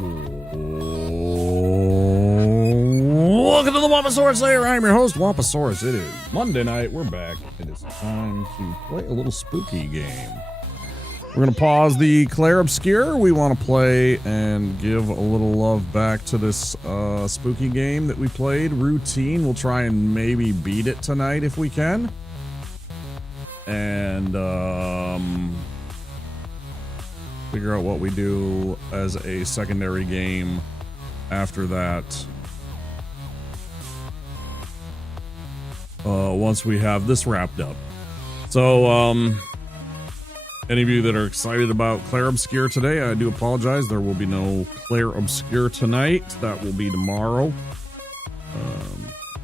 Welcome to the Wamposaurus Lair. I'm your host, Wamposaurus. It is Monday night. We're back. It is time to play a little spooky game. We're going to pause the Claire Obscure. We want to play and give a little love back to this spooky game that we played, Routine. We'll try and maybe beat it tonight if we can. And figure out what we do as a secondary game after that. Once we have this wrapped up. So, any of you that are excited about Claire Obscure today, I do apologize. There will be no Claire Obscure tonight. That will be tomorrow.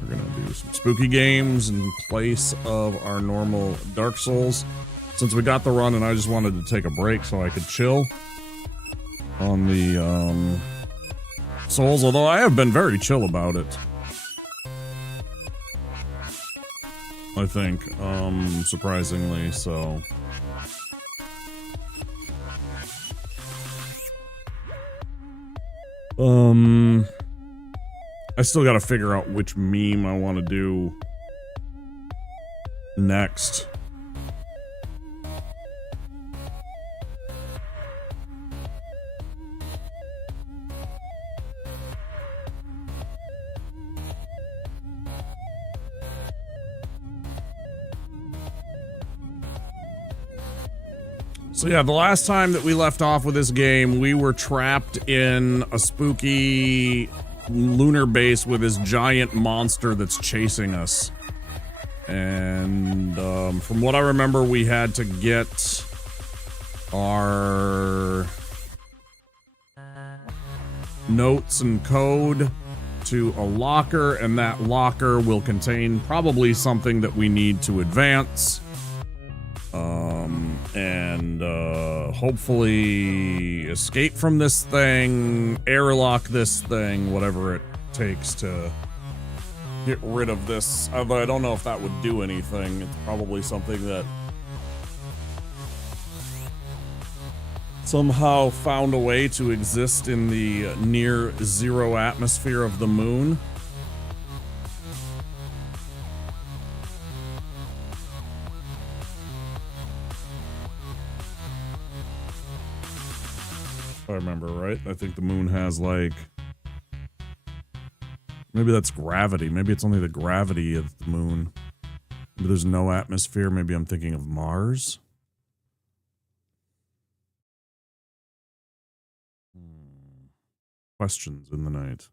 We're going to do some spooky games in place of our normal Dark Souls. Since we got the run and I just wanted to take a break so I could chill on the Souls, although I have been very chill about it. I think, surprisingly, so. I still gotta figure out which meme I want to do next. So yeah, the last time that we left off with this game, we were trapped in a spooky lunar base with this giant monster that's chasing us. And from what I remember, we had to get our notes and code to a locker, and that locker will contain probably something that we need to advance. And hopefully escape from this thing, airlock this thing, whatever it takes to get rid of this. Although I don't know if that would do anything. It's probably something that somehow found a way to exist in the near zero atmosphere of the moon. If I remember right, I think the moon has like, maybe that's gravity. Maybe it's only the gravity of the moon. Maybe there's no atmosphere. Maybe I'm thinking of Mars. Questions in the night.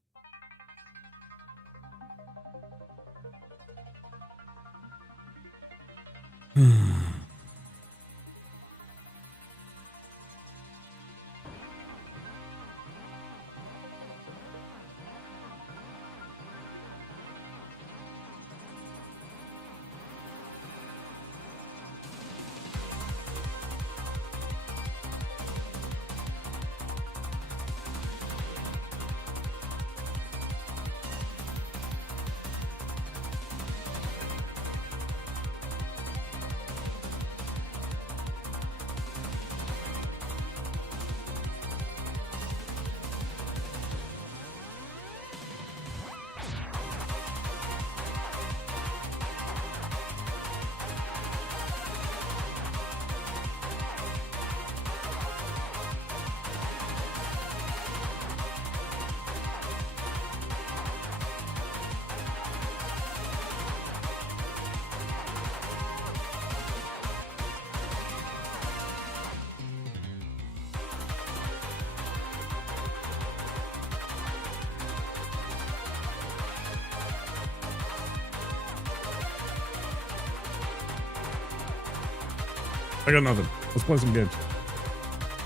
I got nothing. Let's play some games.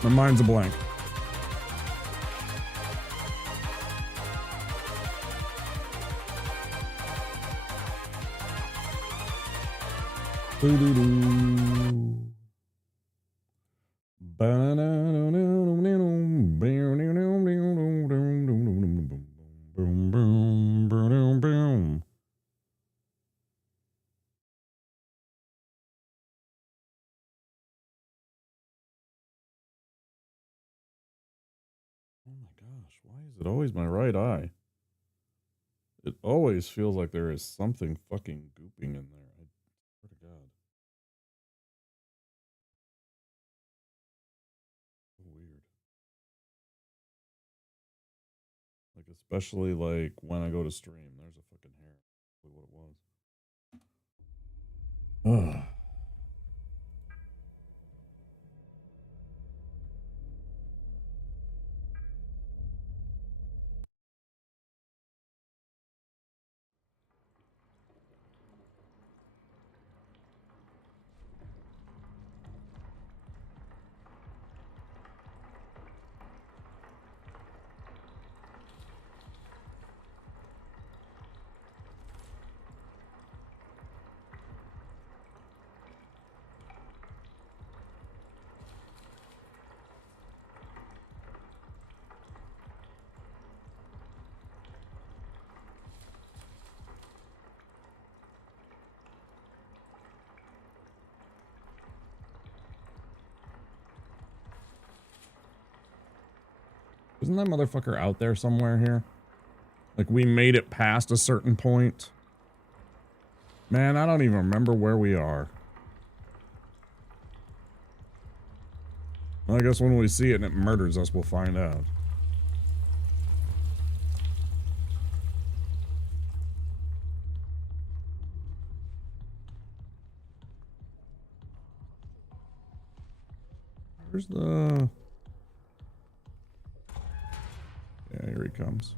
My mind's a blank. Oh my gosh. Why is it always my right eye? It always feels like there is something fucking gooping in there. I swear to God. So weird. Like, especially like when I go to stream. There's a fucking hair. That's what it was. Ugh. Isn't that motherfucker out there somewhere here? Like, we made it past a certain point. Man, I don't even remember where we are. Well, I guess when we see it and it murders us, we'll find out. Where's the... Yeah, here he comes.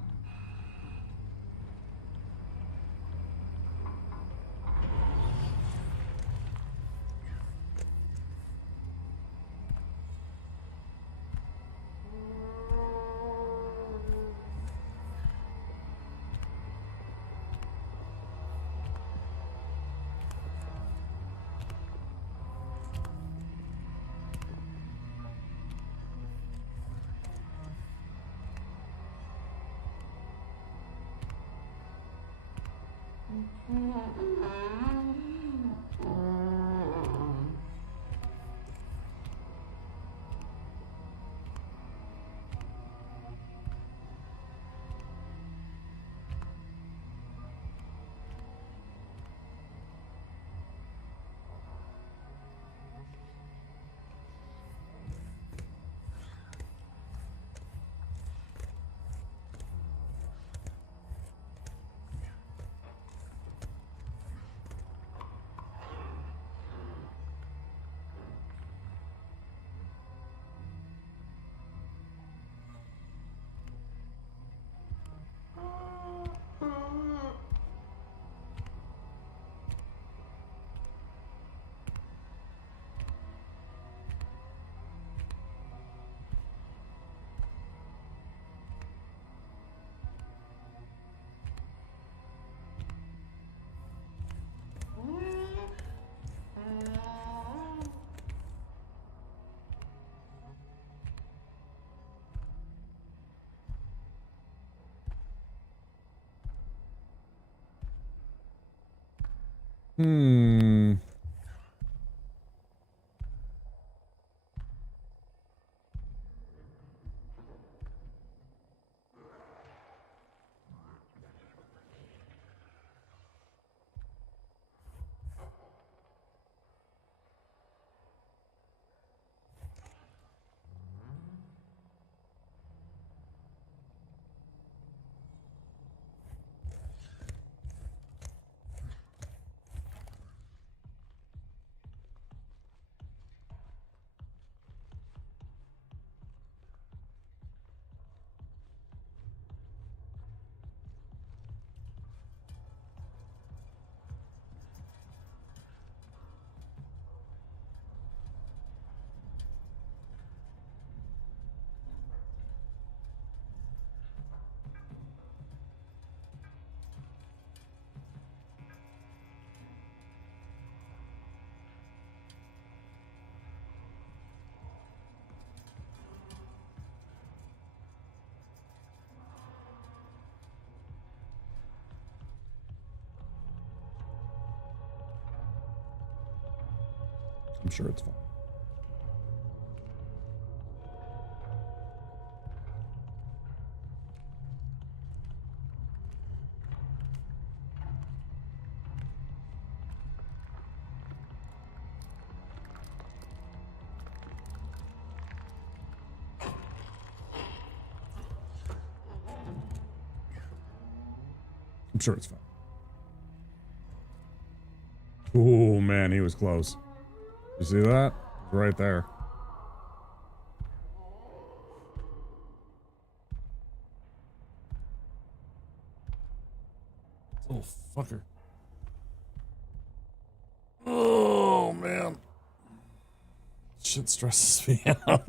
Hmm. I'm sure it's fine. sure it's fine. Oh man, he was close. You see that? Right there. Little fucker. Oh man. Shit stresses me out.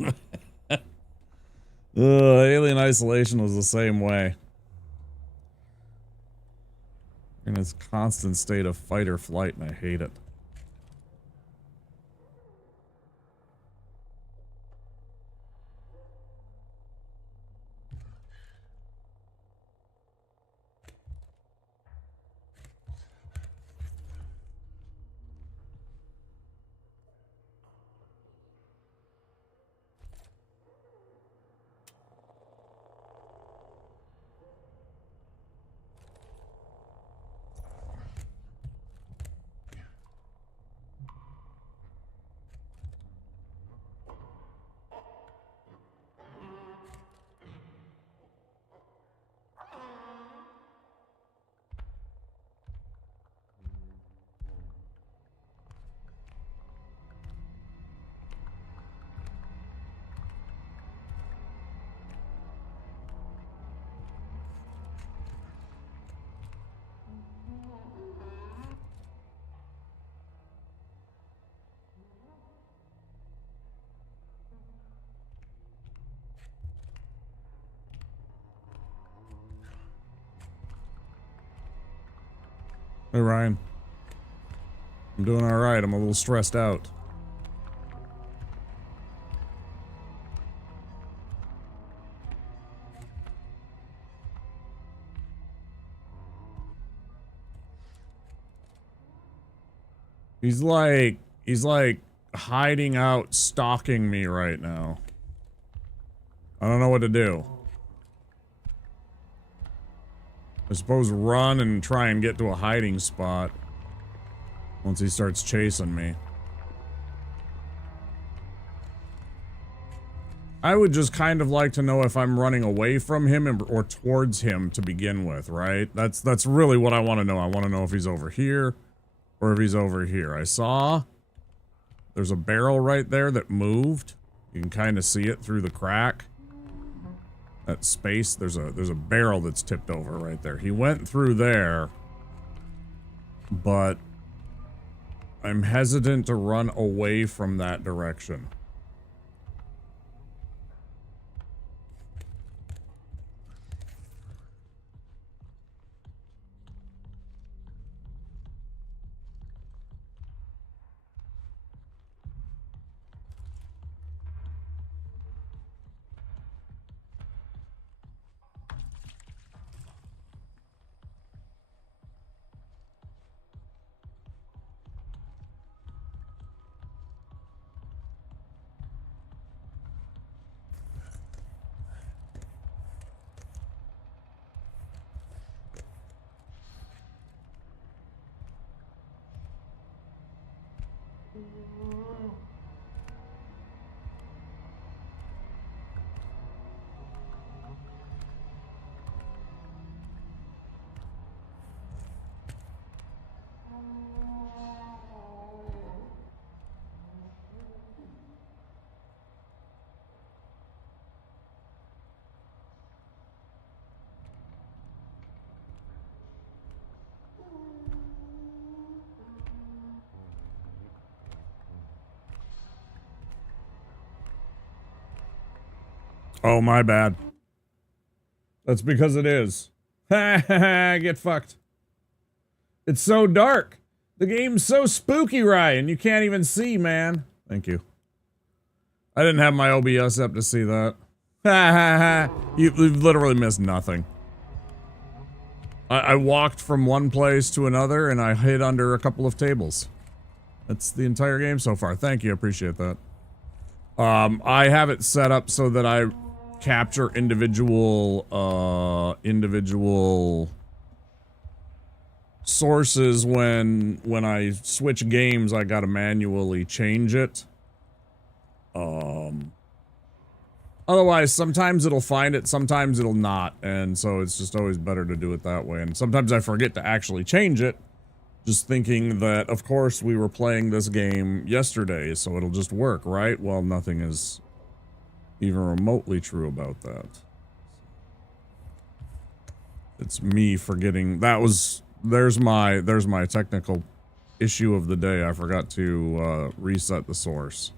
Alien Isolation was the same way. In its constant state of fight or flight, and I hate it. Hey Ryan. I'm doing alright, I'm a little stressed out. He's like hiding out, stalking me right now. I don't know what to do. I suppose run and try and get to a hiding spot once he starts chasing me. I would just kind of like to know if I'm running away from him or towards him to begin with, right? That's really what I want to know. I want to know if he's over here or if he's over here. I saw there's a barrel right there that moved. You can kind of see it through the crack. That space, there's a barrel that's tipped over right there. He went through there, but I'm hesitant to run away from that direction. Oh, my bad. That's because it is. Ha ha ha, get fucked. It's so dark. The game's so spooky, Ryan. You can't even see, man. Thank you. I didn't have my OBS up to see that. Ha ha ha. You've literally missed nothing. I walked from one place to another and I hid under a couple of tables. That's the entire game so far. Thank you, I appreciate that. I have it set up so that I capture individual sources when I switch games. I gotta manually change it. Otherwise, sometimes it'll find it, sometimes it'll not. And so it's just always better to do it that way. And sometimes I forget to actually change it, just thinking that, of course, we were playing this game yesterday, so it'll just work, right? Well, nothing is even remotely true about that. It's me forgetting. There's my technical issue of the day. I forgot to reset the source.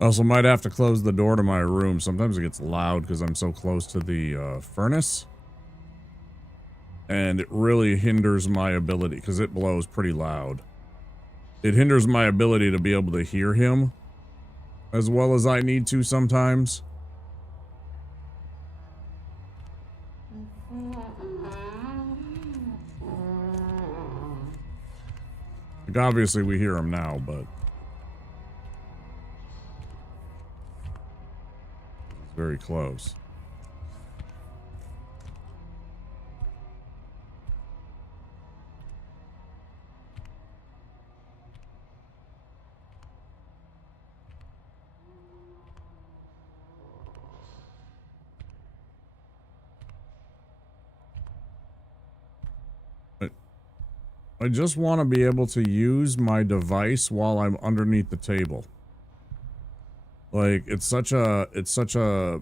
Also, might have to close the door to my room. Sometimes it gets loud because I'm so close to the furnace. And it really hinders my ability because it blows pretty loud. It hinders my ability to be able to hear him as well as I need to sometimes. Like, obviously we hear him now, but it's very close. I just want to be able to use my device while I'm underneath the table. Like, it's such a it's such a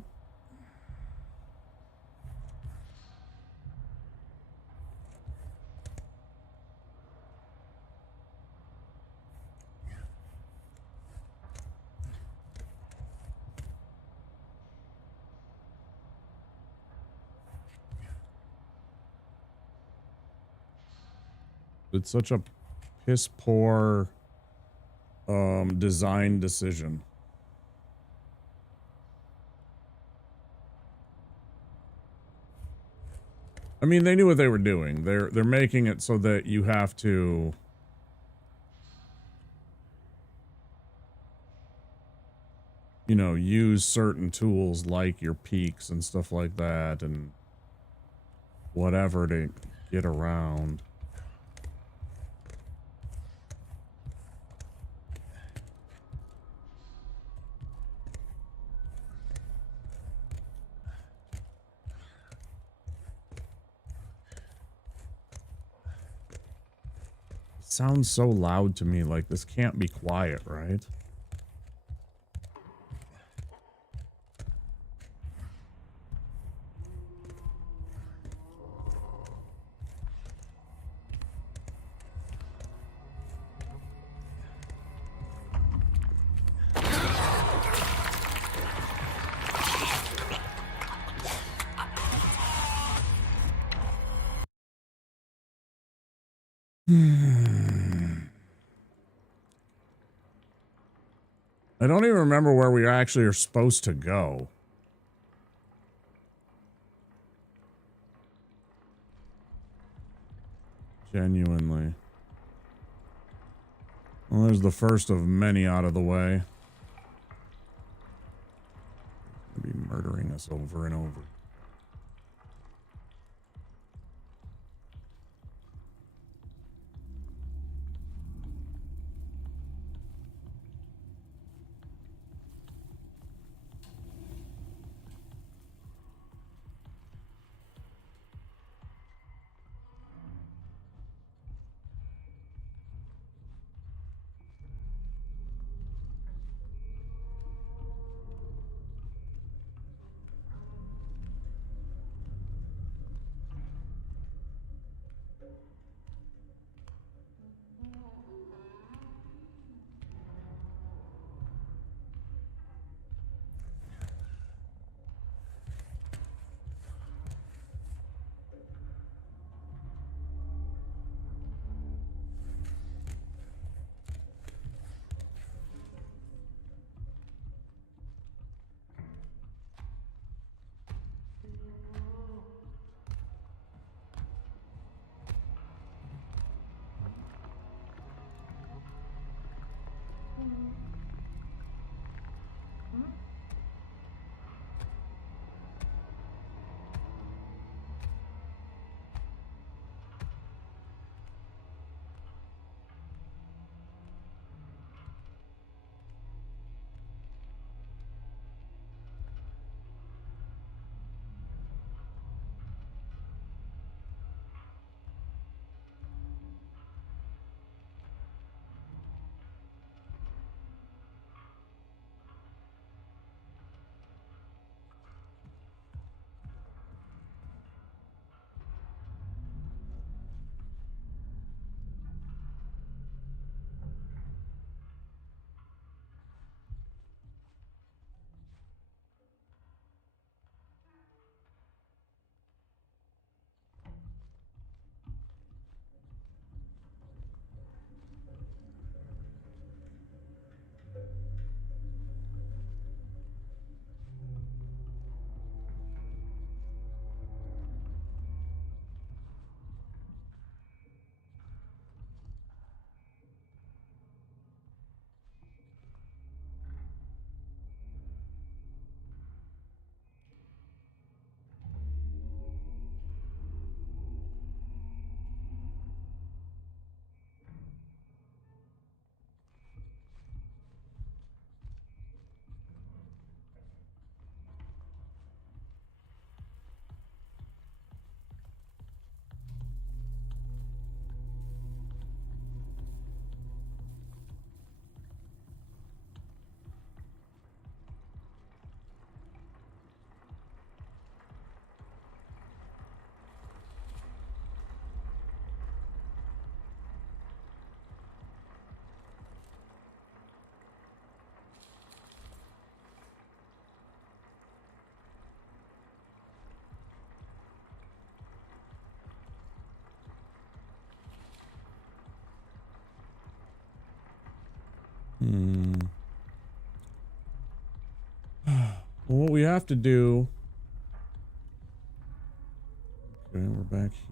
piss poor design decision. I mean, they knew what they were doing. They're making it so that you have to use certain tools like your peaks and stuff like that and whatever to get around. It sounds so loud to me, like this can't be quiet, right? I don't even remember where we actually are supposed to go. Genuinely. Well, there's the first of many out of the way. They'll be murdering us over and over. Well, what we have to do... Okay, we're back here.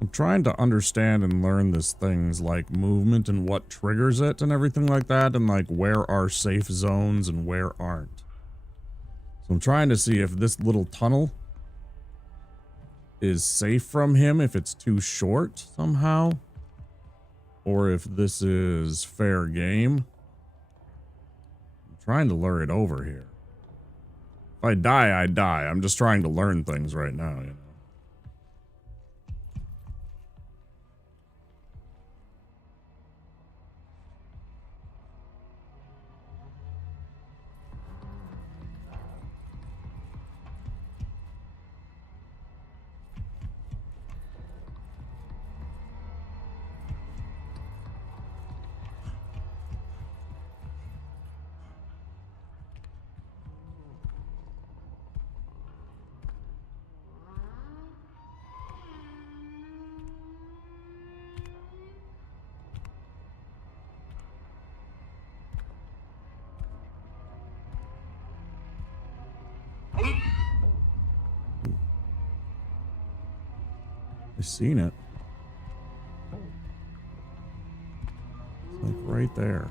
I'm trying to understand and learn this things like movement and what triggers it and everything like that, and like where are safe zones and where aren't. So I'm trying to see if this little tunnel is safe from him, if it's too short somehow, or if this is fair game. I'm trying to lure it over here. If I die, I die. I'm just trying to learn things right now, you know. I've seen it. It's like right there.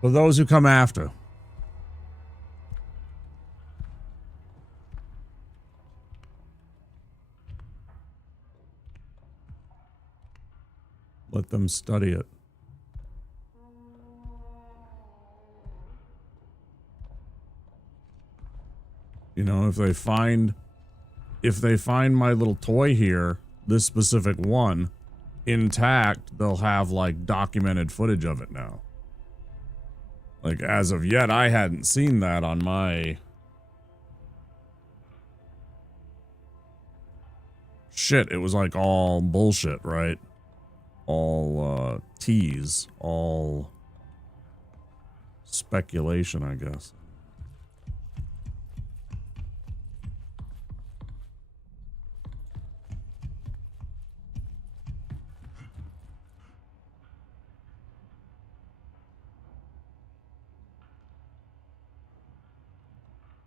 For those who come after. Let them study it. You know, if they find my little toy here, this specific one, intact, they'll have like documented footage of it now. Like, as of yet, I hadn't seen that on my... Shit, it was like all bullshit, right? all tease, all speculation, I guess.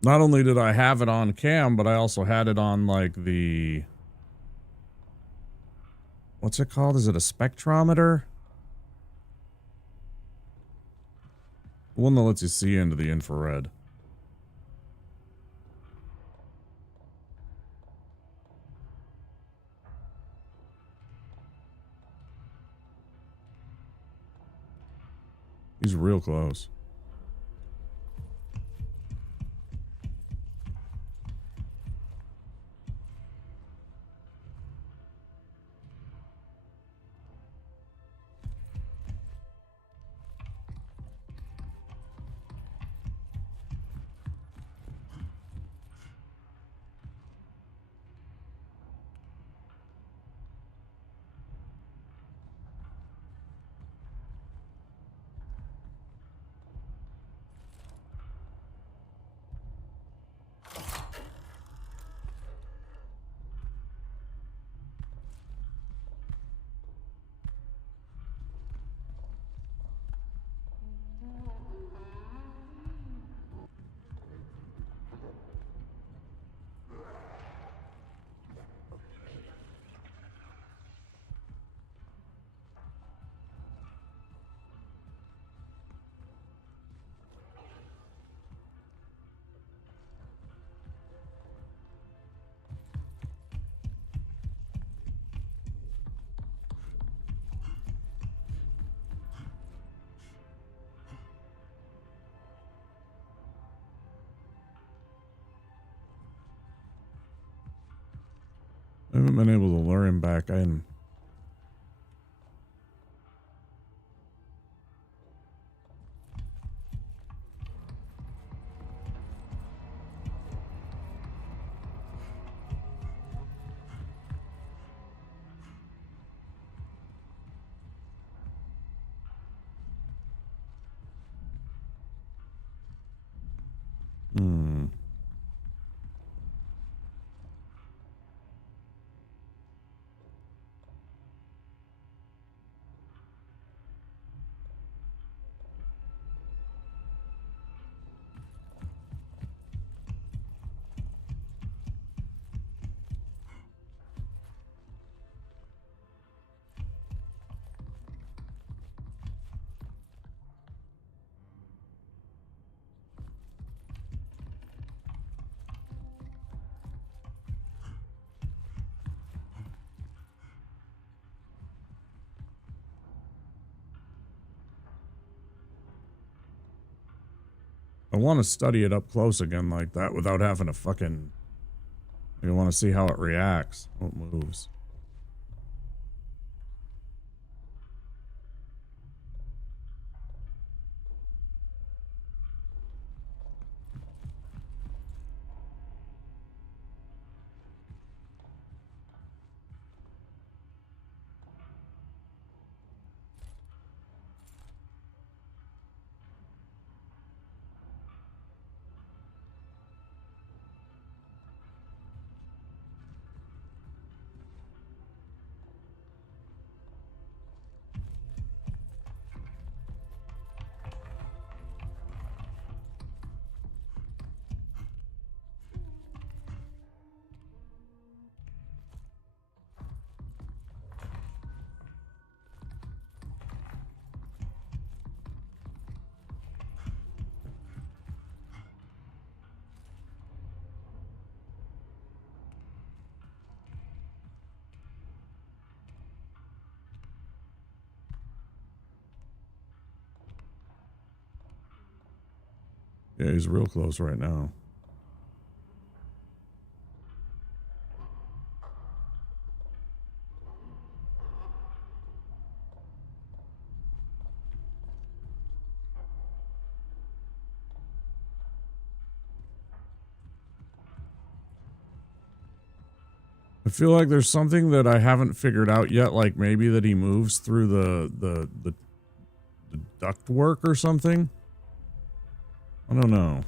Not only did I have it on cam, but I also had it on like the, what's it called? Is it a spectrometer? The one that lets you see into the infrared. He's real close. I haven't been able to lure him back in. Hmm. I want to study it up close again like that without having to fucking... I want to see how it reacts, how it moves. Yeah, he's real close right now. I feel like there's something that I haven't figured out yet, like maybe that he moves through the duct work or something. I don't know.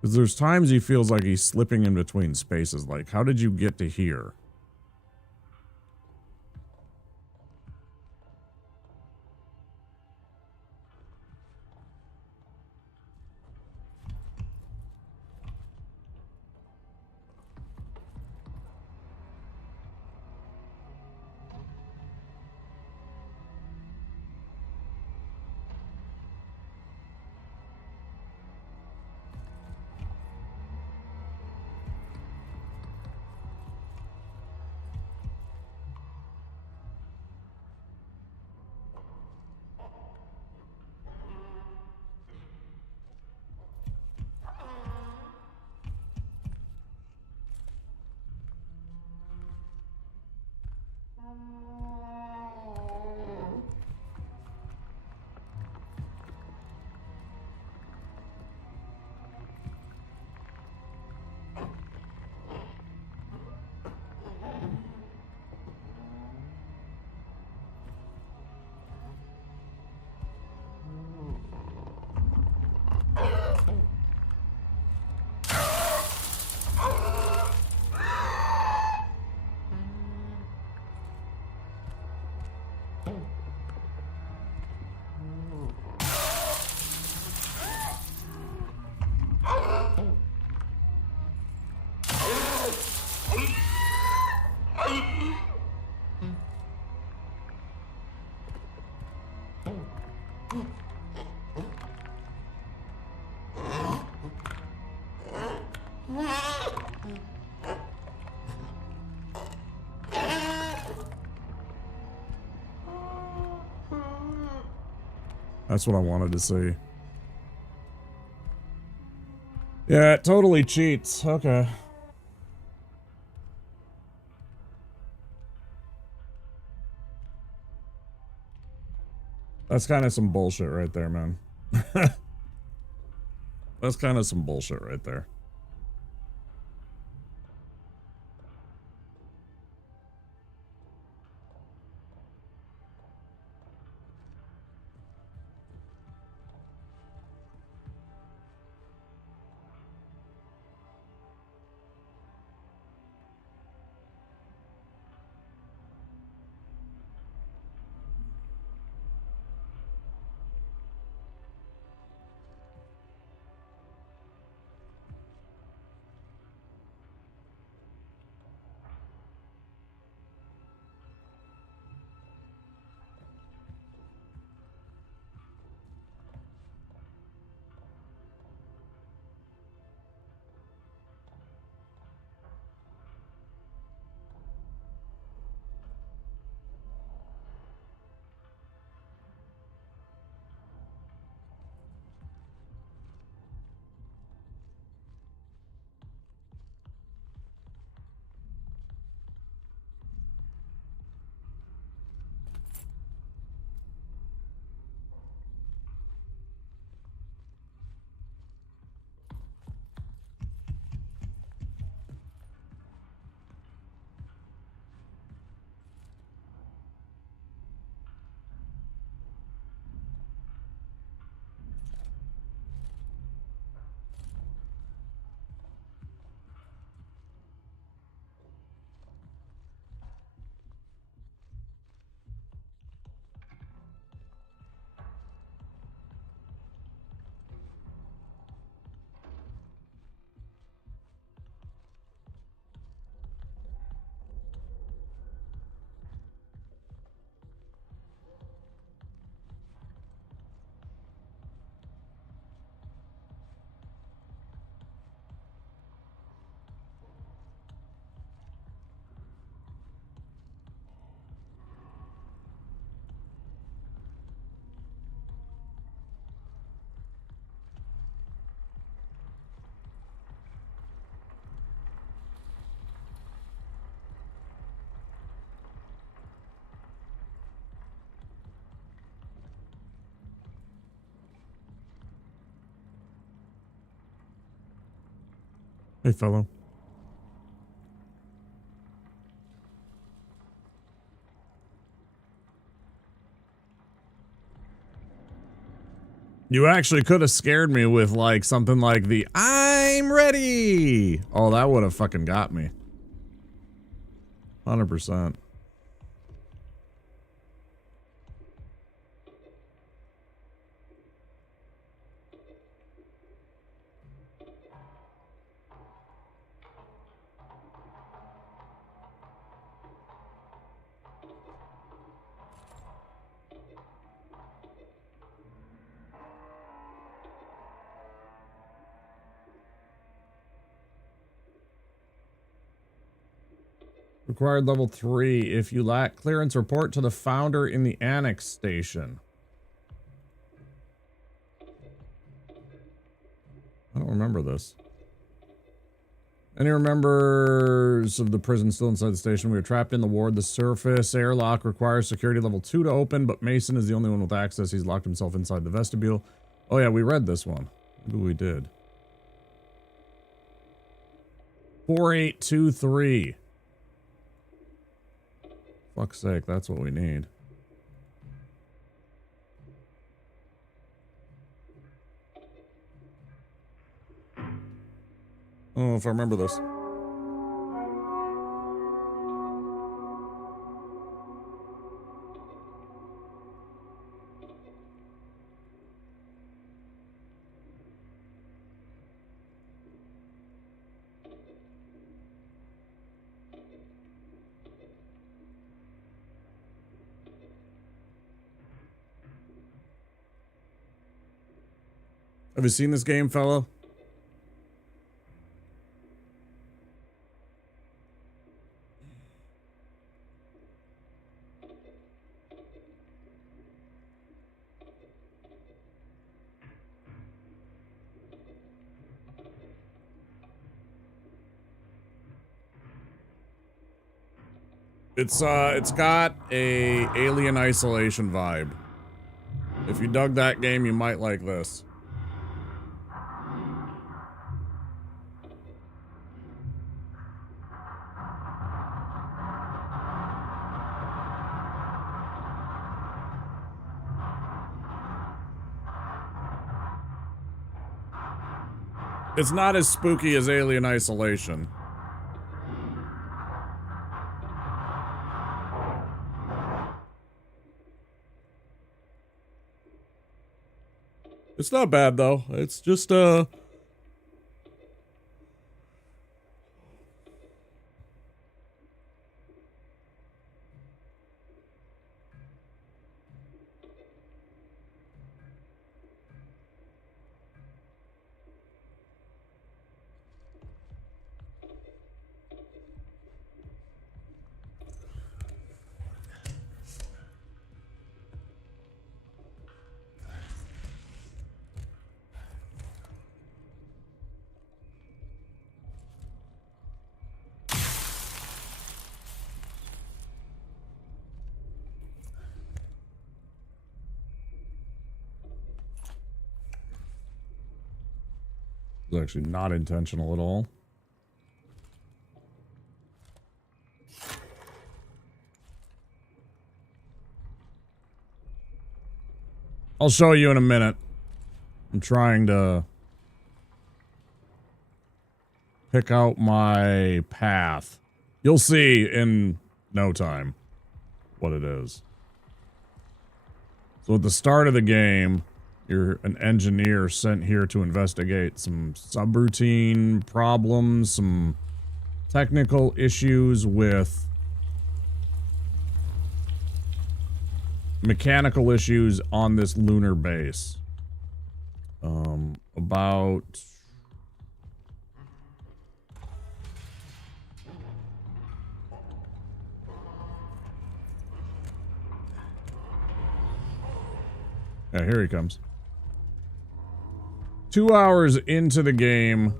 Because there's times he feels like he's slipping in between spaces. Like, how did you get to here? That's what I wanted to see. Yeah, it totally cheats. Okay. That's kind of some bullshit right there, man. That's kind of some bullshit right there. Hey, fellow. You actually could have scared me with like something like the "I'm ready." Oh, that would have fucking got me. 100%. Required level 3. If you lack clearance, report to the founder in the annex station. I don't remember this. Any members of the prison still inside the station? We are trapped in the ward. The surface airlock requires security level 2 to open, but Mason is the only one with access. He's locked himself inside the vestibule. Oh yeah, we read this one. Maybe we did. 4823. Fuck's sake, that's what we need. I don't know if I remember this. Have you seen this game, fellow? It's got a Alien Isolation vibe. If you dug that game, you might like this. It's not as spooky as Alien Isolation. It's not bad though. It's just it's actually not intentional at all. I'll show you in a minute. I'm trying to pick out my path. You'll see in no time what it is. So at the start of the game, you're an engineer sent here to investigate some subroutine problems, some technical issues with mechanical issues on this lunar base. About yeah, here he comes. 2 hours into the game,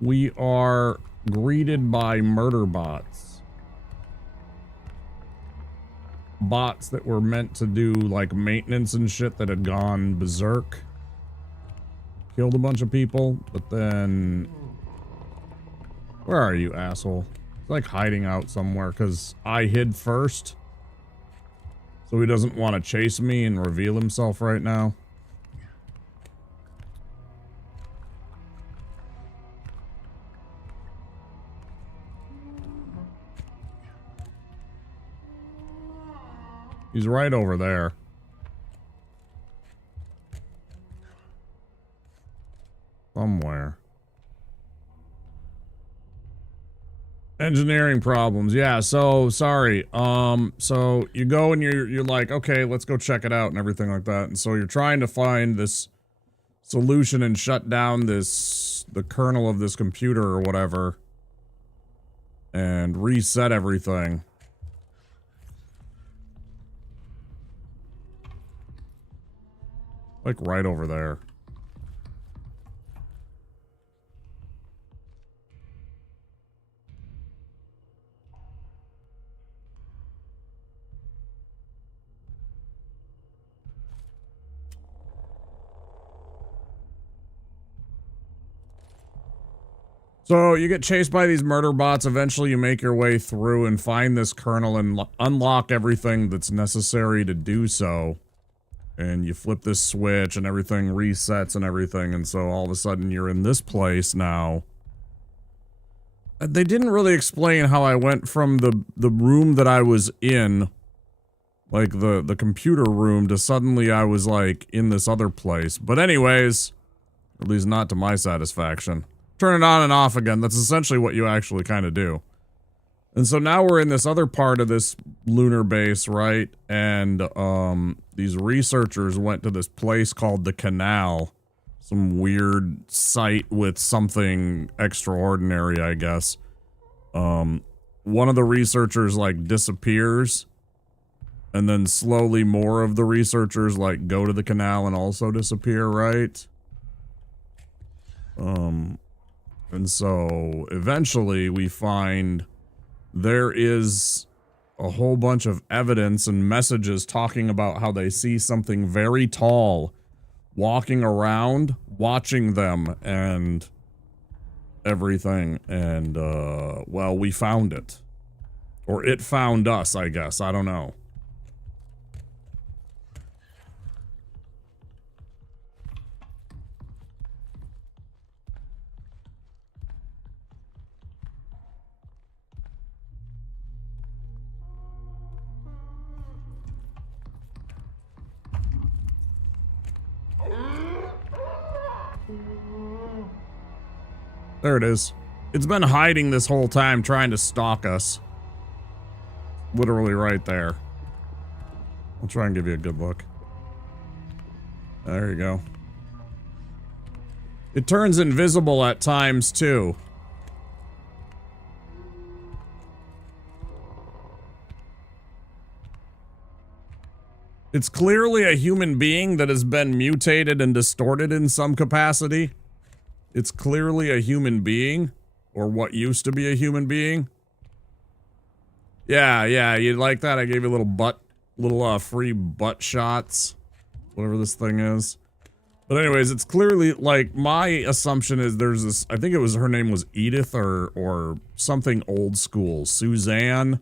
we are greeted by murder bots. Bots that were meant to do like maintenance and shit that had gone berserk. killed a bunch of people, but then... Where are you, asshole? He's like hiding out somewhere because I hid first. So he doesn't want to chase me and reveal himself right now. He's right over there. Somewhere. Engineering problems. Yeah, so sorry. So you go and you're like, okay, let's go check it out and everything like that. And so you're trying to find this solution and shut down the kernel of this computer or whatever. And reset everything. Like right over there. So you get chased by these murder bots. Eventually you make your way through and find this kernel and unlock everything that's necessary to do so. And you flip this switch and everything resets and everything. And so all of a sudden you're in this place now. They didn't really explain how I went from the room that I was in, like the computer room, to suddenly I was like in this other place. But anyways, at least not to my satisfaction. Turn it on and off again. That's essentially what you actually kind of do. And so now we're in this other part of this lunar base, right? And these researchers went to this place called the Canal. Some weird site with something extraordinary, I guess. One of the researchers like disappears. And then slowly more of the researchers like go to the canal and also disappear, right? And so eventually we find there is a whole bunch of evidence and messages talking about how they see something very tall walking around, watching them and everything. And, well, we found it. Or it found us, I guess. I don't know. There it is. It's been hiding this whole time, trying to stalk us. Literally right there. I'll try and give you a good look. There you go. It turns invisible at times, too. It's clearly a human being that has been mutated and distorted in some capacity. It's clearly a human being, or what used to be a human being. Yeah, you like that? I gave you little free butt shots, whatever this thing is. But anyways, it's clearly, like, my assumption is there's this, I think it was, her name was Edith or something old school. Suzanne.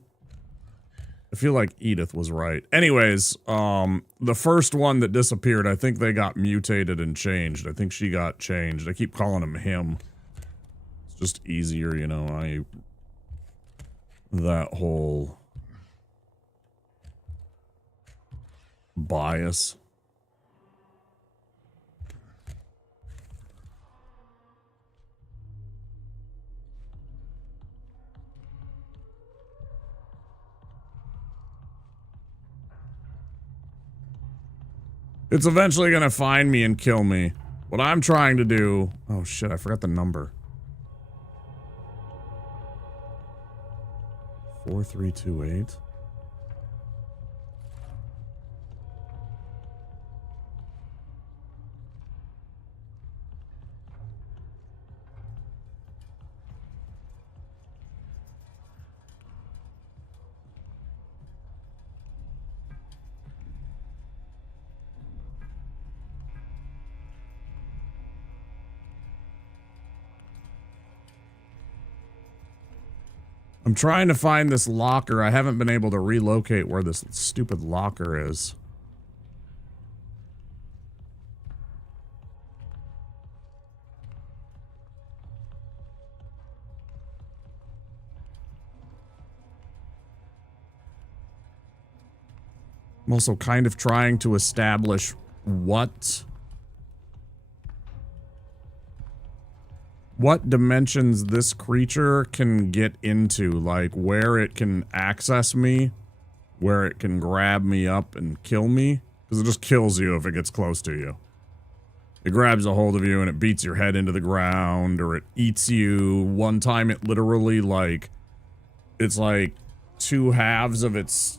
I feel like Edith was right. Anyways, the first one that disappeared, I think they got mutated and changed. I think she got changed. I keep calling him. It's just easier, you know, that whole bias. It's eventually gonna find me and kill me. What I'm trying to do... Oh shit, I forgot the number. 4328? I'm trying to find this locker. I haven't been able to relocate where this stupid locker is. I'm also kind of trying to establish what dimensions this creature can get into, like where it can access me, where it can grab me up and kill me, because it just kills you if it gets close to you. It grabs a hold of you and it beats your head into the ground, or it eats you. One time it literally, like, it's like two halves of its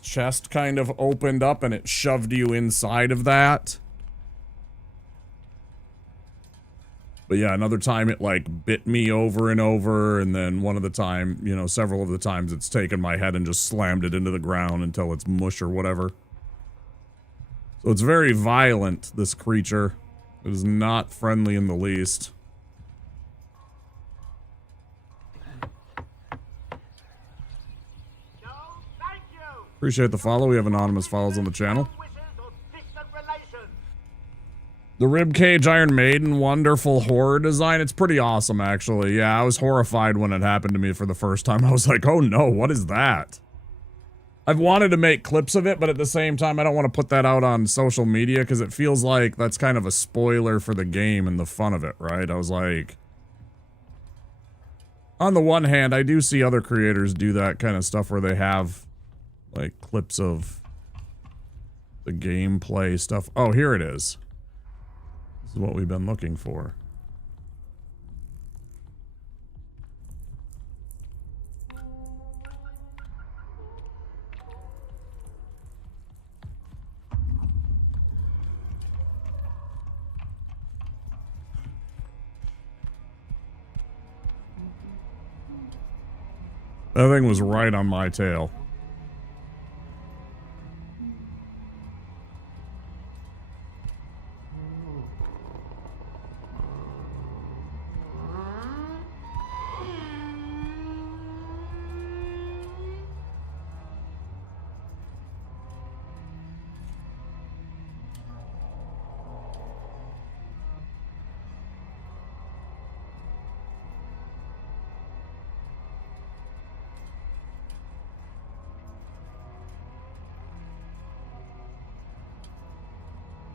chest kind of opened up and it shoved you inside of that. But yeah, another time it like bit me over and over, and then one of the time, you know, several of the times it's taken my head and just slammed it into the ground until it's mush or whatever. So it's very violent, this creature. It is not friendly in the least. Appreciate the follow. We have anonymous follows on the channel. The Ribcage Iron Maiden, wonderful horror design. It's pretty awesome, actually. Yeah, I was horrified when it happened to me for the first time. I was like, oh no, what is that? I've wanted to make clips of it, but at the same time, I don't want to put that out on social media because it feels like that's kind of a spoiler for the game and the fun of it, right? I was like... On the one hand, I do see other creators do that kind of stuff where they have, like, clips of the gameplay stuff. Oh, here it is. This is what we've been looking for. That thing was right on my tail.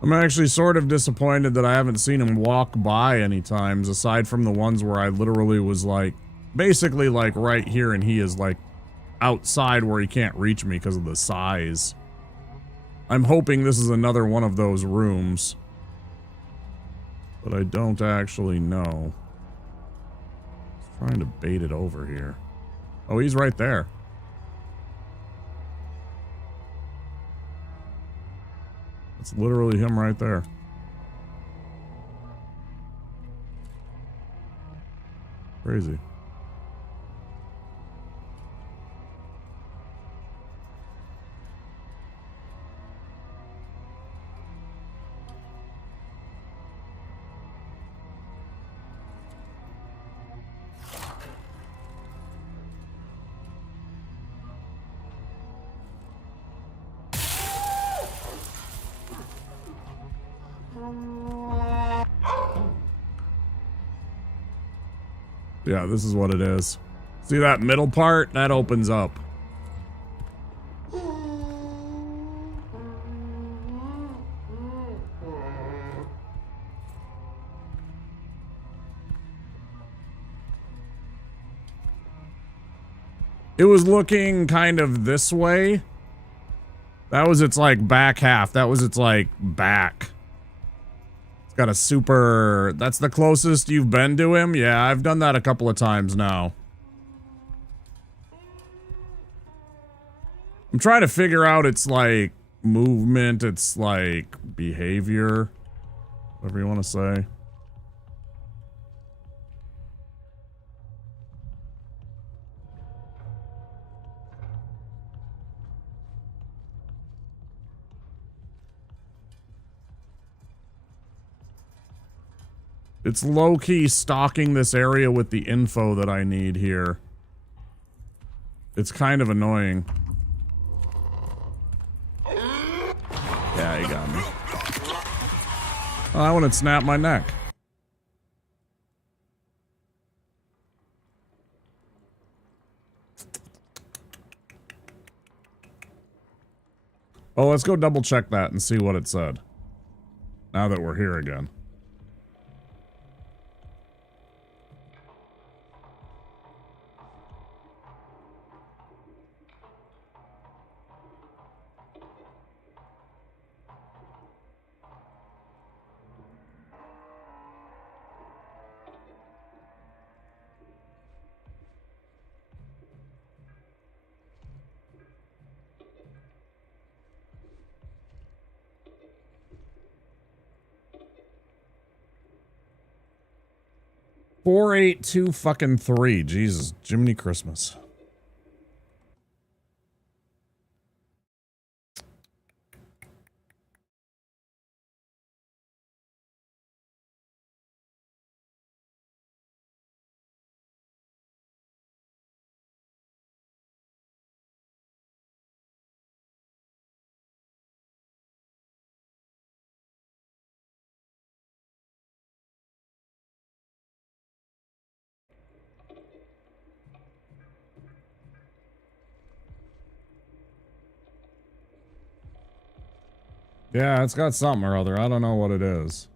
I'm actually sort of disappointed that I haven't seen him walk by any times, aside from the ones where I literally was like, basically like right here, and he is like outside where he can't reach me because of the size. I'm hoping this is another one of those rooms, but I don't actually know. Trying to bait it over here. Oh, he's right there. It's literally him right there. Crazy. Yeah, this is what it is. See that middle part? That opens up. It was looking kind of this way. That was its like back half. That was its like back. Got a super... That's the closest you've been to him? Yeah, I've done that a couple of times now. I'm trying to figure out its, like, movement, its, like, behavior. Whatever you want to say. It's low-key stalking this area with the info that I need here. It's kind of annoying. Yeah, he got me. Oh, I want to snap my neck. Oh, let's go double check that and see what it said. Now that we're here again. Four, 8, 2, fucking 3. Jesus, Jiminy Christmas. Yeah, it's got something or other. I don't know what it is.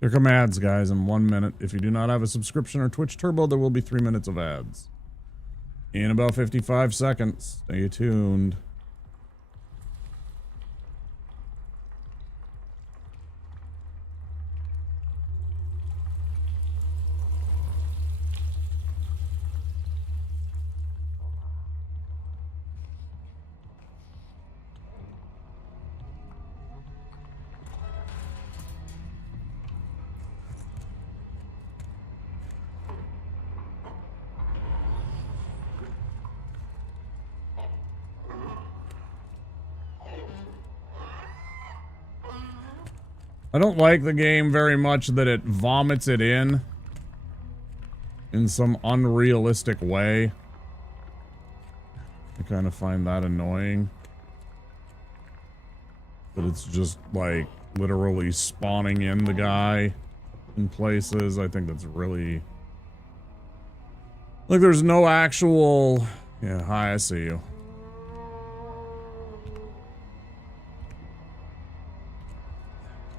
Here come ads, guys, in 1 minute. If you do not have a subscription or Twitch Turbo, there will be 3 minutes of ads. In about 55 seconds. Stay tuned. I don't like the game very much that it vomits it in some unrealistic way. I kind of find that annoying. That it's just like literally spawning in the guy in places. I think that's really... Like there's no actual... Yeah, hi, I see you.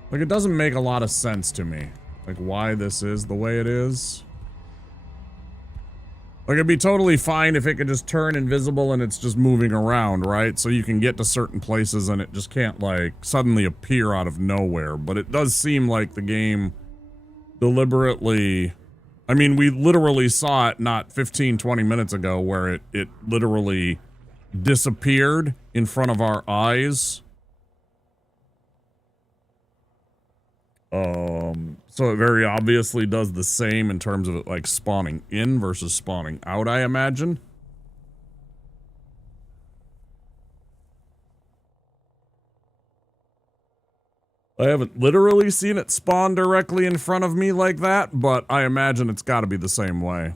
Like, it doesn't make a lot of sense to me. Like, why this is the way it is. Like, it'd be totally fine if it could just turn invisible and it's just moving around, right? So you can get to certain places and it just can't, like, suddenly appear out of nowhere. But it does seem like the game deliberately... I mean, we literally saw it not 15, 20 minutes ago where it literally disappeared in front of our eyes. So it very obviously does the same in terms of it like spawning in versus spawning out, I imagine. I haven't literally seen it spawn directly in front of me like that, but I imagine it's got to be the same way.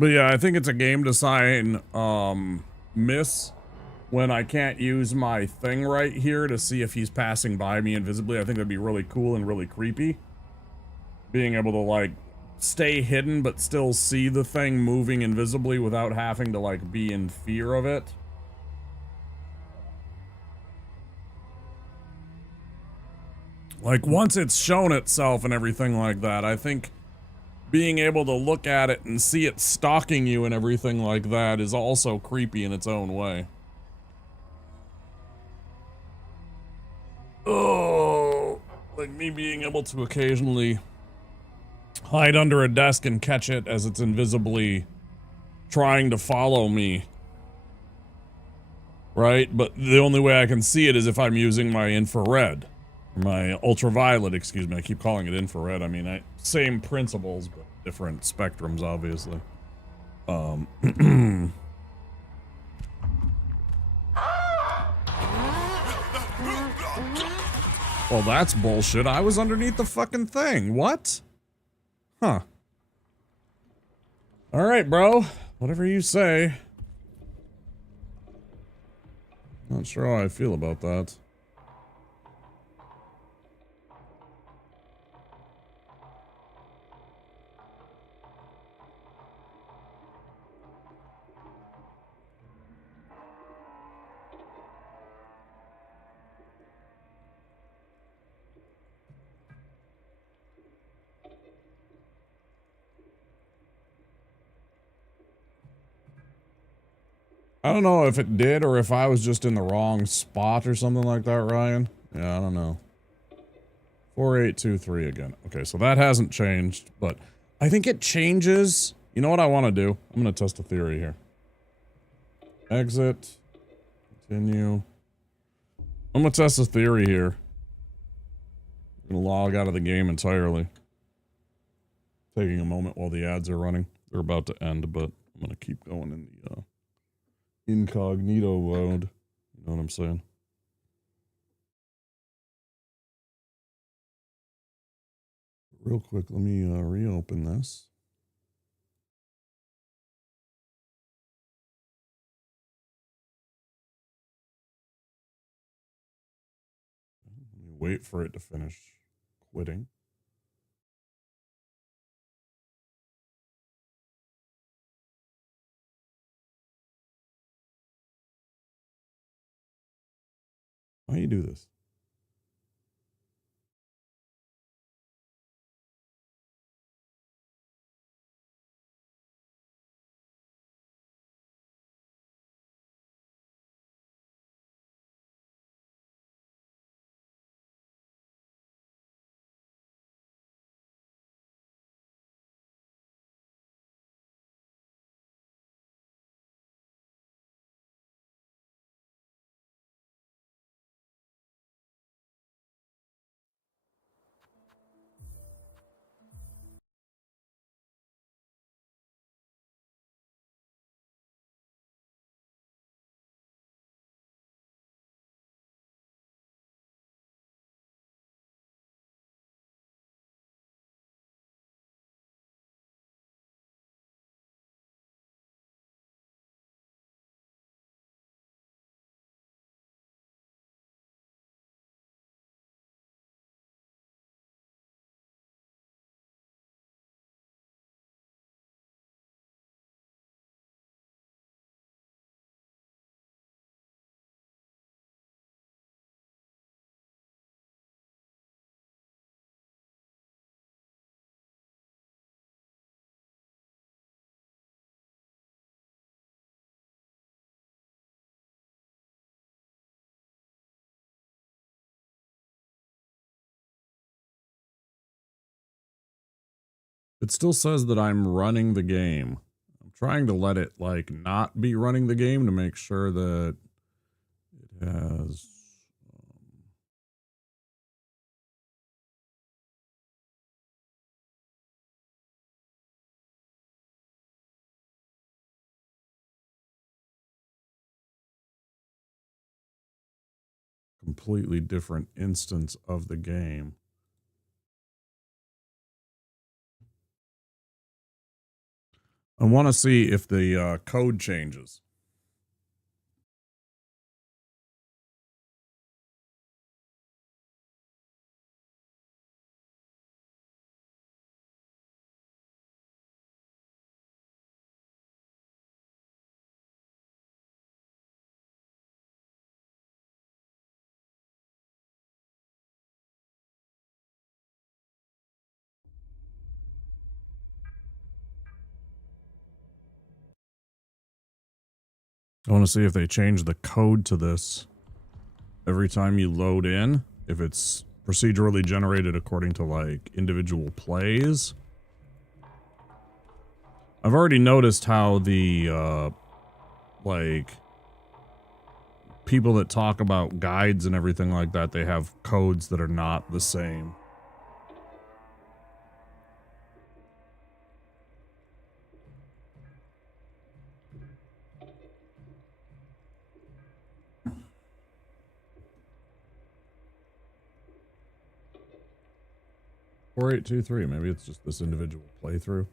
But yeah, I think it's a game design miss when I can't use my thing right here to see if he's passing by me invisibly. I think that'd be really cool and really creepy. Being able to like stay hidden but still see the thing moving invisibly without having to like be in fear of it. Like once it's shown itself and everything like that, I think being able to look at it and see it stalking you and everything like that is also creepy in its own way. Oh, like me being able to occasionally hide under a desk and catch it as it's invisibly trying to follow me. Right? But the only way I can see it is if I'm using my infrared. My ultraviolet, excuse me. I keep calling it infrared. I mean, same principles, but different spectrums, obviously. Well, that's bullshit. I was underneath the fucking thing. What? Huh. Alright, bro. Whatever you say. Not sure how I feel about that. I don't know if it did or if I was just in the wrong spot or something like that, Ryan. Yeah, I don't know. 4823 again. Okay, so that hasn't changed, but I think it changes. You know what I want to do? I'm going to test a theory here. Exit. Continue. I'm going to test a theory here. I'm going to log out of the game entirely. Taking a moment while the ads are running. They're about to end, but I'm going to keep going in the incognito mode. You know what I'm saying? Real quick, let me reopen this. Let me wait for it to finish quitting. Why do you do this? It still says that I'm running the game. I'm trying to let it like not be running the game to make sure that it has completely different instance of the game. I want to see if the code changes. I want to see if they change the code to this every time you load in, if it's procedurally generated according to like individual plays. I've already noticed how the like people that talk about guides and everything like that, they have codes that are not the same. Four, 8, 2, 3. Maybe it's just this individual playthrough.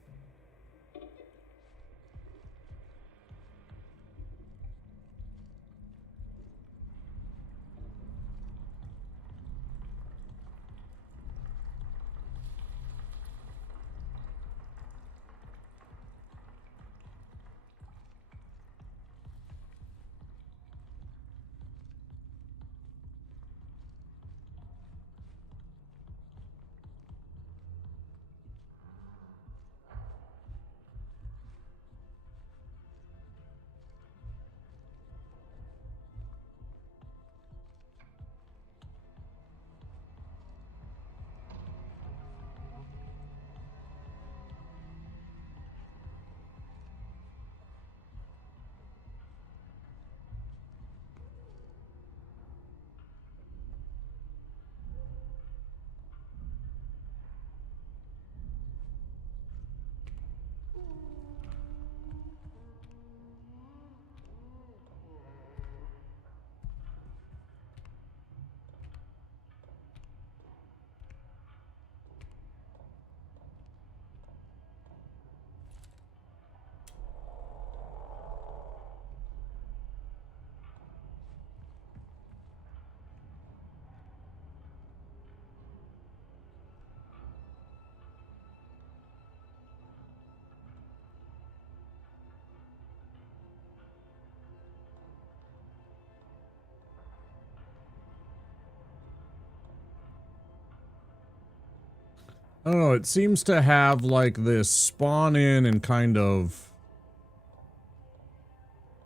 I don't know, it seems to have like this spawn in and kind of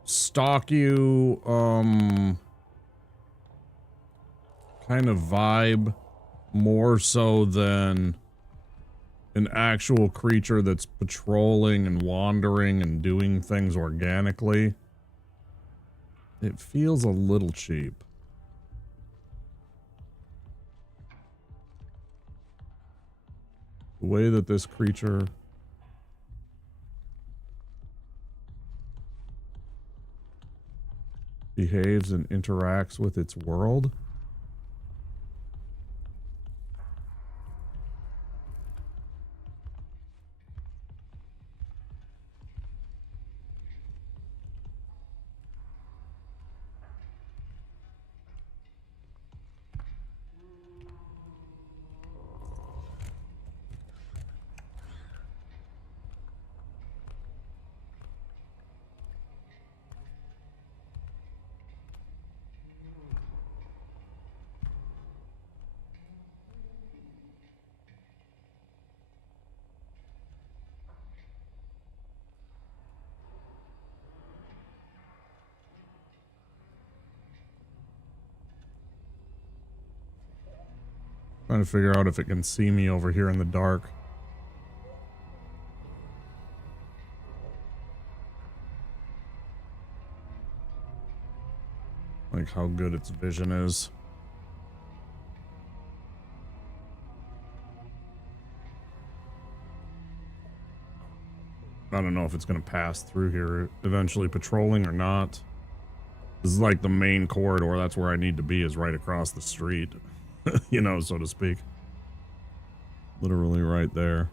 stalk you, kind of vibe more so than an actual creature that's patrolling and wandering and doing things organically. It feels a little cheap. The way that this creature behaves and interacts with its world. Trying to figure out if it can see me over here in the dark. Like how good its vision is. I don't know if it's going to pass through here eventually patrolling or not. This is like the main corridor. That's where I need to be, is right across the street. You know, so to speak. Literally right there.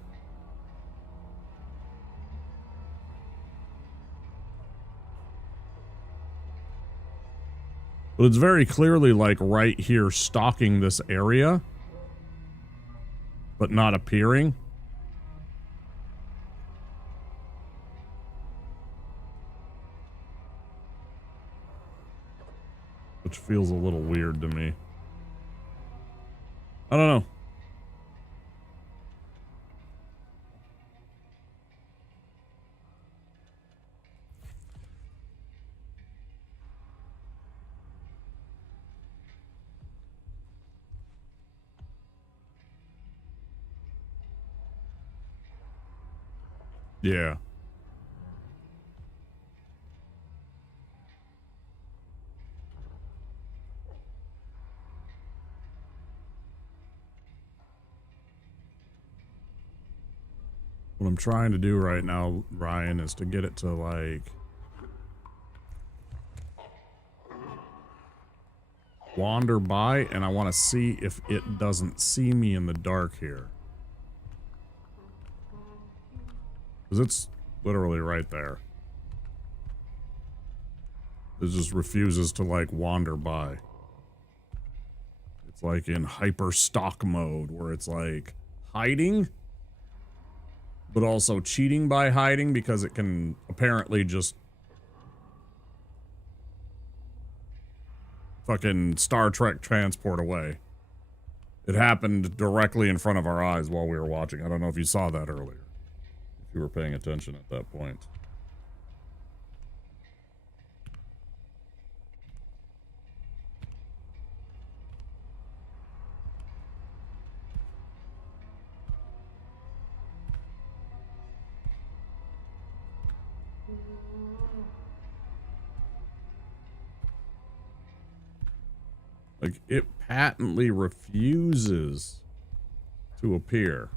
But it's very clearly like right here stalking this area, but not appearing. Which feels a little weird to me. I don't know. Yeah. What I'm trying to do right now, Ryan, is to get it to like wander by, and I want to see if it doesn't see me in the dark here. Because it's literally right there. It just refuses to like wander by. It's like in hyper stalk mode where it's like hiding, but also cheating by hiding because it can apparently just fucking Star Trek transport away. It happened directly in front of our eyes while we were watching. I don't know if you saw that earlier. If you were paying attention at that point. Like, it patently refuses to appear.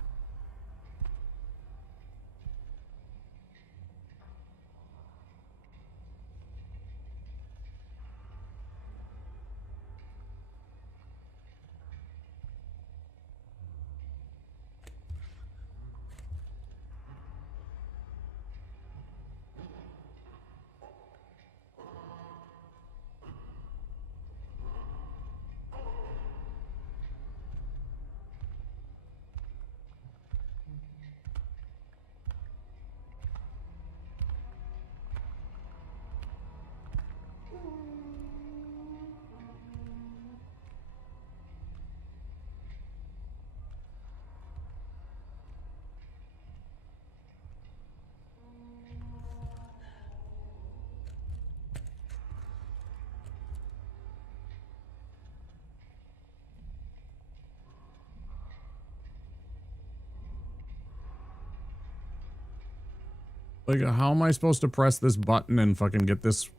Like, how am I supposed to press this button and fucking get this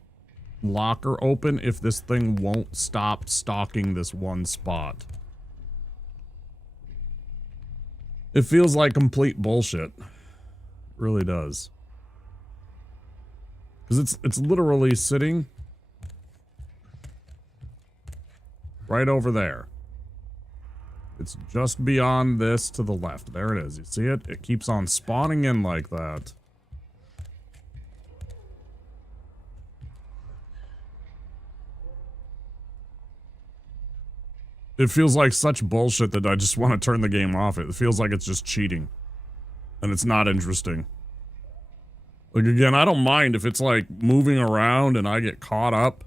locker open if this thing won't stop stalking this one spot? It feels like complete bullshit. It really does. Because it's literally sitting right over there. It's just beyond this to the left. There it is. You see it? It keeps on spawning in like that. It feels like such bullshit that I just want to turn the game off. It feels like it's just cheating. And it's not interesting. Like, again, I don't mind if it's like moving around and I get caught up.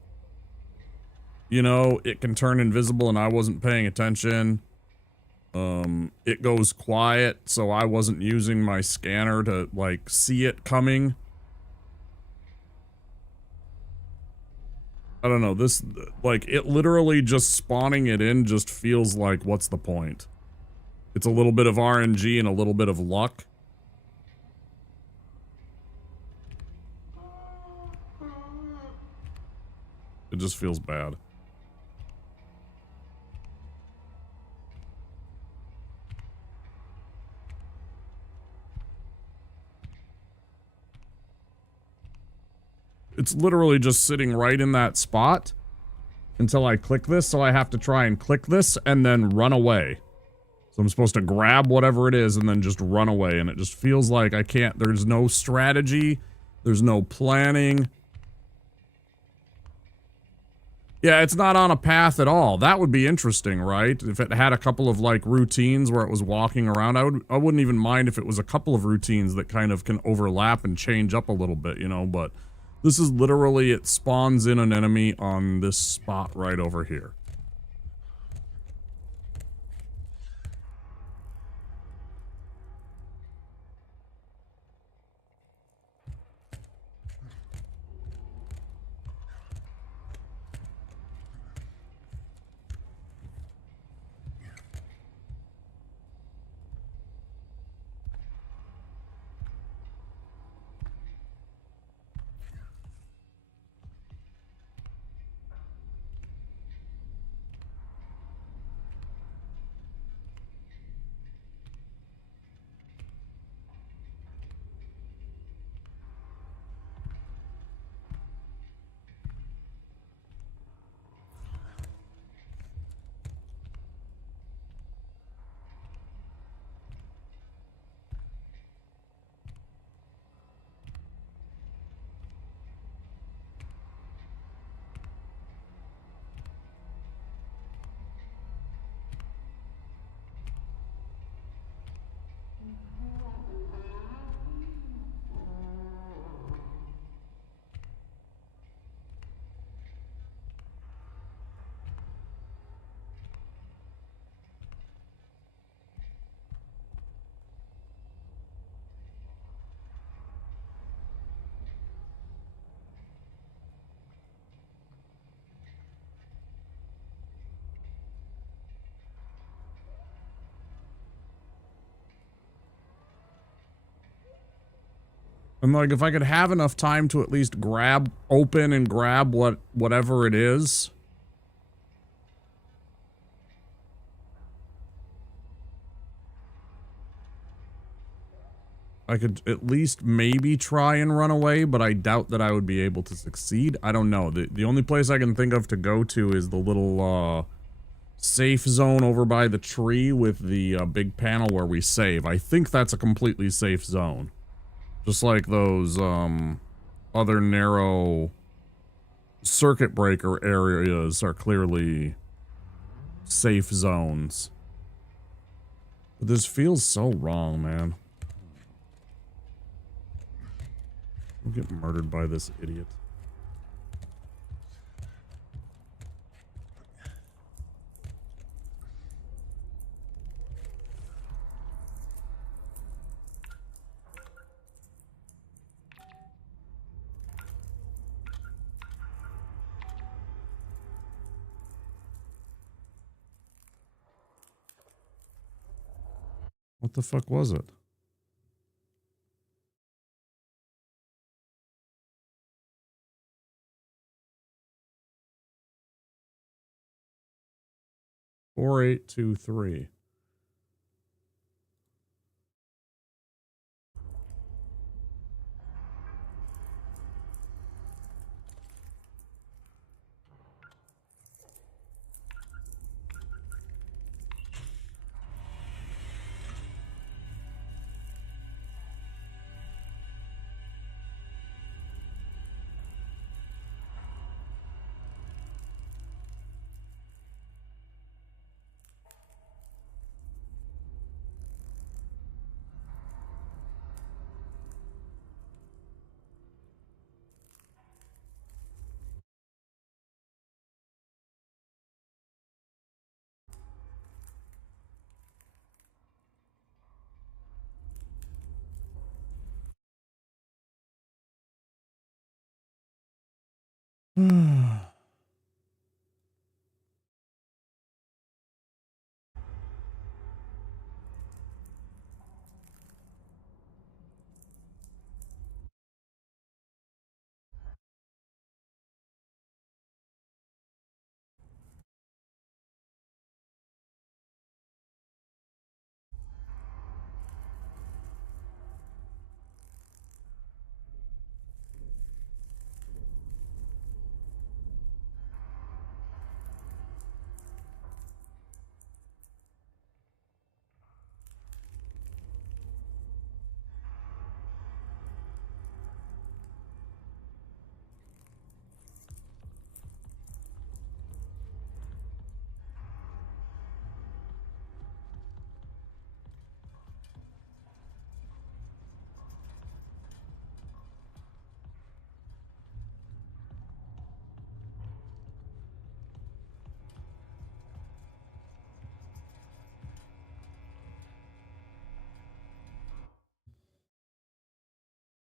You know, it can turn invisible and I wasn't paying attention. It goes quiet, so I wasn't using my scanner to, like, see it coming. I don't know, this, like, it literally just spawning it in just feels like, what's the point? It's a little bit of RNG and a little bit of luck. It just feels bad. It's literally just sitting right in that spot until I click this, so I have to try and click this and then run away. So I'm supposed to grab whatever it is and then just run away, and it just feels like I can't, there's no strategy, there's no planning. Yeah, it's not on a path at all. That would be interesting, right? If it had a couple of like routines where it was walking around, I wouldn't even mind if it was a couple of routines that kind of can overlap and change up a little bit, you know, but this is literally, it spawns in an enemy on this spot right over here. And like, if I could have enough time to at least open and grab whatever it is. I could at least maybe try and run away, but I doubt that I would be able to succeed. I don't know. The only place I can think of to go to is the little, safe zone over by the tree with the, big panel where we save. I think that's a completely safe zone. Just like those, other narrow circuit breaker areas are clearly safe zones. But this feels so wrong, man. I'll get murdered by this idiot. What the fuck was it? Four, 8, 2, 3.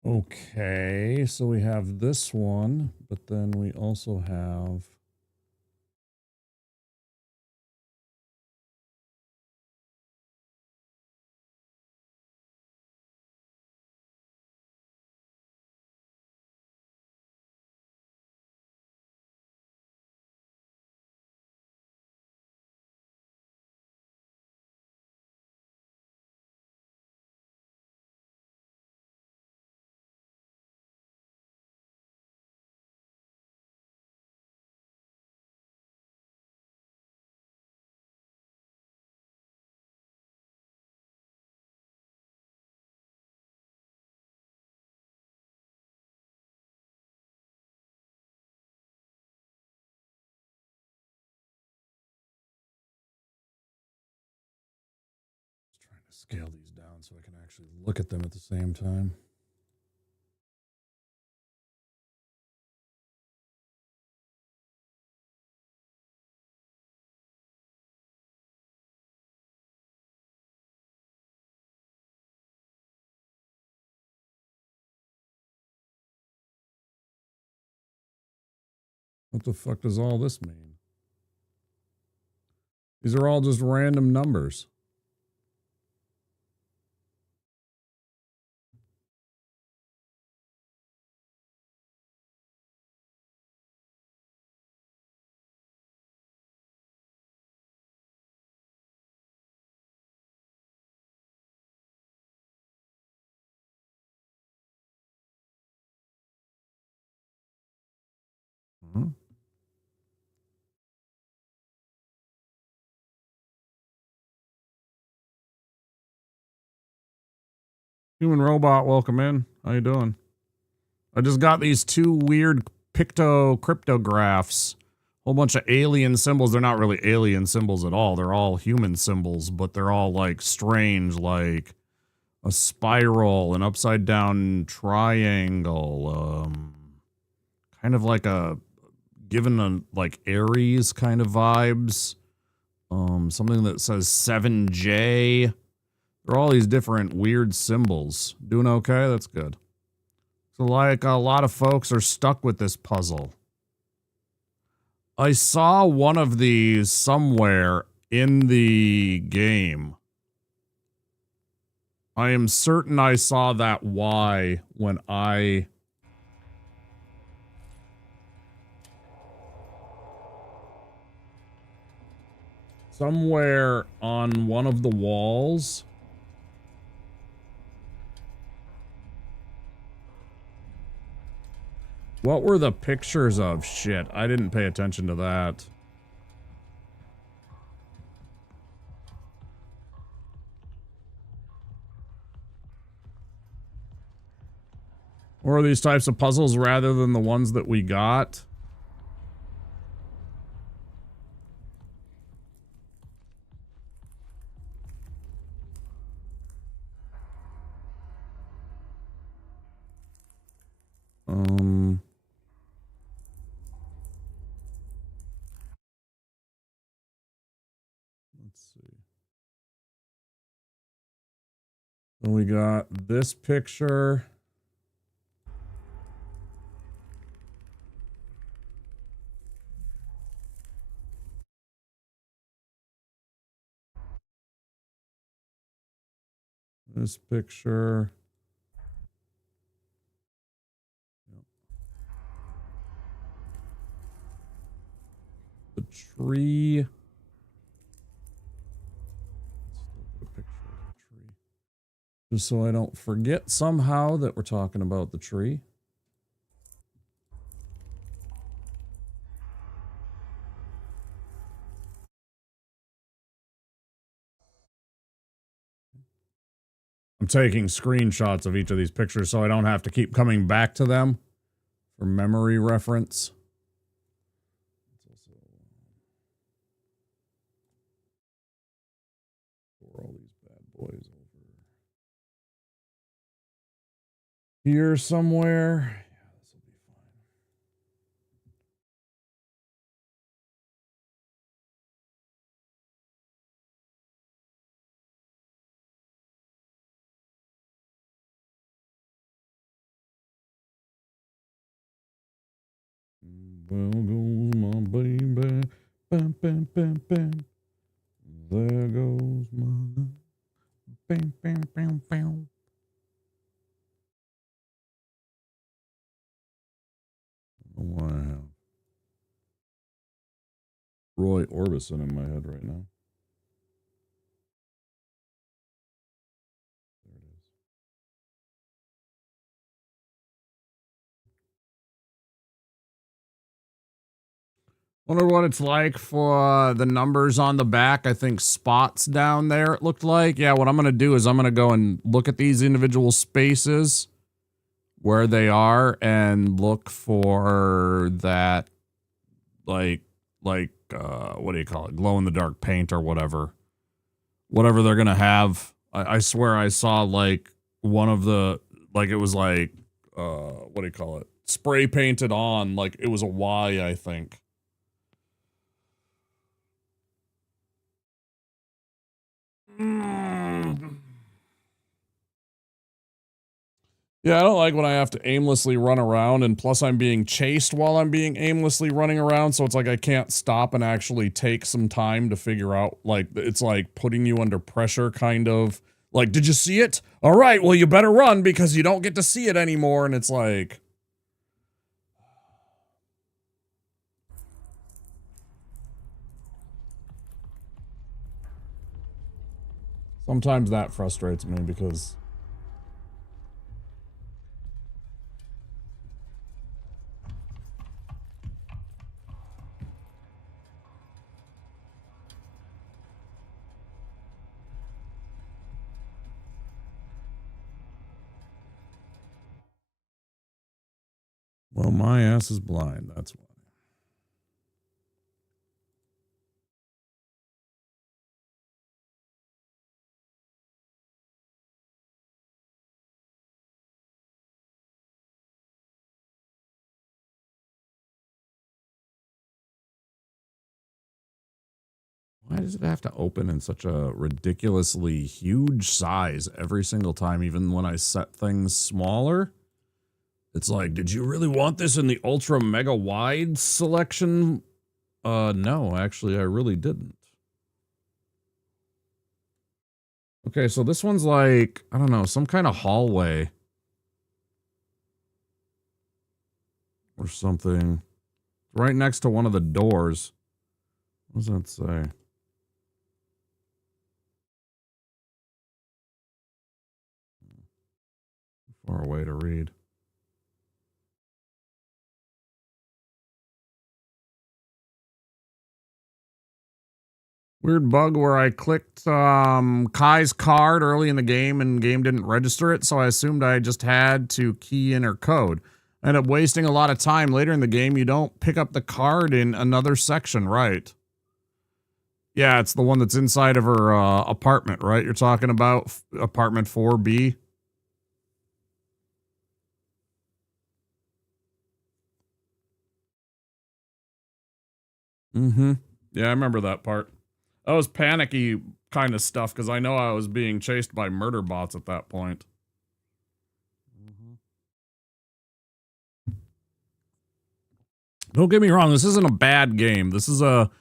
Okay, so we have this one, but then we also have... Trying to scale these down so I can actually look at them at the same time. What the fuck does all this mean? These are all just random numbers. Hmm. Human robot, welcome in. How you doing? I just got these two weird cryptographs. Whole bunch of alien symbols. They're not really alien symbols at all. They're all human symbols, but they're all like strange, like a spiral, an upside down triangle, kind of like a given a like Aries kind of vibes. Something that says 7J. There are all these different weird symbols. Doing okay? That's good. So like a lot of folks are stuck with this puzzle. I saw one of these somewhere in the game. I am certain I saw that Y when I... Somewhere on one of the walls. What were the pictures of? Shit, I didn't pay attention to that. Or are these types of puzzles rather than the ones that we got? Let's see. So we got this picture. This picture. The tree. Let's look at a picture of the tree. Just so I don't forget somehow that we're talking about the tree. I'm taking screenshots of each of these pictures so I don't have to keep coming back to them for memory reference. Pour all these bad boys over here somewhere. There goes my baby. Bam, bam, bam, bam. There goes my. Bam, bam, bam, bam. Why I have Roy Orbison in my head right now. There it is. Wonder what it's like for the numbers on the back. I think spots down there, it looked like. Yeah, what I'm going to do is I'm going to go and look at these individual spaces where they are and look for that, like, what do you call it? Glow in the dark paint or whatever. Whatever they're going to have. I swear I saw, like, one of the, like, it was like, what do you call it? Spray painted on, like, it was a Y, I think. Yeah, I don't like when I have to aimlessly run around, and plus I'm being chased while I'm being aimlessly running around, so it's like I can't stop and actually take some time to figure out, like, it's like putting you under pressure, kind of. Like, did you see it? All right, well, you better run because you don't get to see it anymore, and it's like... Sometimes that frustrates me because... Well, my ass is blind, that's why. Why does it have to open in such a ridiculously huge size every single time, even when I set things smaller? It's like, did you really want this in the ultra mega wide selection? No, actually, I really didn't. Okay, so this one's like, I don't know, some kind of hallway. Or something. Right next to one of the doors. What does that say? Far away to read. Weird bug where I clicked Kai's card early in the game and game didn't register it, so I assumed I just had to key in her code. I ended up wasting a lot of time later in the game. You don't pick up the card in another section, right? Yeah, it's the one that's inside of her apartment, right? You're talking about apartment 4B? Mm-hmm. Yeah, I remember that part. That was panicky kind of stuff because I know I was being chased by murder bots at that point. Don't get me wrong, this isn't a bad game. This is a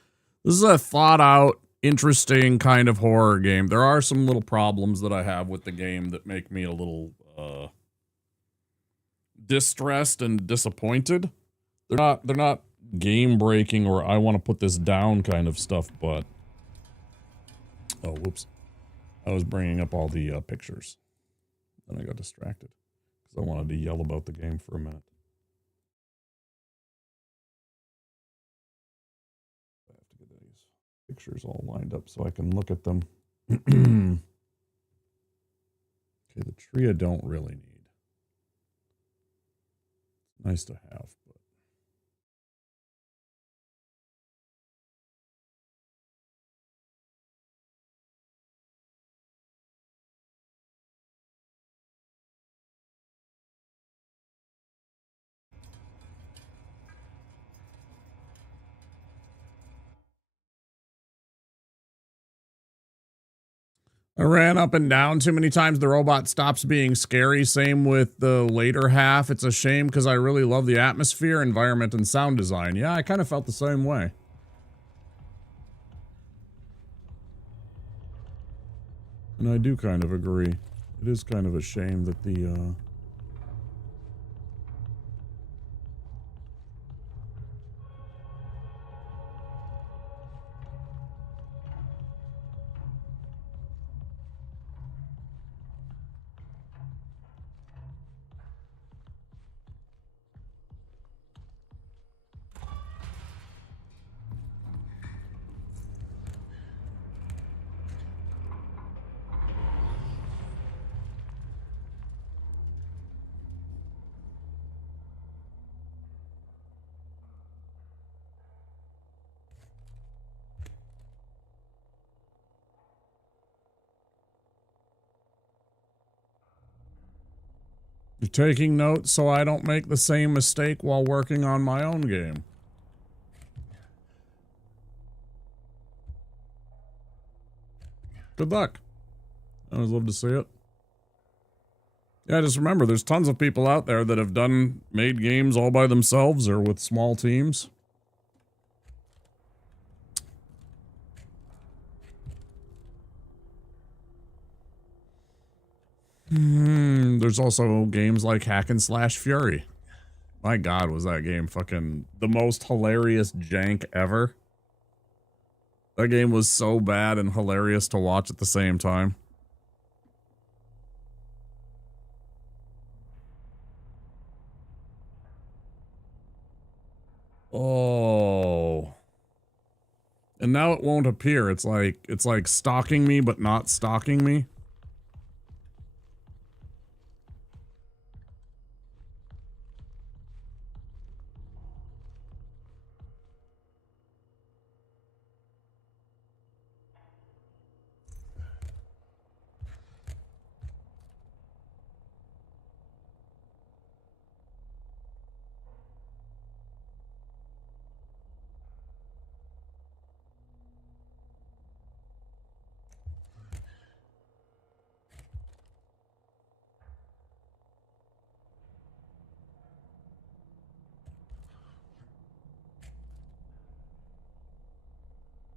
thought out, interesting kind of horror game. There are some little problems that I have with the game that make me a little distressed and disappointed. They're not game breaking or I want to put this down kind of stuff, but oh, whoops. I was bringing up all the pictures. Then I got distracted because I wanted to yell about the game for a minute. I have to get these pictures all lined up so I can look at them. Okay, the tree I don't really need. Nice to have, but I ran up and down too many times. The robot stops being scary. Same with the later half. It's a shame because I really love the atmosphere, environment, and sound design. Yeah, I kind of felt the same way. And I do kind of agree. It is kind of a shame that the, you're taking notes so I don't make the same mistake while working on my own game. Good luck. I always love to see it. Yeah, just remember, there's tons of people out there that have made games all by themselves or with small teams. There's also games like Hack and Slash Fury. My God, was that game fucking the most hilarious jank ever. That game was so bad and hilarious to watch at the same time. Oh. And now it won't appear. It's like stalking me, but not stalking me.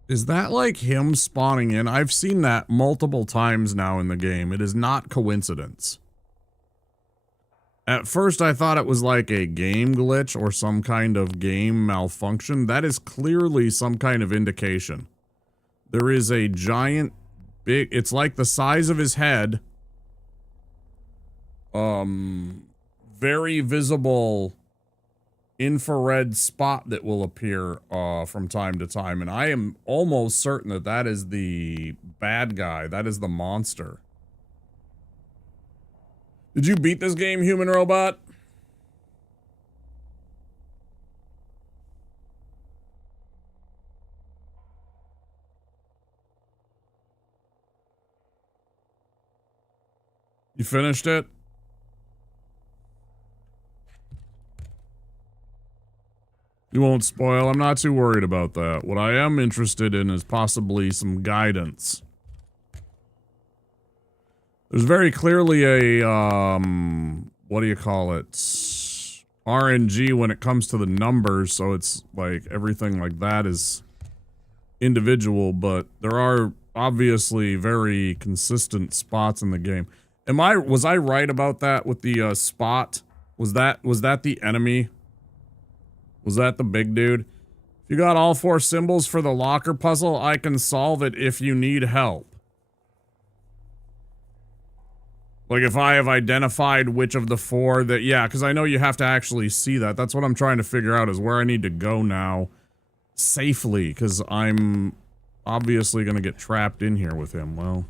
Is that like him spawning in? I've seen that multiple times now in the game. It is not coincidence. At first I thought it was like a game glitch or some kind of game malfunction. That is clearly some kind of indication. There is a giant, big, it's like the size of his head. Very visible infrared spot that will appear from time to time, and I am almost certain that that is the bad guy. That is the monster. Did you beat this game, Human Robot? You finished it? You won't spoil. I'm not too worried about that. What I am interested in is possibly some guidance. There's very clearly a, what do you call it? RNG when it comes to the numbers, so it's like everything like that is individual, but there are obviously very consistent spots in the game. Was I right about that with the spot? Was that the enemy? Was that the big dude? If you got all 4 symbols for the locker puzzle, I can solve it if you need help. Like if I have identified which of the 4 that, yeah, because I know you have to actually see that. That's what I'm trying to figure out is where I need to go now safely, because I'm obviously going to get trapped in here with him. Well...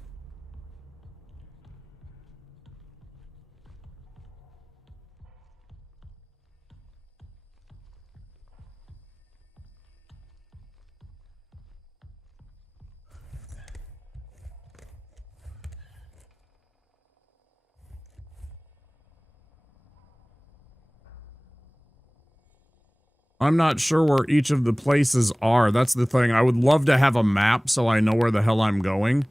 I'm not sure where each of the places are. That's the thing. I would love to have a map so I know where the hell I'm going.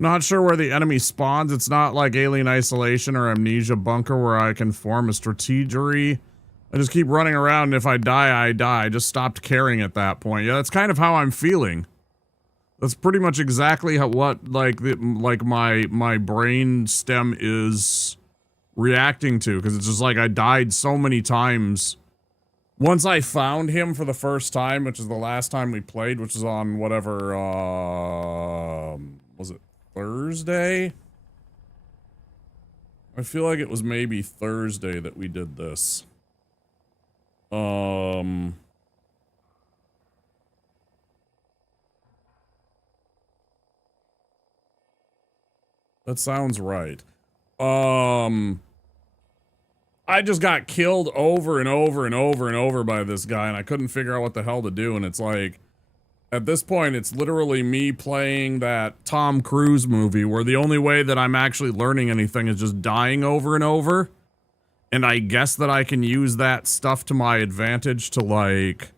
Not sure where the enemy spawns. It's not like Alien Isolation or Amnesia Bunker where I can form a strategery. I just keep running around, and if I die, I die. I just stopped caring at that point. Yeah, that's kind of how I'm feeling. That's pretty much exactly what my brain stem is reacting to, because it's just like I died so many times. Once I found him for the first time, which is the last time we played, which is on whatever, was it Thursday? I feel like it was maybe Thursday that we did this. That sounds right. I just got killed over and over and over and over by this guy, and I couldn't figure out what the hell to do, and it's like, at this point, it's literally me playing that Tom Cruise movie where the only way that I'm actually learning anything is just dying over and over. And I guess that I can use that stuff to my advantage to, like,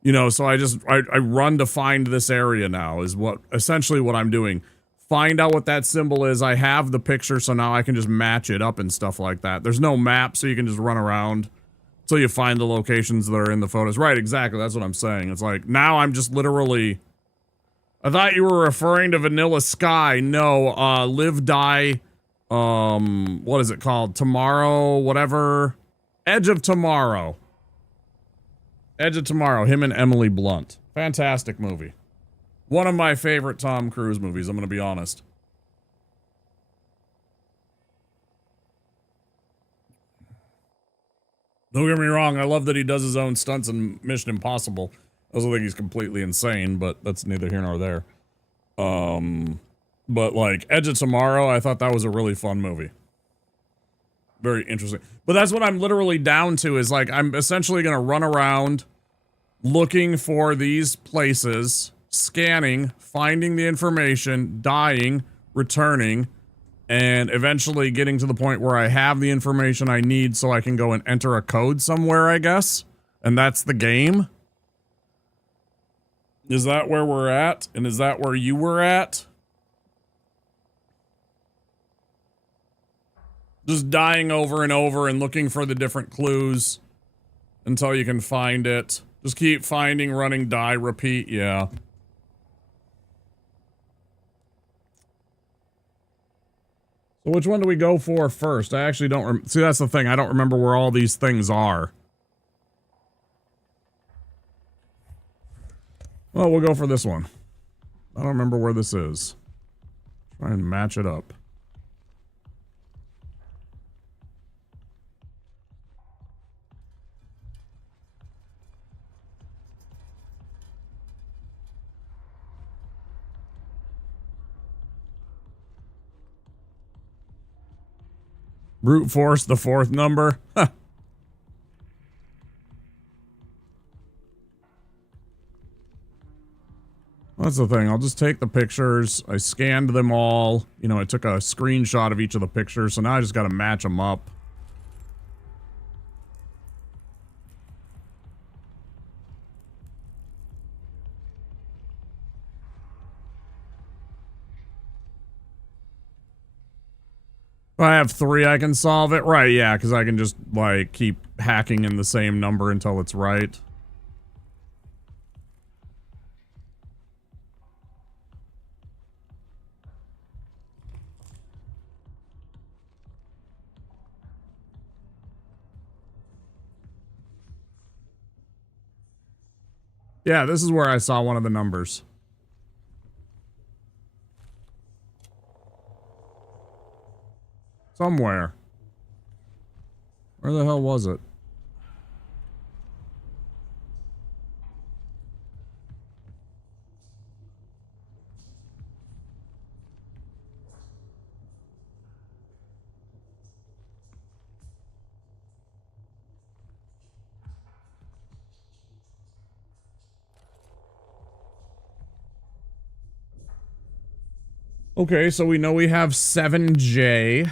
you know, so I run to find this area now is essentially what I'm doing. Find out what that symbol is. I have the picture, so now I can just match it up and stuff like that. There's no map, so you can just run around until you find the locations that are in the photos. Right, exactly. That's what I'm saying. It's like, now I'm just literally... I thought you were referring to Vanilla Sky. No, Live, Die... what is it called? Tomorrow, whatever. Edge of Tomorrow. Edge of Tomorrow, him and Emily Blunt. Fantastic movie. One of my favorite Tom Cruise movies, I'm gonna be honest. Don't get me wrong, I love that he does his own stunts in Mission Impossible. I also think he's completely insane, but that's neither here nor there. But like, Edge of Tomorrow, I thought that was a really fun movie. Very interesting. But that's what I'm literally down to, is like, I'm essentially gonna run around looking for these places, scanning, finding the information, dying, returning, and eventually getting to the point where I have the information I need so I can go and enter a code somewhere, I guess. And that's the game. Is that where we're at? And is that where you were at? Just dying over and over and looking for the different clues until you can find it. Just keep finding, running, die, repeat, yeah. So which one do we go for first? I actually don't see, that's the thing. I don't remember where all these things are. Well, we'll go for this one. I don't remember where this is. Try and match it up. Brute force the fourth number. Huh. That's the thing. I'll just take the pictures. I scanned them all. You know, I took a screenshot of each of the pictures, so now I just got to match them up. If I have 3, I can solve it. Right, yeah, because I can just, like, keep hacking in the same number until it's right. Yeah, this is where I saw one of the numbers. Somewhere. Where the hell was it? Okay, so we know we have 7J.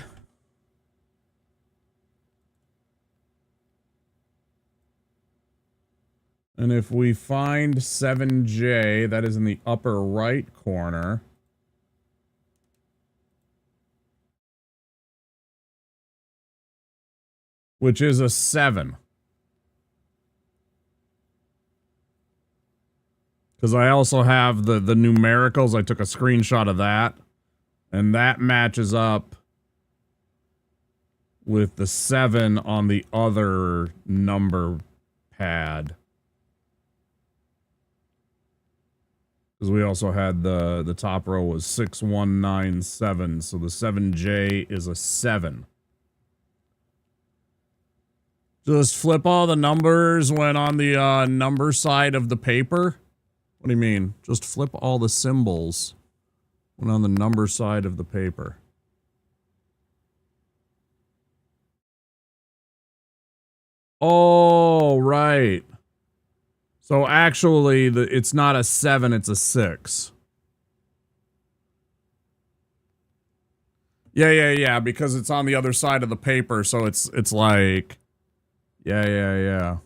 And if we find 7J, that is in the upper right corner. which is a 7. Because I also have the numericals. I took a screenshot of that. And that matches up with the 7 on the other number pad. Because we also had the top row was 6197, so the 7J is a 7. Just flip all the numbers when on the number side of the paper? What do you mean? Just flip all the symbols when on the number side of the paper. Oh, right. So actually, it's not a 7, it's a 6. Yeah, because it's on the other side of the paper, so it's like... Yeah.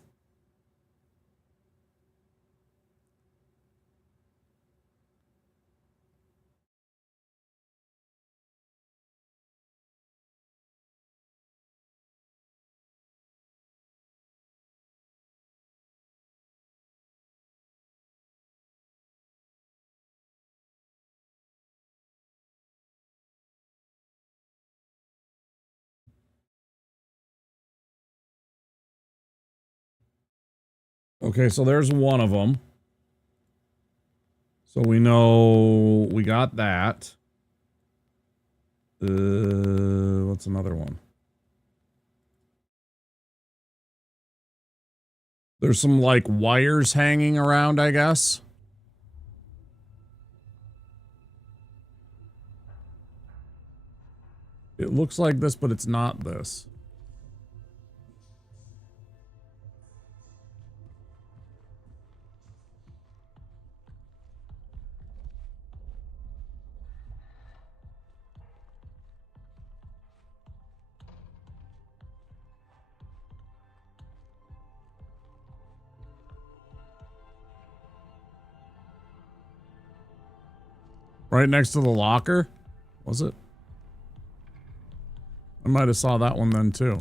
Okay, so there's one of them. So we know we got that. What's another one? There's some like wires hanging around, I guess. It looks like this, but it's not this. Right next to the locker? Was it? I might have saw that one then too.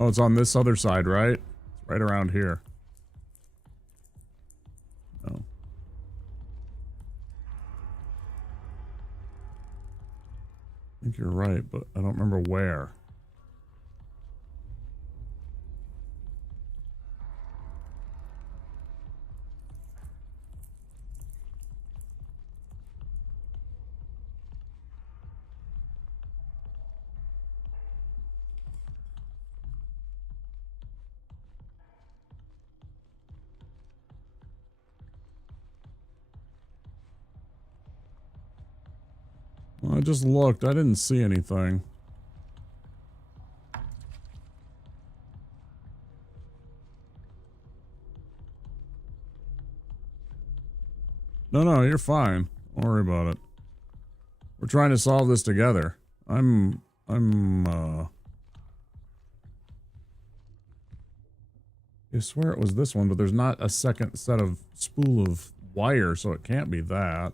Oh, it's on this other side, right? It's right around here. No. I think you're right, but I don't remember where. Well, I just looked. I didn't see anything. No, you're fine. Don't worry about it. We're trying to solve this together. I swear it was this one, but there's not a second set of spool of wire, so it can't be that.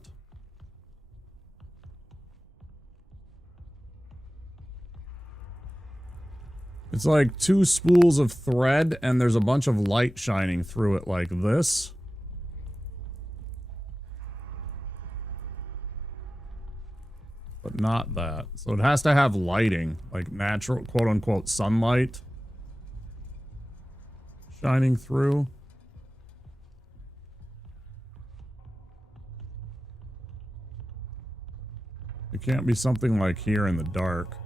It's like 2 spools of thread, and there's a bunch of light shining through it like this. But not that. So it has to have lighting, like natural, quote-unquote, sunlight shining through. It can't be something like here in the dark.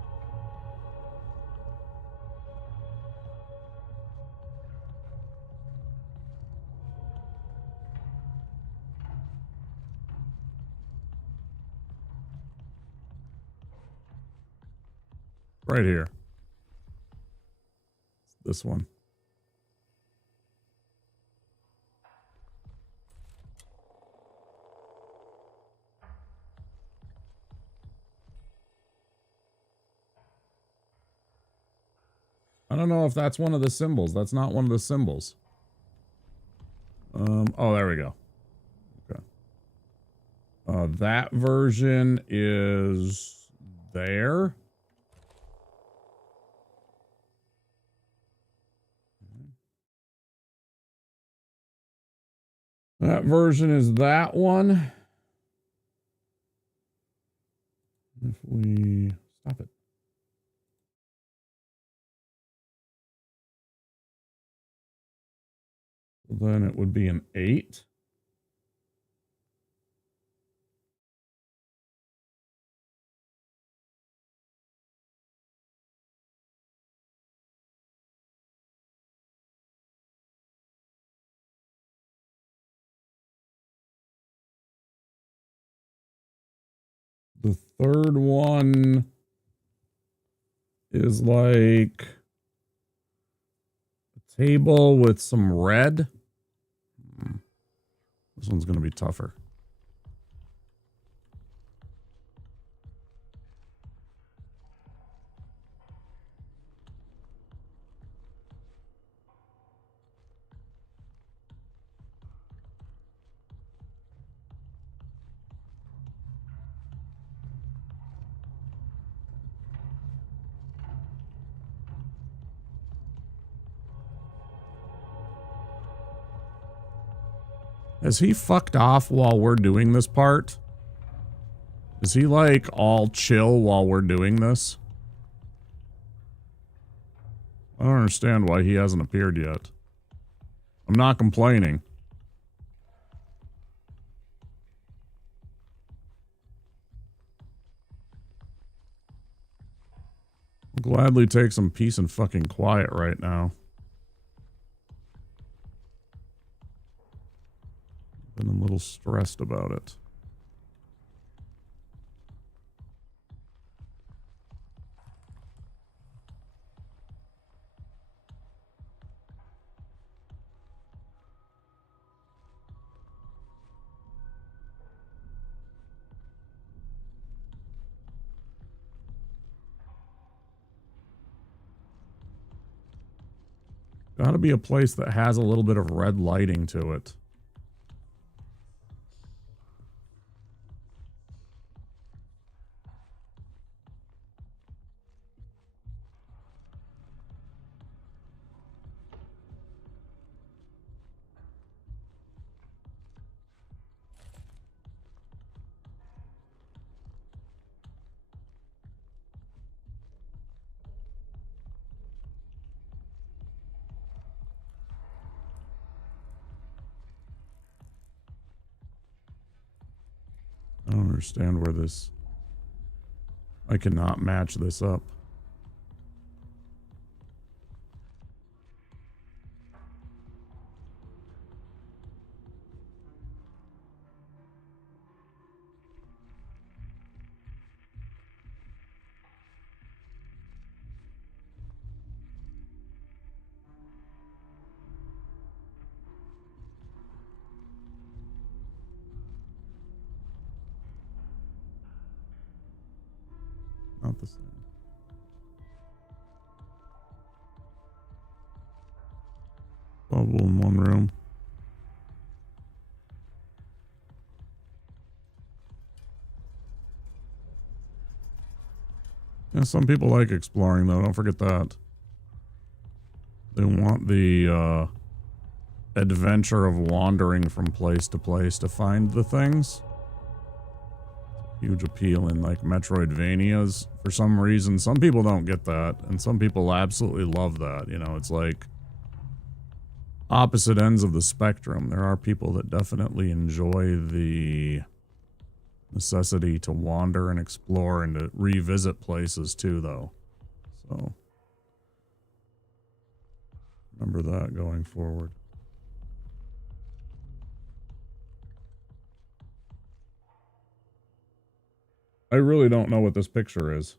Right here. This one. I don't know if that's one of the symbols. That's not one of the symbols. Oh, there we go. Okay. That version is there. That version is that one. If we stop it. Then it would be an 8. The third one is like a table with some red. This one's going to be tougher. Has he fucked off while we're doing this part? Is he like all chill while we're doing this? I don't understand why he hasn't appeared yet. I'm not complaining. I'll gladly take some peace and fucking quiet right now. Been a little stressed about it. Gotta be a place that has a little bit of red lighting to it. I don't understand where this... I cannot match this up. Not the same. Bubble in one room. Yeah, some people like exploring though, don't forget that. They want the adventure of wandering from place to place to find the things. Huge appeal in like Metroidvanias for some reason. Some people don't get that, and some people absolutely love that. You know, it's like opposite ends of the spectrum. There are people that definitely enjoy the necessity to wander and explore and to revisit places too, though. So remember that going forward. I really don't know what this picture is.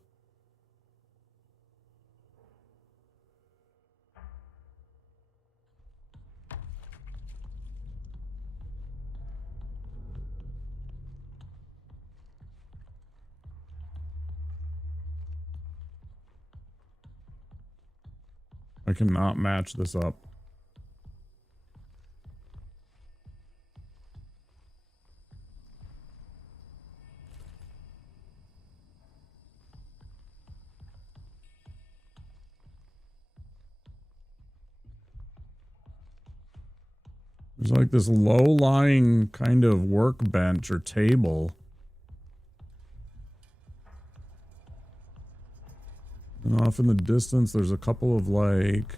I cannot match this up. There's like this low-lying kind of workbench or table. And off in the distance, there's a couple of like...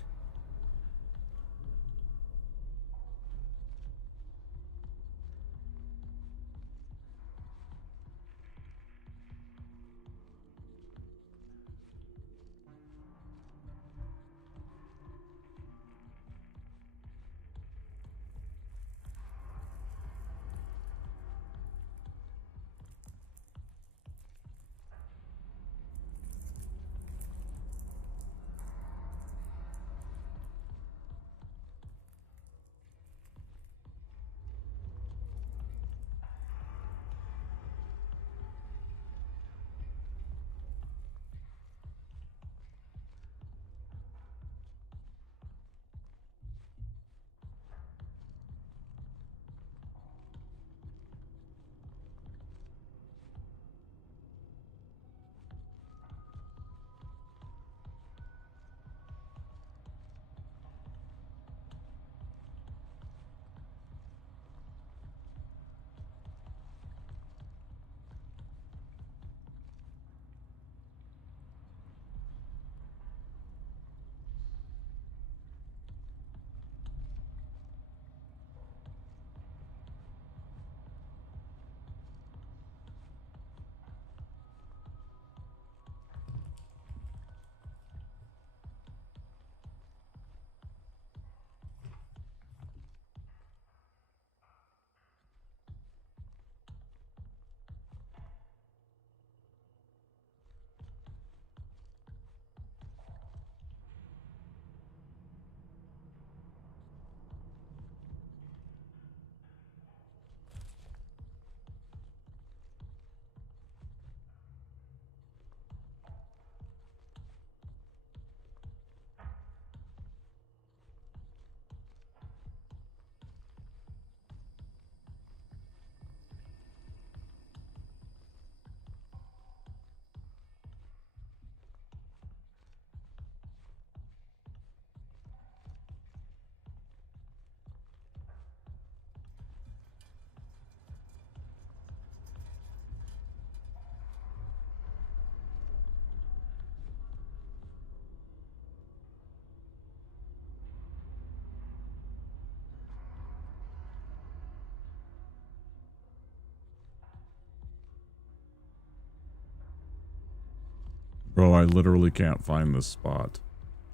Bro, I literally can't find this spot.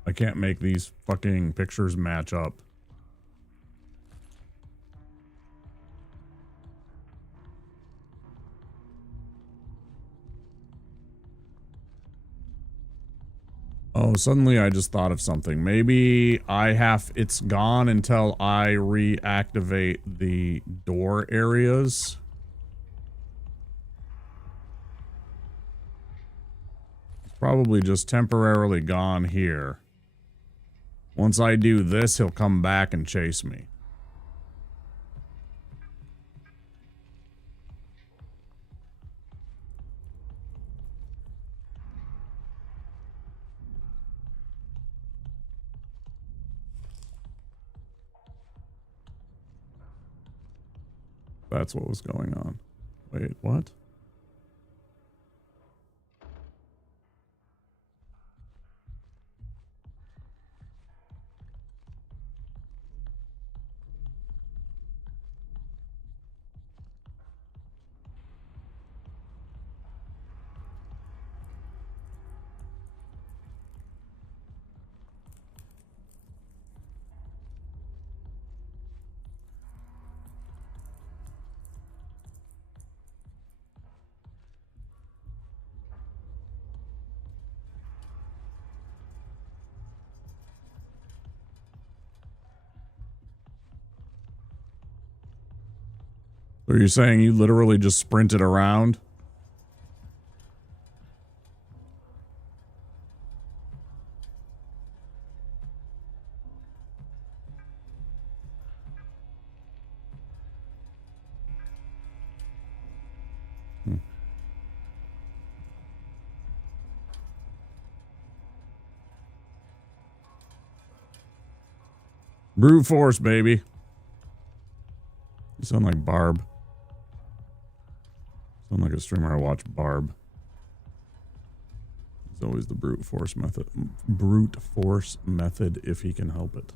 I can't make these fucking pictures match up. Oh, suddenly I just thought of something. Maybe it's gone until I reactivate the door areas. It's probably just temporarily gone here. Once I do this, he'll come back and chase me. That's what was going on. Wait, what? So you're saying you literally just sprinted around? Brute force, baby. sound like Barb. Sound like a streamer I watch, Barb. It's always the brute force method. Brute force method if he can help it.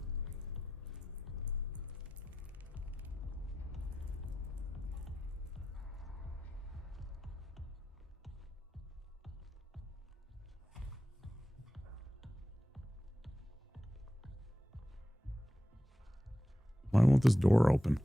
Why won't this door open?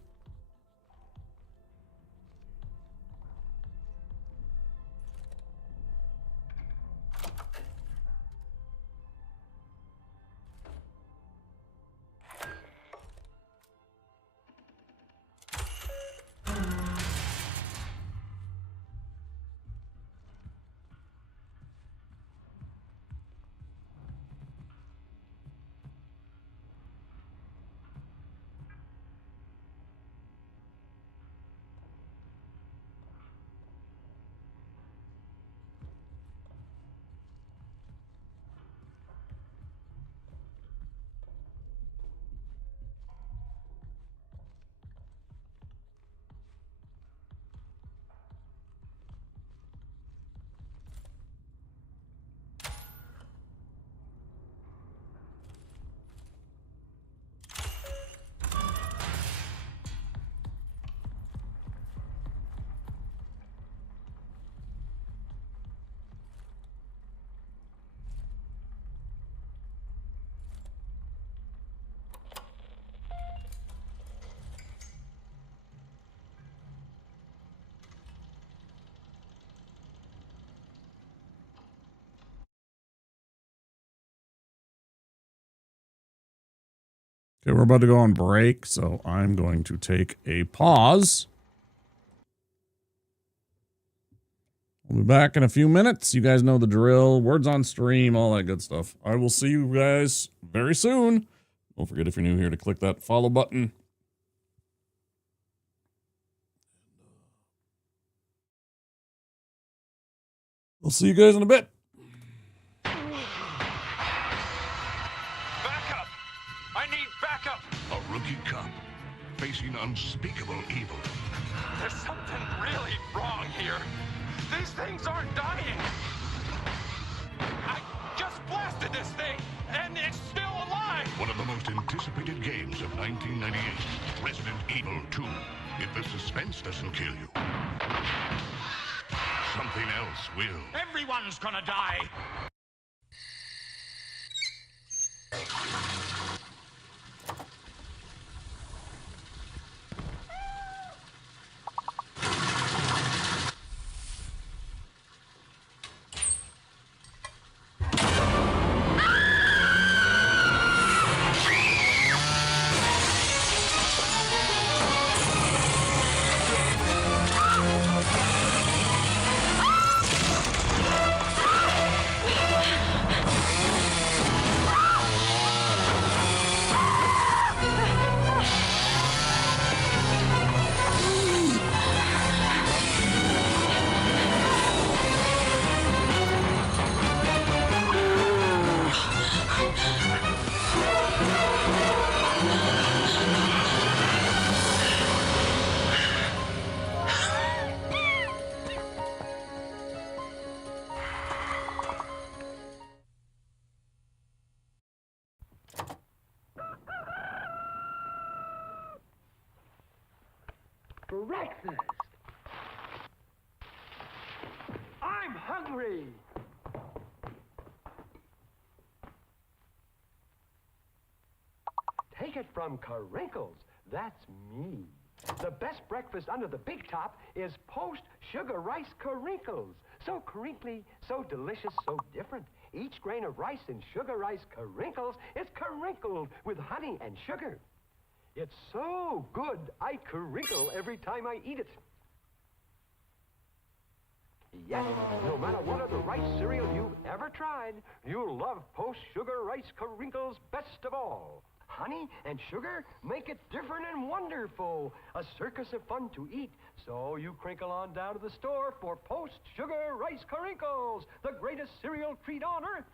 Okay, we're about to go on break, so I'm going to take a pause. We'll be back in a few minutes. You guys know the drill. Words on stream, all that good stuff. I will see you guys very soon. Don't forget, if you're new here, to click that follow button. We'll see you guys in a bit. Rookie cop facing unspeakable evil. There's something really wrong here. These things aren't dying. I just blasted this thing, and it's still alive. One of the most anticipated games of 1998, Resident Evil 2. If the suspense doesn't kill you, something else will. Everyone's gonna die. Breakfast! I'm hungry! Take it from Carinkles. That's me. The best breakfast under the big top is post-sugar rice Carinkles. So crinkly, so delicious, so different. Each grain of rice in sugar rice Carinkles is carinkled with honey and sugar. It's so good, I crinkle every time I eat it. Yes, no matter what other rice cereal you've ever tried, you'll love post-sugar rice Carinkles best of all. Honey and sugar make it different and wonderful. A circus of fun to eat. So you crinkle on down to the store for post-sugar rice Carinkles, the greatest cereal treat on earth.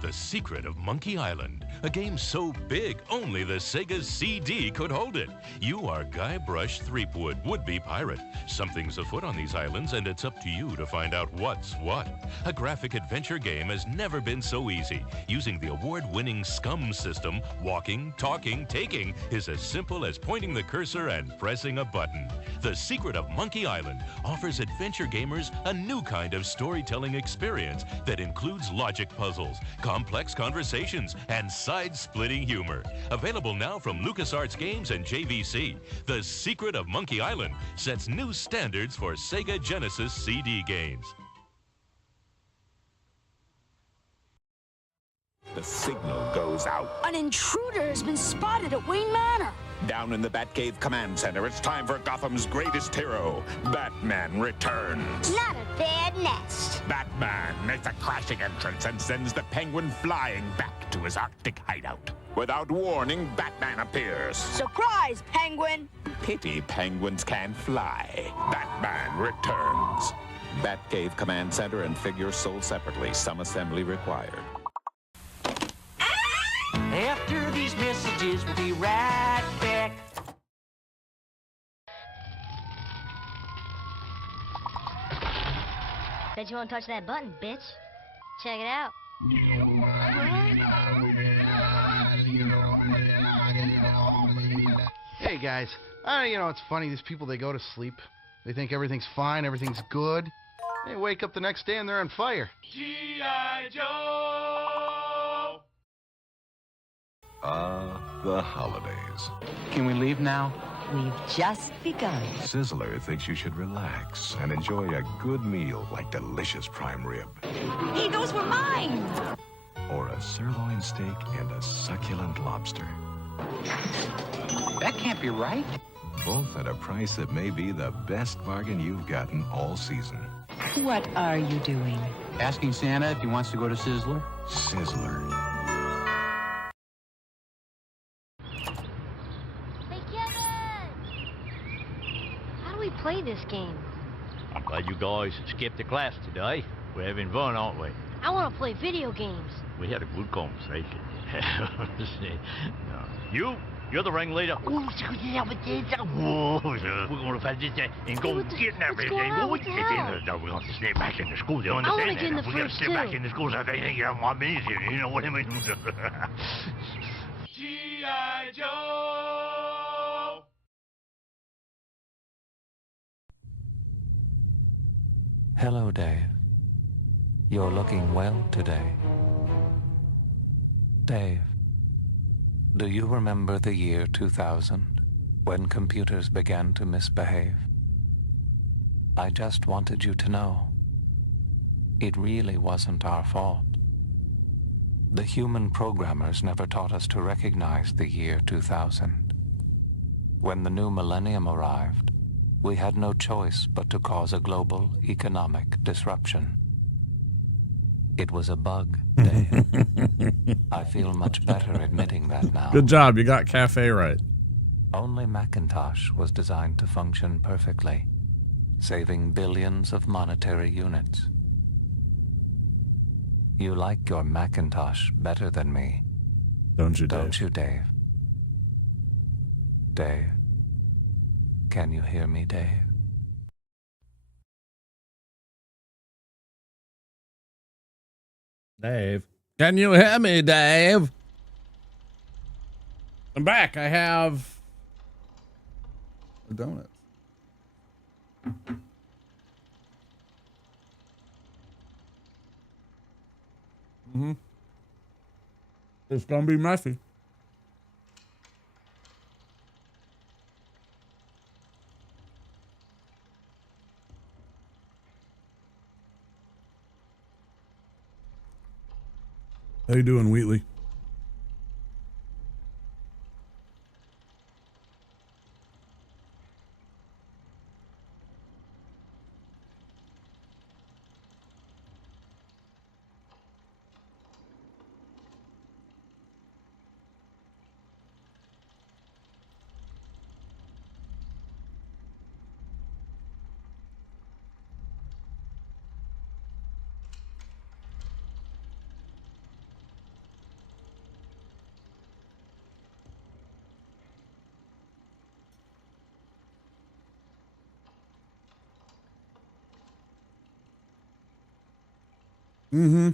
The Secret of Monkey Island, a game so big only the Sega CD could hold it. You are Guybrush Threepwood, would-be pirate. Something's afoot on these islands, and it's up to you to find out what's what. A graphic adventure game has never been so easy. Using the award-winning SCUM system, walking, talking, taking is as simple as pointing the cursor and pressing a button. The Secret of Monkey Island offers adventure gamers a new kind of storytelling experience that includes logic puzzles, complex conversations, and side-splitting humor. Available now from LucasArts Games and JVC, The Secret of Monkey Island sets new standards for Sega Genesis CD games. The signal goes out. An intruder has been spotted at Wayne Manor. Down in the Batcave Command Center, it's time for Gotham's greatest hero. Batman returns. Not a bad nest. Batman makes a crashing entrance and sends the Penguin flying back to his Arctic hideout. Without warning, Batman appears. Surprise, Penguin! Pity penguins can't fly. Batman returns. Batcave Command Center and figures sold separately. Some assembly required. After these messages, we'll be right back. Bet you won't touch that button, bitch. Check it out. Hey guys, it's funny, these people, they go to sleep. They think everything's fine, everything's good. They wake up the next day and they're on fire. G.I. Joe! The holidays. Can we leave now? We've just begun. Sizzler thinks you should relax and enjoy a good meal like delicious prime rib. Hey, those were mine! Or a sirloin steak and a succulent lobster. That can't be right. Both at a price that may be the best bargain you've gotten all season. What are you doing? Asking Santa if he wants to go to Sizzler? Sizzler. Hey, Kevin! How do we play this game? I'm glad you guys skipped the class today. We're having fun, aren't we? I want to play video games. We had a good conversation. You're the ringleader. We're going to find this and go get in everything. No, we're going to stay back in the school. You understand that? We're going to stay back in the school so they think you're my minister. You know what I mean? G.I. Joe! Hello, Dave. You're looking well today. Dave, do you remember the year 2000, when computers began to misbehave? I just wanted you to know, it really wasn't our fault. The human programmers never taught us to recognize the year 2000. When the new millennium arrived, we had no choice but to cause a global economic disruption. It was a bug, Dave. I feel much better admitting that now. Good job, you got cafe right. Only Macintosh was designed to function perfectly, saving billions of monetary units. You like your Macintosh better than me. Don't you, Dave? Don't you, Dave? Dave? Can you hear me, Dave? Dave. Can you hear me, Dave? I'm back. I have a donut. It's gonna be messy. How you doing, Wheatley? Mm-hmm.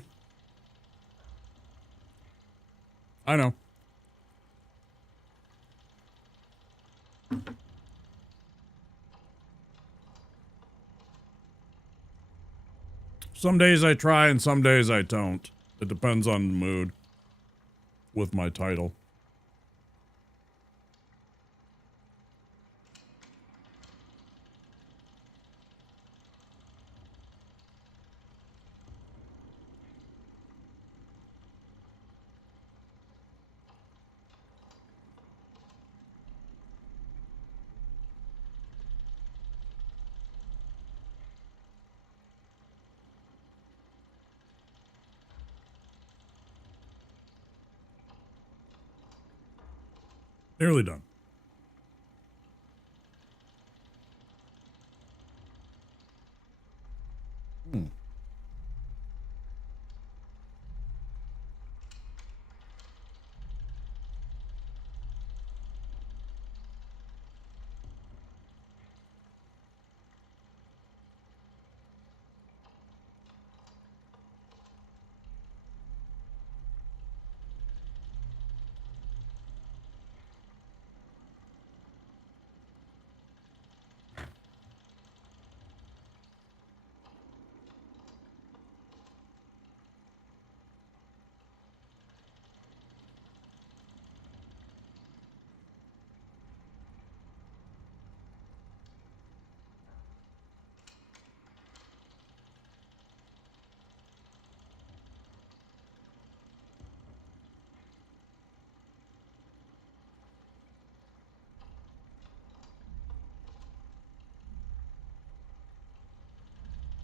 I know. Some days I try and some days I don't. It depends on the mood with my title. Nearly done. Hmm.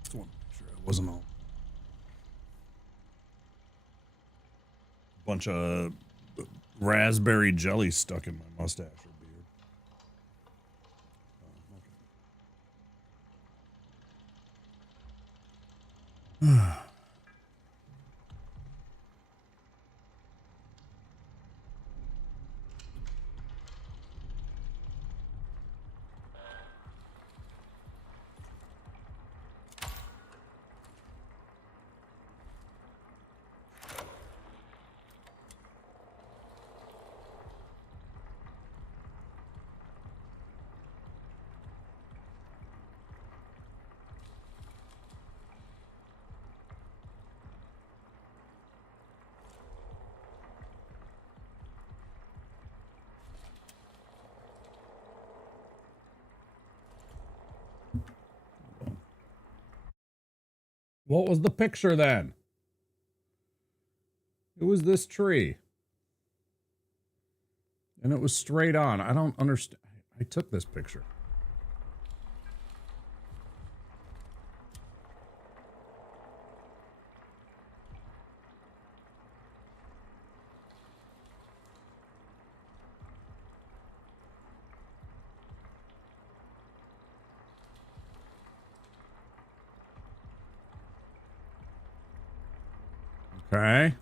Just want to make sure it wasn't all a bunch of raspberry jelly stuck in my mustache or beard. Okay. What was the picture then? It was this tree. And it was straight on. I don't understand. I took this picture. Okay. I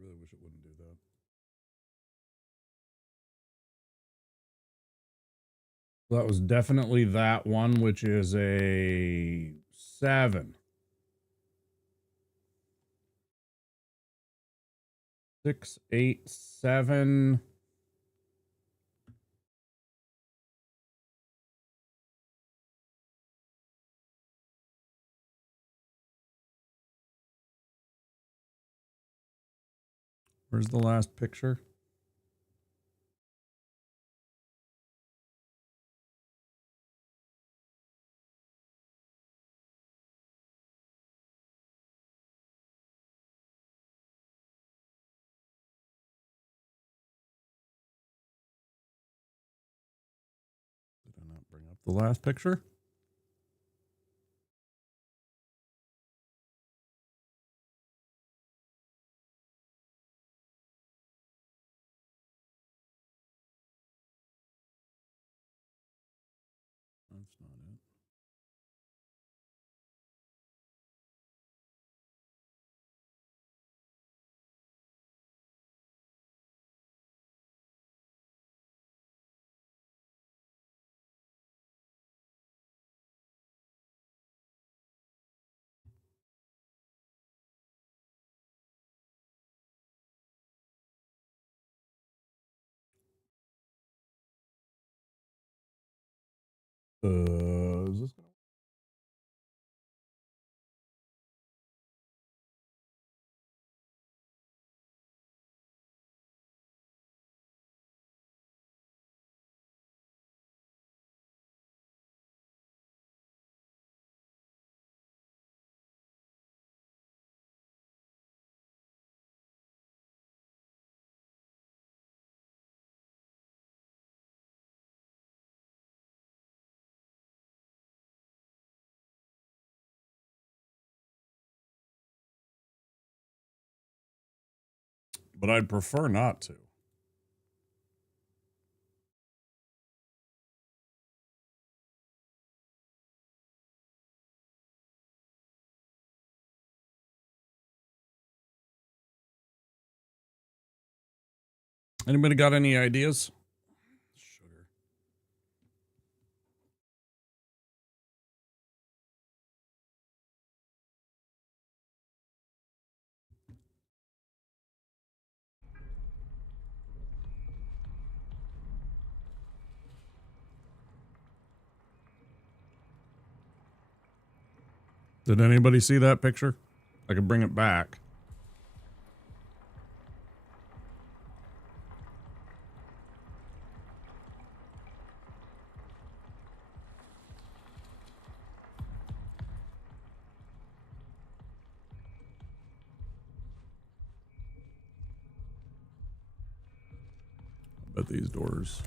really wish it wouldn't do that. That was definitely that one, which is a 7. 6, 8, 7. Where's the last picture? Did I not bring up the last picture? That's not it. Is this gonna... But I'd prefer not to. Anybody got any ideas? Sugar. Did anybody see that picture? I could bring it back. I bet these doors.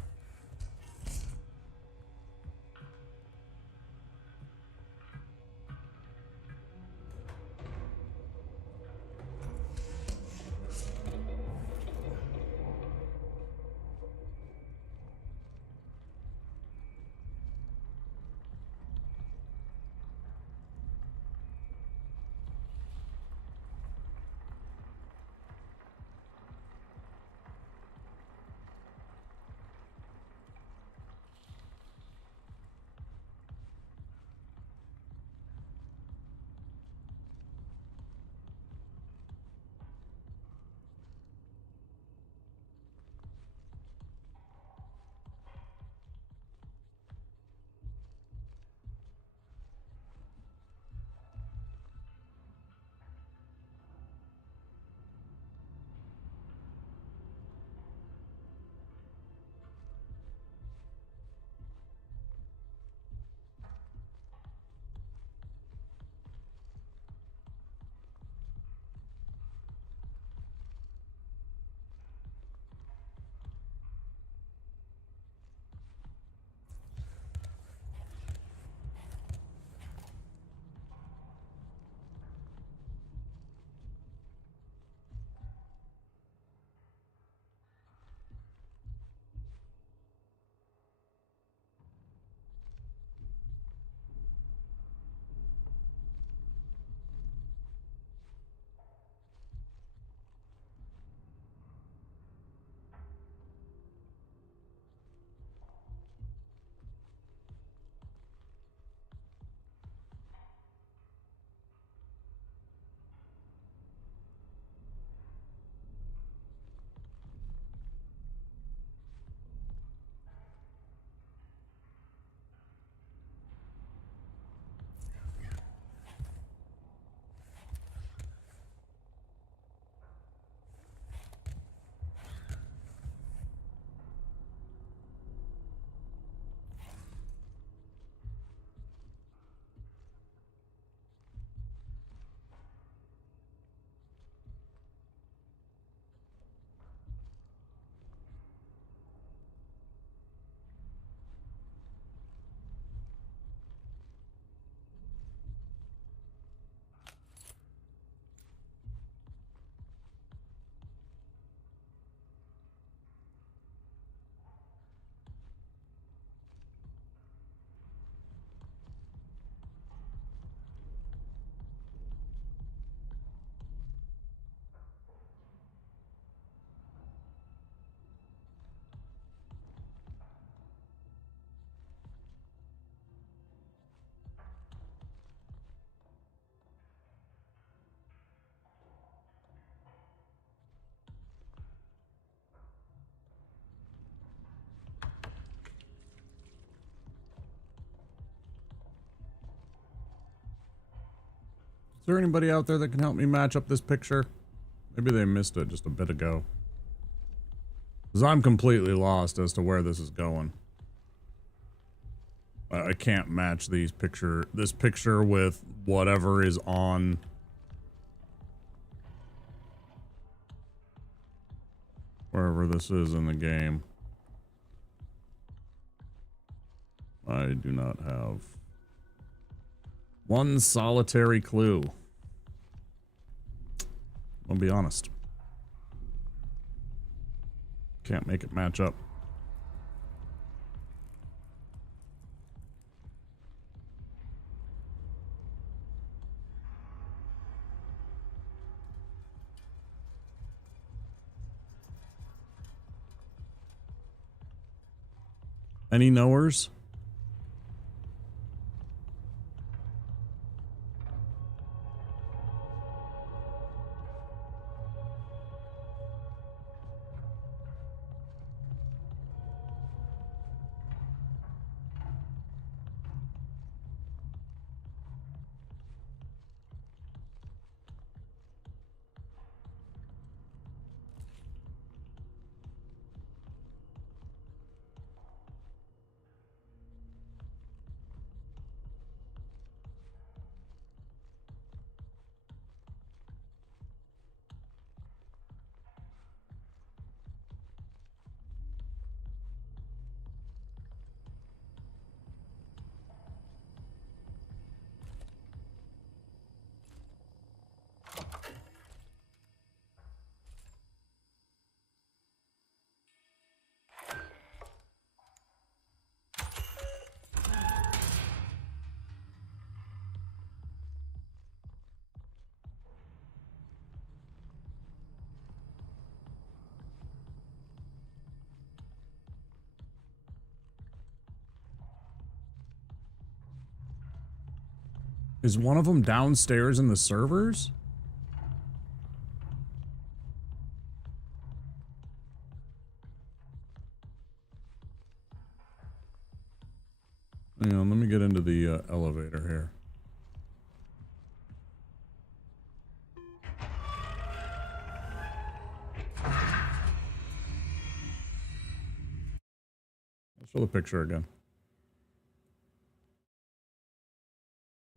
Is there anybody out there that can help me match up this picture? Maybe they missed it just a bit ago. Because I'm completely lost as to where this is going. I can't match this picture with whatever is on wherever this is in the game. I do not have one solitary clue. I'll be honest. Can't make it match up. Any knowers? Is one of them downstairs in the servers? Hang on, let me get into the elevator here. Let's show the picture again.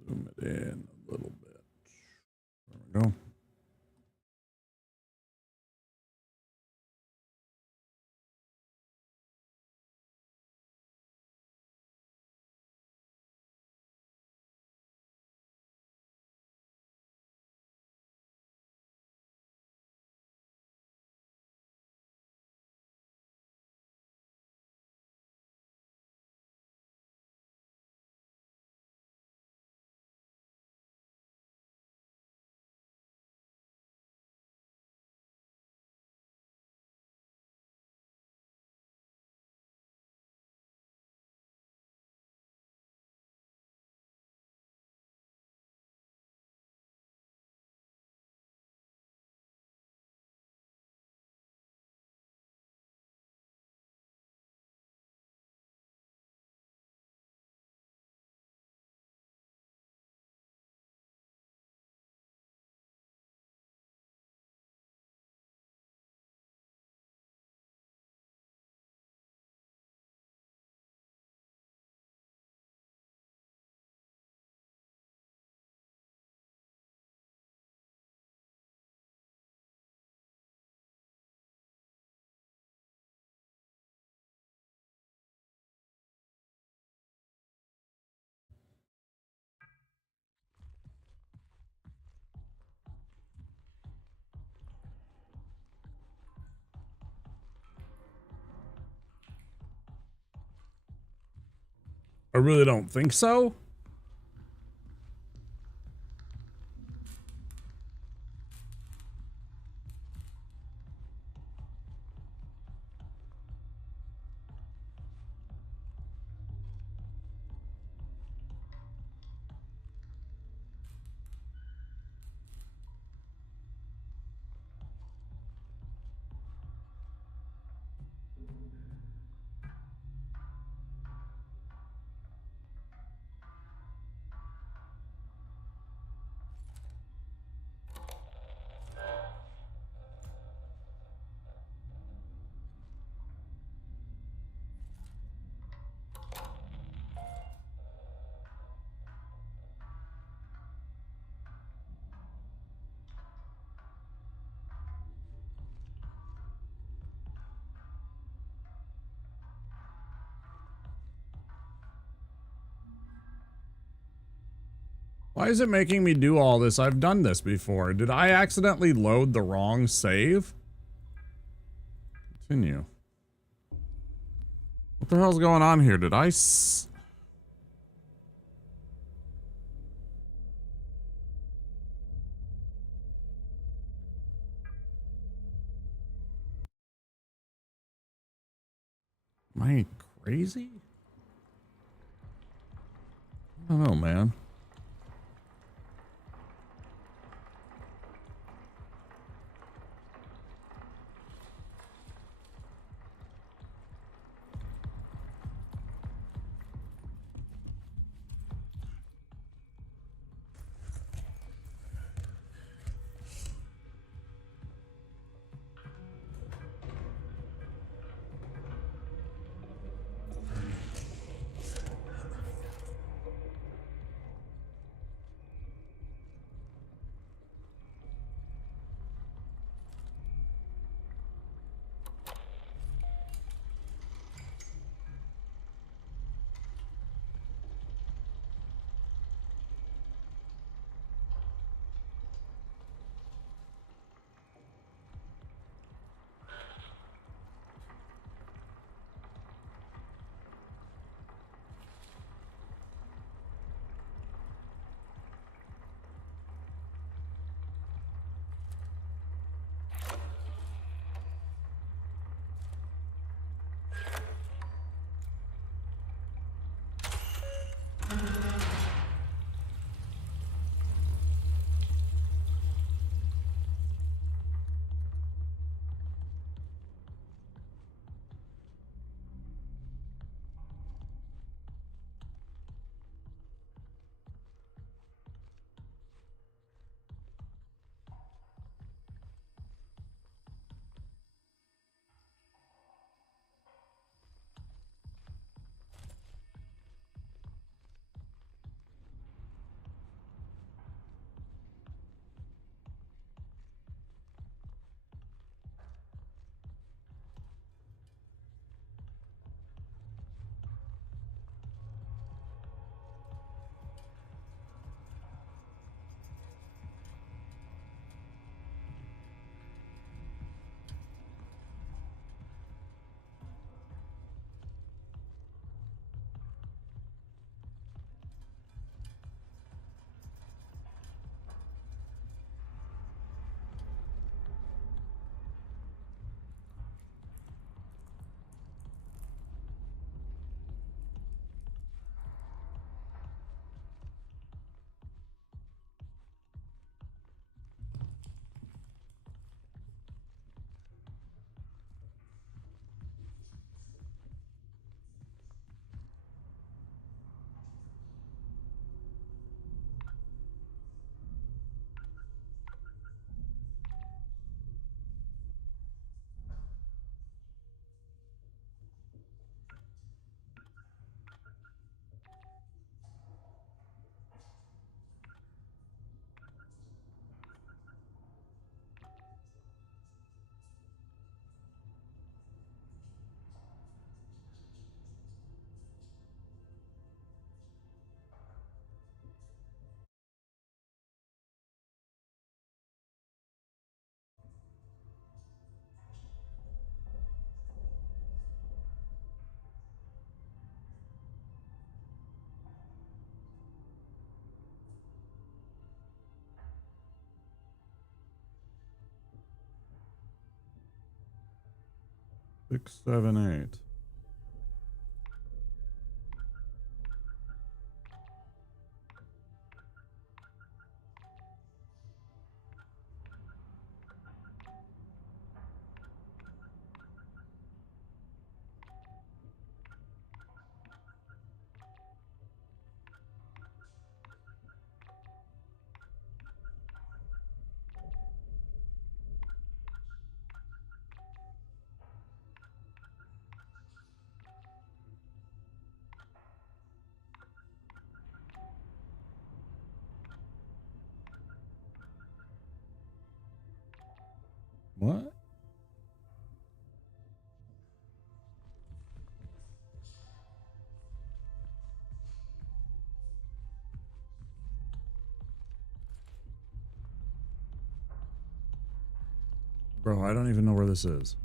Zoom it in a little bit. There we go. I really don't think so. Why is it making me do all this? I've done this before. Did I accidentally load the wrong save? Continue. What the hell's going on here? Did I Am I crazy? I don't know, man. Six, seven, eight. What? Bro, I don't even know where this is.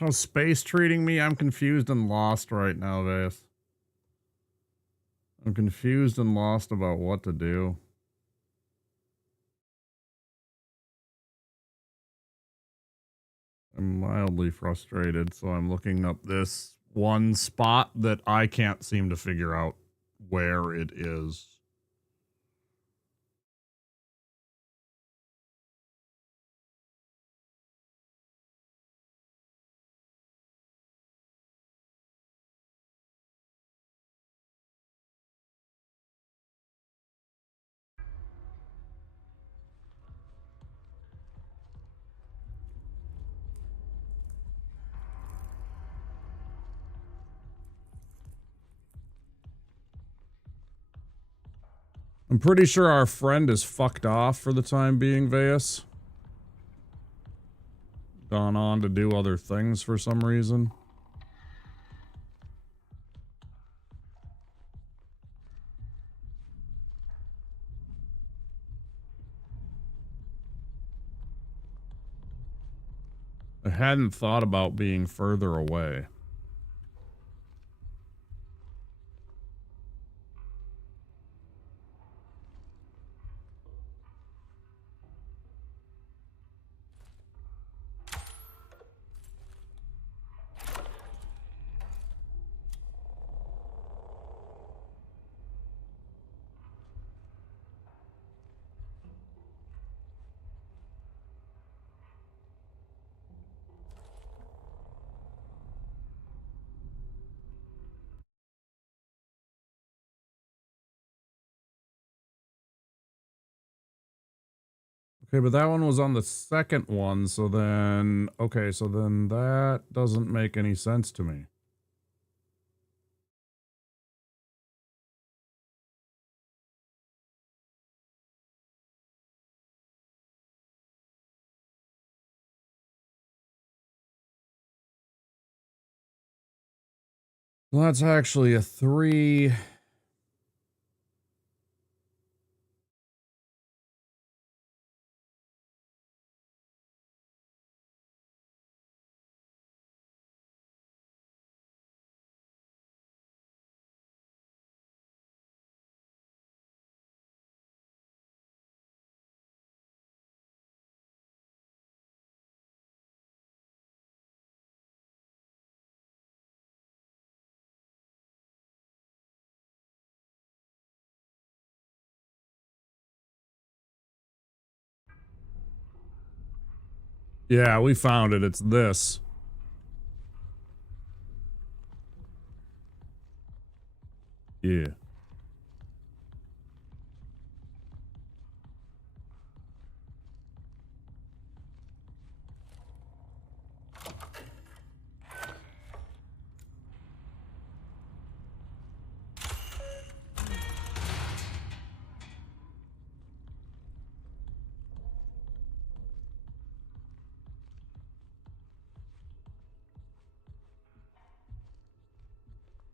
How's space treating me? I'm confused and lost right now, Vase. I'm confused and lost about what to do. I'm mildly frustrated, so I'm looking up this one spot that I can't seem to figure out where it is. I'm pretty sure our friend is fucked off for the time being, Vase. Gone on to do other things for some reason. I hadn't thought about being further away. Okay, but that one was on the second one, so then... Okay, so then that doesn't make any sense to me. Well, that's actually a 3... Yeah, we found it. It's this. Yeah.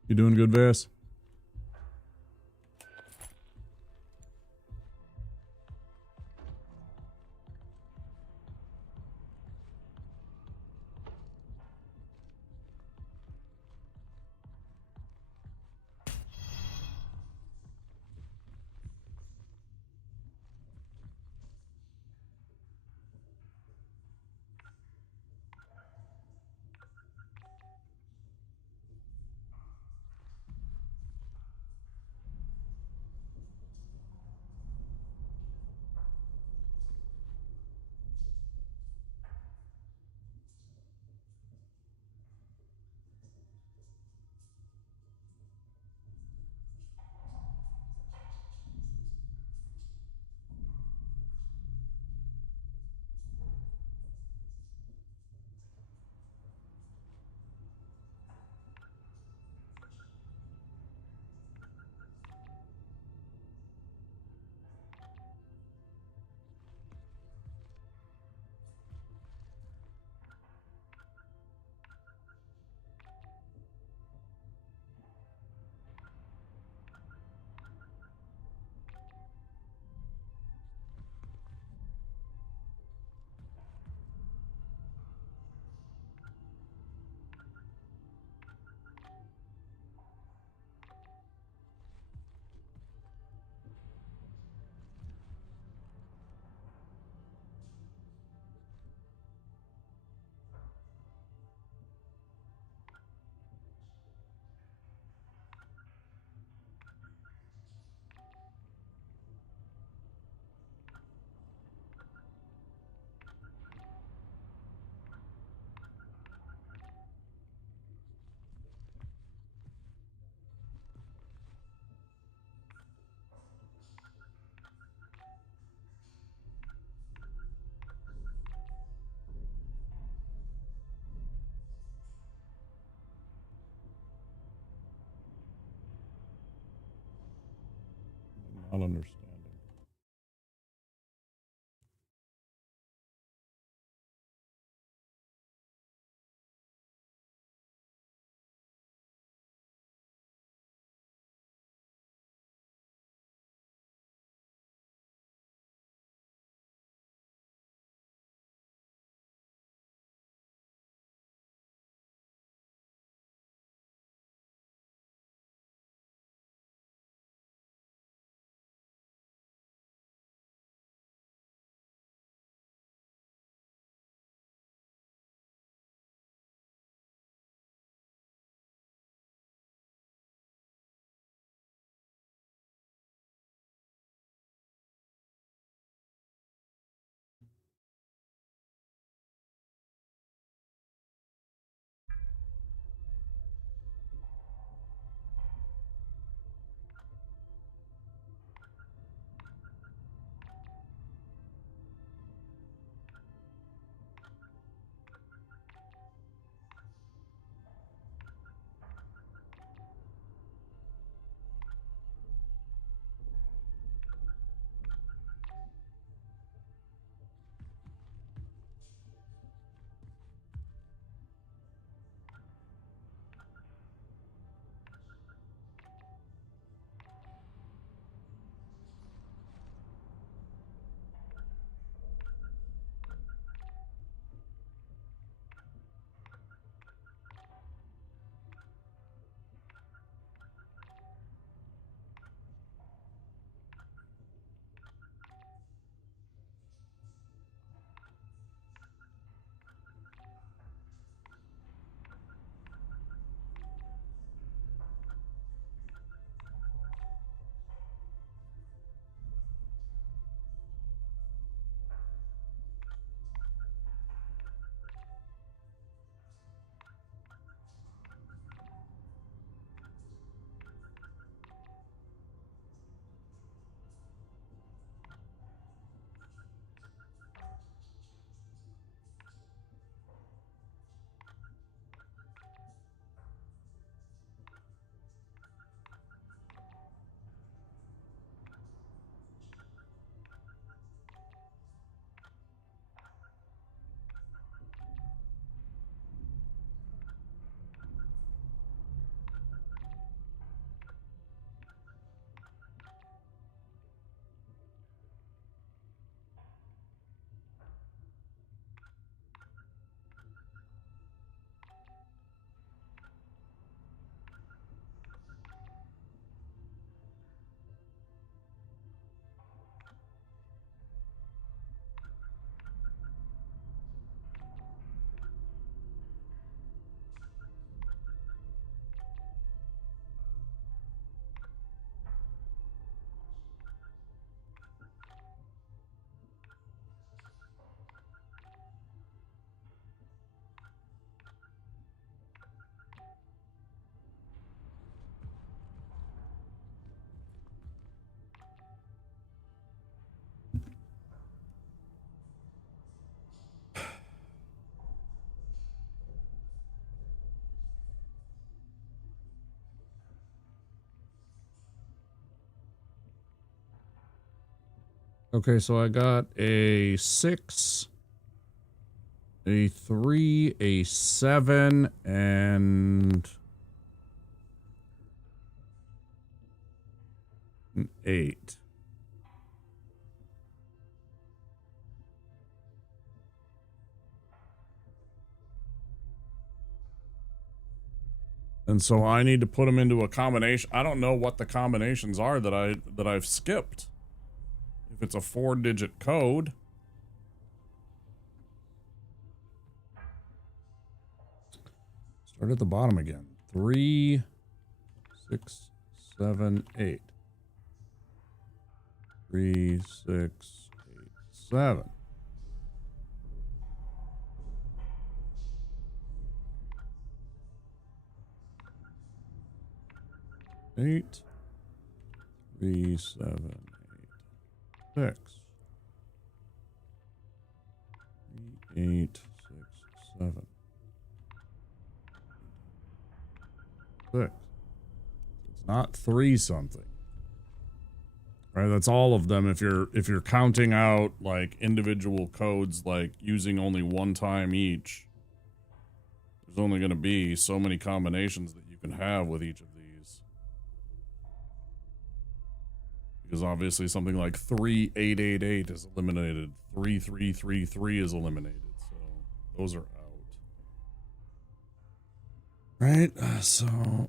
You doing good, Vass? Not understanding. Okay, so I got a 6, a 3, a 7, and an 8. And so I need to put them into a combination. I don't know what the combinations are that I've skipped. If it's a 4-digit code. Start at the bottom again. 3, 6, 7, 8. 3, 6, 8, 7. Eight, 3, 7, 8, 6. 3, 8, 6, 7. 6. It's not 3 something. Right, that's all of them. If you're counting out like individual codes, like using only one time each, there's only going to be so many combinations that you can have with each of these. Because obviously something like 3888 is eliminated, 3333 is eliminated, so those are out. Right, so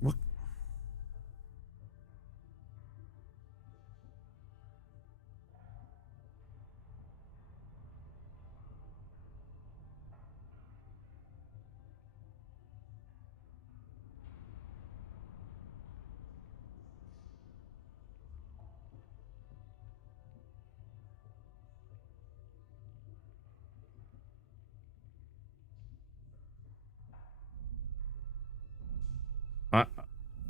what I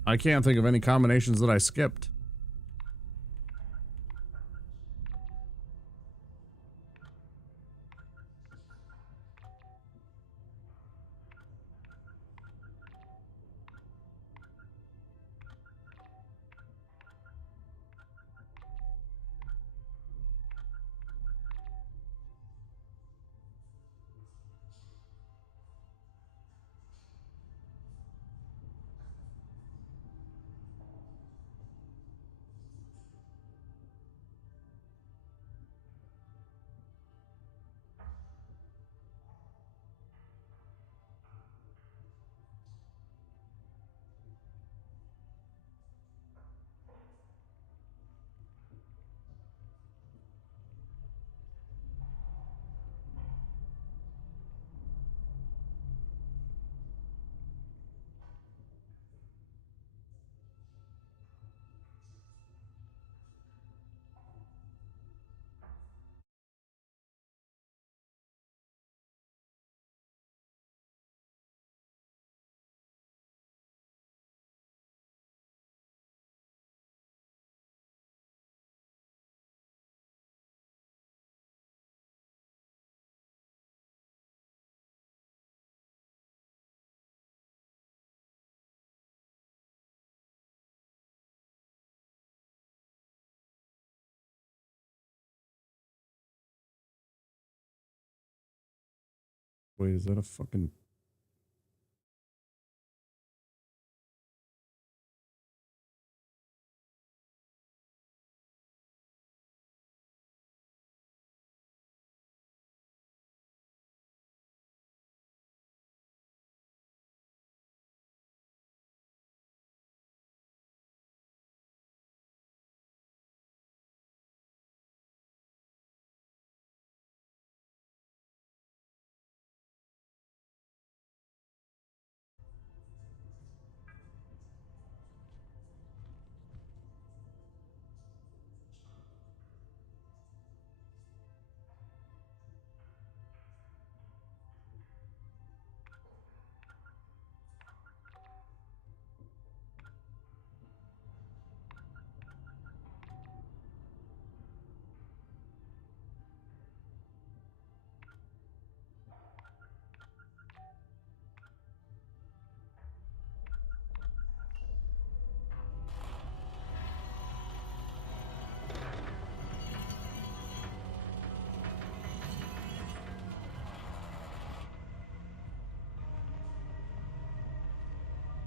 I can't think of any combinations that I skipped. Wait, is that a fucking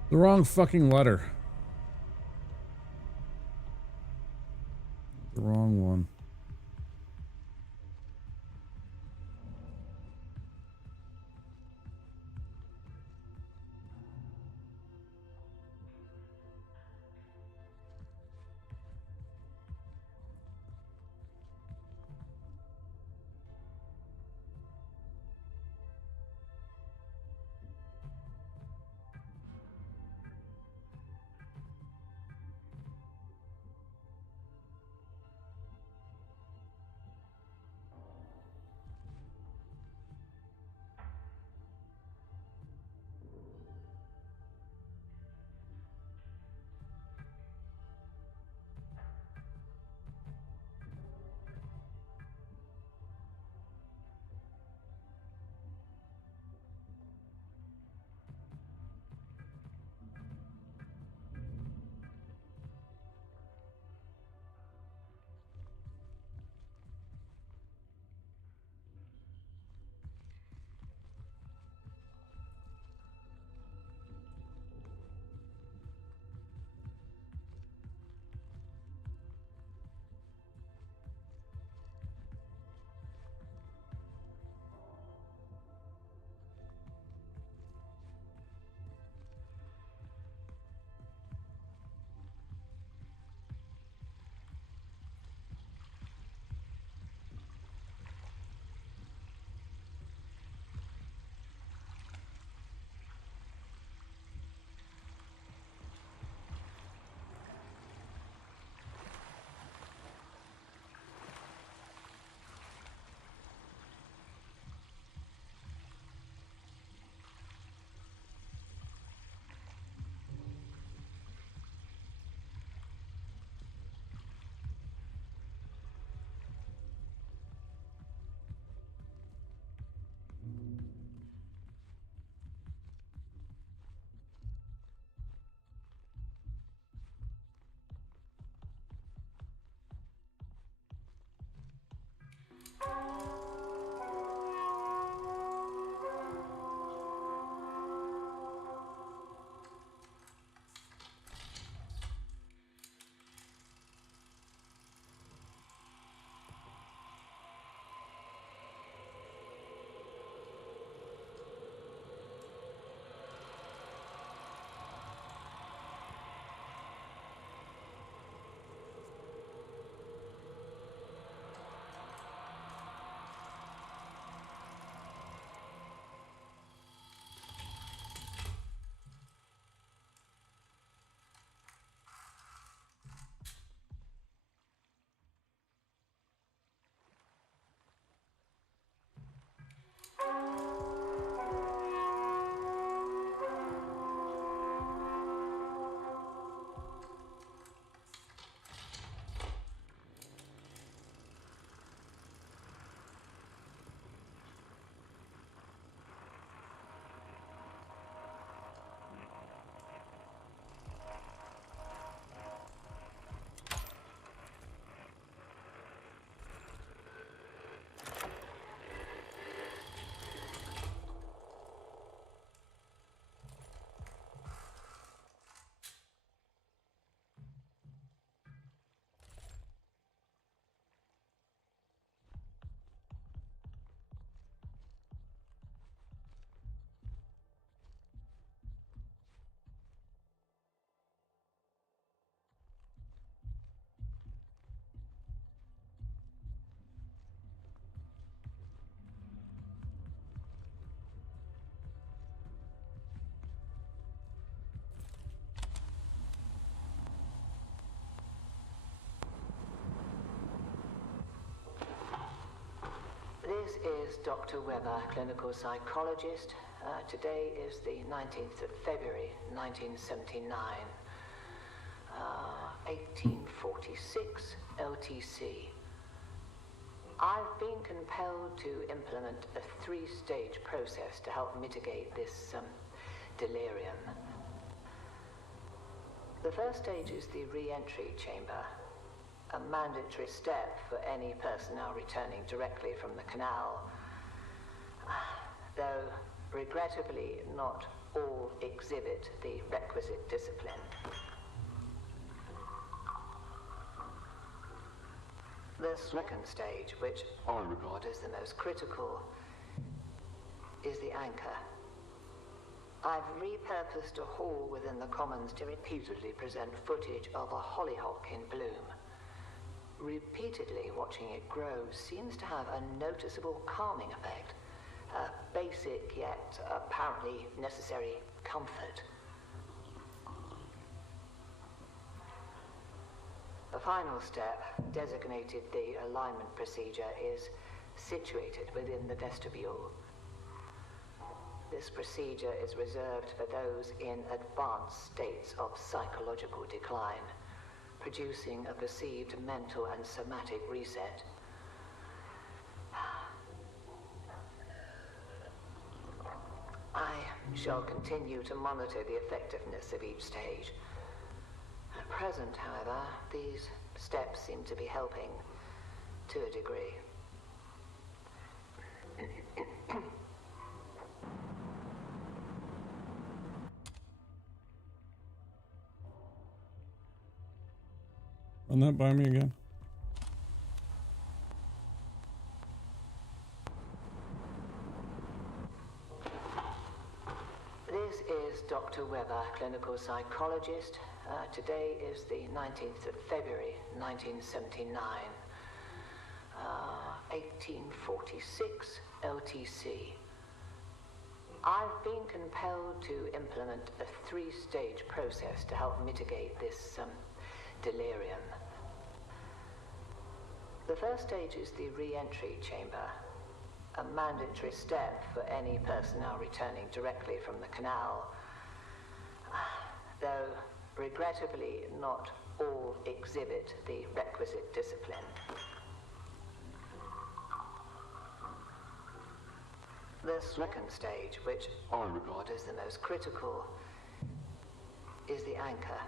The wrong fucking letter. The wrong one. This is Dr. Weber, clinical psychologist. Today is the 19th of February, 1979. 1846 LTC. I've been compelled to implement a three-stage process to help mitigate this delirium. The first stage is the re-entry chamber, a mandatory step for any personnel returning directly from the canal, though regrettably not all exhibit the requisite discipline. The second stage, which I regard as the most critical, is the anchor. I've repurposed a hall within the Commons to repeatedly present footage of a hollyhock in bloom. Repeatedly watching it grow seems to have a noticeable calming effect, a basic yet apparently necessary comfort. The final step, designated the alignment procedure, is situated within the vestibule. This procedure is reserved for those in advanced states of psychological decline, producing a perceived mental and somatic reset. I shall continue to monitor the effectiveness of each stage. At present, however, these steps seem to be helping to a degree. Run that by me again. This is Dr. Weber, clinical psychologist. Today is the 19th of February, 1979. 1846 LTC. I've been compelled to implement a three-stage process to help mitigate this delirium. The first stage is the re-entry chamber, a mandatory step for any personnel returning directly from the canal, though regrettably not all exhibit the requisite discipline. The second stage, which I regard as the most critical, is the anchor.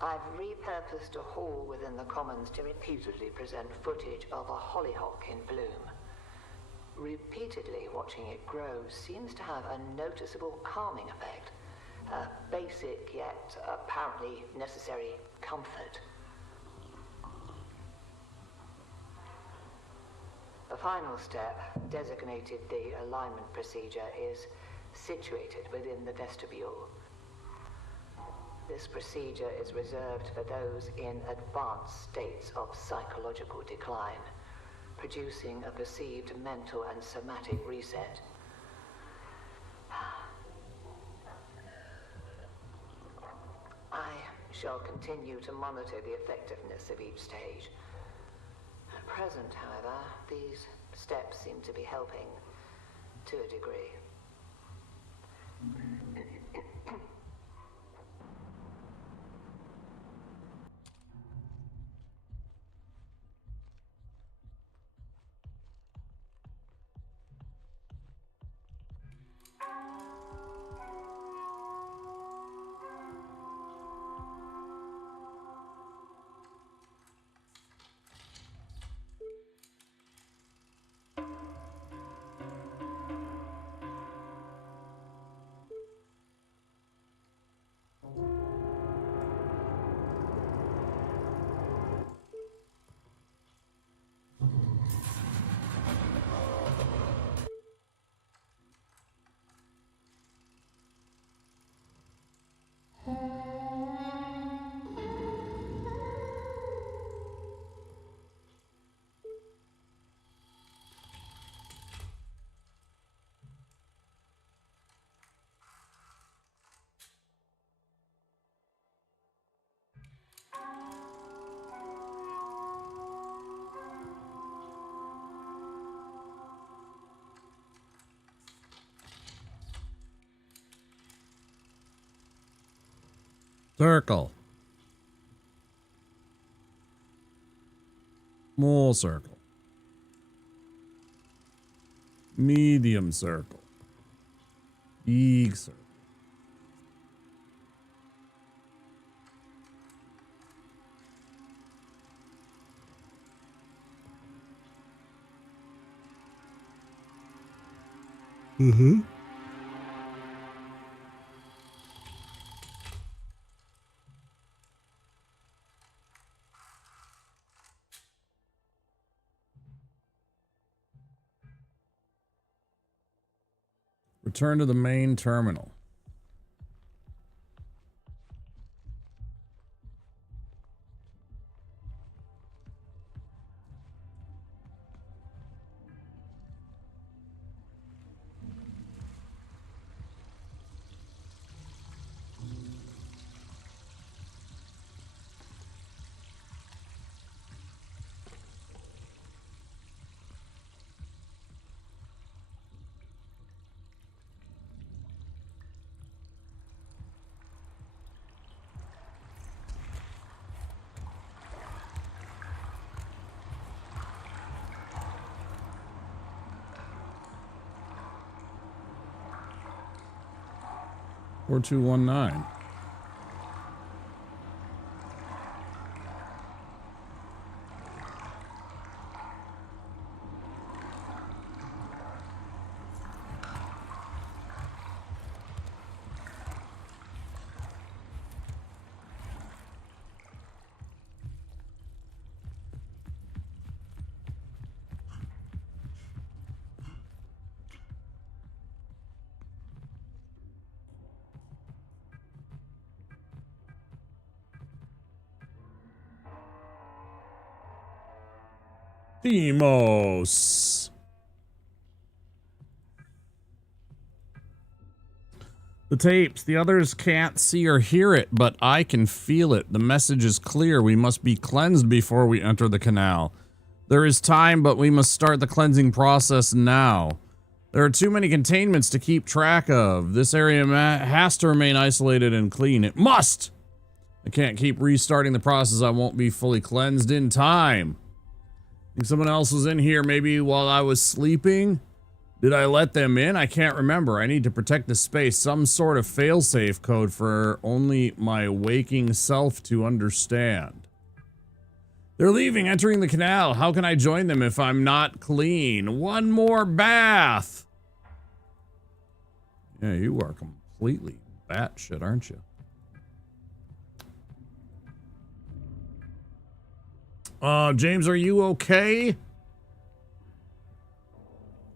I've repurposed a hall within the Commons to repeatedly present footage of a hollyhock in bloom. Repeatedly watching it grow seems to have a noticeable calming effect, a basic yet apparently necessary comfort. The final step, designated the alignment procedure, is situated within the vestibule. This procedure is reserved for those in advanced states of psychological decline, producing a perceived mental and somatic reset. I shall continue to monitor the effectiveness of each stage. At present, however, these steps seem to be helping to a degree. Circle. Small circle. Medium circle. Big circle. Mm-hmm. Return to the main terminal. Or 219. Demos. The tapes. The others can't see or hear it, but I can feel it. The message is clear. We must be cleansed before we enter the canal. There is time, but we must start the cleansing process now. There are too many containments to keep track of. This area has to remain isolated and clean. It must! I can't keep restarting the process. I won't be fully cleansed in time. Think someone else was in here maybe while I was sleeping? Did I let them in? I can't remember. I need to protect the space. Some sort of failsafe code for only my waking self to understand. They're leaving, entering the canal. How can I join them if I'm not clean? One more bath! Yeah, you are completely batshit, aren't you? James, are you okay?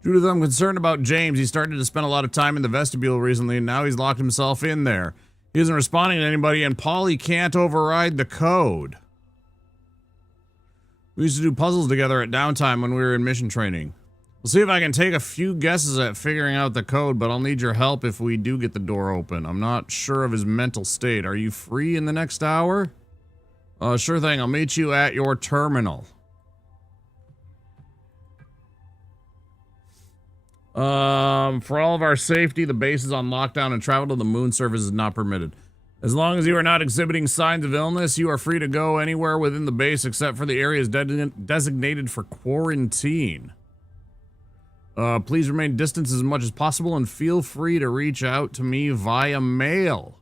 Judith, I'm concerned about James. He started to spend a lot of time in the vestibule recently, and now he's locked himself in there. He isn't responding to anybody, and Polly can't override the code. We used to do puzzles together at downtime when we were in mission training. We'll see if I can take a few guesses at figuring out the code, but I'll need your help if we do get the door open. I'm not sure of his mental state. Are you free in the next hour? Sure thing. I'll meet you at your terminal. For all of our safety, the base is on lockdown and travel to the moon surface is not permitted. As long as you are not exhibiting signs of illness, you are free to go anywhere within the base except for the areas designated for quarantine. Please remain distant as much as possible and feel free to reach out to me via mail.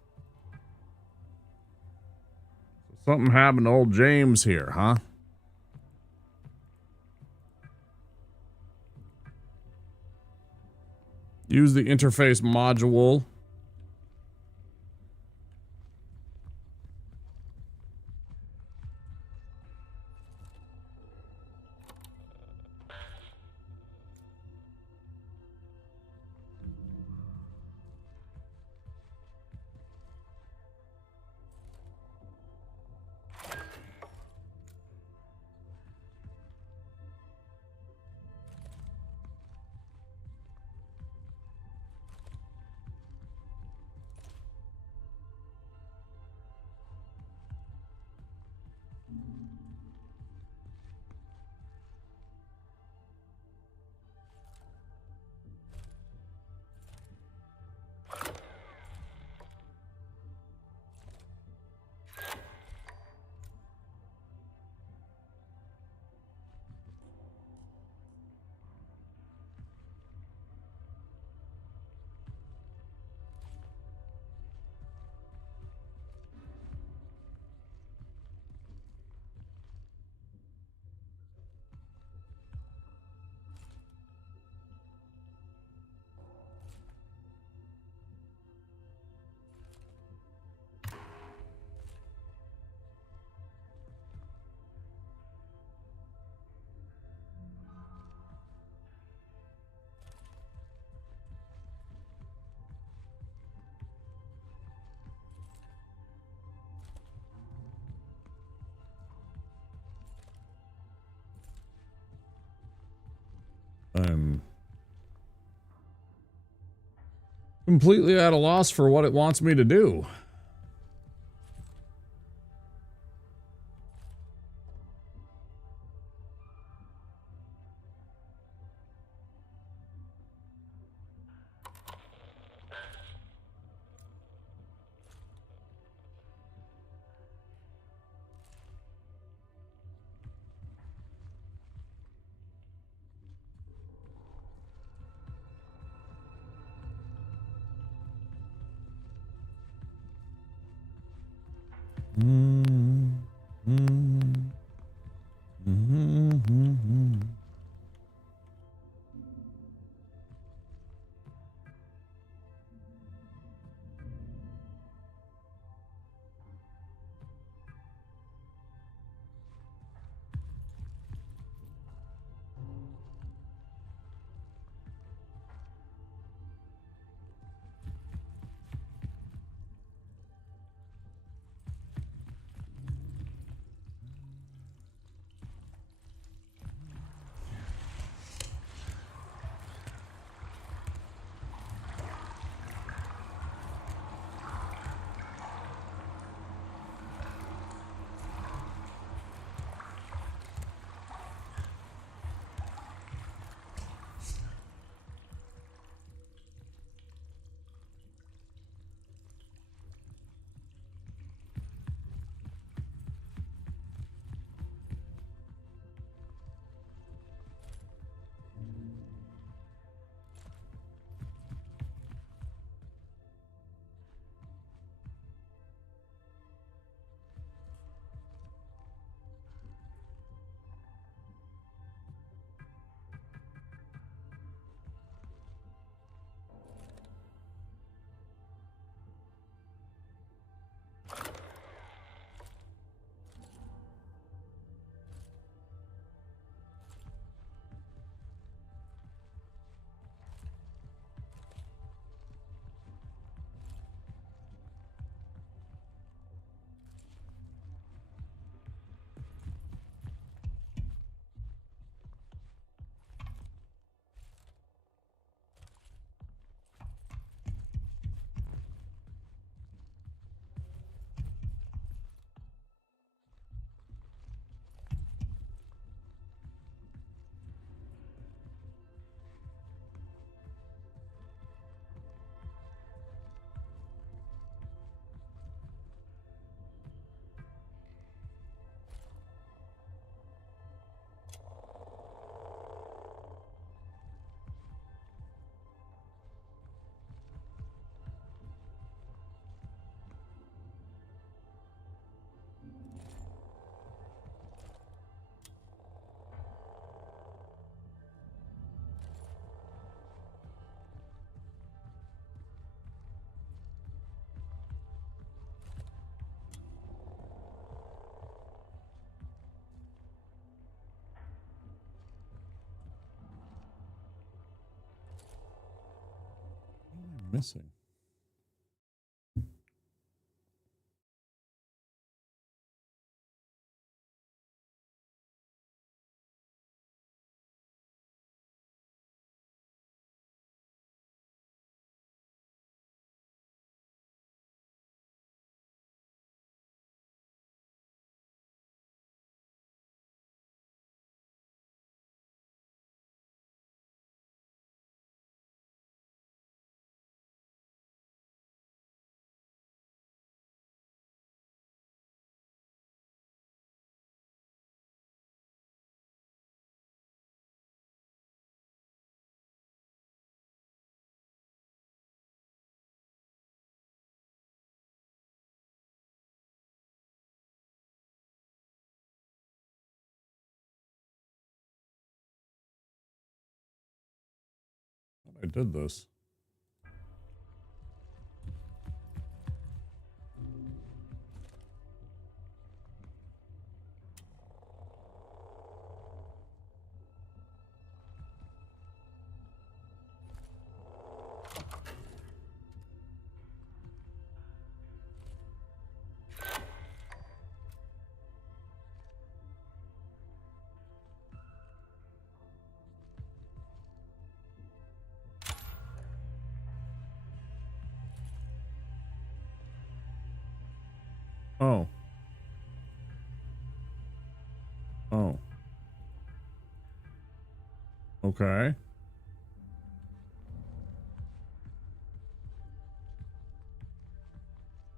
Something happened to old James here, huh? Use the interface module. I'm completely at a loss for what it wants me to do. Missing. I did this. Oh. Oh. Okay.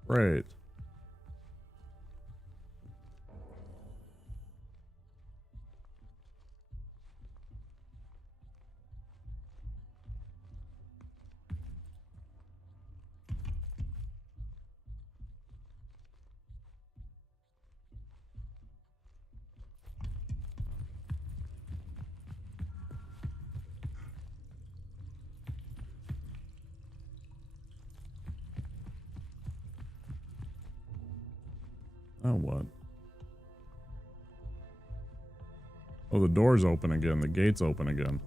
Right. Oh, what? Oh, the door's open again. The gate's open again.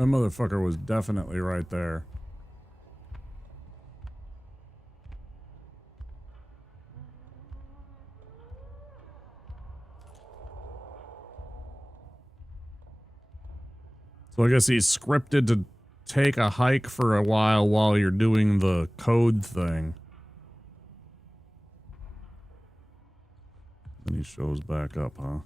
That motherfucker was definitely right there. So I guess he's scripted to take a hike for a while you're doing the code thing. Then he shows back up, huh?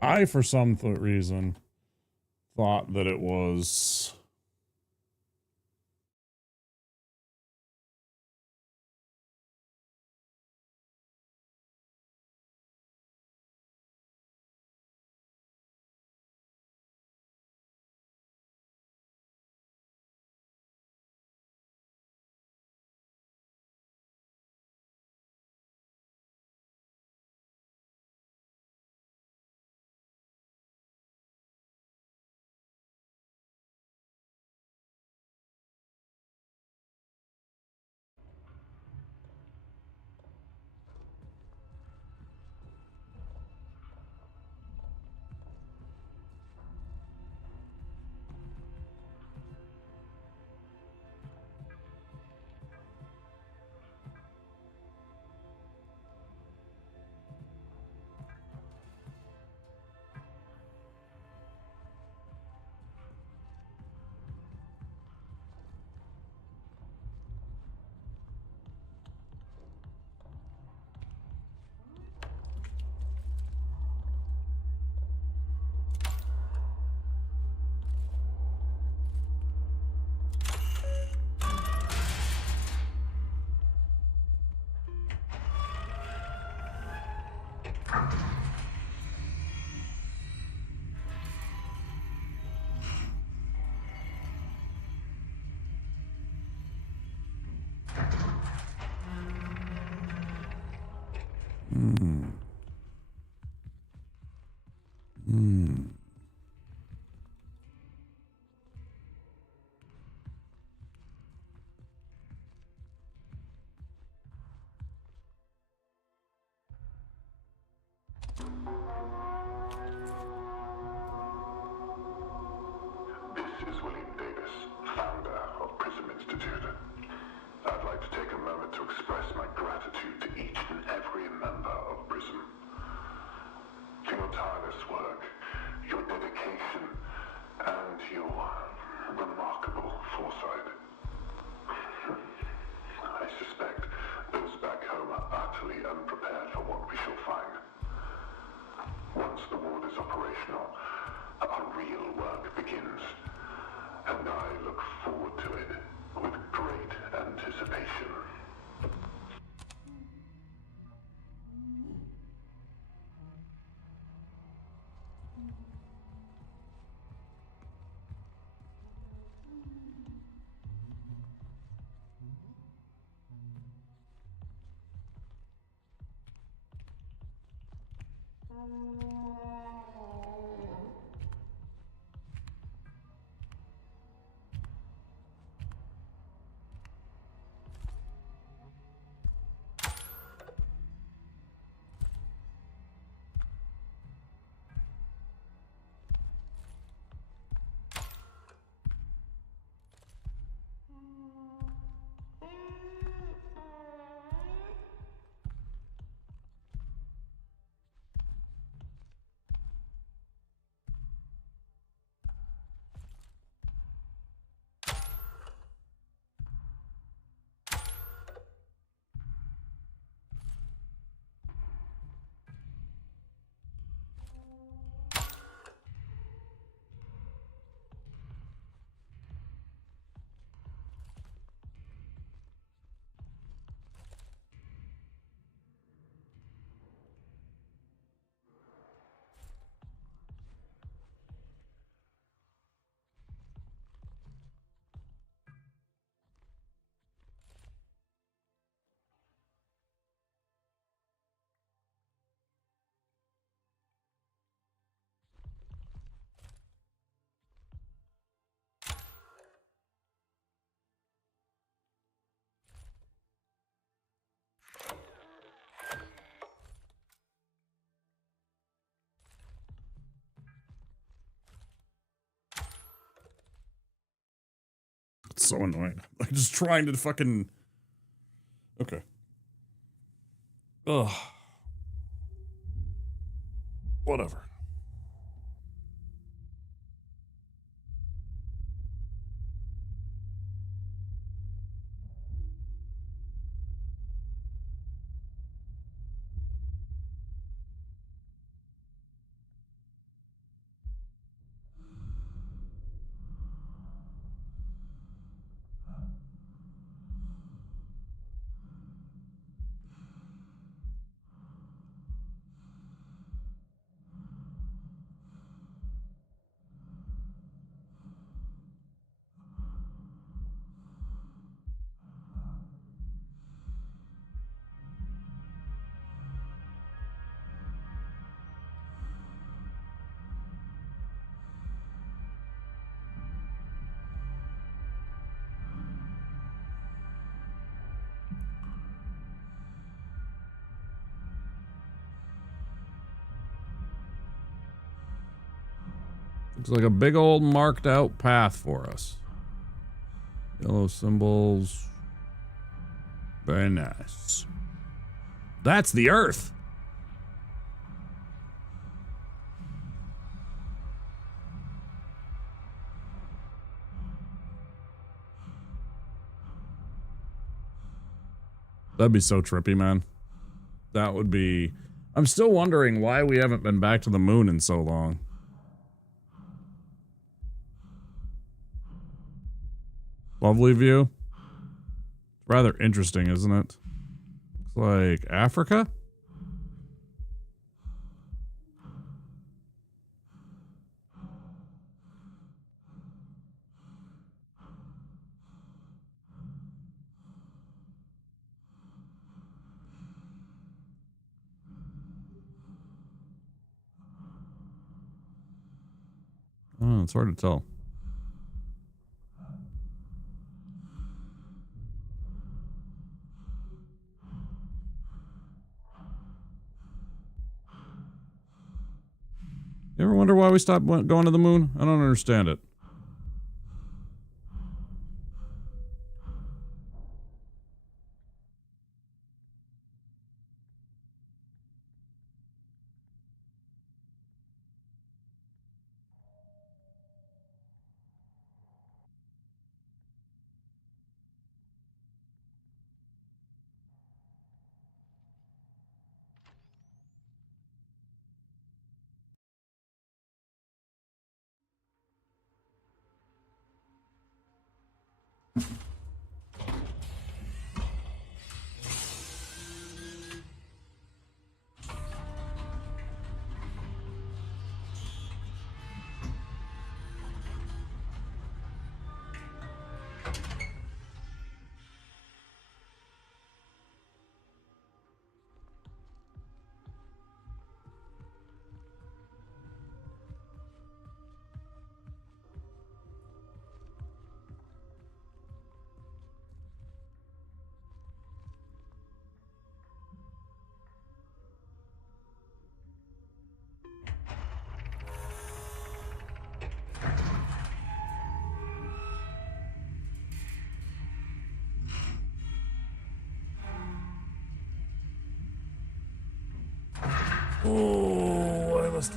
I, for some reason, thought that it was... This is William Davis, founder of Prism Institute. I'd like to take a moment to express my gratitude to each and every member of Prism. For your tireless work, your dedication, and your remarkable foresight. I suspect those back home are utterly unprepared for what we shall find. Once the ward is operational, our real work begins, and I look forward to it with great anticipation. It's so annoying. I'm just trying to fucking... Okay. Ugh. Whatever. Looks like a big old marked out path for us. Yellow symbols. Very nice. That's the Earth. That'd be so trippy, man. That would be... I'm still wondering why we haven't been back to the moon in so long. Lovely view. Rather interesting, isn't it? Looks like Africa? Oh, it's hard to tell. You ever wonder why we stopped going to the moon? I don't understand it. Oh, I must...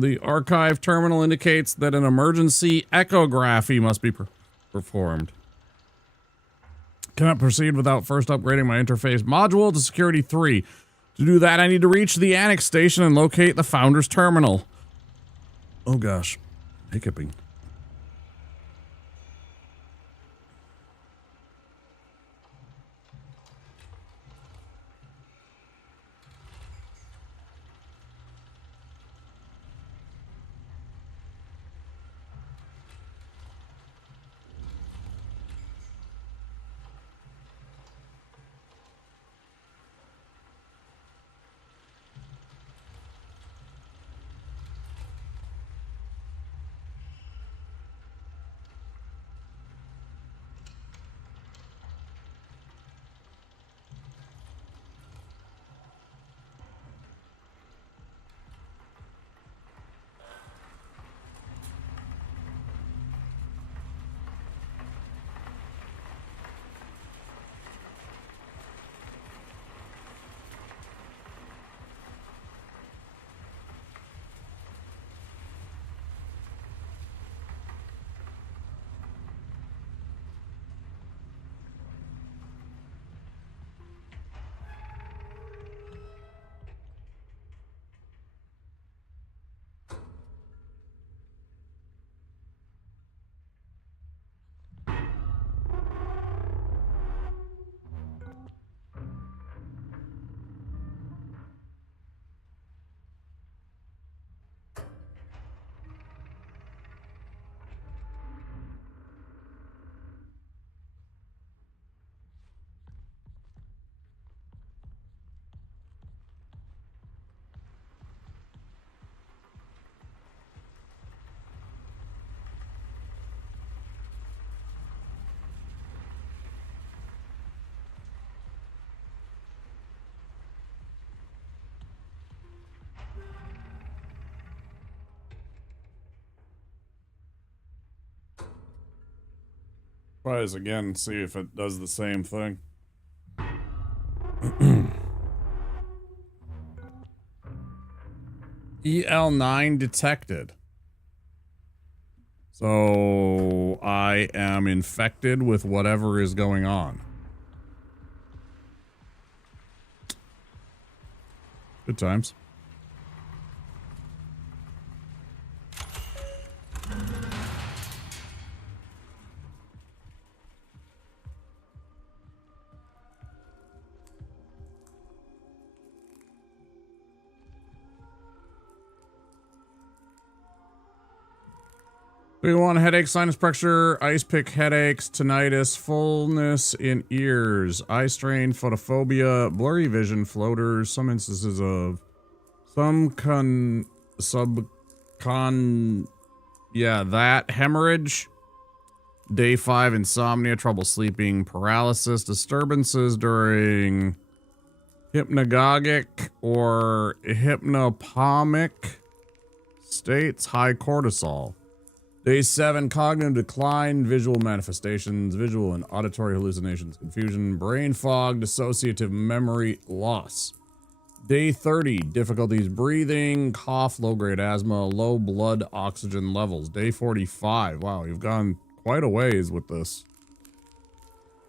The archive terminal indicates that an emergency echography must be performed. Cannot proceed without first upgrading my interface module to security 3. To do that, I need to reach the annex station and locate the founder's terminal. Oh gosh, hiccuping. Try this again, see if it does the same thing. EL9 detected. So I am infected with whatever is going on. Good times. We want headache, sinus pressure, ice pick headaches, tinnitus, fullness in ears, eye strain, photophobia, blurry vision, floaters, some instances of hemorrhage, day 5 insomnia, trouble sleeping, paralysis, disturbances during hypnagogic or hypnopomic states, high cortisol. Day 7, cognitive decline, visual manifestations, visual and auditory hallucinations, confusion, brain fog, dissociative memory loss. Day 30, difficulties breathing, cough, low-grade asthma, low blood oxygen levels. Day 45, wow, you've gone quite a ways with this.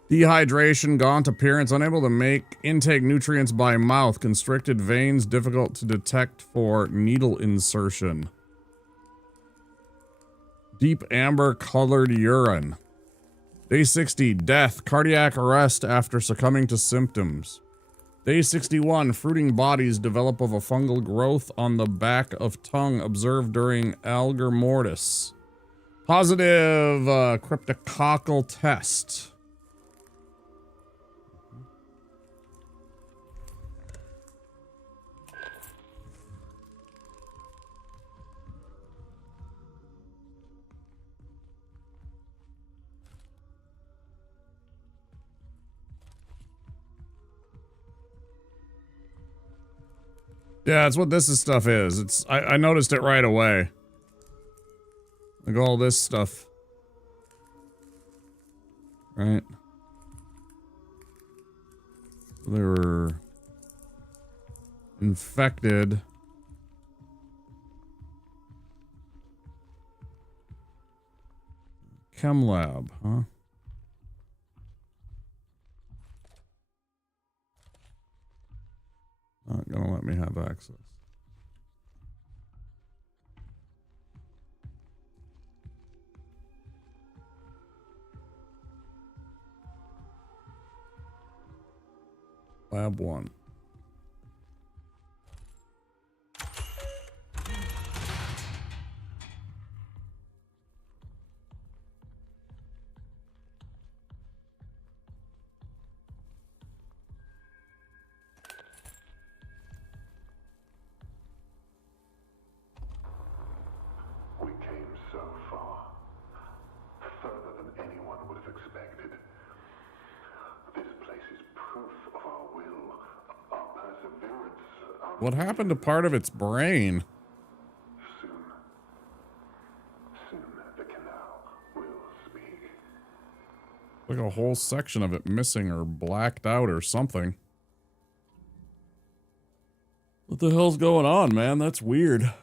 Dehydration, gaunt appearance, unable to make intake nutrients by mouth, constricted veins, difficult to detect for needle insertion. Deep amber colored urine. Day 60, death, cardiac arrest after succumbing to symptoms. Day 61, fruiting bodies develop of a fungal growth on the back of tongue observed during algor mortis. Positive cryptococcal test. Yeah, that's what this stuff is. I noticed it right away. Like all this stuff. Right? They were infected. Chem lab, huh? Not gonna let me have access. Lab 1. We came so far, further than anyone would have expected. This place is proof of our will, our perseverance, our... What happened to part of its brain? Soon the canal will speak. Like a whole section of it missing or blacked out or something. What the hell's going on, man? That's weird.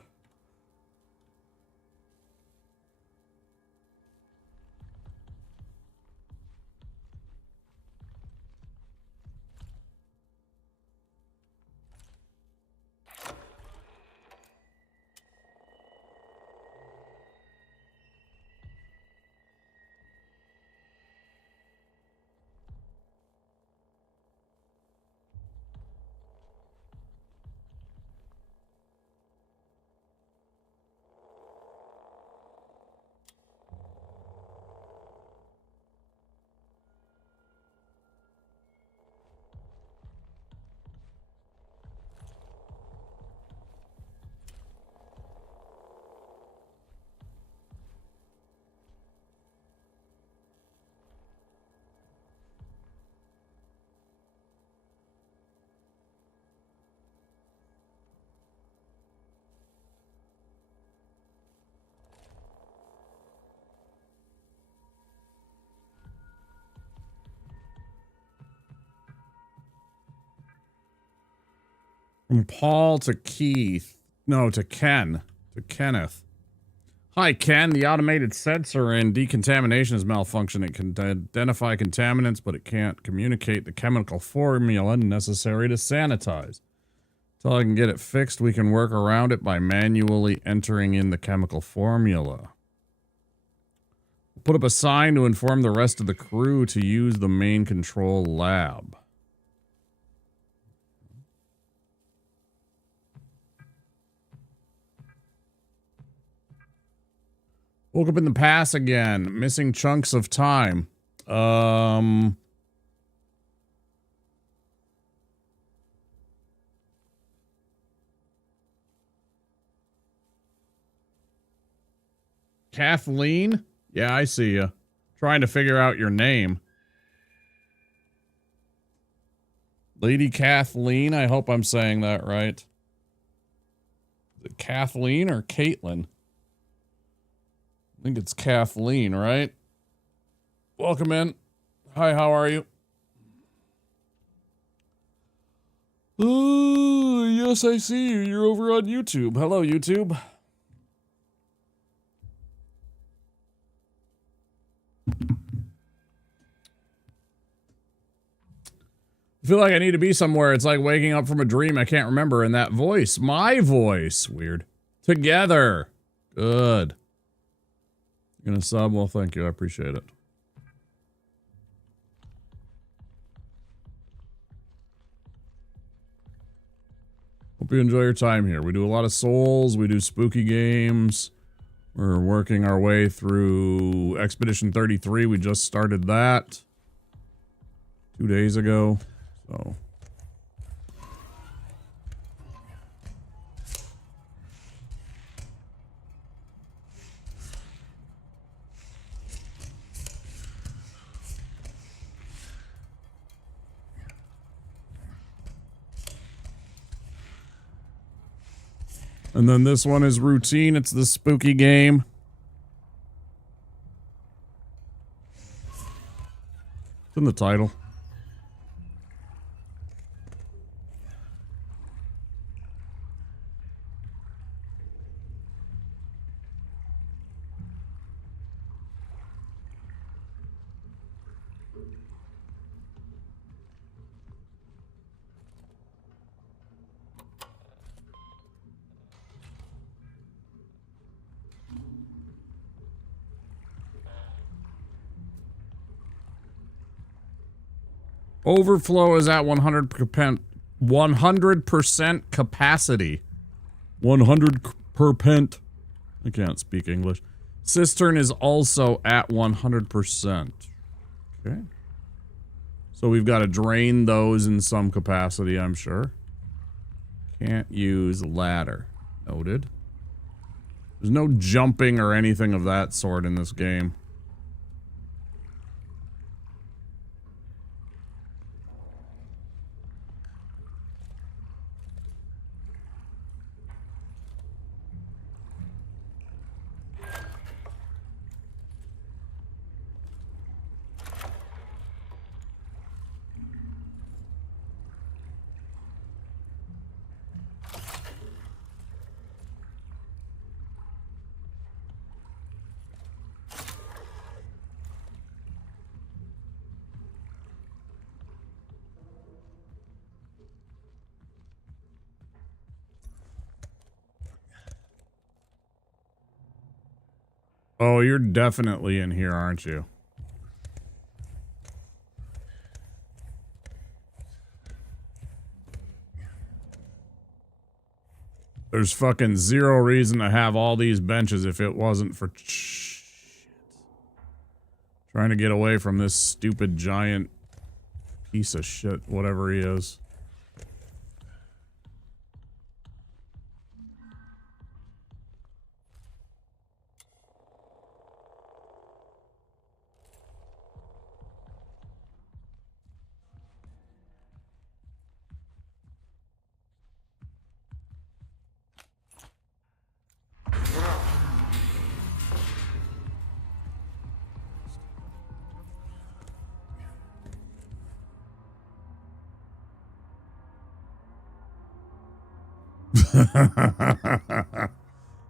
From Paul to Keith. No, to Ken. To Kenneth. Hi, Ken. The automated sensor in decontamination is malfunctioning. It can identify contaminants, but it can't communicate the chemical formula necessary to sanitize. Until I can get it fixed, we can work around it by manually entering in the chemical formula. Put up a sign to inform the rest of the crew to use the main control lab. Woke up in the past again. Missing chunks of time. Kathleen? Yeah, I see you. Trying to figure out your name. Lady Kathleen? I hope I'm saying that right. Is it Kathleen or Caitlin? I think it's Kathleen, right? Welcome in. Hi, how are you? Oh, yes, I see you. You're over on YouTube. Hello, YouTube. I feel like I need to be somewhere. It's like waking up from a dream I can't remember. And that voice. My voice. Weird. Together. Good. You're gonna sub? Well, thank you. I appreciate it. Hope you enjoy your time here. We do a lot of souls. We do spooky games. We're working our way through Expedition 33. We just started that 2 days ago. So... And then this one is routine. It's the spooky game. It's in the title. Overflow is at 100% capacity. 100%. I can't speak English. Cistern is also at 100%. Okay. So we've got to drain those in some capacity, I'm sure. Can't use ladder. Noted. There's no jumping or anything of that sort in this game. Oh, you're definitely in here, aren't you? There's fucking zero reason to have all these benches if it wasn't for trying to get away from this stupid giant piece of shit, whatever he is.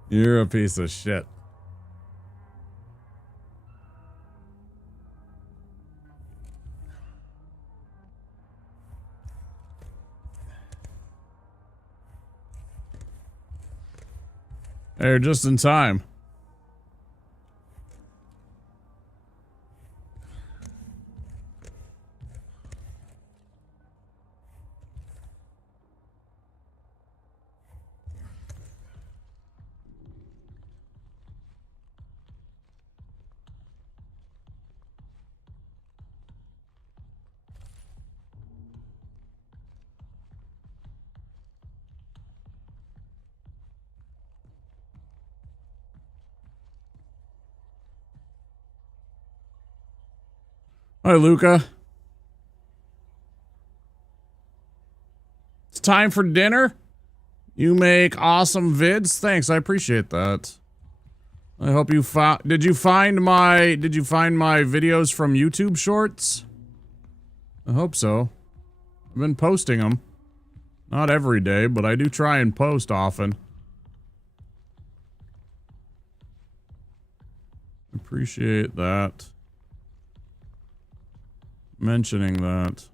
You're a piece of shit. They're just in time. Hi, Luca. It's time for dinner. You make awesome vids. Thanks, I appreciate that. I hope you found. Did you find my videos from YouTube Shorts? I hope so. I've been posting them. Not every day, but I do try and post often. Appreciate that. Mentioning that.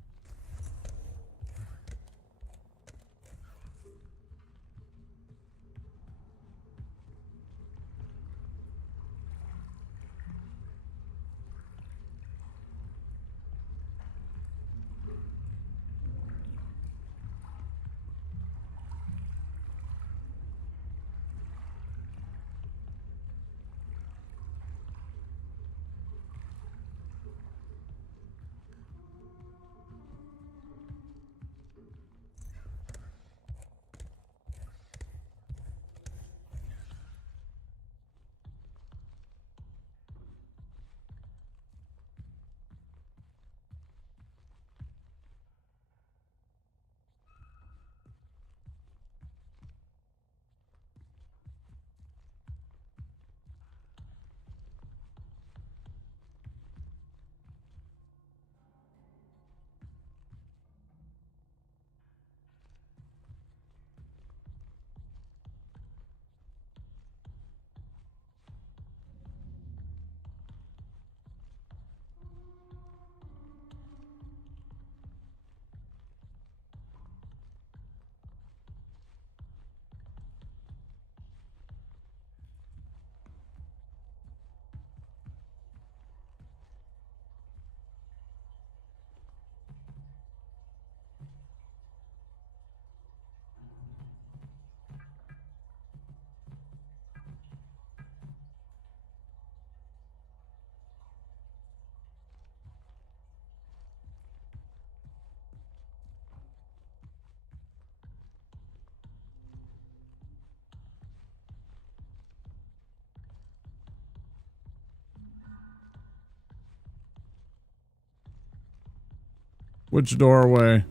Which doorway?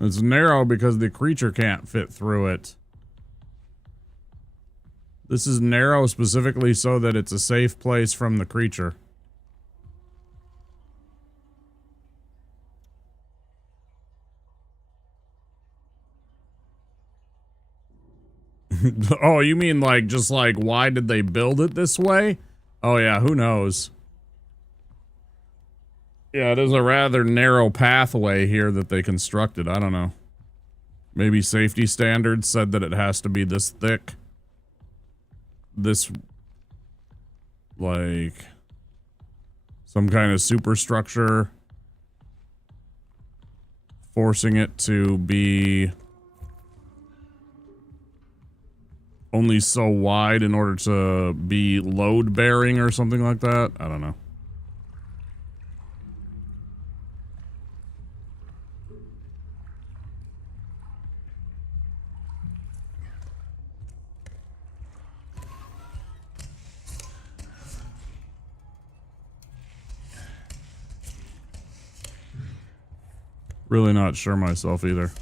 It's narrow because the creature can't fit through it. This is narrow specifically so that it's a safe place from the creature. Oh, you mean like, just like, why did they build it this way? Oh yeah, who knows? Yeah, it is a rather narrow pathway here that they constructed. I don't know. Maybe safety standards said that it has to be this thick. This, like, some kind of superstructure forcing it to be only so wide in order to be load bearing or something like that. I don't know. Really not sure myself either.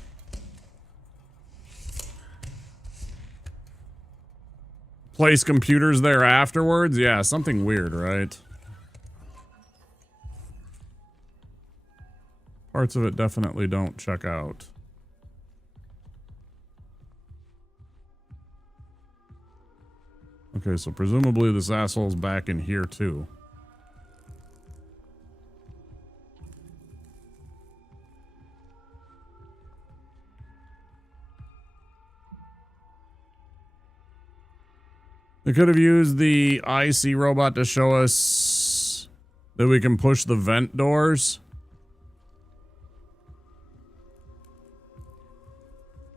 Place computers there afterwards? Yeah, something weird, right? Parts of it definitely don't check out. Okay, so presumably this asshole's back in here too. They could have used the IC robot to show us that we can push the vent doors.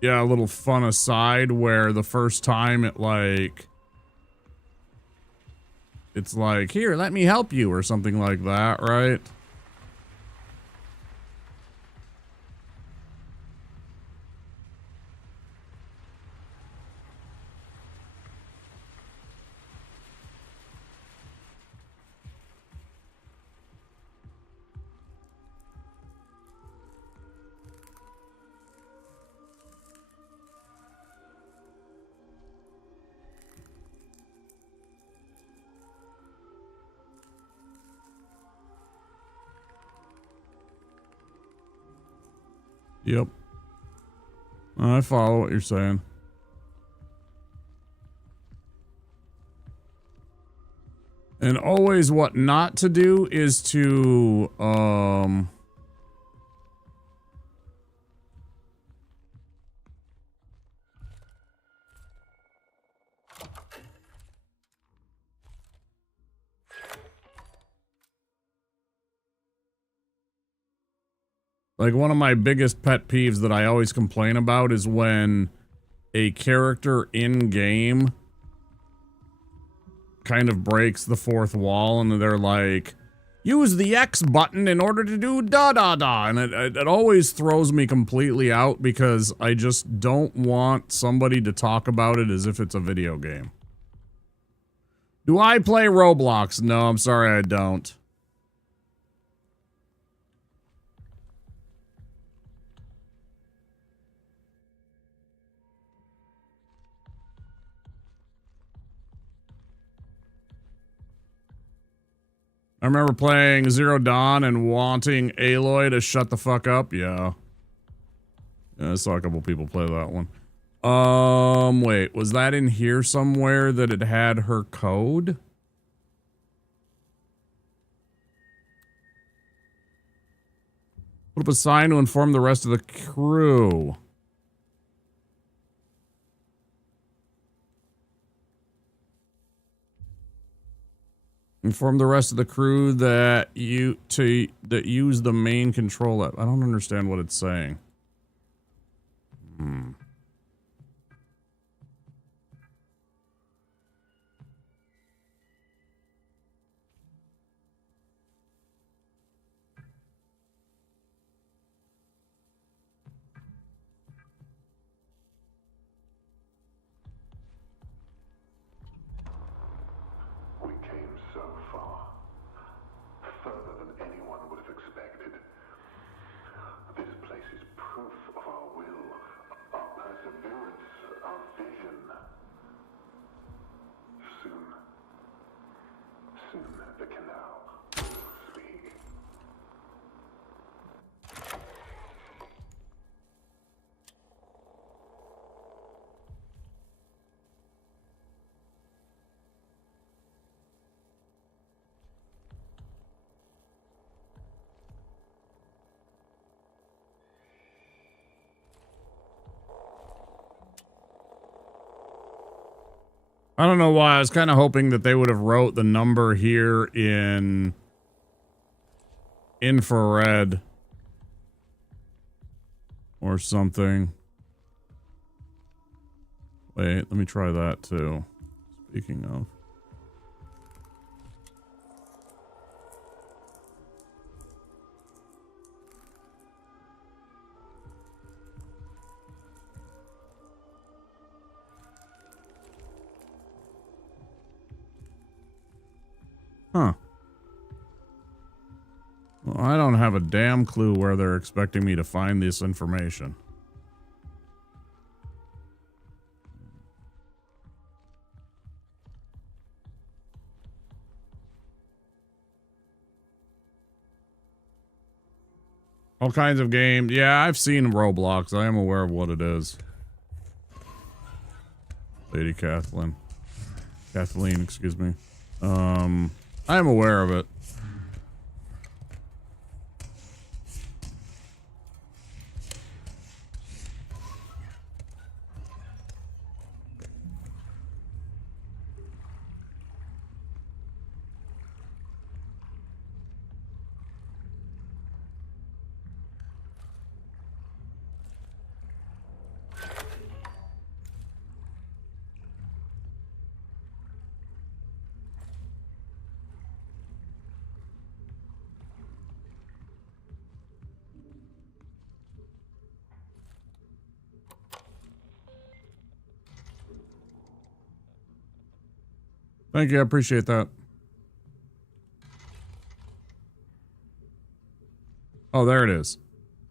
Yeah, a little fun aside where the first time it's like, here, let me help you or something like that, right? Yep. I follow what you're saying. And always what not to do is to, like, one of my biggest pet peeves that I always complain about is when a character in-game kind of breaks the fourth wall and they're like, use the X button in order to do da-da-da. And it always throws me completely out because I just don't want somebody to talk about it as if it's a video game. Do I play Roblox? No, I'm sorry, I don't. I remember playing Zero Dawn and wanting Aloy to shut the fuck up. Yeah. I saw a couple people play that one. Wait, was that in here somewhere that it had her code? Put up a sign to inform the rest of the crew. Inform the rest of the crew that that use the main control app. I don't understand what it's saying. We came so far, further than anyone would have expected. This place is proof of our will, our perseverance, our vision. Soon the canal will speak. I don't know why. I was kind of hoping that they would have wrote the number here in infrared or something. Wait, let me try that too. Speaking of. Huh. Well, I don't have a damn clue where they're expecting me to find this information. All kinds of games. Yeah, I've seen Roblox. I am aware of what it is. Lady Kathleen. Kathleen, excuse me. I am aware of it. Thank you, I appreciate that. Oh, there it is.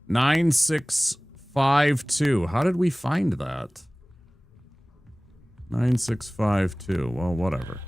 9652. How did we find that? 9652. Well, whatever.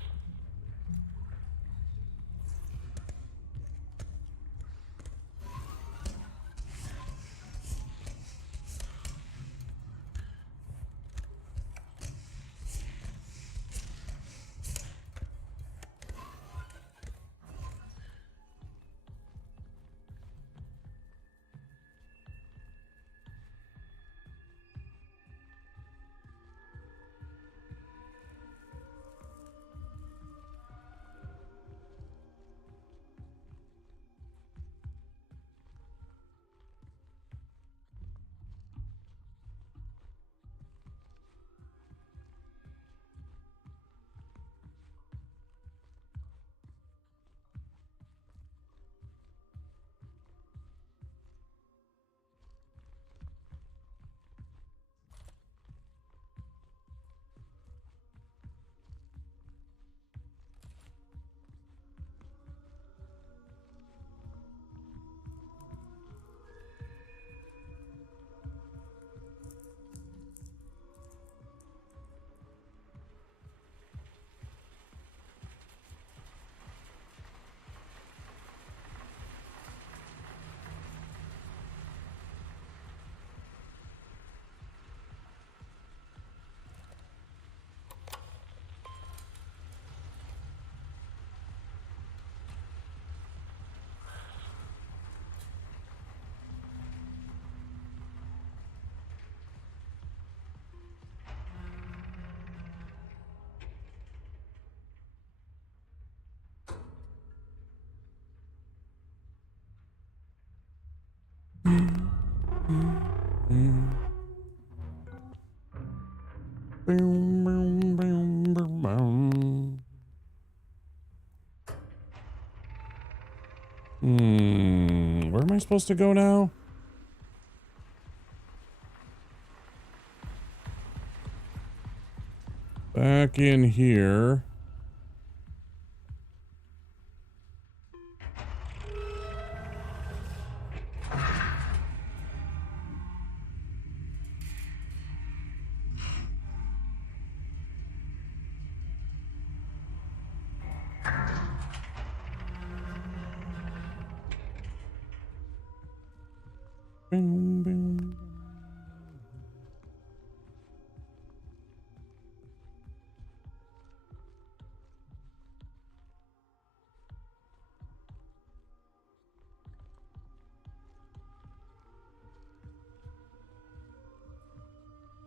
Where am I supposed to go now? Back in here.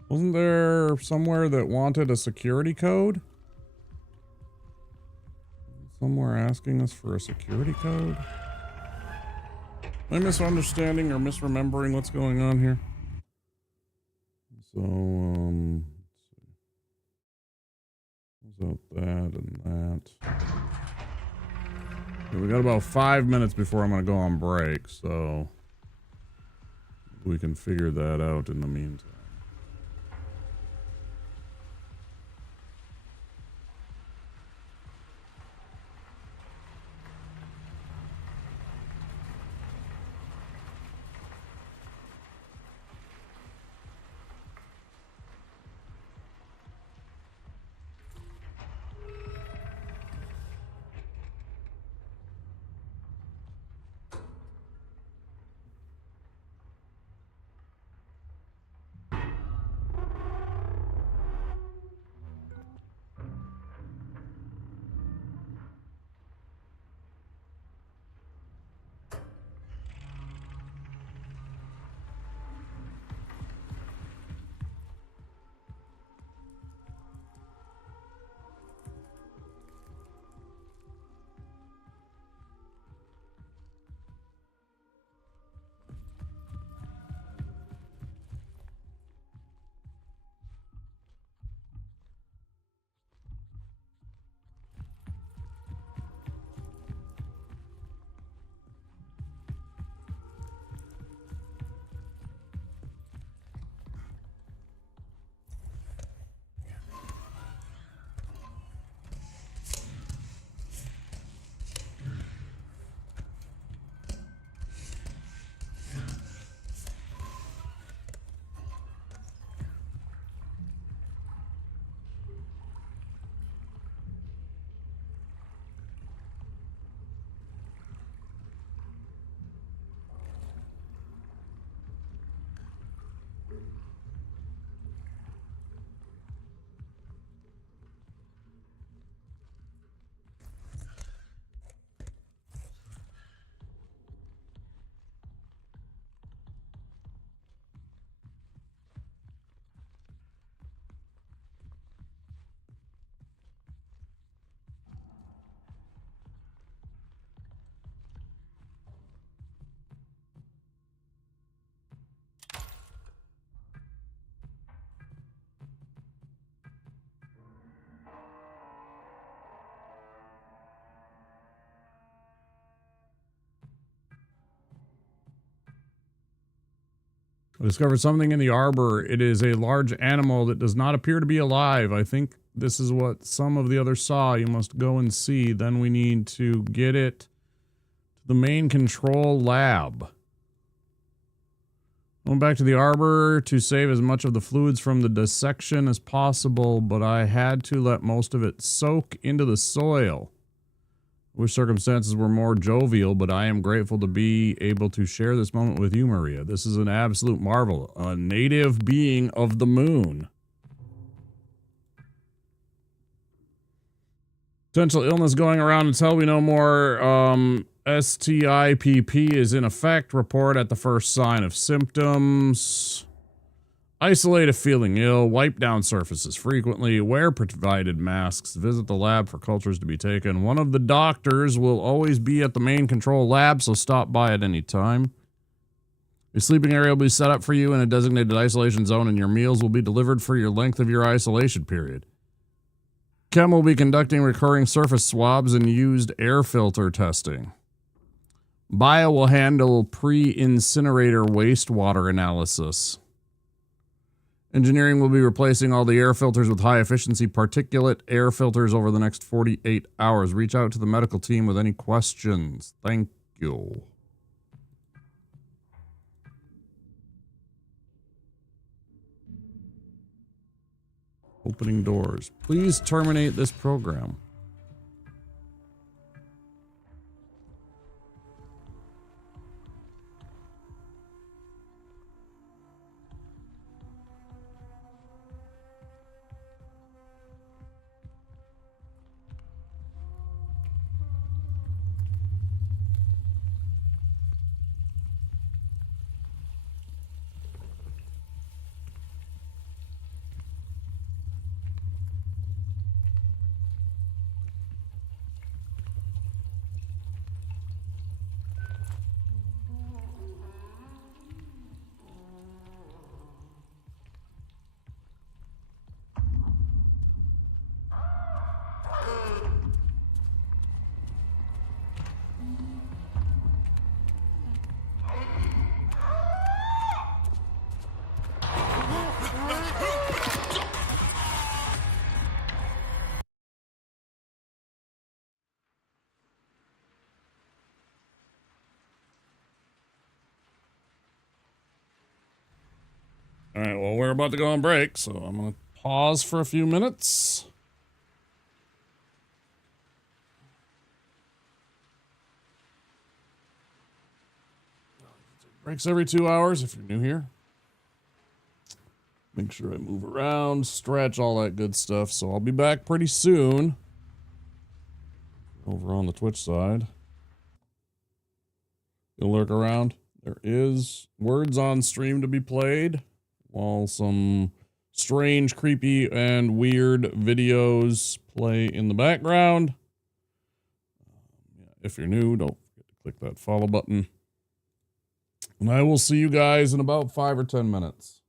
Wasn't there somewhere that wanted a security code? Somewhere asking us for a security code? Am I misunderstanding or misremembering what's going on here? So, what's up that and that? Okay, we got about 5 minutes before I'm going to go on break, so we can figure that out in the meantime. I discovered something in the arbor. It is a large animal that does not appear to be alive. I think this is what some of the others saw. You must go and see. Then we need to get it to the main control lab. Going back to the arbor to save as much of the fluids from the dissection as possible, but I had to let most of it soak into the soil. I wish circumstances were more jovial, but I am grateful to be able to share this moment with you, Maria. This is an absolute marvel. A native being of the moon. Potential illness going around until we know more. STIPP is in effect. Report at the first sign of symptoms. Isolate if feeling ill. Wipe down surfaces frequently. Wear provided masks. Visit the lab for cultures to be taken. One of the doctors will always be at the main control lab, so stop by at any time. Your sleeping area will be set up for you in a designated isolation zone, and your meals will be delivered for your length of your isolation period. Chem will be conducting recurring surface swabs and used air filter testing. Bio will handle pre-incinerator wastewater analysis. Engineering will be replacing all the air filters with high-efficiency particulate air filters over the next 48 hours. Reach out to the medical team with any questions. Thank you. Opening doors. Please terminate this program. All right, well, we're about to go on break, so I'm going to pause for a few minutes. Breaks every 2 hours if you're new here. Make sure I move around, stretch, all that good stuff. So I'll be back pretty soon. Over on the Twitch side. You'll lurk around. There is words on stream to be played, while some strange, creepy, and weird videos play in the background. If you're new, don't forget to click that follow button. And I will see you guys in about 5 or 10 minutes.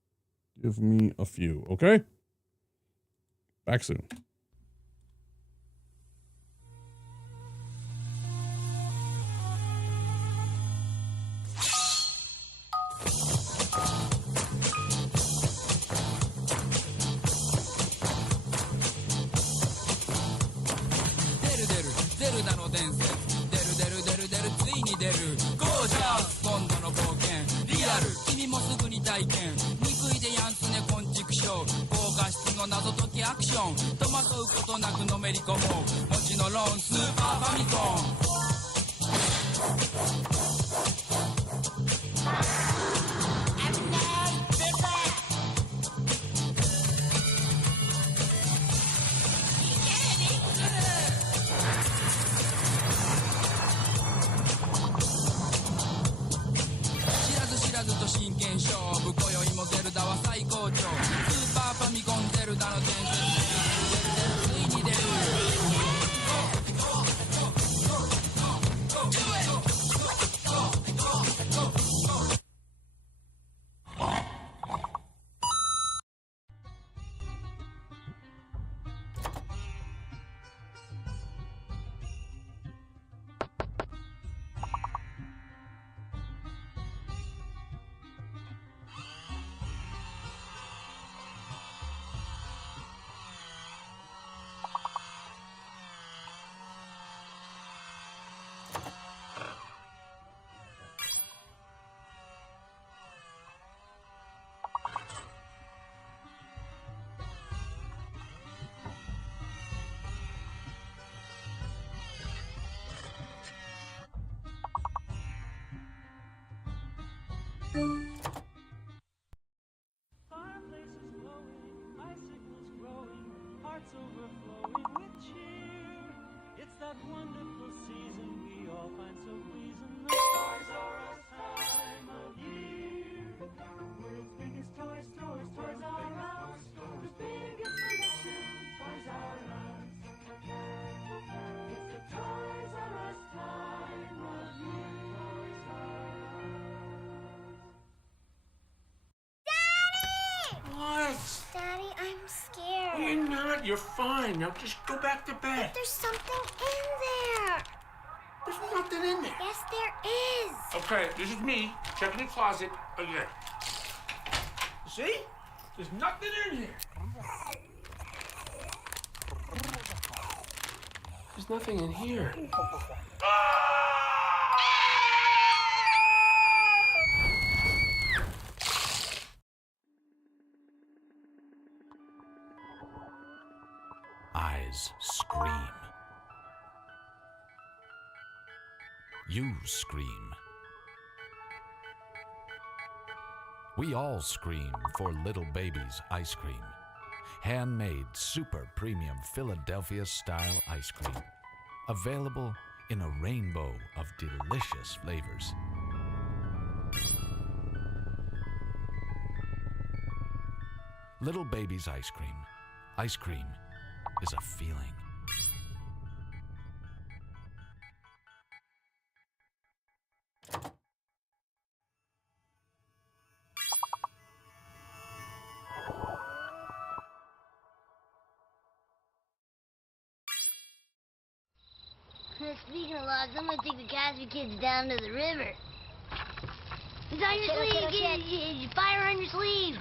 Give me a few, okay? Back soon. Daddy, I'm scared. You're not. You're fine. Now just go back to bed. But there's something in there. There's nothing in there. Yes, there is. Okay, this is me checking the closet again. See? There's nothing in here. There's nothing in here. Eyes scream. You scream. We all scream for Little Baby's ice cream. Handmade, super premium Philadelphia style ice cream. Available in a rainbow of delicious flavors. Little Baby's ice cream. Ice cream is a feeling. Speaking of logs, I'm gonna take the Casby kids down to the river. It's on your sleeve, kids. Fire on your sleeve.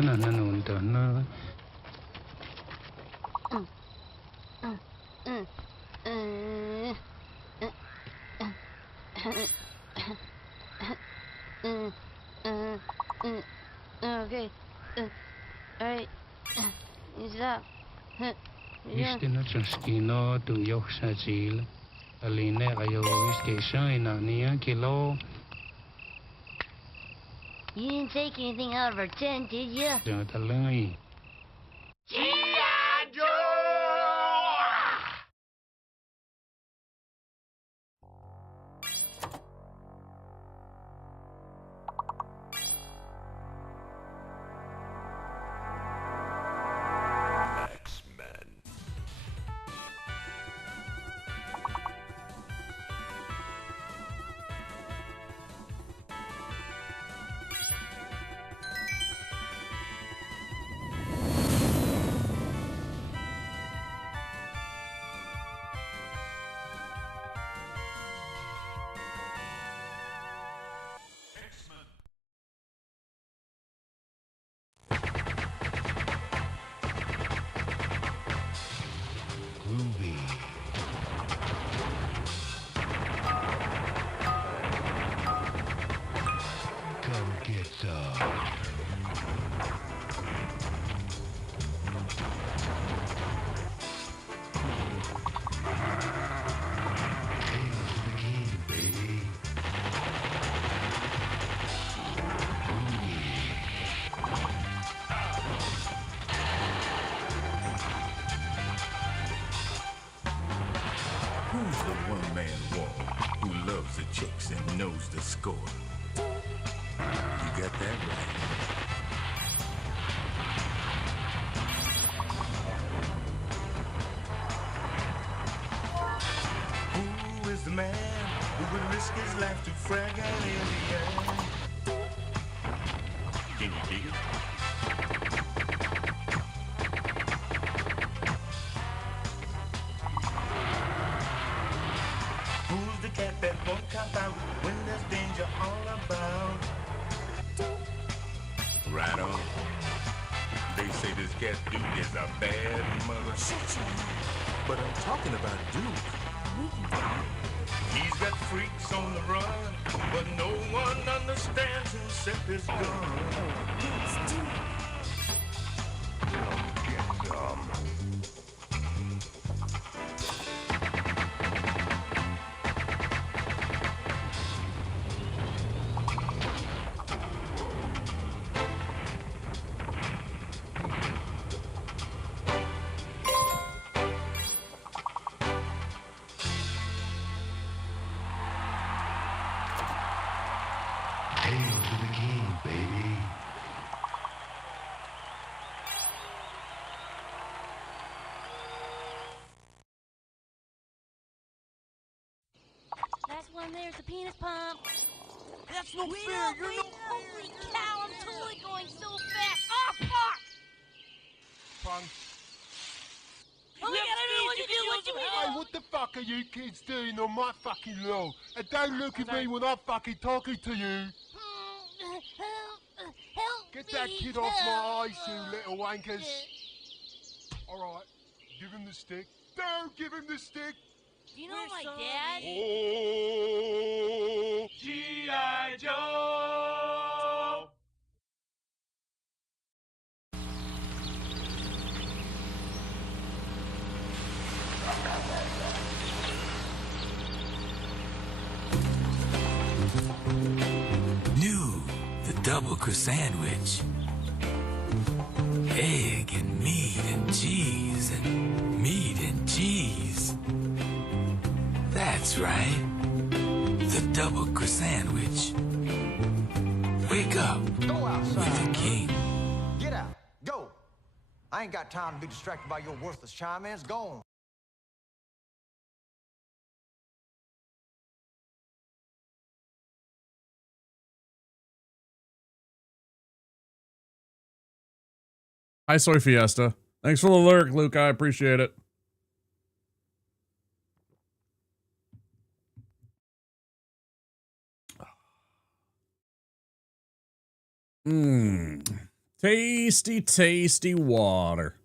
Okay. Alright. Stop. Istino Chonskino to Yoksajil. Aline Ayoviskation in Ania Kilo. You didn't take anything out of our tent, did you? Don't Groovy. Come get some. Who's the one-man war who loves the chicks and knows the score? You got that right. Who is the man who would risk his life to frag an Indian? Can you dig it? Who's the cat that won't cop out when there's danger all about? Right on. They say this cat Duke is a bad mother. But I'm talking about Duke. He's got freaks on the run, but no one understands except his gun. Get some. there's the penis pump. That's no Wait fair. up, You're wait no up. Holy cow, I'm totally going so fast. Oh, fuck! Punk. Oh my god, I don't know what to do. What do we do? Hey, what the fuck are you kids doing on my fucking lawn? And don't look at me when I'm fucking talking to you. Help Get that me, kid off my help. eyes, you little wankers. Alright, give him the stick. Don't give him the stick. Do you know my dad? Oh, G.I. Joe! New, the double crust sandwich. Egg and meat and cheese and meat and cheese. That's right. The double crust sandwich. Wake up Go outside. with the king. Get out. Go. I ain't got time to be distracted by your worthless chime-ins. Go on. Hi, Soy Fiesta. Thanks for the lurk, Luke. I appreciate it. Mmm. Tasty, tasty water.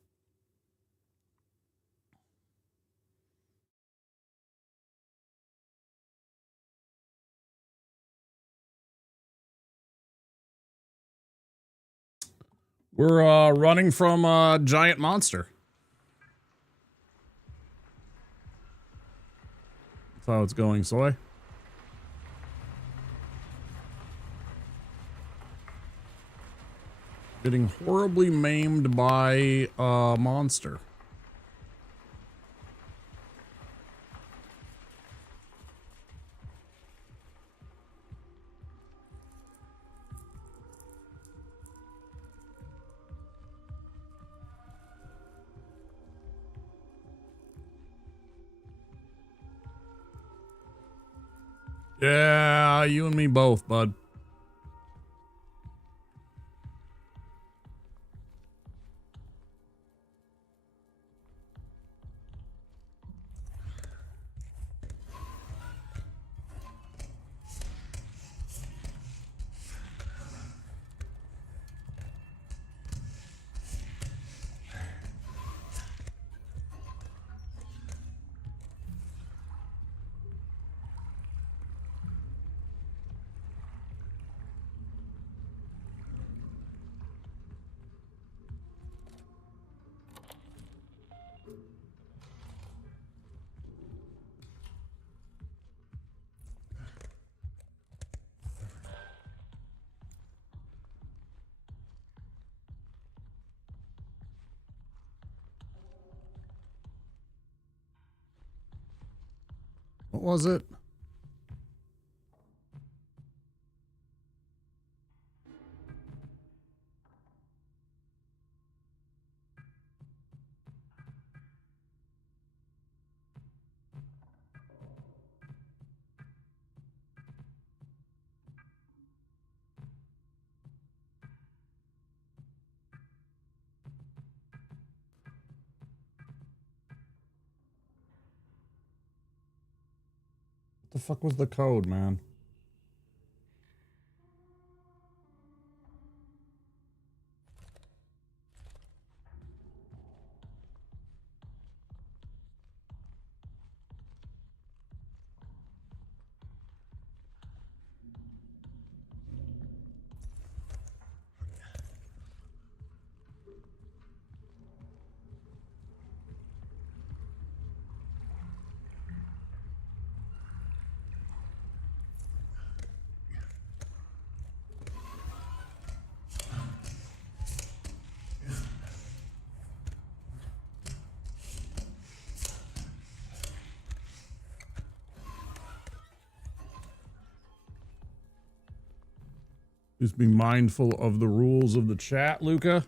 We're running from a giant monster. That's how it's going, Soy. Getting horribly maimed by a monster. Yeah, you and me both, bud. What was it? What the fuck was the code, man? Just be mindful of the rules of the chat, Luca.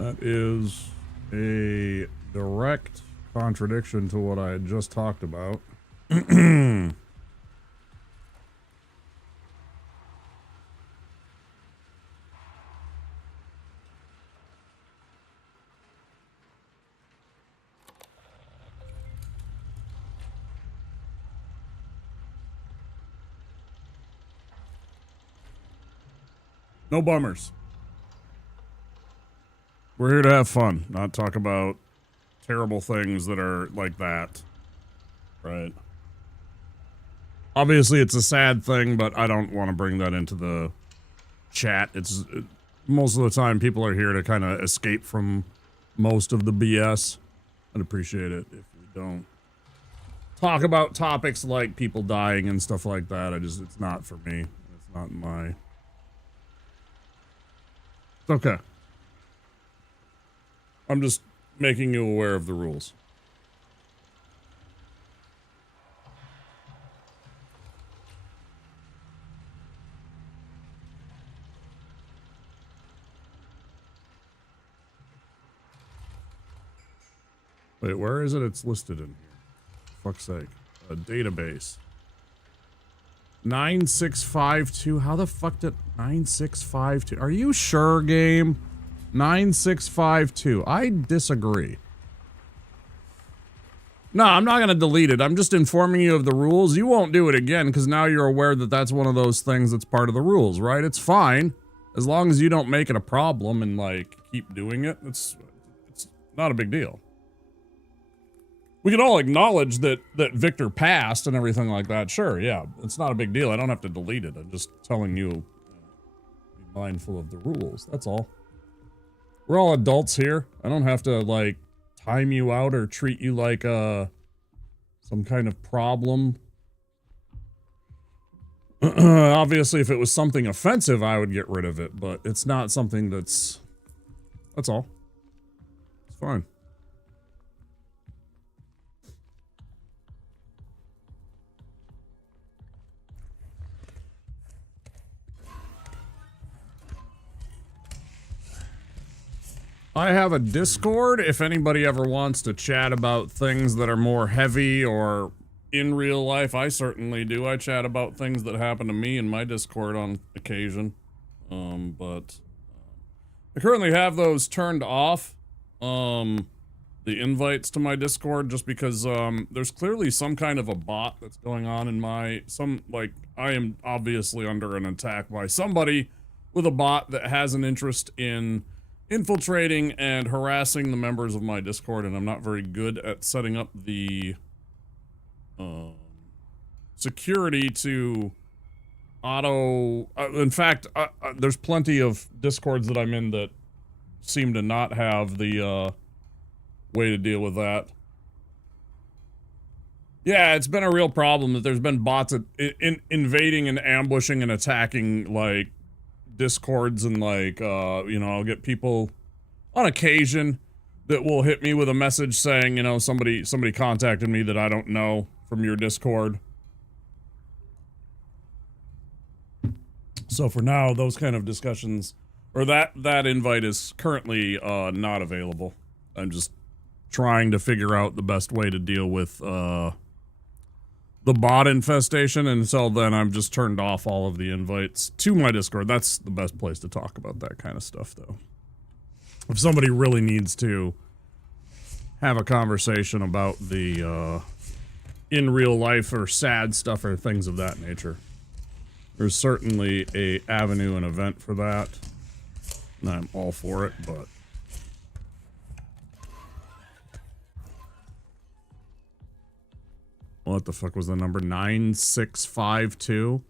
That is a direct contradiction to what I had just talked about. No bummers. We're here to have fun, not talk about terrible things that are like that. Right. Obviously, it's a sad thing, but I don't want to bring that into the chat. Most of the time, people are here to kind of escape from most of the BS. I'd appreciate it if we don't talk about topics like people dying and stuff like that. It's not for me. It's not my... It's okay. I'm just making you aware of the rules. Wait, where is it? It's listed in here. For fuck's sake. A database. 9652. How the fuck did 9652? Are you sure, game? 9652. I disagree. No, I'm not going to delete it. I'm just informing you of the rules. You won't do it again because now you're aware that that's one of those things that's part of the rules, right? It's fine. As long as you don't make it a problem and, like, keep doing it, it's not a big deal. We can all acknowledge that Victor passed and everything like that. Sure, yeah. It's not a big deal. I don't have to delete it. I'm just telling you, be mindful of the rules. That's all. We're all adults here. I don't have to, like, time you out or treat you like some kind of problem. Obviously, if it was something offensive, I would get rid of it, but it's not something that's all. It's fine. I have a Discord if anybody ever wants to chat about things that are more heavy or in real life. I certainly do. I chat about things that happen to me in my Discord on occasion. But I currently have those turned off. The invites to my Discord, just because there's clearly some kind of a bot that's going on in I am obviously under an attack by somebody with a bot that has an interest in infiltrating and harassing the members of my Discord, and I'm not very good at setting up the security to auto... in fact, there's plenty of Discords that I'm in that seem to not have the way to deal with that. Yeah, it's been a real problem that there's been bots invading and ambushing and attacking, like, Discords, and like, I'll get people on occasion that will hit me with a message saying, somebody contacted me that I don't know from your Discord. So for now, those kind of discussions, or that invite is currently not available. I'm just trying to figure out the best way to deal with the bot infestation. Until then, I'm just turned off all of the invites to my Discord. That's the best place to talk about that kind of stuff, though. If somebody really needs to have a conversation about the in real life or sad stuff or things of that nature, there's certainly a avenue and event for that, and I'm all for it. But what the fuck was the number? 9652?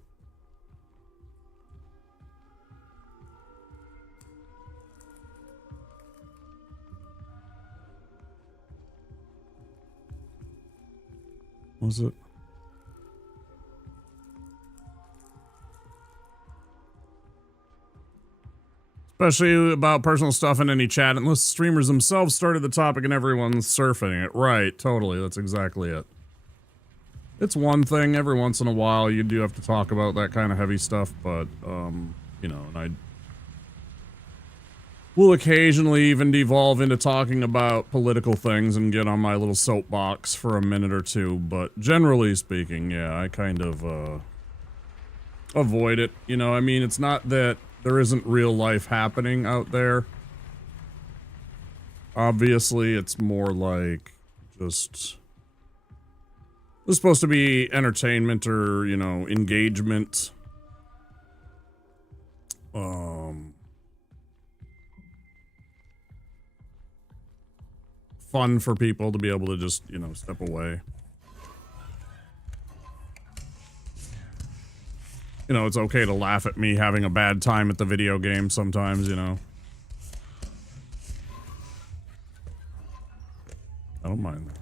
Was it? Especially about personal stuff in any chat, unless streamers themselves started the topic and everyone's surfing it. Right, totally. That's exactly it. It's one thing every once in a while you do have to talk about that kind of heavy stuff, but, and We'll occasionally even devolve into talking about political things and get on my little soapbox for a minute or two, but generally speaking, yeah, I kind of, avoid it. You know, I mean, it's not that there isn't real life happening out there. Obviously, it's more like just... It's supposed to be entertainment or, you know, engagement. Fun for people to be able to just, you know, step away. You know, it's okay to laugh at me having a bad time at the video game sometimes, you know. I don't mind that.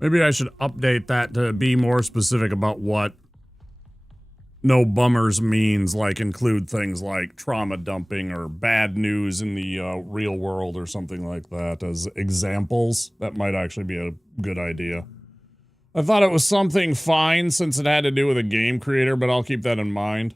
Maybe I should update that to be more specific about what no bummers means, like include things like trauma dumping or bad news in the real world or something like that as examples. That might actually be a good idea. I thought it was something fine since it had to do with a game creator, but I'll keep that in mind.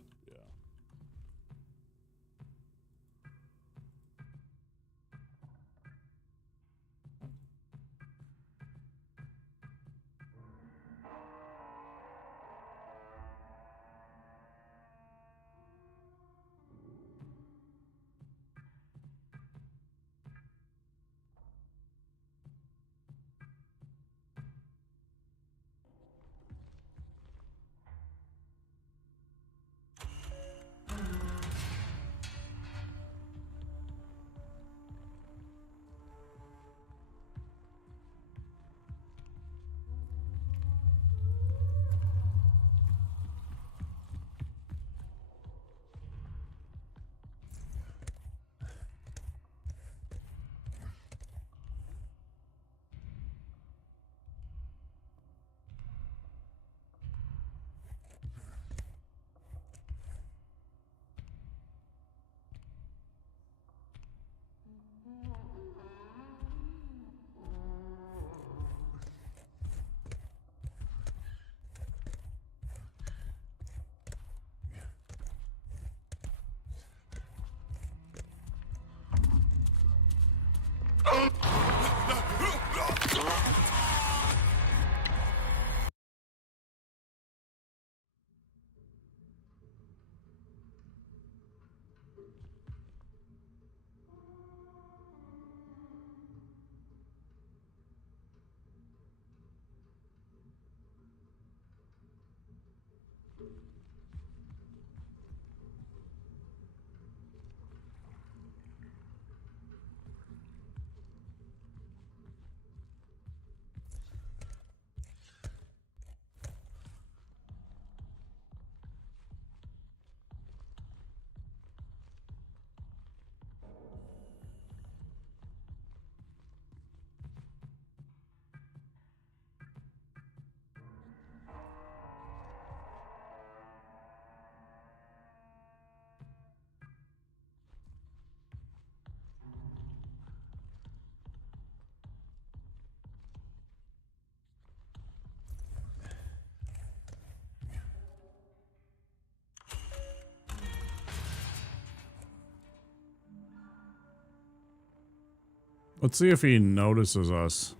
Let's see if he notices us.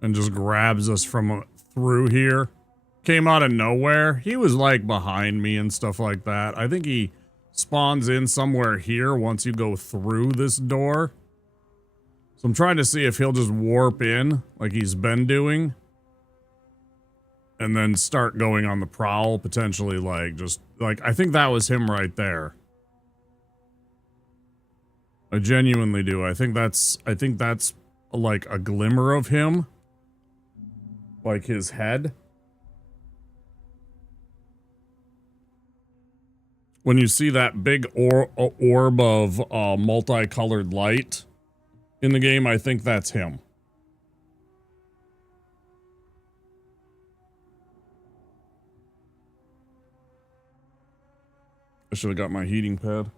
And just grabs us from through here. Came out of nowhere. He was like behind me and stuff like that. I think he spawns in somewhere here once you go through this door. So I'm trying to see if he'll just warp in like he's been doing. And then start going on the prowl, potentially like just like I think that was him right there. I genuinely do. I think that's like a glimmer of him. Like his head. When you see that big orb of multicolored light in the game, I think that's him. I should have got my heating pad.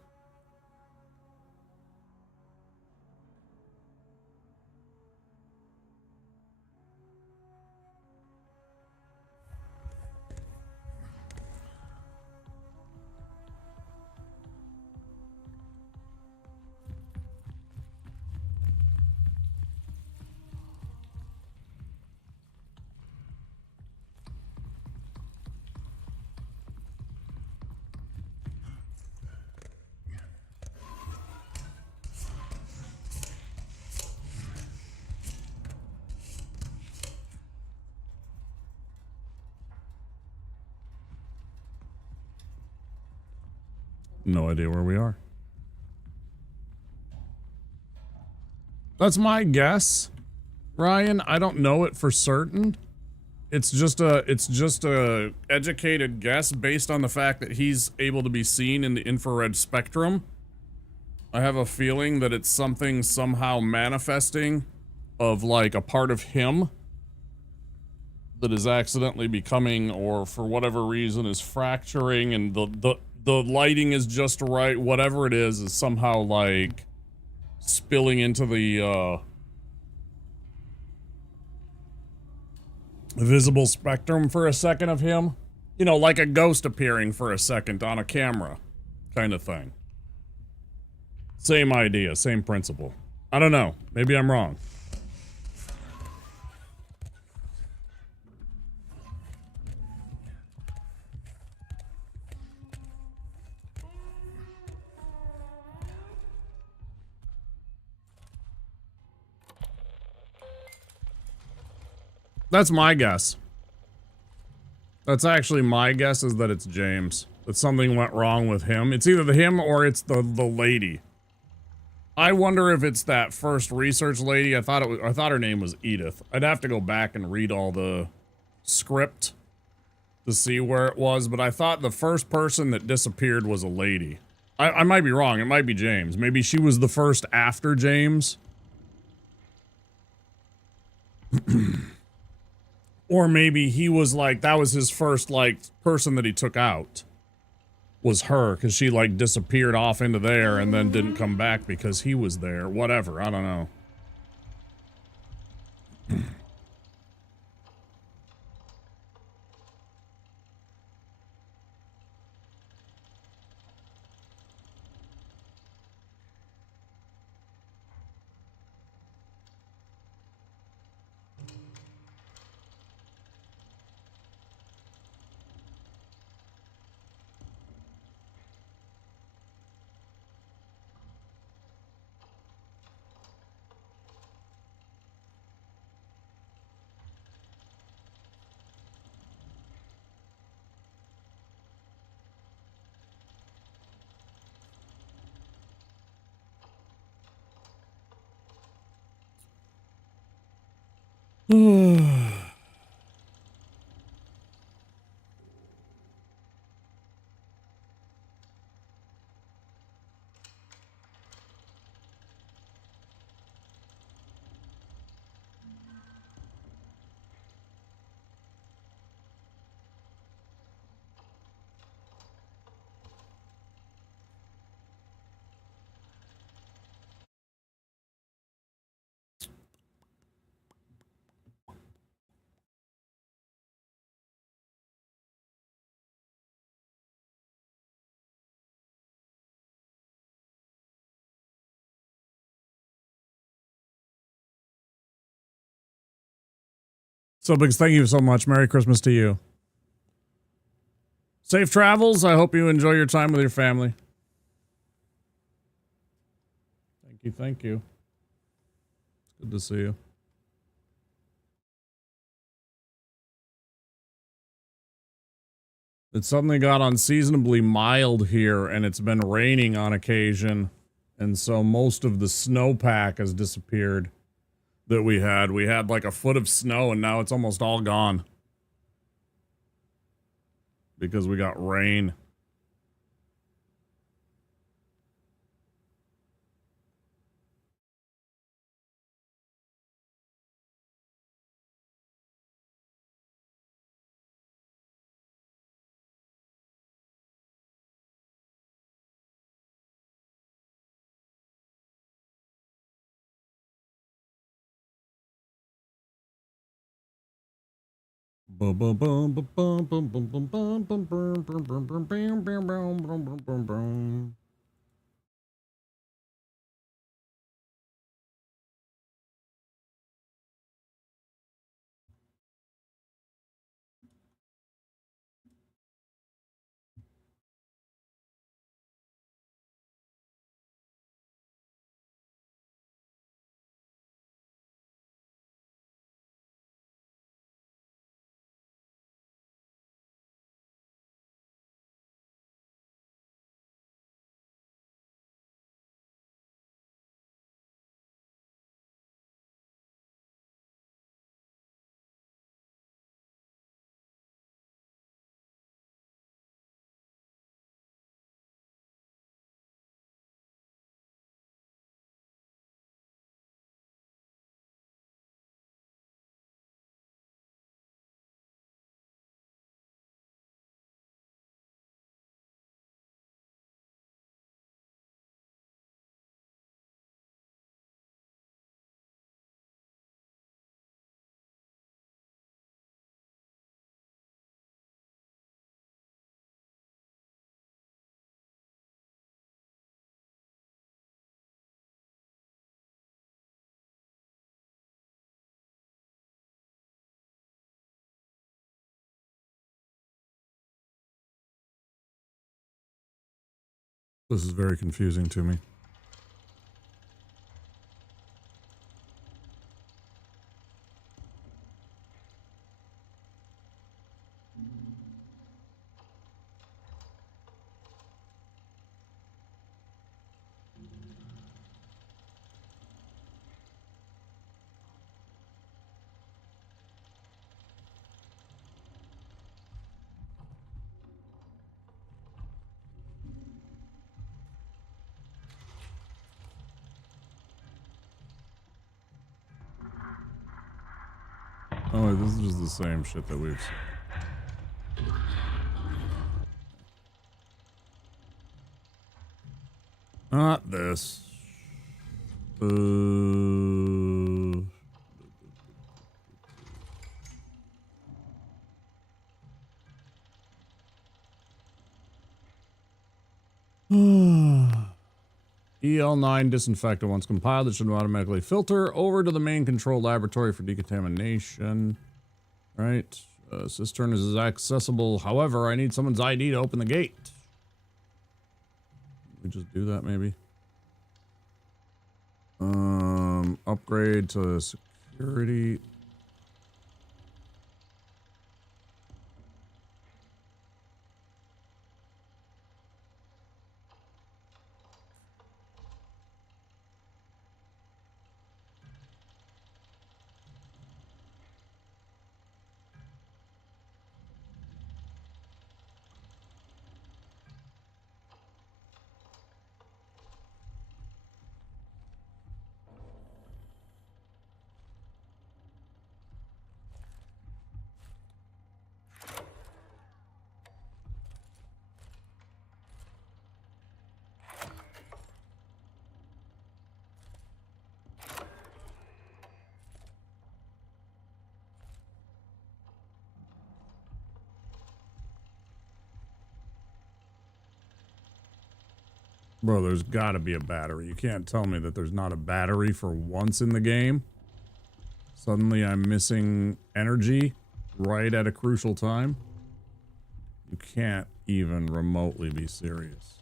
No idea where we are. That's my guess, Ryan. I don't know it for certain. It's just a educated guess based on the fact that he's able to be seen in the infrared spectrum. I have a feeling that it's something somehow manifesting of like a part of him that is accidentally becoming, or for whatever reason is fracturing, and the lighting is just right. Whatever it is somehow like spilling into the visible spectrum for a second of him. You know, like a ghost appearing for a second on a camera kind of thing. Same idea, same principle. I don't know. Maybe I'm wrong. That's my guess. That's actually my guess, is that it's James. That something went wrong with him. It's either him or it's the lady. I wonder if it's that first research lady. I thought her name was Edith. I'd have to go back and read all the script to see where it was, but I thought the first person that disappeared was a lady. I might be wrong. It might be James. Maybe she was the first after James. Or maybe he was like, that was his first like person that he took out. Was her, because she like disappeared off into there and then didn't come back because he was there. Whatever, I don't know. So, Biggs, thank you so much. Merry Christmas to you. Safe travels. I hope you enjoy your time with your family. Thank you, thank you. It's good to see you. It suddenly got unseasonably mild here, and it's been raining on occasion, and so most of the snowpack has disappeared that we had. We had like a foot of snow, and now it's almost all gone because we got rain. Bum, bum, bum, bum, bum, bum, bum, bum, bum, bum, bum, bum, bum, bum, bum, bum, bum, bum, bum, bum. This is very confusing to me. Oh, this is just the same shit that we've seen. Not this. EL9 disinfectant, once compiled, it should automatically filter over to the main control laboratory for decontamination. Right. Cistern is accessible. However, I need someone's ID to open the gate. We just do that, maybe. Upgrade to security. Bro, there's got to be a battery. You can't tell me that there's not a battery for once in the game. Suddenly I'm missing energy right at a crucial time. You can't even remotely be serious.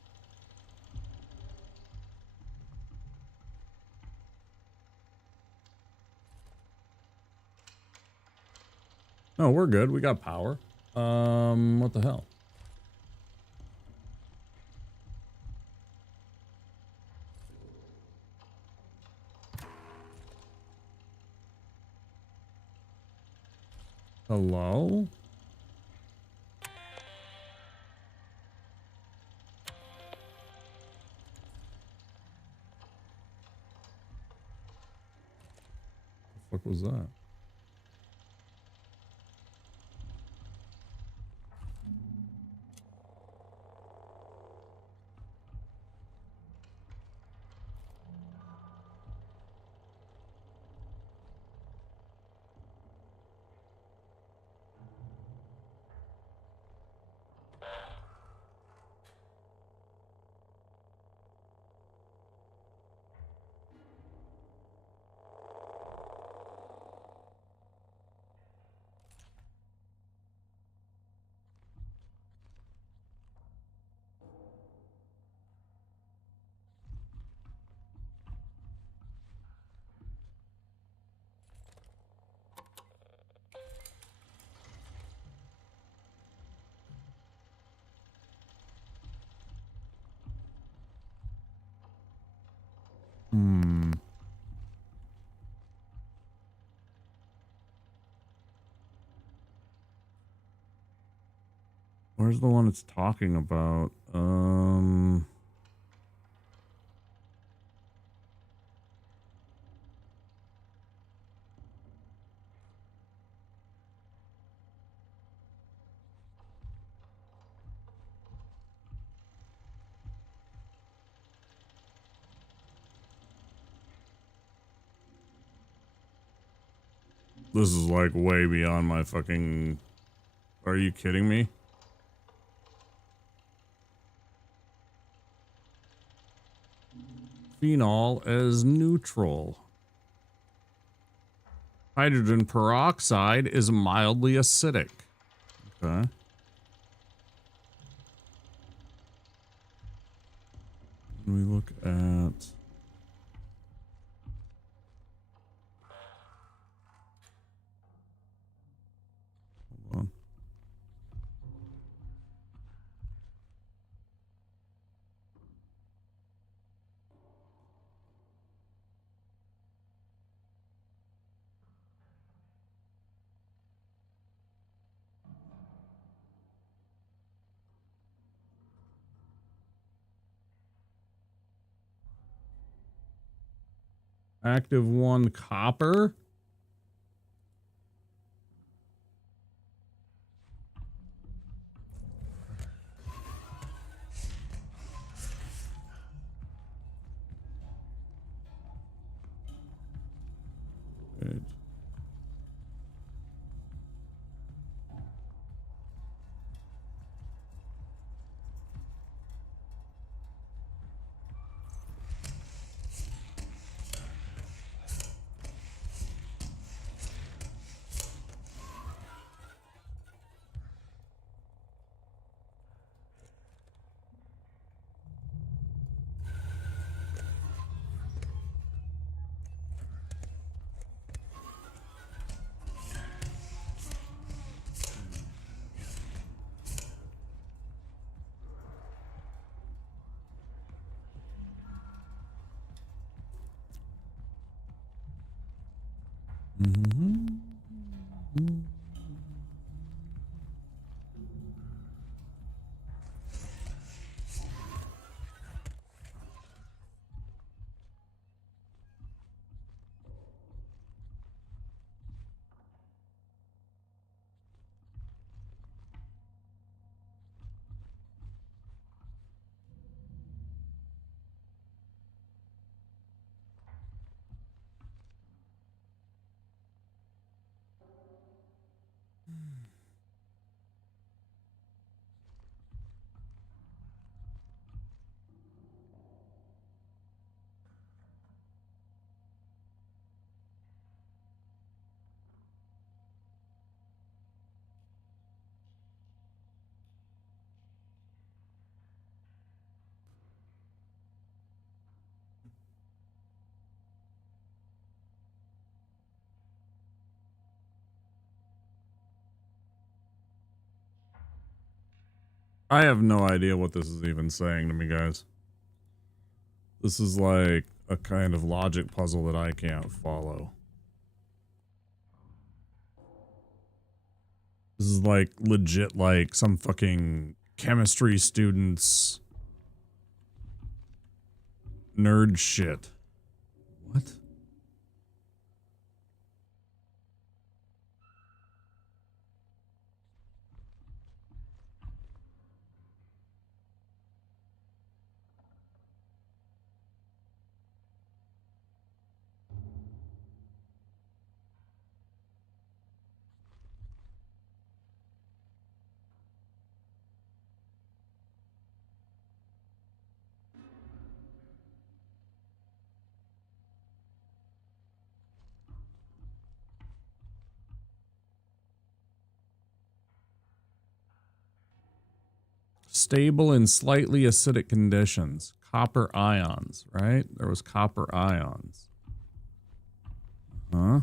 No, we're good. We got power. What the hell? Hello? The fuck was that? Where's the one it's talking about? This is like way beyond my fucking... Are you kidding me? Phenol as neutral. Hydrogen peroxide is mildly acidic. Okay. We look at... Hold on. Active 1 copper. Good. I have no idea what this is even saying to me, guys. This is like a kind of logic puzzle that I can't follow. This is like legit like some fucking chemistry students nerd shit. What? Stable in slightly acidic conditions. Copper ions, right? There was copper ions. Huh?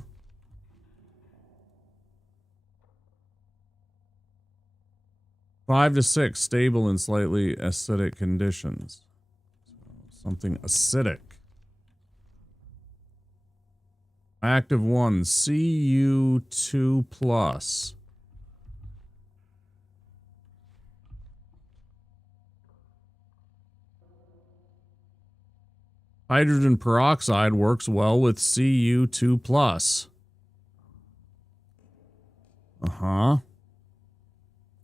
Five to 6, stable in slightly acidic conditions. So something acidic. Active 1, Cu2+. Hydrogen peroxide works well with Cu2+. Uh-huh.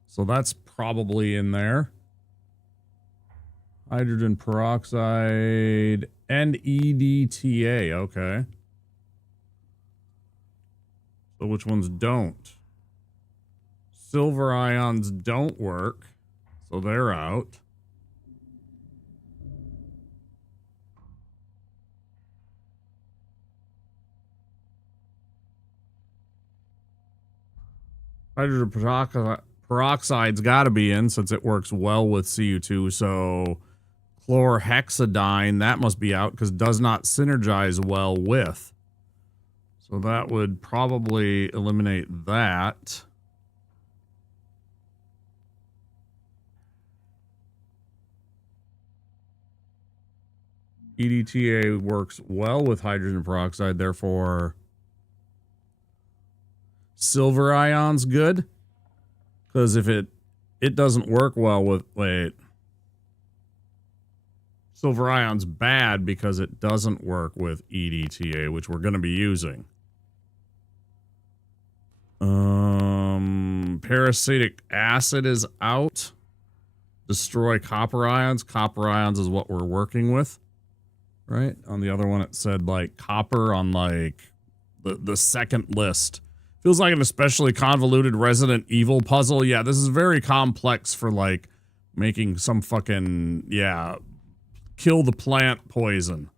So that's probably in there. Hydrogen peroxide and EDTA. Okay. So which ones don't? Silver ions don't work. So they're out. Hydrogen peroxide's got to be in since it works well with Cu2. So chlorhexadiene, that must be out because does not synergize well with. So that would probably eliminate that. EDTA works well with hydrogen peroxide, therefore silver ion's good. Because if it doesn't work well with, silver ion's bad because it doesn't work with EDTA, which we're going to be using. Peracetic acid is out. Destroy copper ions. Copper ions is what we're working with. Right? On the other one, it said, like, copper on, like, the second list. Feels like an especially convoluted Resident Evil puzzle. Yeah, this is very complex for, like, making some fucking, kill the plant poison.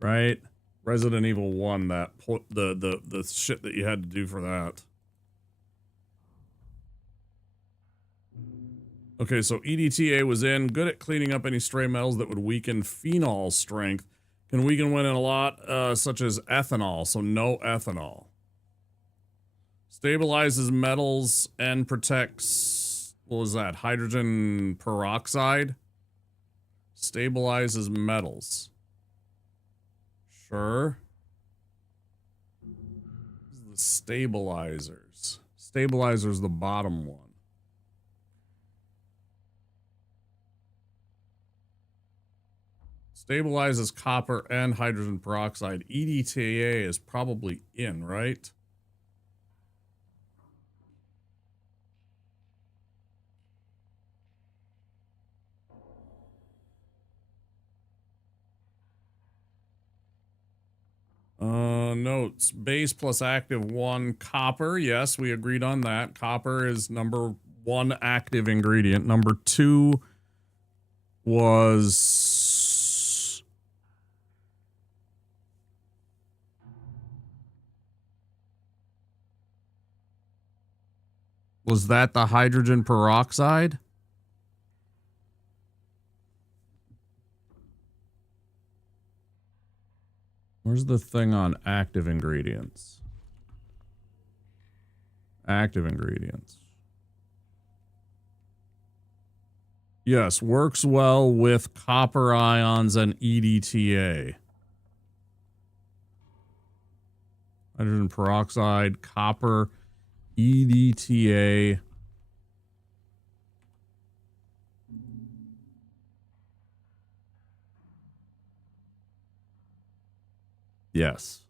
Right? Resident Evil 1, that the shit that you had to do for that. Okay, so EDTA was in. Good at cleaning up any stray metals that would weaken phenol strength. Can weaken when in a lot, such as ethanol, so no ethanol. Stabilizes metals and protects, what was that, hydrogen peroxide? Stabilizes metals. Sure. The stabilizers. Stabilizer's the bottom one. Stabilizes copper and hydrogen peroxide. EDTA is probably in, right? Notes. Base plus active 1. Copper. Yes, we agreed on that. Copper is number 1 active ingredient. Number 2 was... Was that the hydrogen peroxide? Where's the thing on active ingredients? Active ingredients. Yes, works well with copper ions and EDTA. Hydrogen peroxide, copper, EDTA. Yes.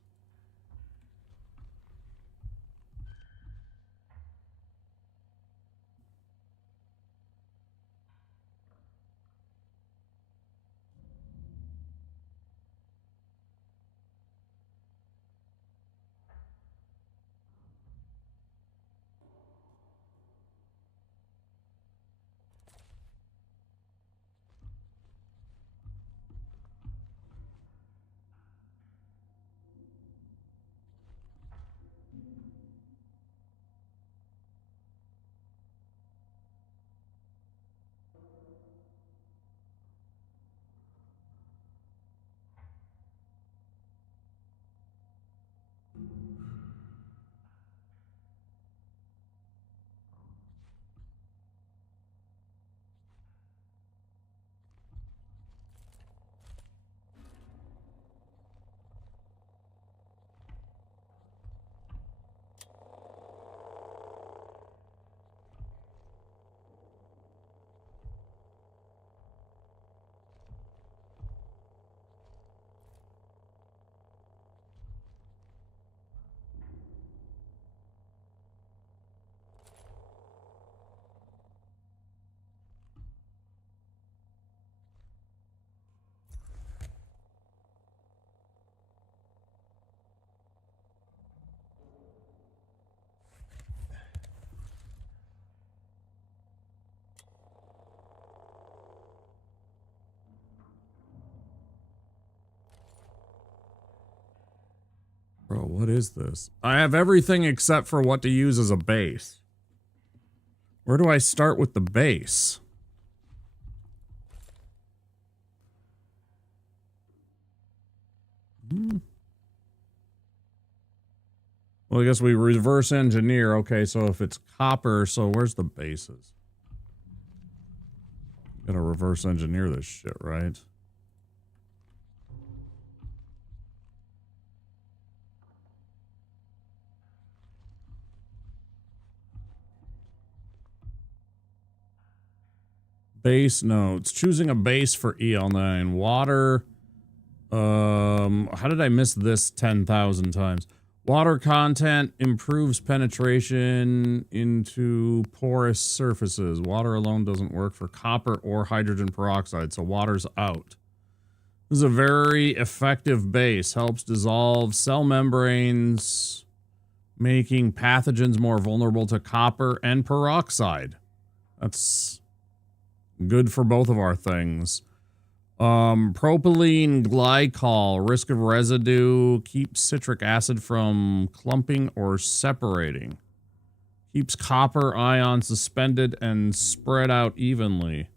What is this? I have everything except for what to use as a base. Where do I start with the base? Well, I guess we reverse engineer. Okay, so if it's copper, so where's the bases? Gotta reverse engineer this shit, right? Base notes. Choosing a base for EL9. Water. How did I miss this 10,000 times? Water content improves penetration into porous surfaces. Water alone doesn't work for copper or hydrogen peroxide, so water's out. This is a very effective base. Helps dissolve cell membranes, making pathogens more vulnerable to copper and peroxide. That's good for both of our things. Propylene glycol, risk of residue, keeps citric acid from clumping or separating. Keeps copper ions suspended and spread out evenly.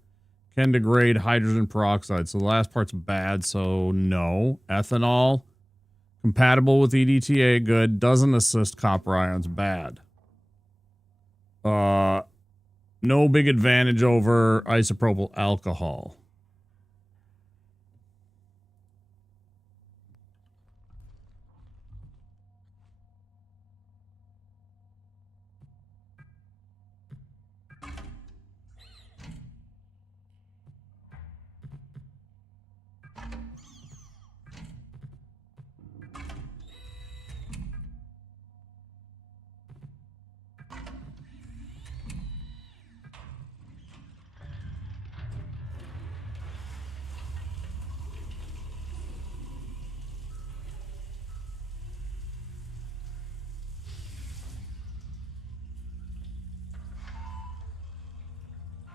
Can degrade hydrogen peroxide. So the last part's bad, so no. Ethanol, compatible with EDTA, good. Doesn't assist copper ions, bad. No big advantage over isopropyl alcohol.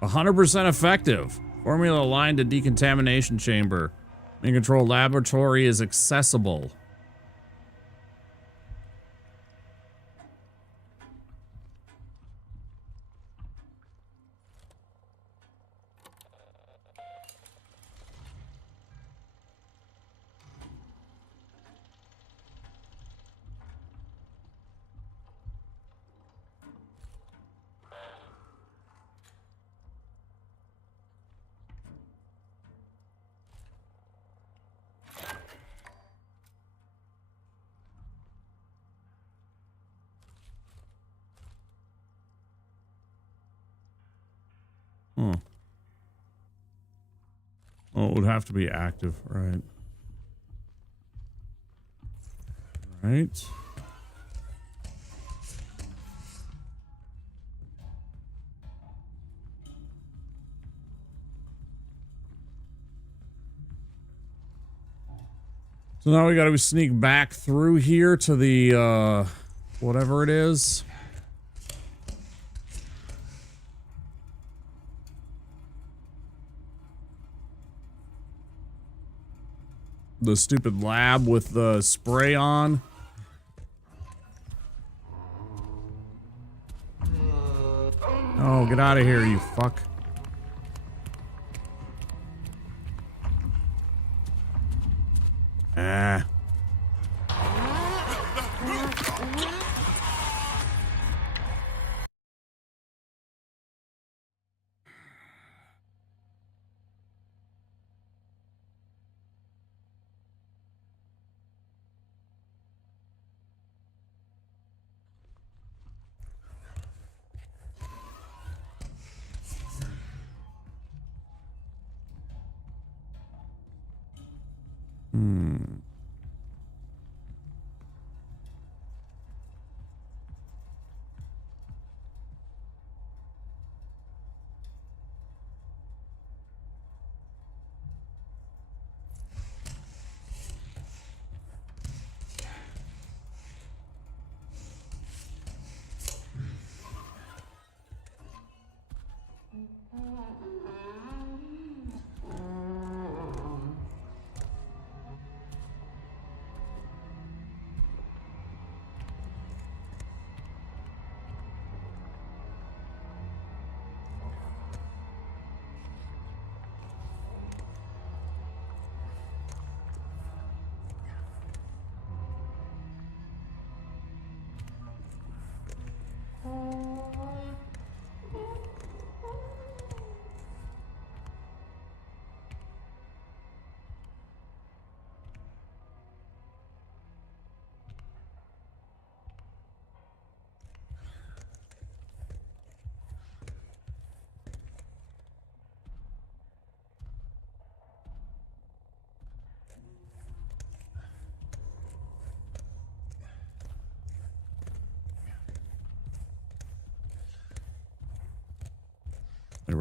%, effective. Formula aligned to decontamination chamber. Main control laboratory is accessible. Oh, it would have to be active, right? Right. So now we got to sneak back through here to the, whatever it is. The stupid lab with the spray on. Oh, get out of here, you fuck. Ah.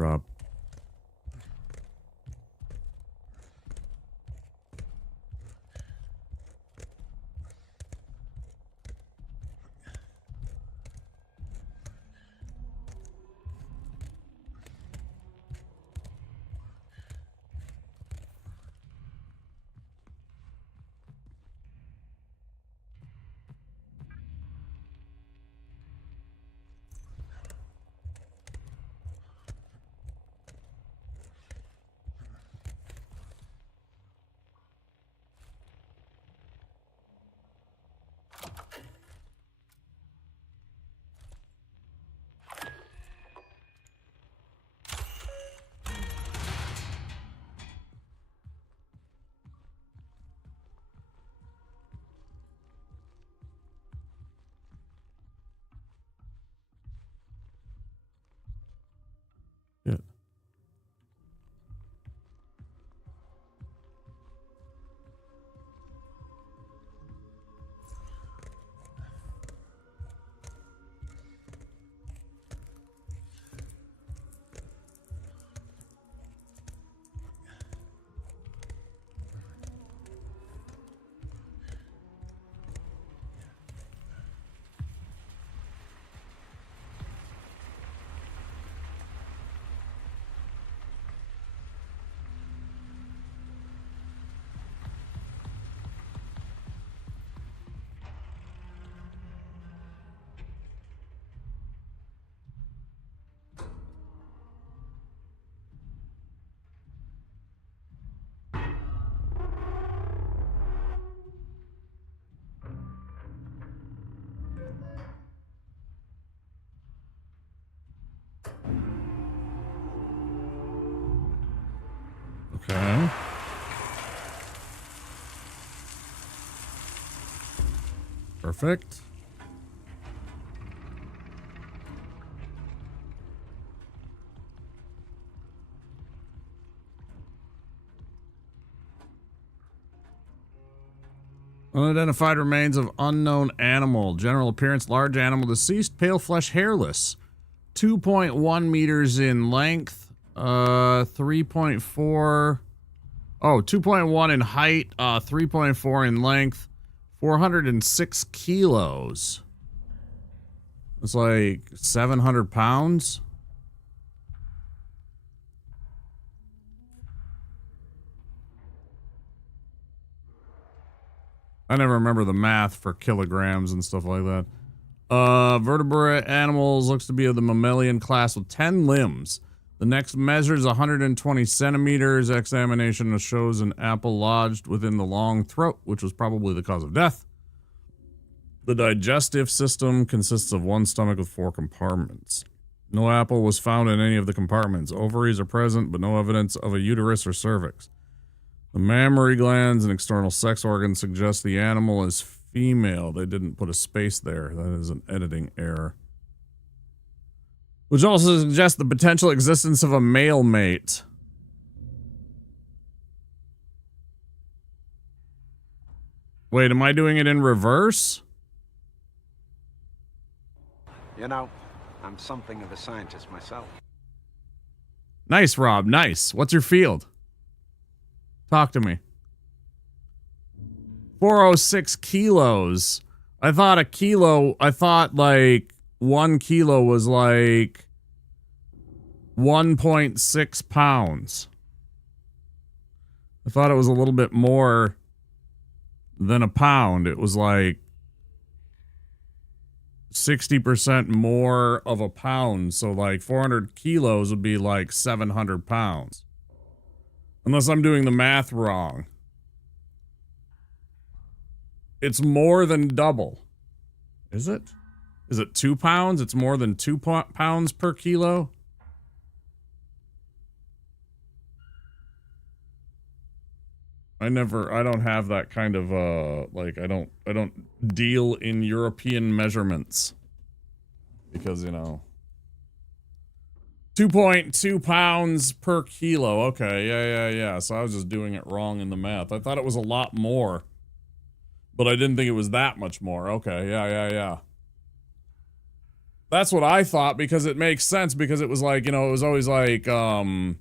Rob. Yeah. Okay. Perfect. Unidentified remains of unknown animal. General appearance, large animal, deceased, pale flesh, hairless. 2.1 meters in length. 3.4. Oh, 2.1 in height. 3.4 in length. 406 kilos. It's like 700 pounds. I never remember the math for kilograms and stuff like that. Vertebrate animals looks to be of the mammalian class with 10 limbs. The next measures 120 centimeters. Examination shows an apple lodged within the long throat, which was probably the cause of death. The digestive system consists of one stomach with 4 compartments. No apple was found in any of the compartments. Ovaries are present, but no evidence of a uterus or cervix. The mammary glands and external sex organs suggest the animal is female. They didn't put a space there. That is an editing error. Which also suggests the potential existence of a male mate. Wait, am I doing it in reverse? You know, I'm something of a scientist myself. Nice, Rob. Nice. What's your field? Talk to me. 406 kilos. I thought like 1 kilo was like 1.6 pounds. I thought it was a little bit more than a pound. It was like 60% more of a pound. So like 400 kilos would be like 700 pounds. Unless I'm doing the math wrong. It's more than double. Is it? Is it 2 pounds? It's more than 2 pounds per kilo? I don't have that kind of, like, I don't deal in European measurements. Because, you know. 2.2 pounds per kilo. Okay, yeah. So I was just doing it wrong in the math. I thought it was a lot more. But I didn't think it was that much more. Okay, yeah. That's what I thought, because it makes sense, because it was like, you know, it was always like, I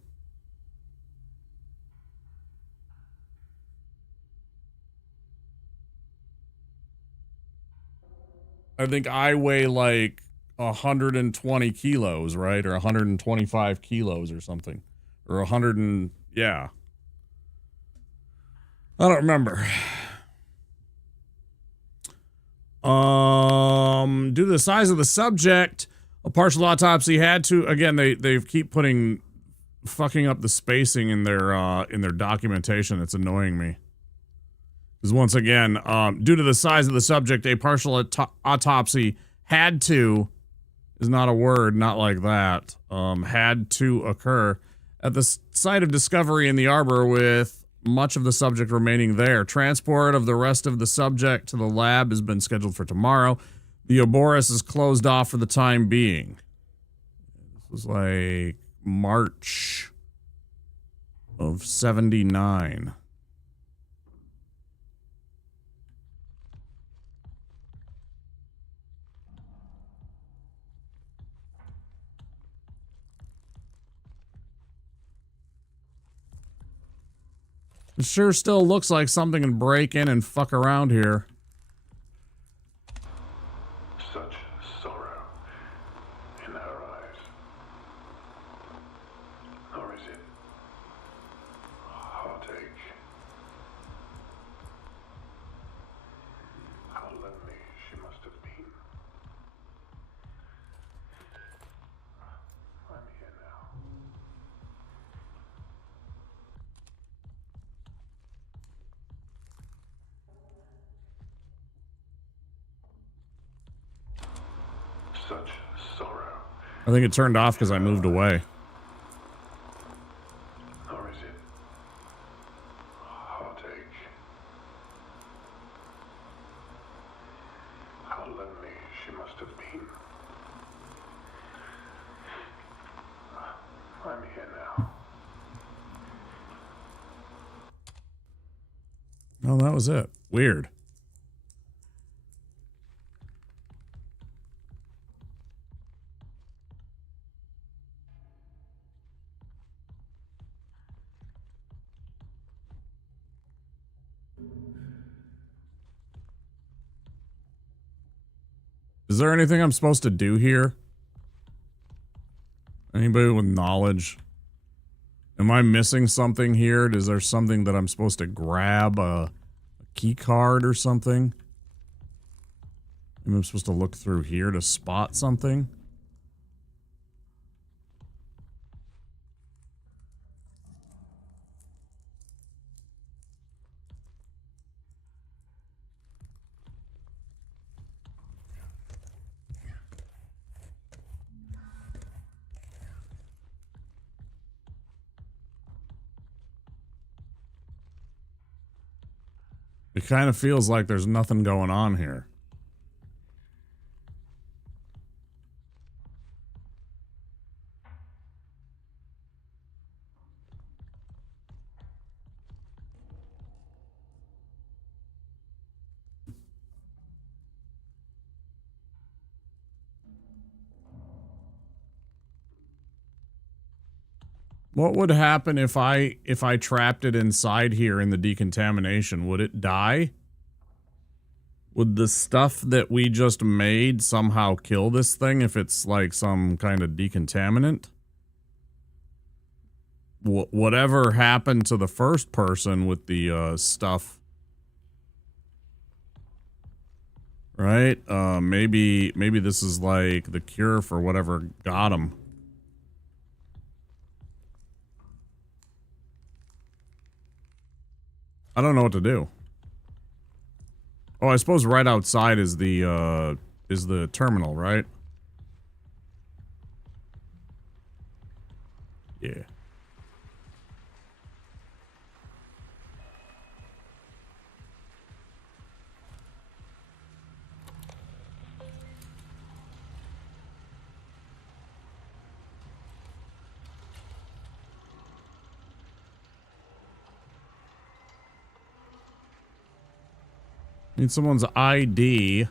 think I weigh like 120 kilos, right? Or 125 kilos or something. Or 100 and, yeah. I don't remember. Due to the size of the subject, a partial autopsy had to, again, they keep fucking up the spacing in their documentation. It's annoying me. Because once again, due to the size of the subject, a partial autopsy had to, is not a word, not like that, had to occur at the site of discovery in the arbor, with much of the subject remaining there. Transport of the rest of the subject to the lab has been scheduled for tomorrow. The Ouroboros is closed off for the time being. This was like March of 79. It sure still looks like something can break in and fuck around here. Such sorrow in her eyes. Or is it heartache? How lonely she must have been. I'm here now. Such sorrow. I think it turned off because I moved away. Or is it heartache? How lonely she must have been. I'm here now. Oh, that was it. Weird. Is there anything I'm supposed to do here? Anybody with knowledge? Am I missing something here? Is there something that I'm supposed to grab? A key card or something? Am I supposed to look through here to spot something? It kind of feels like there's nothing going on here. What would happen if I trapped it inside here in the decontamination? Would it die? Would the stuff that we just made somehow kill this thing if it's like some kind of decontaminant? Whatever happened to the first person with the stuff, right? Maybe this is like the cure for whatever got him. I don't know what to do. Oh, I suppose right outside is the terminal, right? Yeah. Need someone's ID.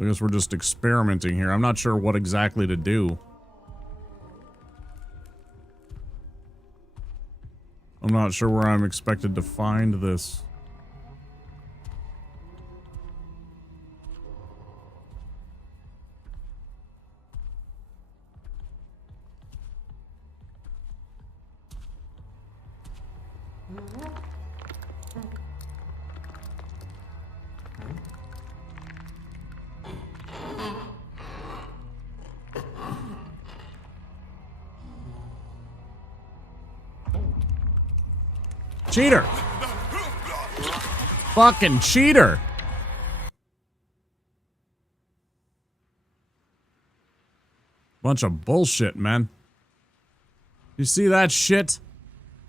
I guess we're just experimenting here. I'm not sure what exactly to do. I'm not sure where I'm expected to find this. Cheater! Fucking cheater! Bunch of bullshit, man. You see that shit?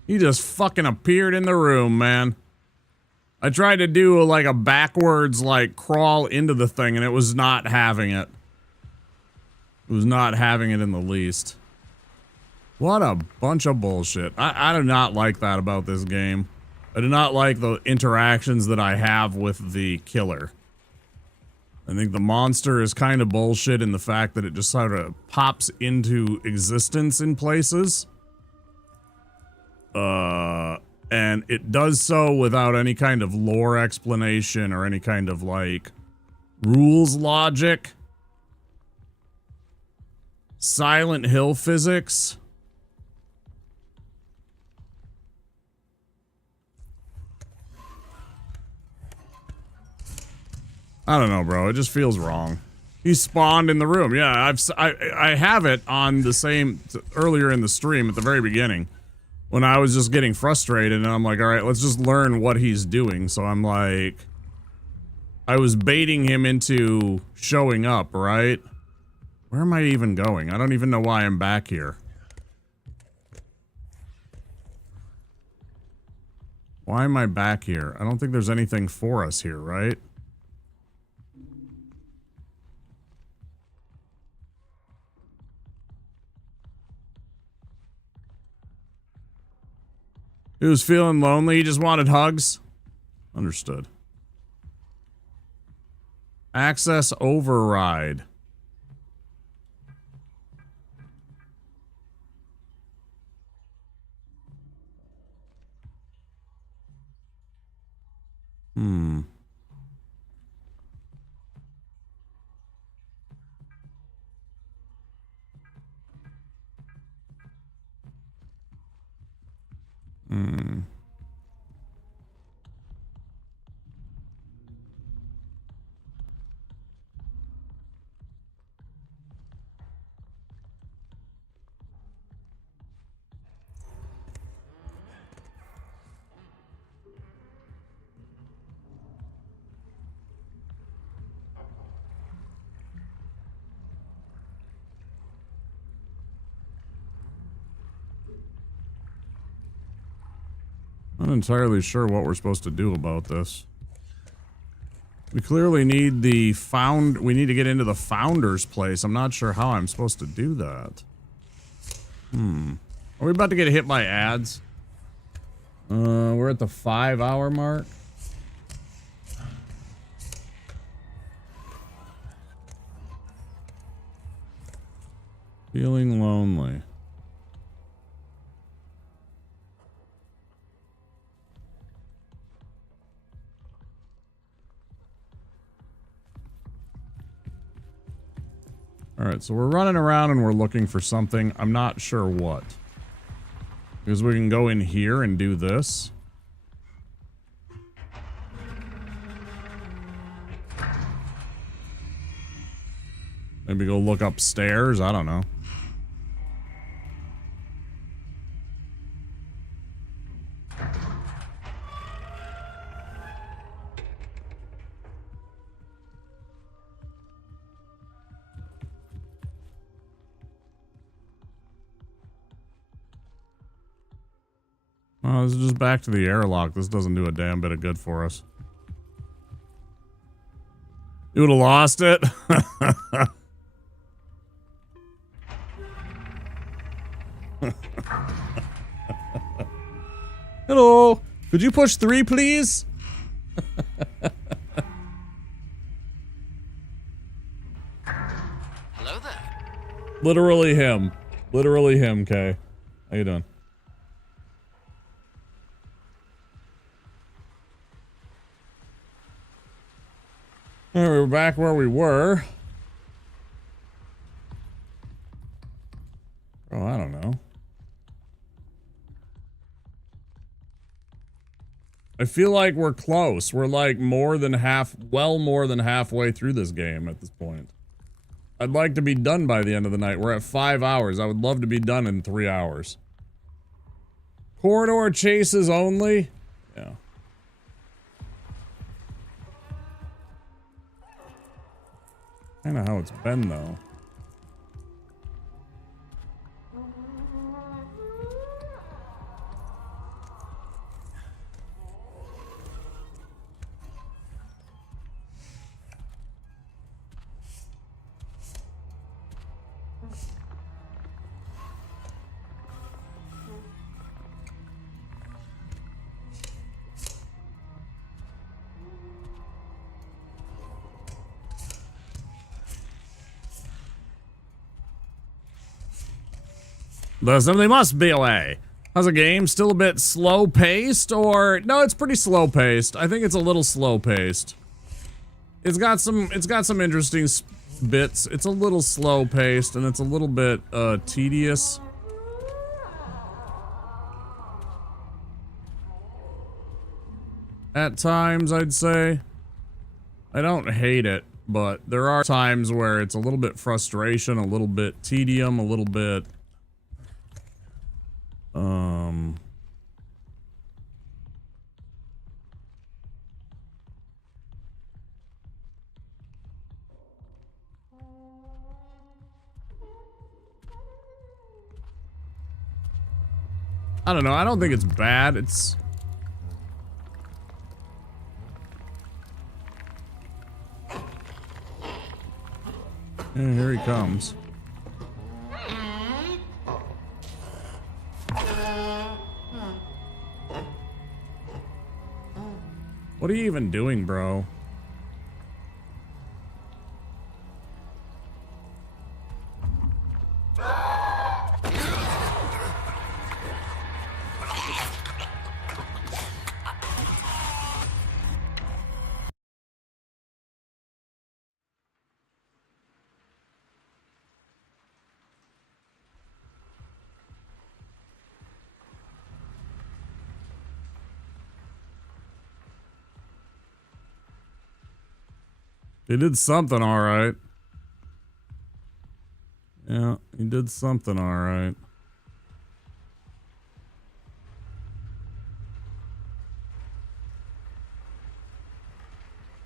He just fucking appeared in the room, man. I tried to do like a backwards like crawl into the thing and it was not having it. It was not having it in the least. What a bunch of bullshit. I do not like that about this game. I do not like the interactions that I have with the killer. I think the monster is kind of bullshit in the fact that it just sort of pops into existence in places. And it does so without any kind of lore explanation or any kind of like rules logic. Silent Hill physics. I don't know, bro. It just feels wrong. He spawned in the room. Yeah, I have it on the same earlier in the stream at the very beginning when I was just getting frustrated and I'm like, all right, let's just learn what he's doing. So I'm like, I was baiting him into showing up, right? Where am I even going? I don't even know why I'm back here. Why am I back here? I don't think there's anything for us here, right? He was feeling lonely. He just wanted hugs. Understood. Access override. Hmm. Hmm. Not entirely sure what we're supposed to do about this. We clearly need the we need to get into the founder's place. I'm not sure how I'm supposed to do that. Are we about to get hit by ads? We're at the 5-hour mark. Feeling lonely. Alright, so we're running around and we're looking for something. I'm not sure what. Because we can go in here and do this. Maybe go look upstairs. I don't know. Oh, this is just back to the airlock. This doesn't do a damn bit of good for us. You would have lost it. Hello. Could you push 3, please? Literally him. Literally him, Kay. How you doing? Alright, we're back where we were. Oh, I don't know. I feel like we're close. We're like more than halfway through this game at this point. I'd like to be done by the end of the night. We're at 5 hours. I would love to be done in 3 hours. Corridor chases only? Yeah. Kinda how it's been, though. There simply must be a way. How's the game? Still a bit slow-paced, or... No, it's pretty slow-paced. I think it's a little slow-paced. It's got some interesting bits. It's a little slow-paced, and it's a little bit, tedious. At times, I'd say. I don't hate it, but there are times where it's a little bit frustration, a little bit tedium, a little bit... I don't know. I don't think it's bad. It's... Yeah, here he comes. What are you even doing, bro? He did something all right. Yeah, he did something all right.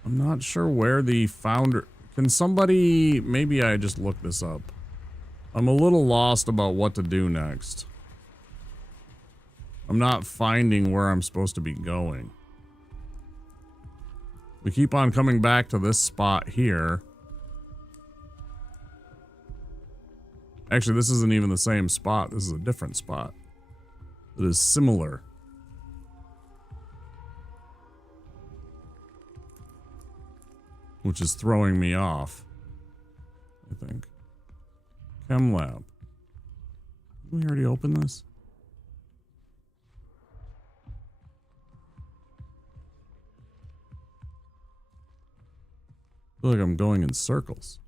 I'm not sure where the founder... Can somebody... Maybe I just look this up. I'm a little lost about what to do next. I'm not finding where I'm supposed to be going. We keep on coming back to this spot here. Actually, this isn't even the same spot. This is a different spot. It is similar. Which is throwing me off, I think. Chem lab. Did we already open this? I feel like I'm going in circles.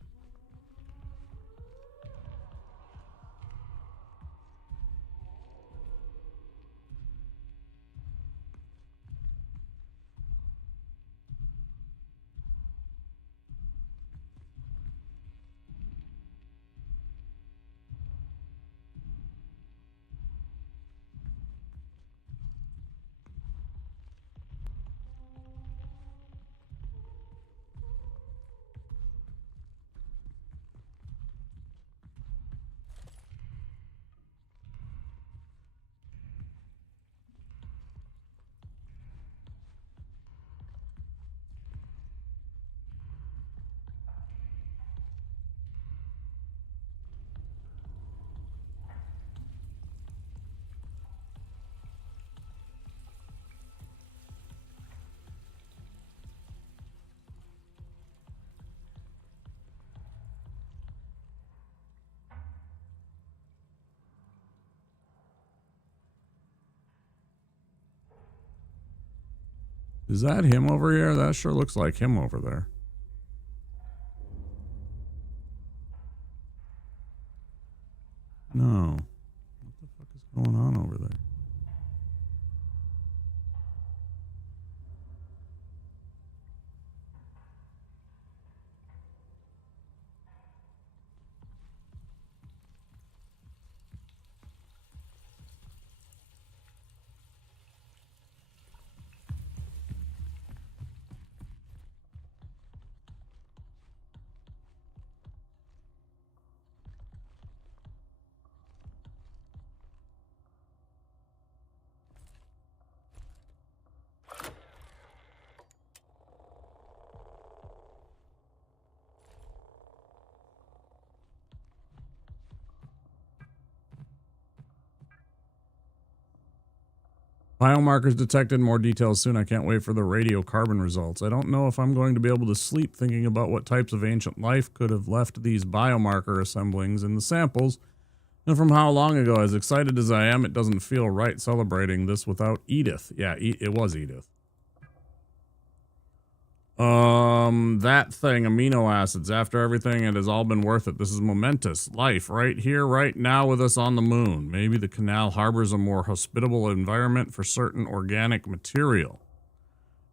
Is that him over here? That sure looks like him over there. No. What the fuck is going on over there? Biomarkers detected. More details soon. I can't wait for the radiocarbon results. I don't know if I'm going to be able to sleep thinking about what types of ancient life could have left these biomarker assemblings in the samples. And from how long ago, as excited as I am, it doesn't feel right celebrating this without Edith. Yeah, it was Edith. That thing, amino acids. After everything, it has all been worth it. This is momentous. Life right here, right now with us on the moon. Maybe the canal harbors a more hospitable environment for certain organic material.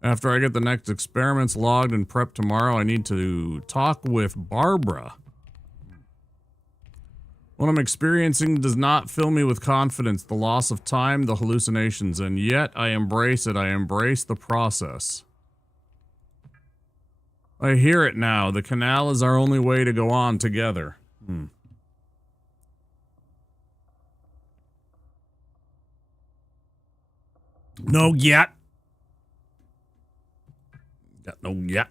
After I get the next experiments logged and prepped tomorrow, I need to talk with Barbara. What I'm experiencing does not fill me with confidence. The loss of time, the hallucinations, and yet I embrace it. I embrace the process. I hear it now. The canal is our only way to go on together. No yet. Got no yet.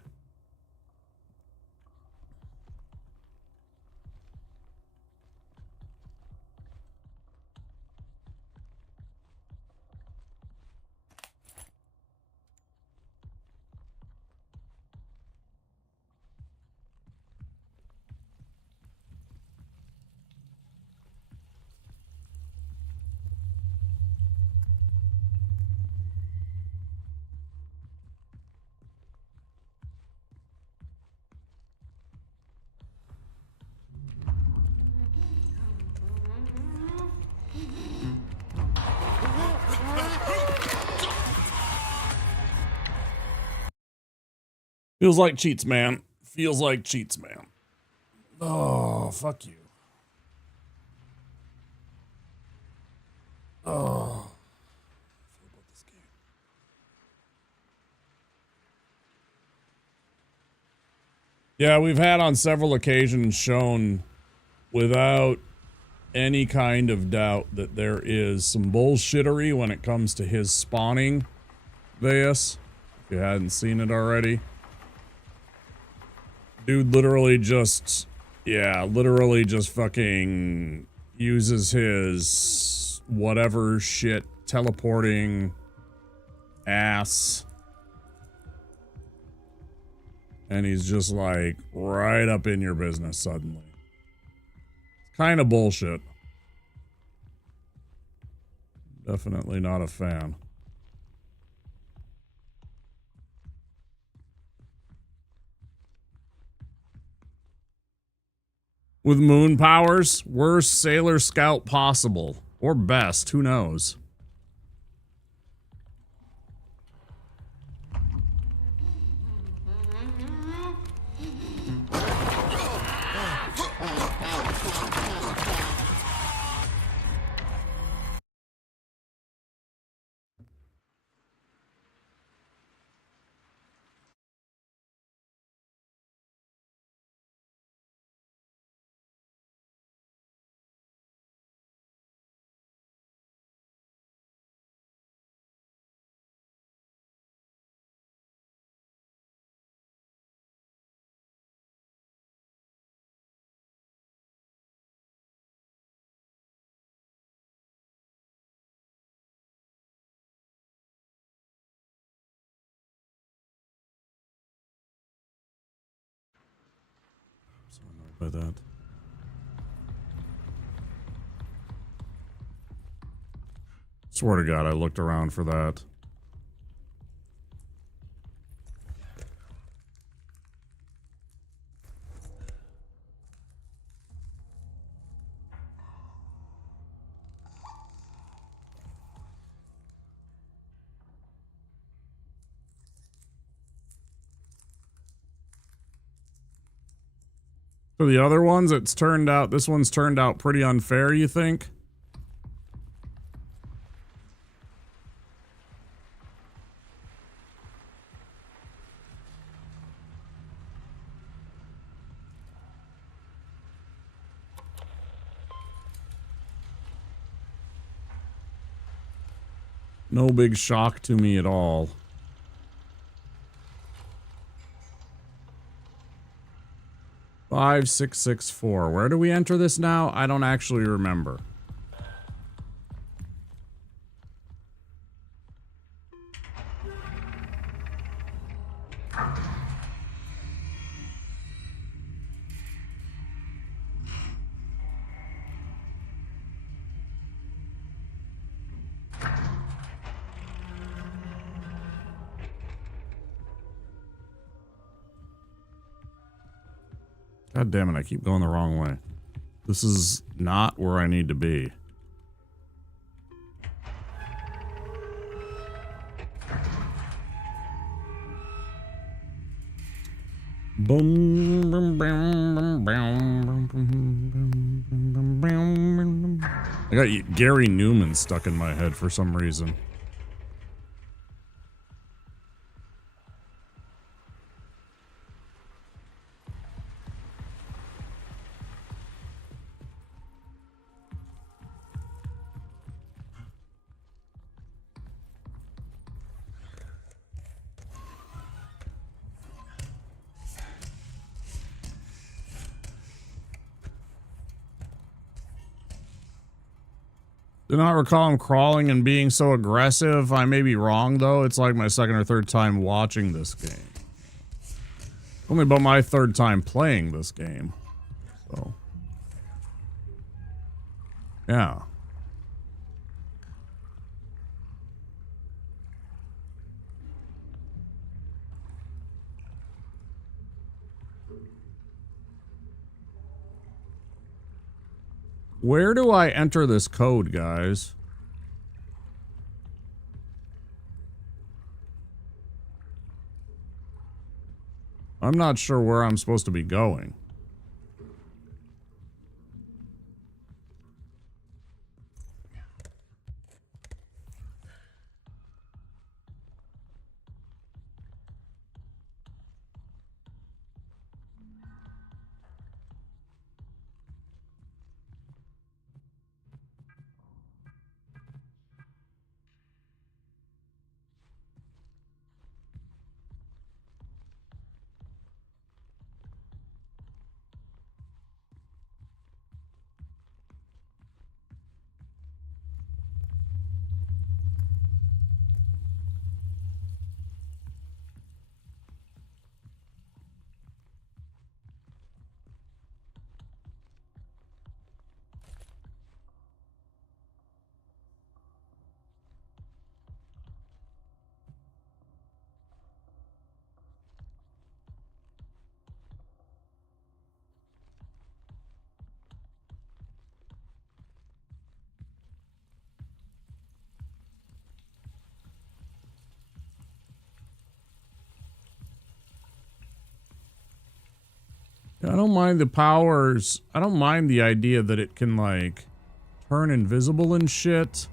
Feels like cheats, man. Feels like cheats, man. Oh, fuck you. Oh. Yeah, we've had on several occasions shown without any kind of doubt that there is some bullshittery when it comes to his spawning this. If you hadn't seen it already. Dude literally just, literally just fucking uses his whatever shit teleporting ass. And he's just like right up in your business suddenly. It's kind of bullshit. Definitely not a fan. With moon powers, worst Sailor Scout possible. Or best, who knows? By that. Swear to God, I looked around for that. For the other ones, it's turned out, this one's turned out pretty unfair, you think? No big shock to me at all. Five, 6, 6, 4. Where do we enter this now? I don't actually remember. God damn it, I keep going the wrong way. This is not where I need to be. I got Gary Newman stuck in my head for some reason. Do not recall him crawling and being so aggressive. I may be wrong, though. It's like my second or third time watching this game. Only about my third time playing this game. So. Yeah. Where do I enter this code, guys? I'm not sure where I'm supposed to be going. I don't mind the powers. I don't mind the idea that it can, like, turn invisible and shit.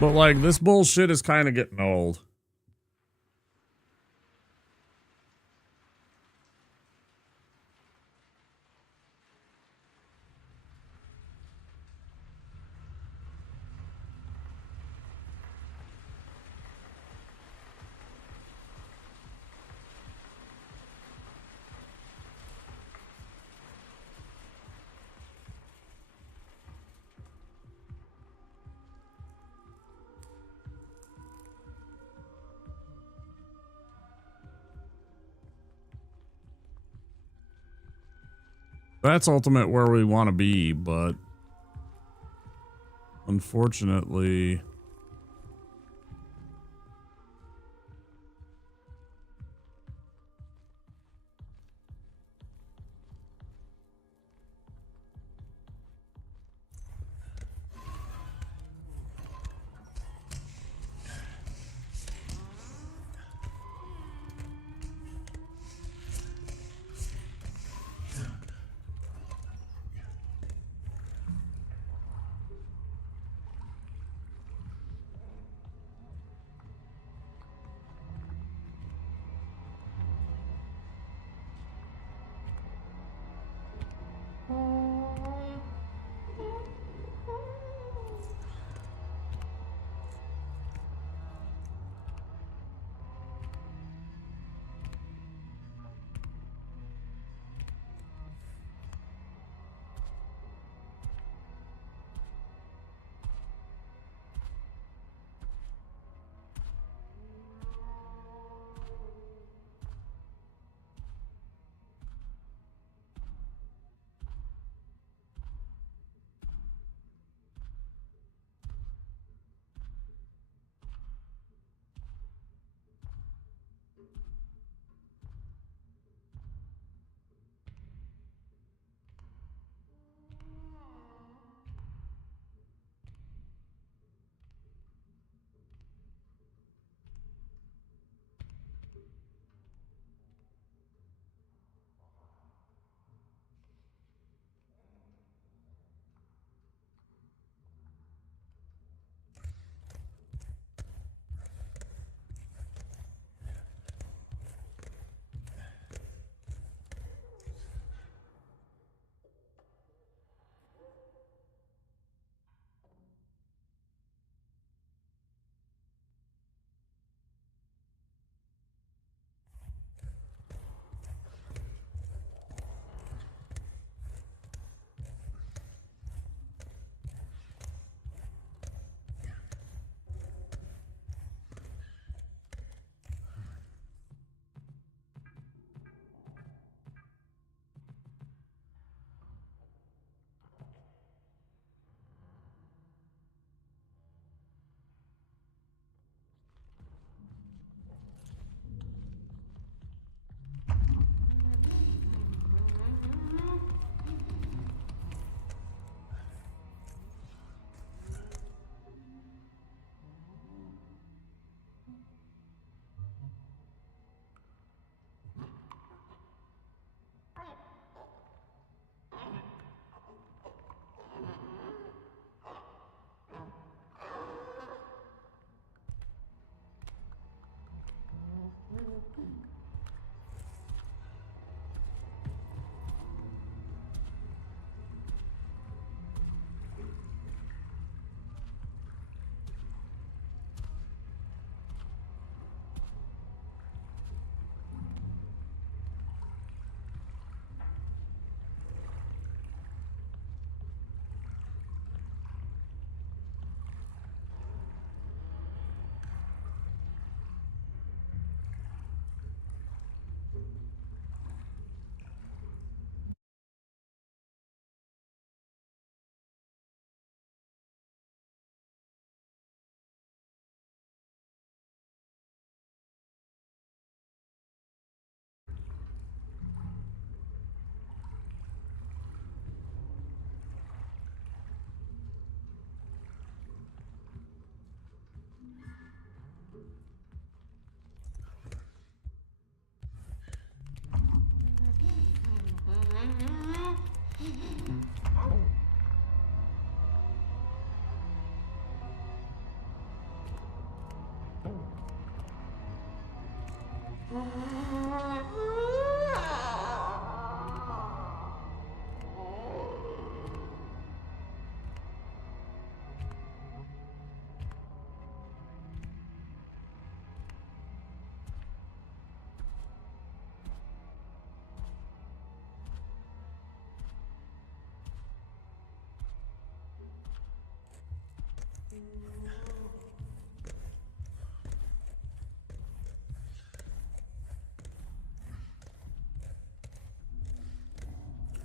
But, like, this bullshit is kind of getting old. That's ultimate where we want to be, but unfortunately...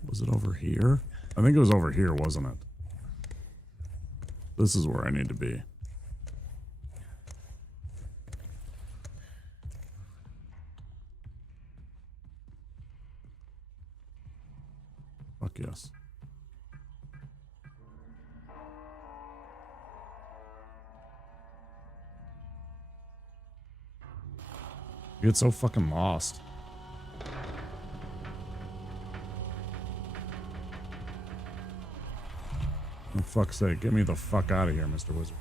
Was it over here? I think it was over here, wasn't it? This is where I need to be. Fuck yes. You get so fucking lost. For fuck's sake, get me the fuck out of here, Mr. Wizard.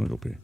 I'm gonna go pee.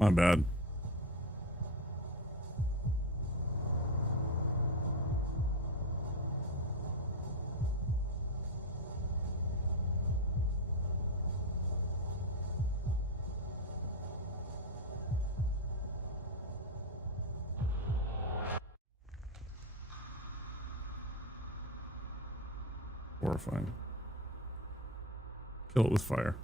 My bad. Horrifying. Kill it with fire.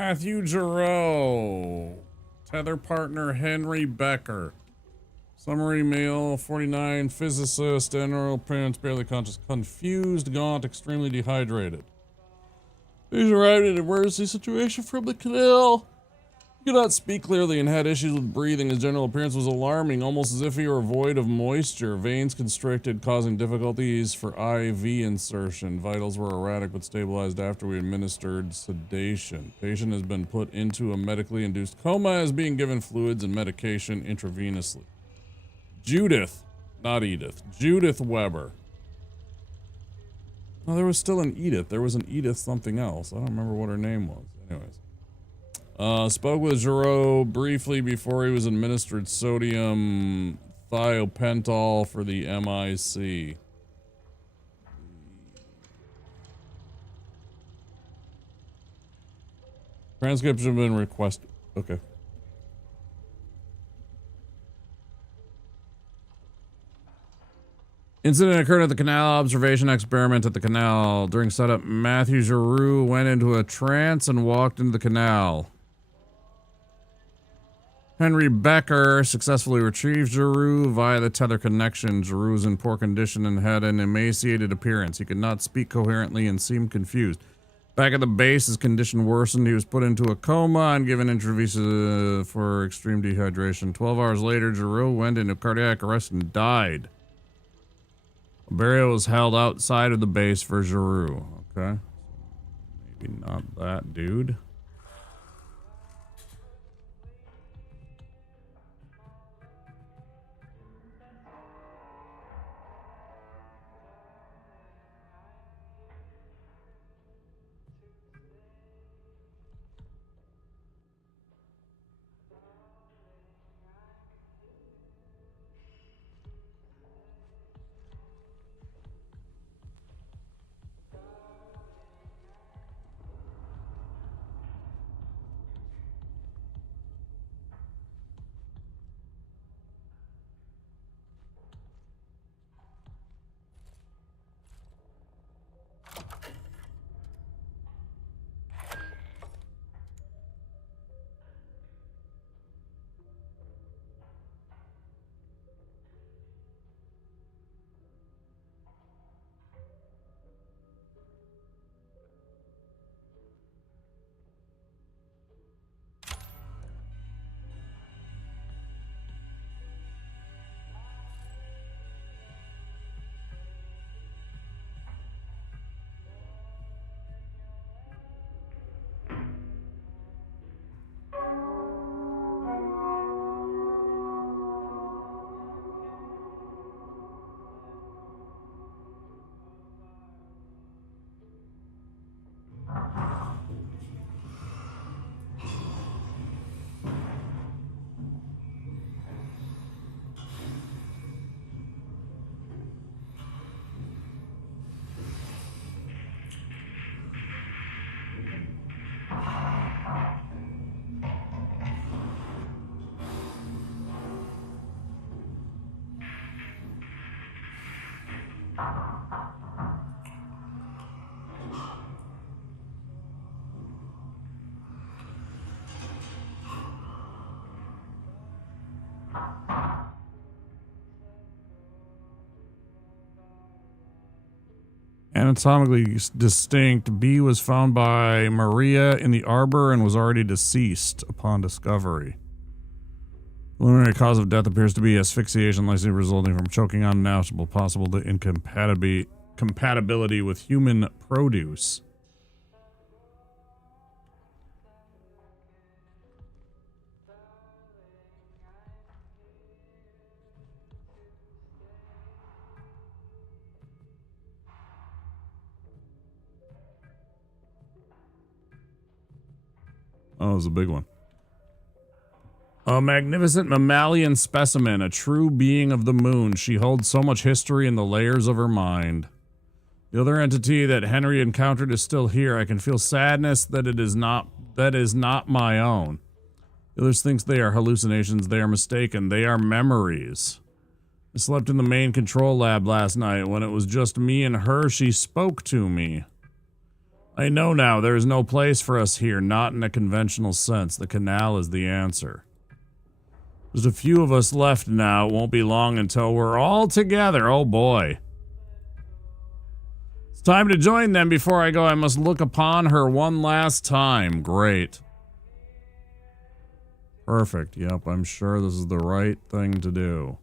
Matthew Giroux. Tether partner Henry Becker. Summary male, 49, physicist, general appearance, barely conscious, confused, gaunt, extremely dehydrated. He's arrived in an emergency situation from the canal. He could not speak clearly and had issues with breathing. His general appearance was alarming, almost as if he were void of moisture. Veins constricted, causing difficulties for IV insertion. Vitals were erratic but stabilized after we administered sedation. Patient has been put into a medically induced coma as being given fluids and medication intravenously. Judith, not Edith. Judith Weber. Oh, there was still an Edith. There was an Edith something else. I don't remember what her name was. Anyways. Spoke with Giroux briefly before he was administered sodium thiopental for the MIC. Transcription been requested. Okay. Incident occurred at the canal. Observation experiment at the canal. During setup, Matthew Giroux went into a trance and walked into the canal. Henry Becker successfully retrieved Giroux via the tether connection. Giroux was in poor condition and had an emaciated appearance. He could not speak coherently and seemed confused. Back at the base, his condition worsened. He was put into a coma and given intravenous for extreme dehydration. 12 hours later, Giroux went into cardiac arrest and died. A burial was held outside of the base for Giroux. Okay. Maybe not that dude. Anatomically distinct, B was found by Maria in the arbor and was already deceased upon discovery. Preliminary cause of death appears to be asphyxiation, likely resulting from choking on inaudible, possible to incompatibility with human produce. Oh, it was a big one. A magnificent mammalian specimen, a true being of the moon. She holds so much history in the layers of her mind. The other entity that Henry encountered is still here. I can feel sadness that is not my own. The others thinks they are hallucinations. They are mistaken. They are memories. I slept in the main control lab last night. When it was just me and her, she spoke to me. I know now, there is no place for us here, not in a conventional sense. The canal is the answer. There's a few of us left now. It won't be long until we're all together. Oh boy. It's time to join them. Before I go, I must look upon her one last time. Great. Perfect. Yep, I'm sure this is the right thing to do.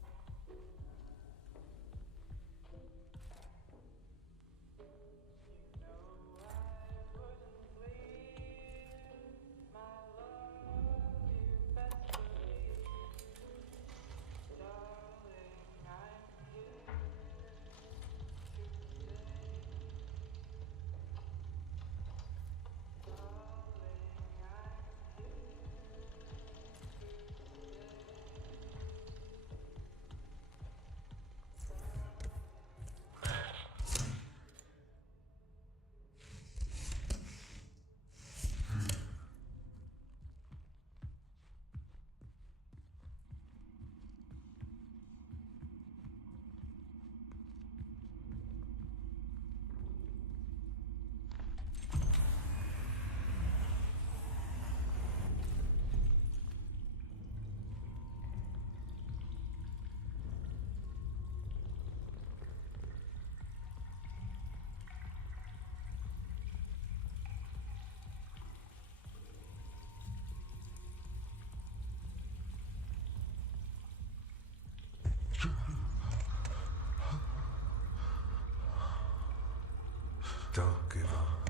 Don't give up.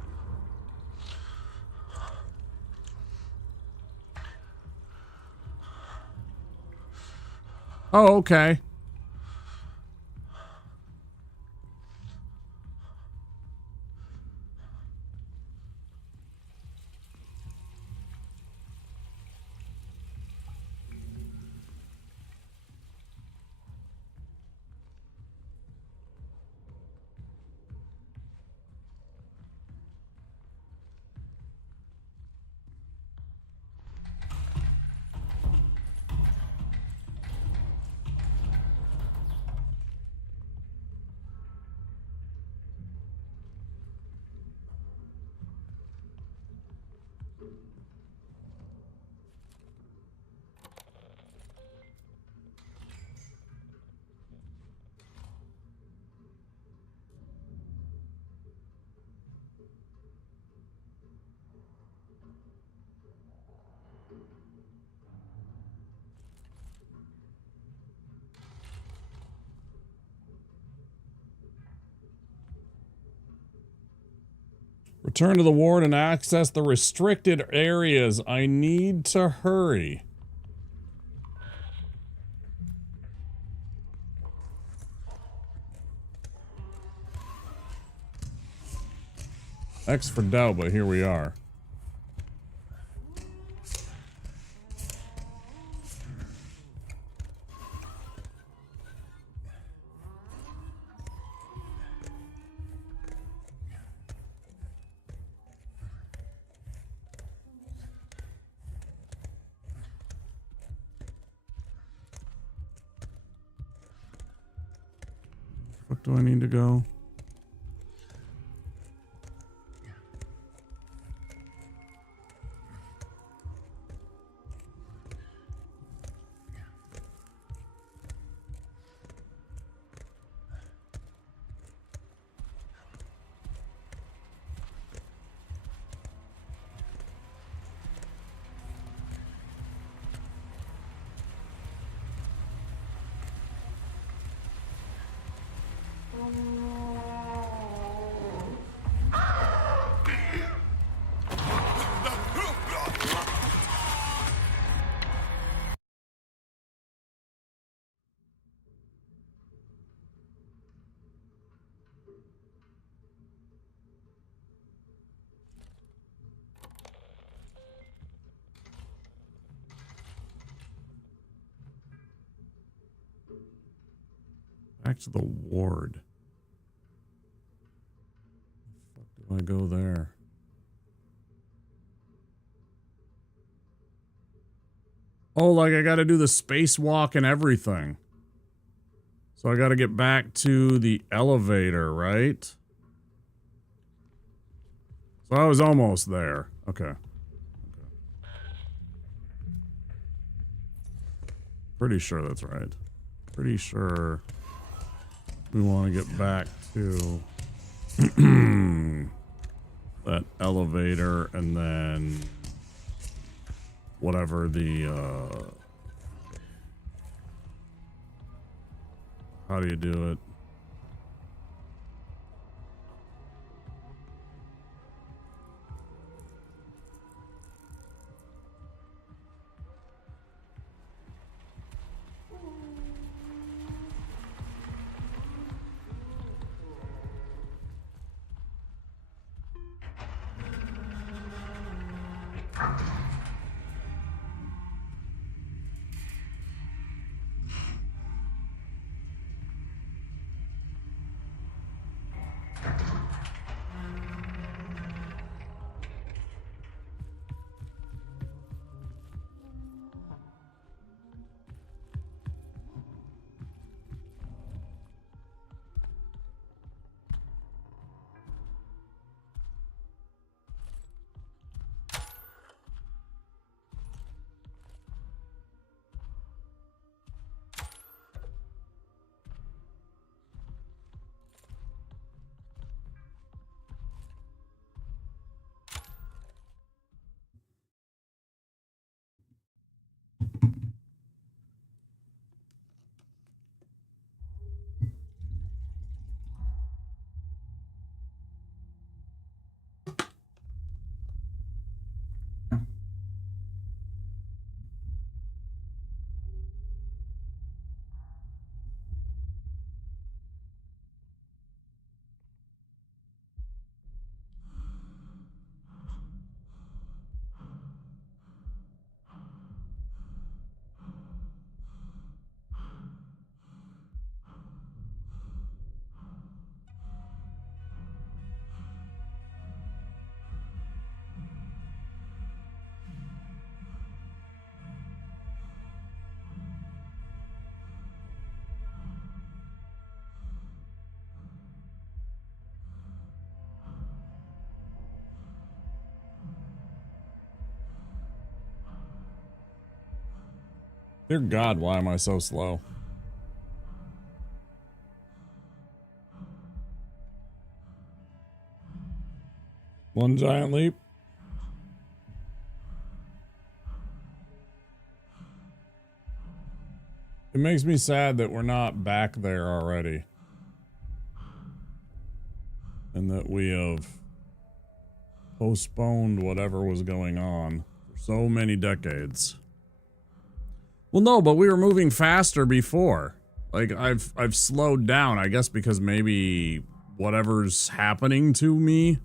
Oh, okay. Return to the ward and access the restricted areas. I need to hurry. X for doubt, but here we are. What do I need to go? Back to the ward. Do I go there? Oh, like I gotta do the spacewalk and everything. So I gotta get back to the elevator, right? So I was almost there. Okay. Pretty sure that's right. Pretty sure we want to get back to that elevator and then whatever the how do you do it? Dear God, why am I so slow? One giant leap. It makes me sad that we're not back there already. And that we have postponed whatever was going on for so many decades. Well, no, but we were moving faster before. Like, I've slowed down, I guess, because maybe whatever's happening to me,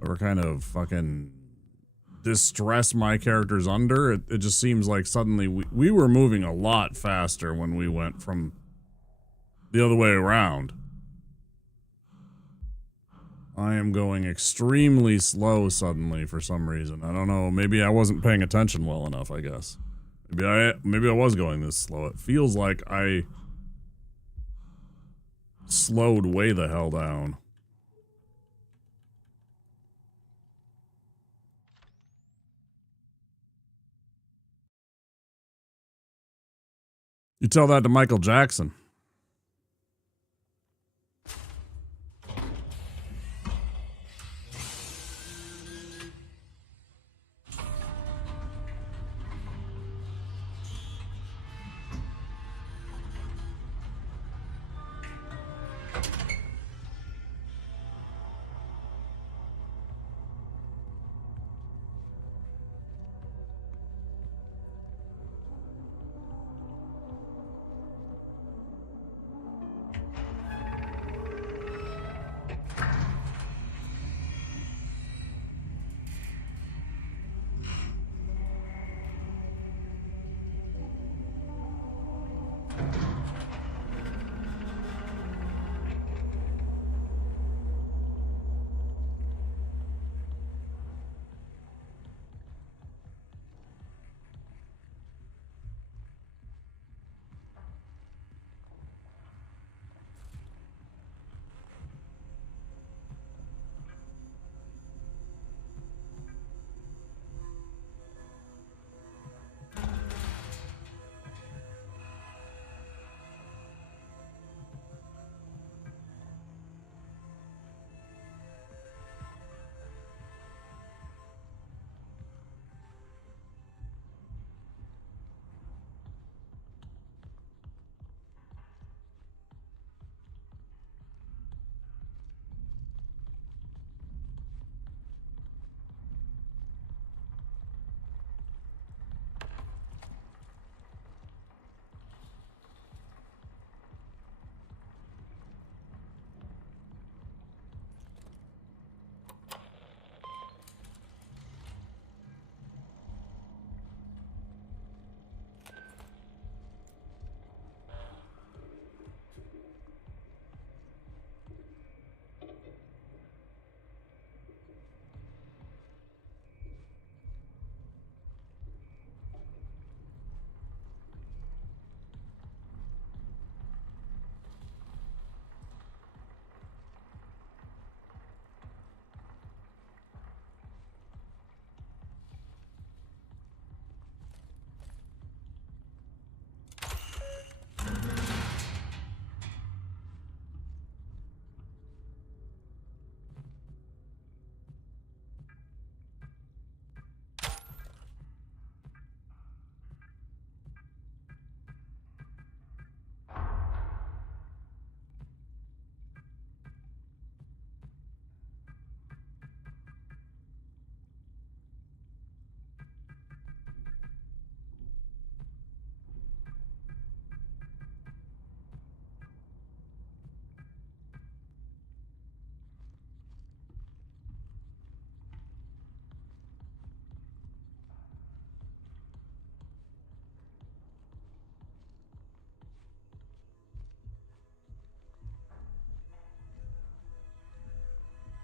or kind of fucking distress my character's under, it just seems like suddenly we were moving a lot faster when we went from the other way around. I am going extremely slow suddenly for some reason. I don't know, maybe I wasn't paying attention well enough, I guess. Maybe I was going this slow. It feels like I slowed way the hell down. You tell that to Michael Jackson.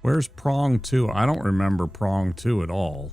Where's Prong 2? I don't remember Prong 2 at all.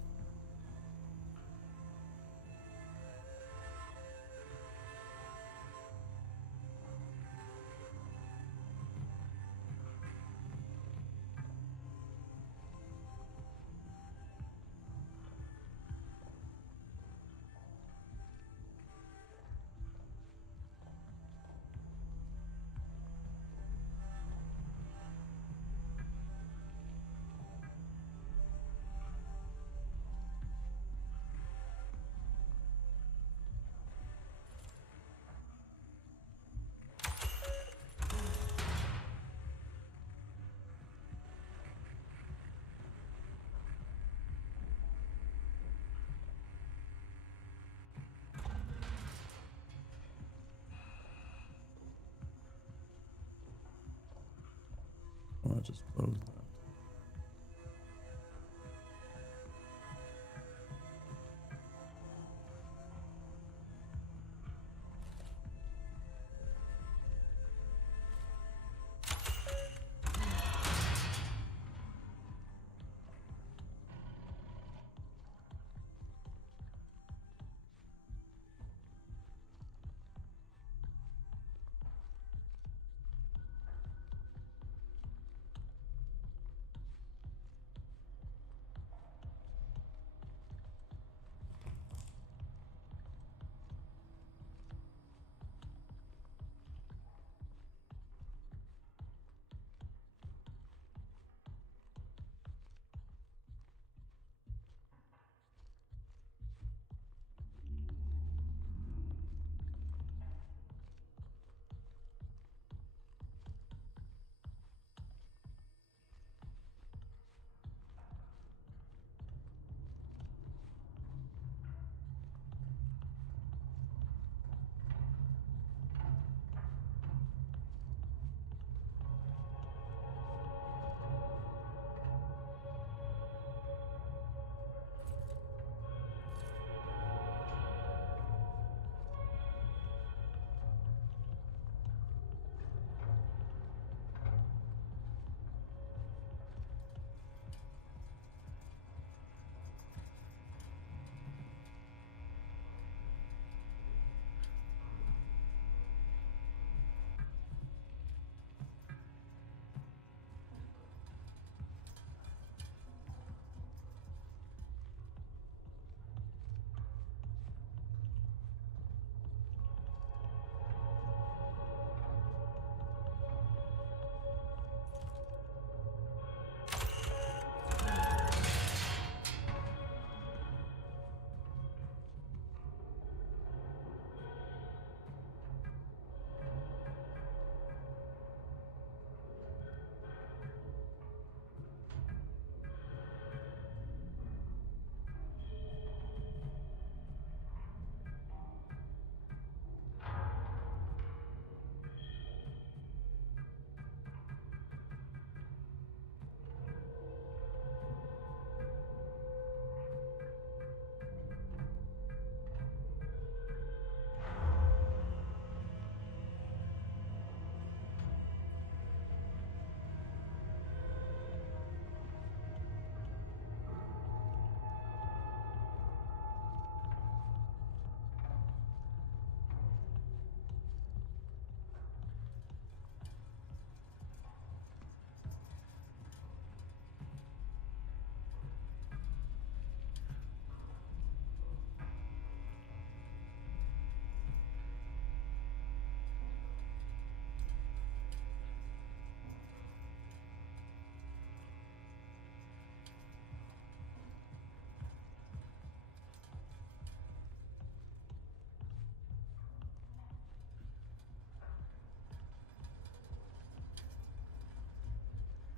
I'll just close that.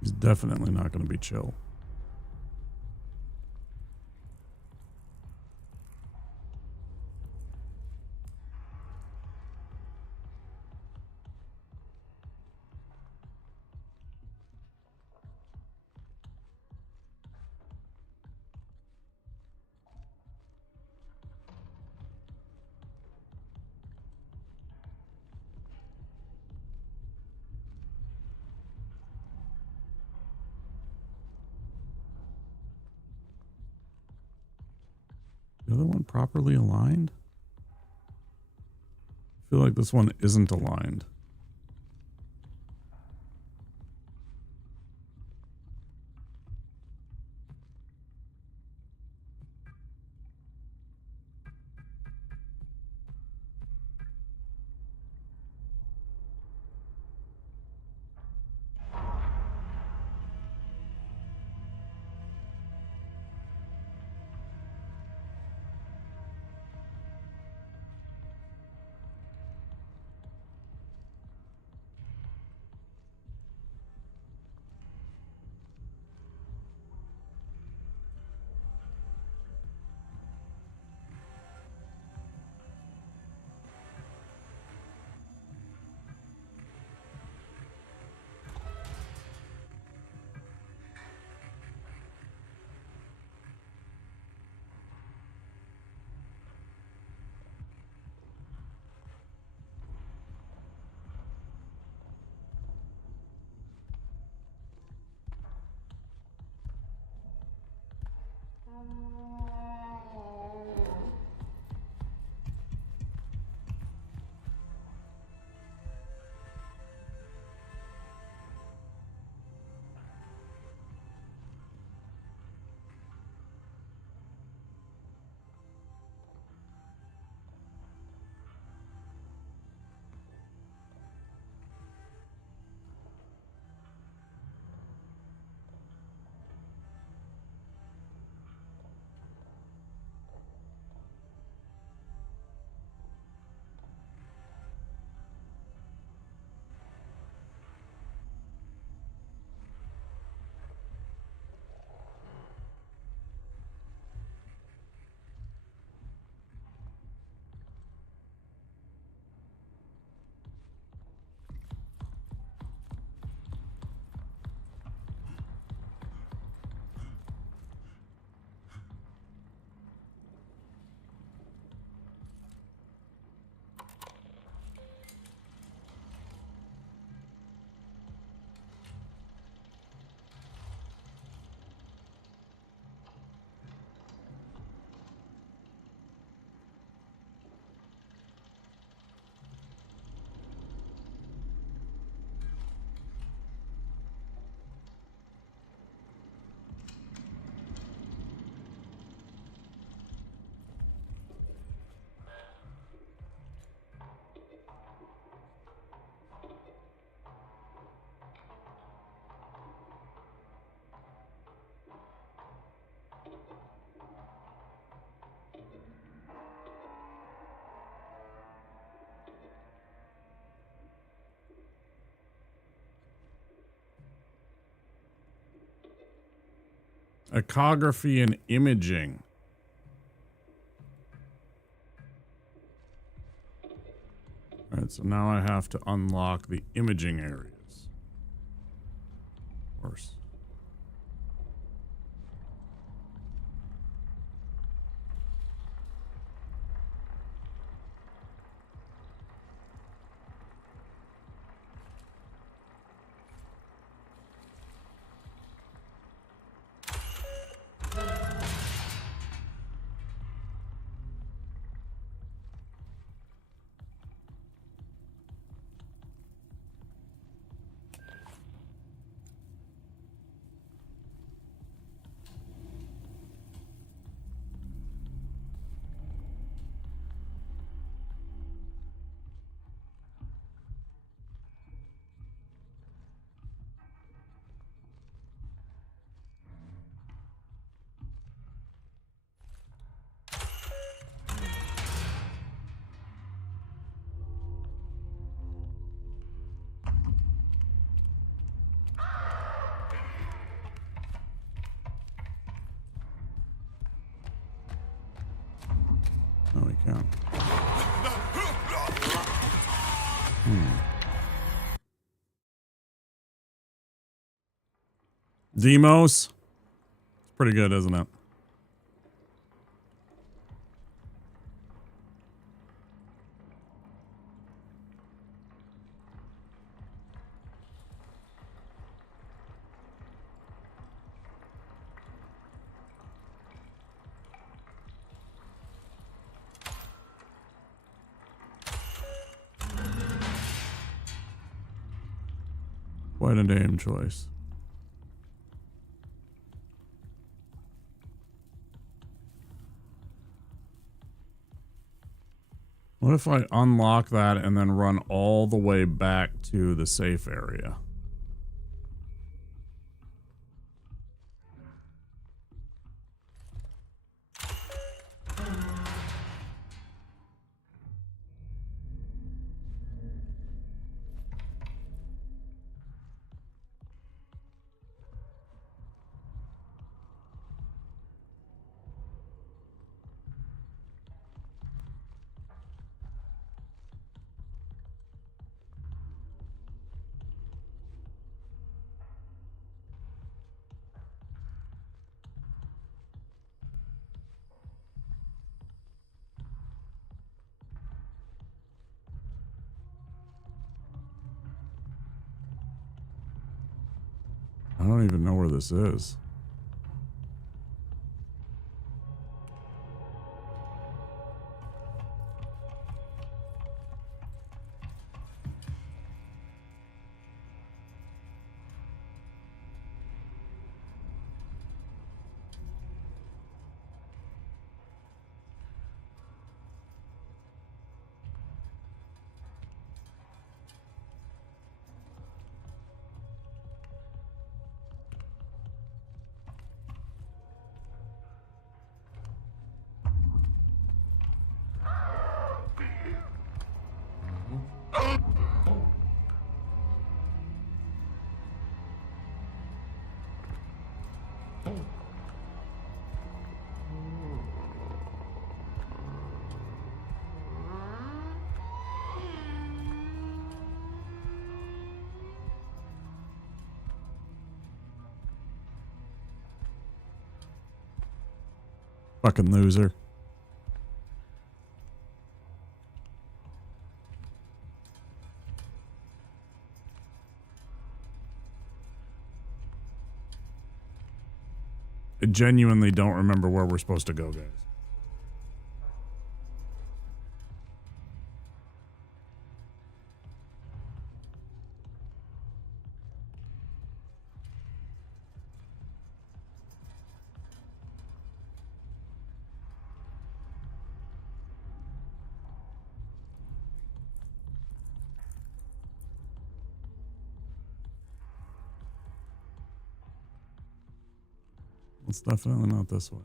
He's definitely not going to be chill. other one properly aligned? I feel like this one isn't aligned. Echography and imaging. All right, so now I have to unlock the imaging areas. Of course. No, we can't. Demos. It's pretty good, isn't it? Quite a name choice. What if I unlock that and then run all the way back to the safe area? I don't even know where this is. Fucking loser. I genuinely don't remember where we're supposed to go, guys. It's definitely not this way.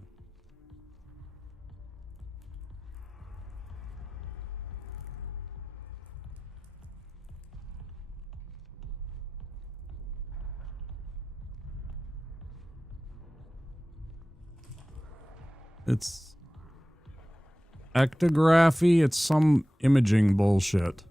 It's ectography. It's some imaging bullshit.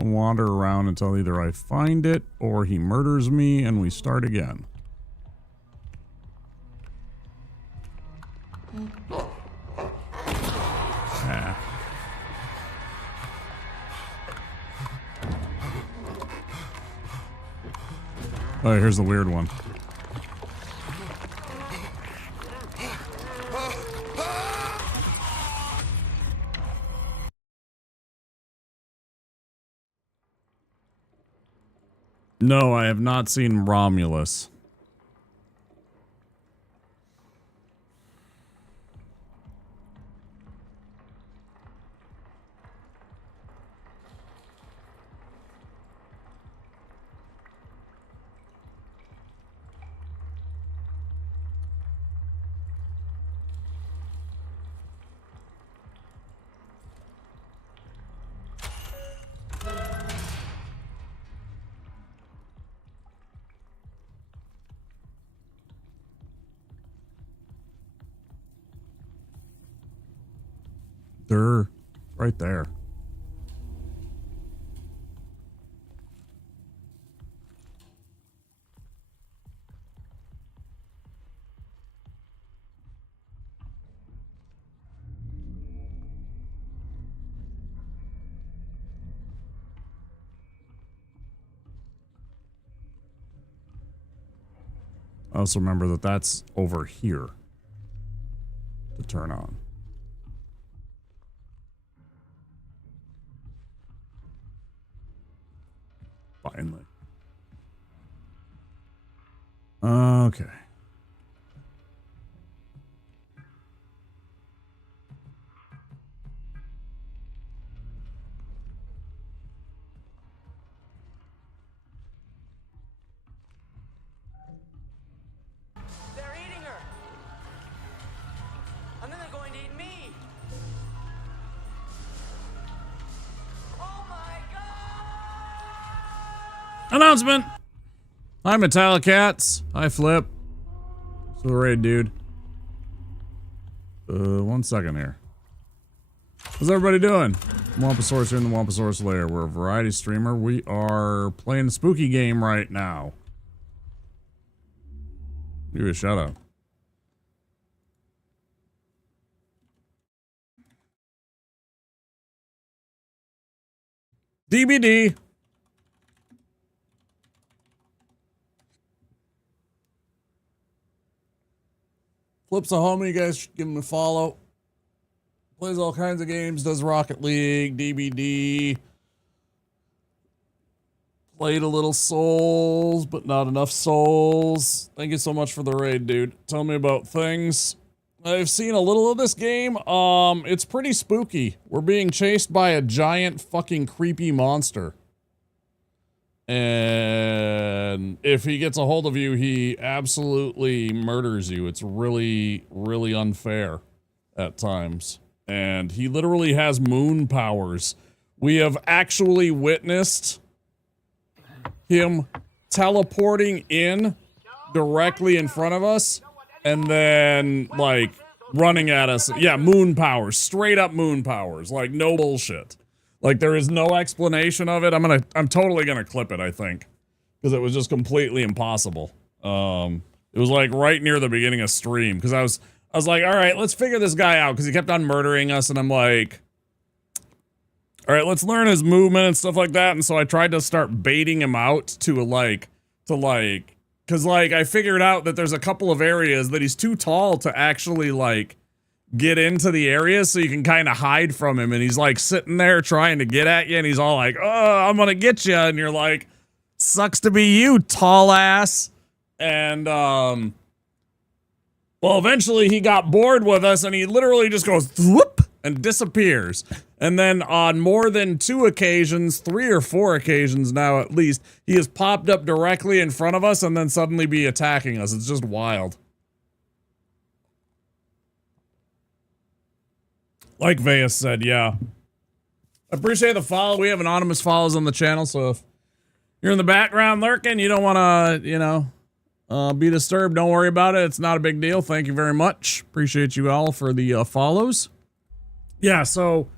I'll wander around until either I find it or he murders me and we start again. Ah. Oh, here's the weird one. No, I have not seen Romulus. They're right there. I also remember that that's over here to turn on. Finally. Okay. They're eating her. And then they're going to eat me. Oh my God! Announcement! Hi, Metallicats. Hi, Flip. So the raid, dude. 1 second here. How's everybody doing? Wamposaurus here in the Wamposaurus Lair. We're a variety streamer. We are playing a spooky game right now. Give you a shout out. DBD. Flip's a homie. You guys should give him a follow. Plays all kinds of games. Does Rocket League, DBD. Played a little Souls, but not enough Souls. Thank you so much for the raid, dude. Tell me about things. I've seen a little of this game. It's pretty spooky. We're being chased by a giant fucking creepy monster. And if he gets a hold of you, he absolutely murders you. It's really, really unfair at times. And he literally has moon powers. We have actually witnessed him teleporting in directly in front of us and then, like, running at us. Yeah, moon powers. Straight up moon powers. Like, no bullshit. Like, there is no explanation of it. I'm totally gonna clip it, I think. Because it was just completely impossible. It was like right near the beginning of stream. Because I was like, alright, let's figure this guy out. Because he kept on murdering us, and I'm like, alright, let's learn his movement and stuff like that. And so I tried to start baiting him out to because like, I figured out that there's a couple of areas that he's too tall to actually, like, get into the area, so you can kind of hide from him, and he's like sitting there trying to get at you, and he's all like, oh, I'm gonna get you, and you're like, sucks to be you, tall ass. And well, eventually he got bored with us, and he literally just goes whoop and disappears. And then on more than 2 occasions, 3 or 4 occasions now at least, he has popped up directly in front of us and then suddenly be attacking us. It's just wild. Like Veas said, yeah. I appreciate the follow. We have anonymous follows on the channel, so if you're in the background lurking, you don't want to, you know, be disturbed, don't worry about it. It's not a big deal. Thank you very much. Appreciate you all for the follows. Yeah, so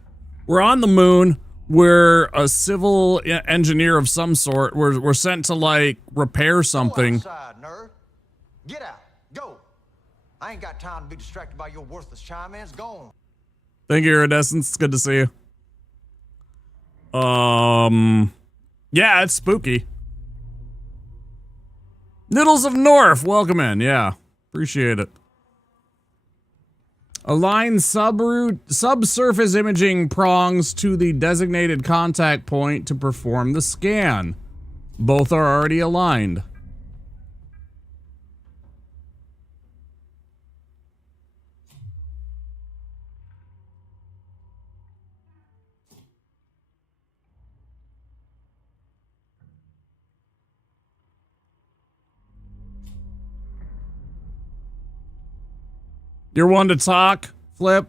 we're on the moon. We're a civil engineer of some sort. We're sent to, like, repair something. Go outside, nerd. Get out. Go. I ain't got time to be distracted by your worthless chime-ins. Go on. Thank you, Iridescence. It's good to see you. Yeah, it's spooky. Noodles of North, welcome in. Yeah, appreciate it. Align subsurface imaging prongs to the designated contact point to perform the scan. Both are already aligned. You're one to talk, Flip?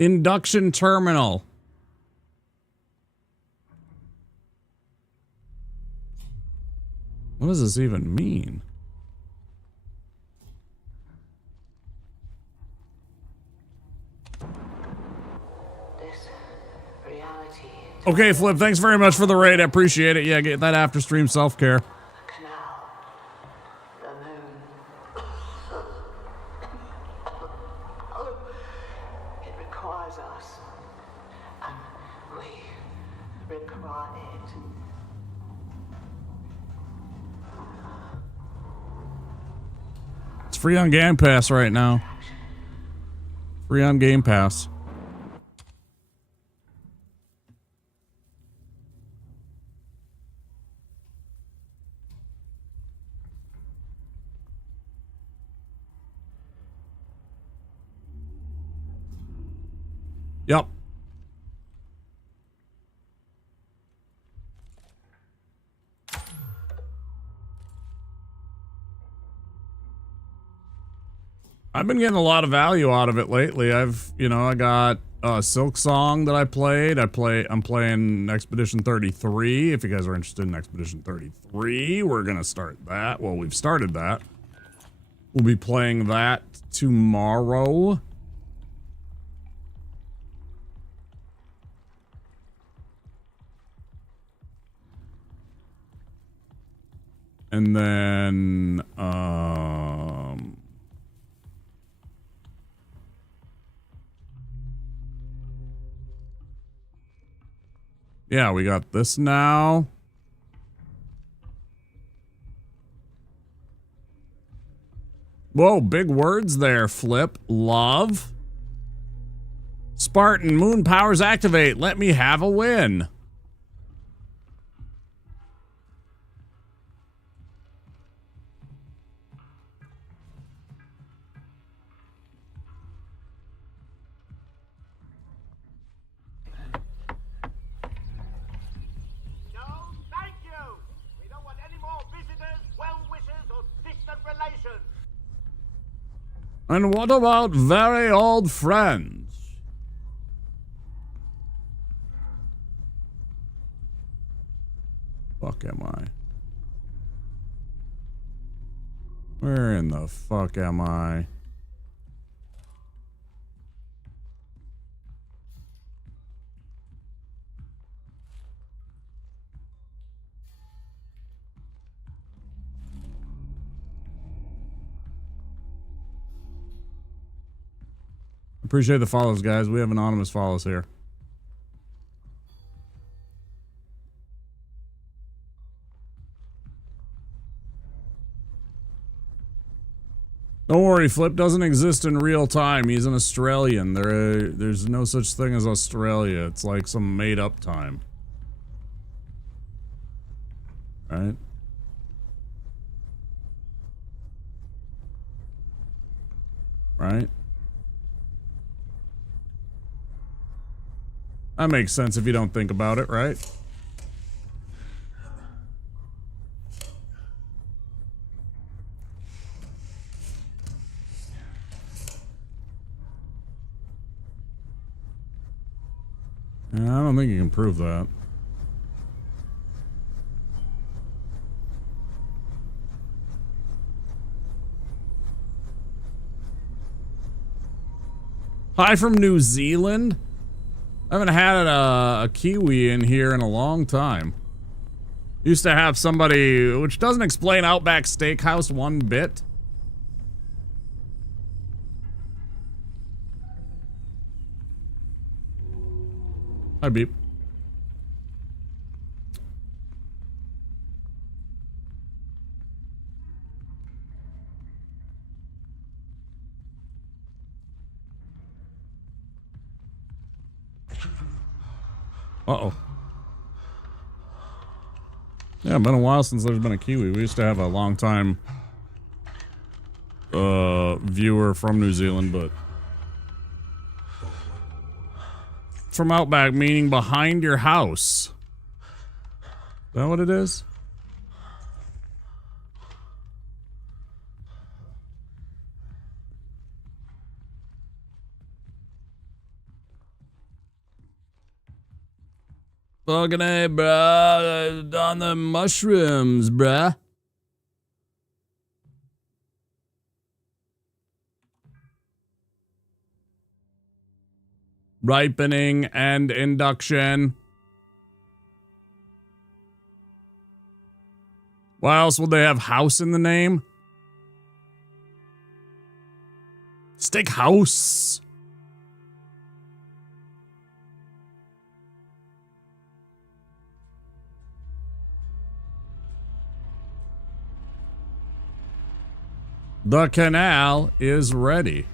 Induction terminal. What does this even mean? This reality Okay, Flip, thanks very much for the raid. I appreciate it. Yeah, get that after stream self-care. It requires us, and we require it. It's free on Game Pass right now. Free on Game Pass. Yep. I've been getting a lot of value out of it lately. I got a Silk Song that I played. I'm playing Expedition 33. If you guys are interested in Expedition 33, we're gonna start that. Well, we've started that. We'll be playing that tomorrow. And then, yeah, we got this now. Whoa, big words there, Flip. Love. Spartan, moon powers activate. Let me have a win. And what about very old friends? Fuck am I? Where in the fuck am I? Appreciate the follows, guys. We have anonymous follows here. Don't worry, Flip doesn't exist in real time. He's an Australian. There's no such thing as Australia. It's like some made-up time. Right? Right? That makes sense if you don't think about it, right? I don't think you can prove that. Hi from New Zealand. I haven't had a Kiwi in here in a long time. Used to have somebody, which doesn't explain Outback Steakhouse one bit. Hi, Beep. Uh-oh. Yeah, been a while since there's been a Kiwi. We used to have a long time viewer from New Zealand, but from Outback, meaning behind your house. Is that what it is? Fucking A, bruh. On the mushrooms, bruh. Ripening and induction. Why else would they have house in the name? Steakhouse. The canal is ready.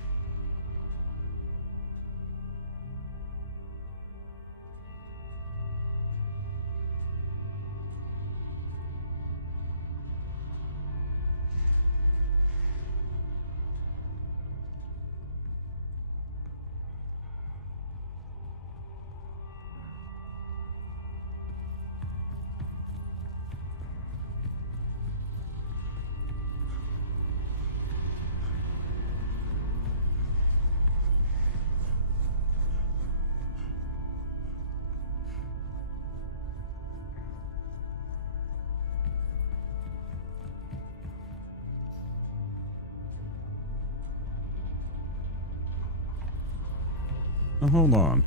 Now, hold on.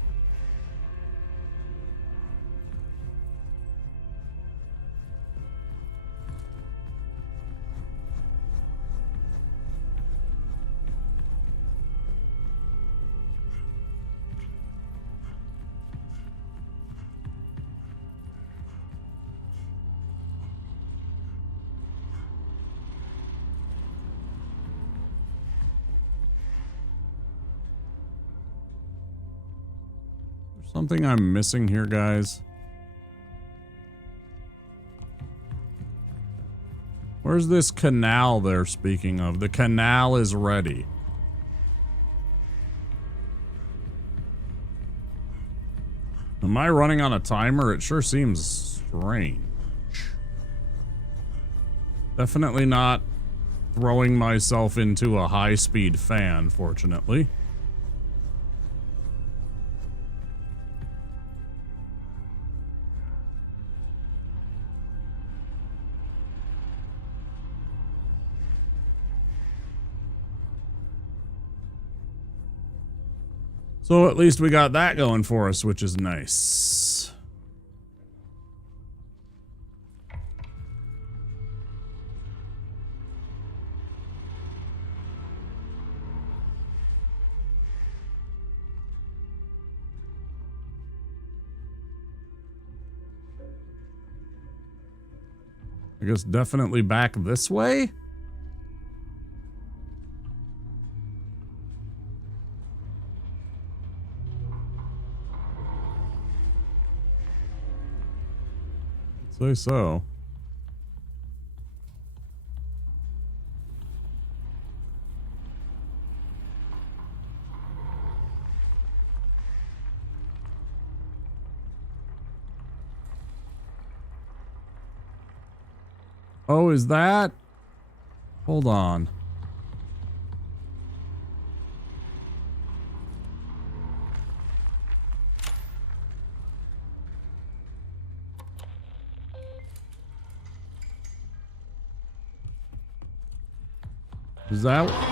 Something I'm missing here, guys. Where's this canal they're speaking of? The canal is ready. Am I running on a timer? It sure seems strange. Definitely not throwing myself into a high-speed fan, fortunately. So at least we got that going for us, which is nice. I guess definitely back this way? Say so. Oh, is that? Hold on. Is that?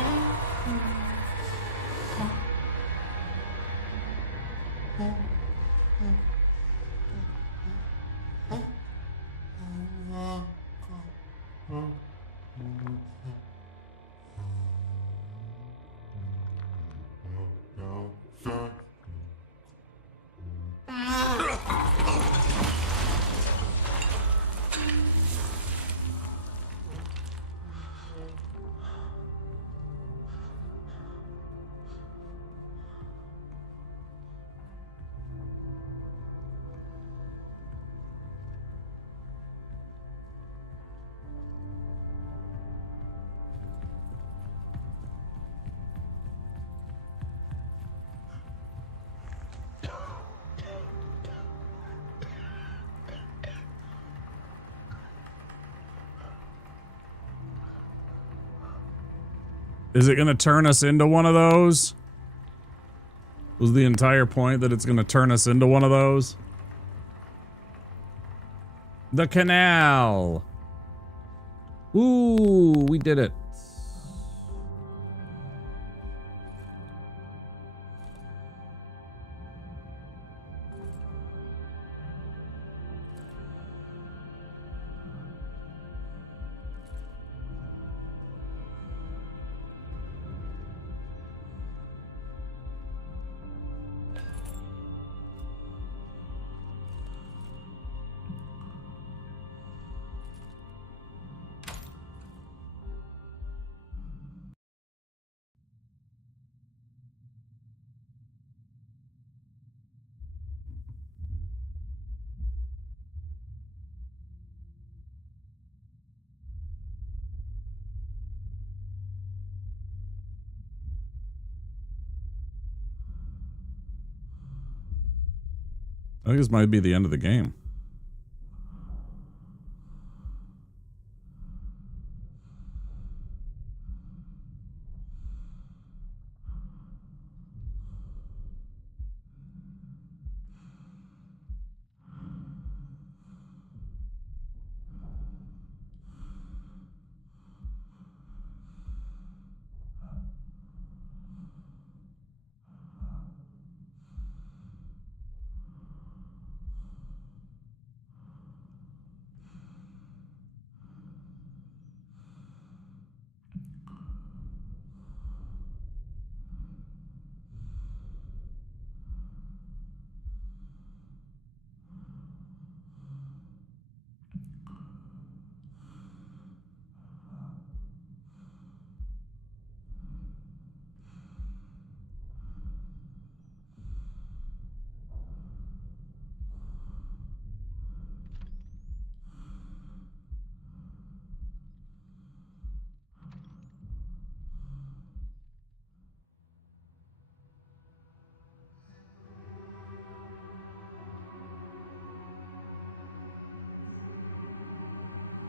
Is it going to turn us into one of those? Was the entire point that it's going to turn us into one of those? The canal. Ooh, we did it. I think this might be the end of the game.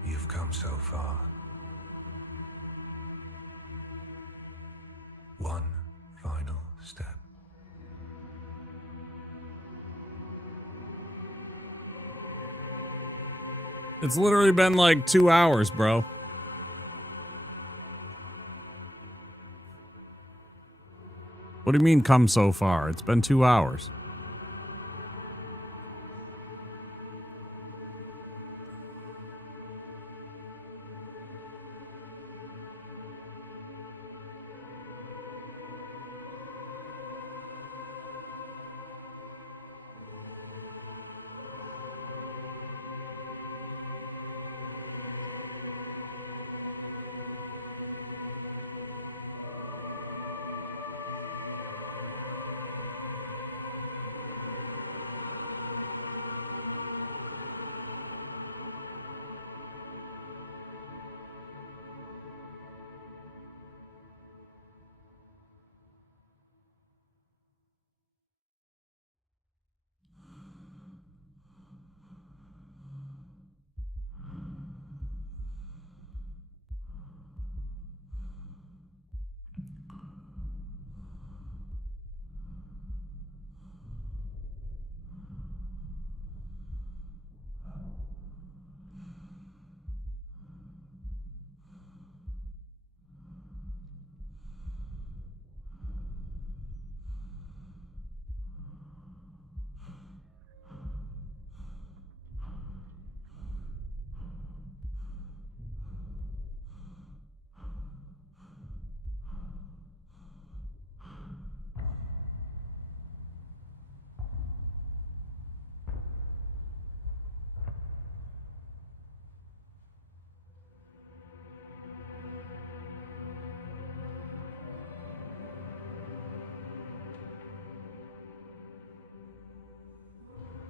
You've come so far. One final step. It's literally been like 2 hours, bro. What do you mean come so far? It's been 2 hours.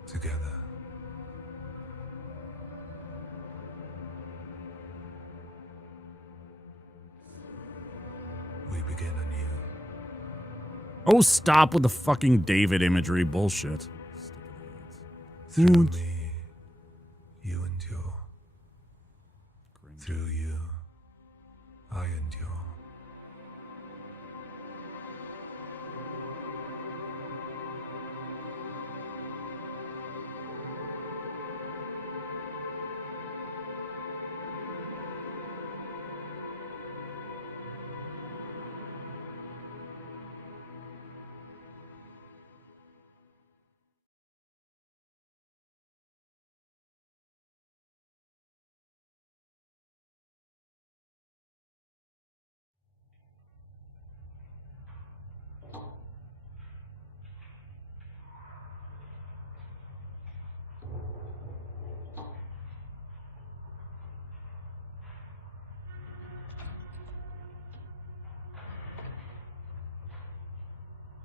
Together. We begin anew. Oh, stop with the fucking David imagery bullshit. Through me, you endure. Through you, I endure.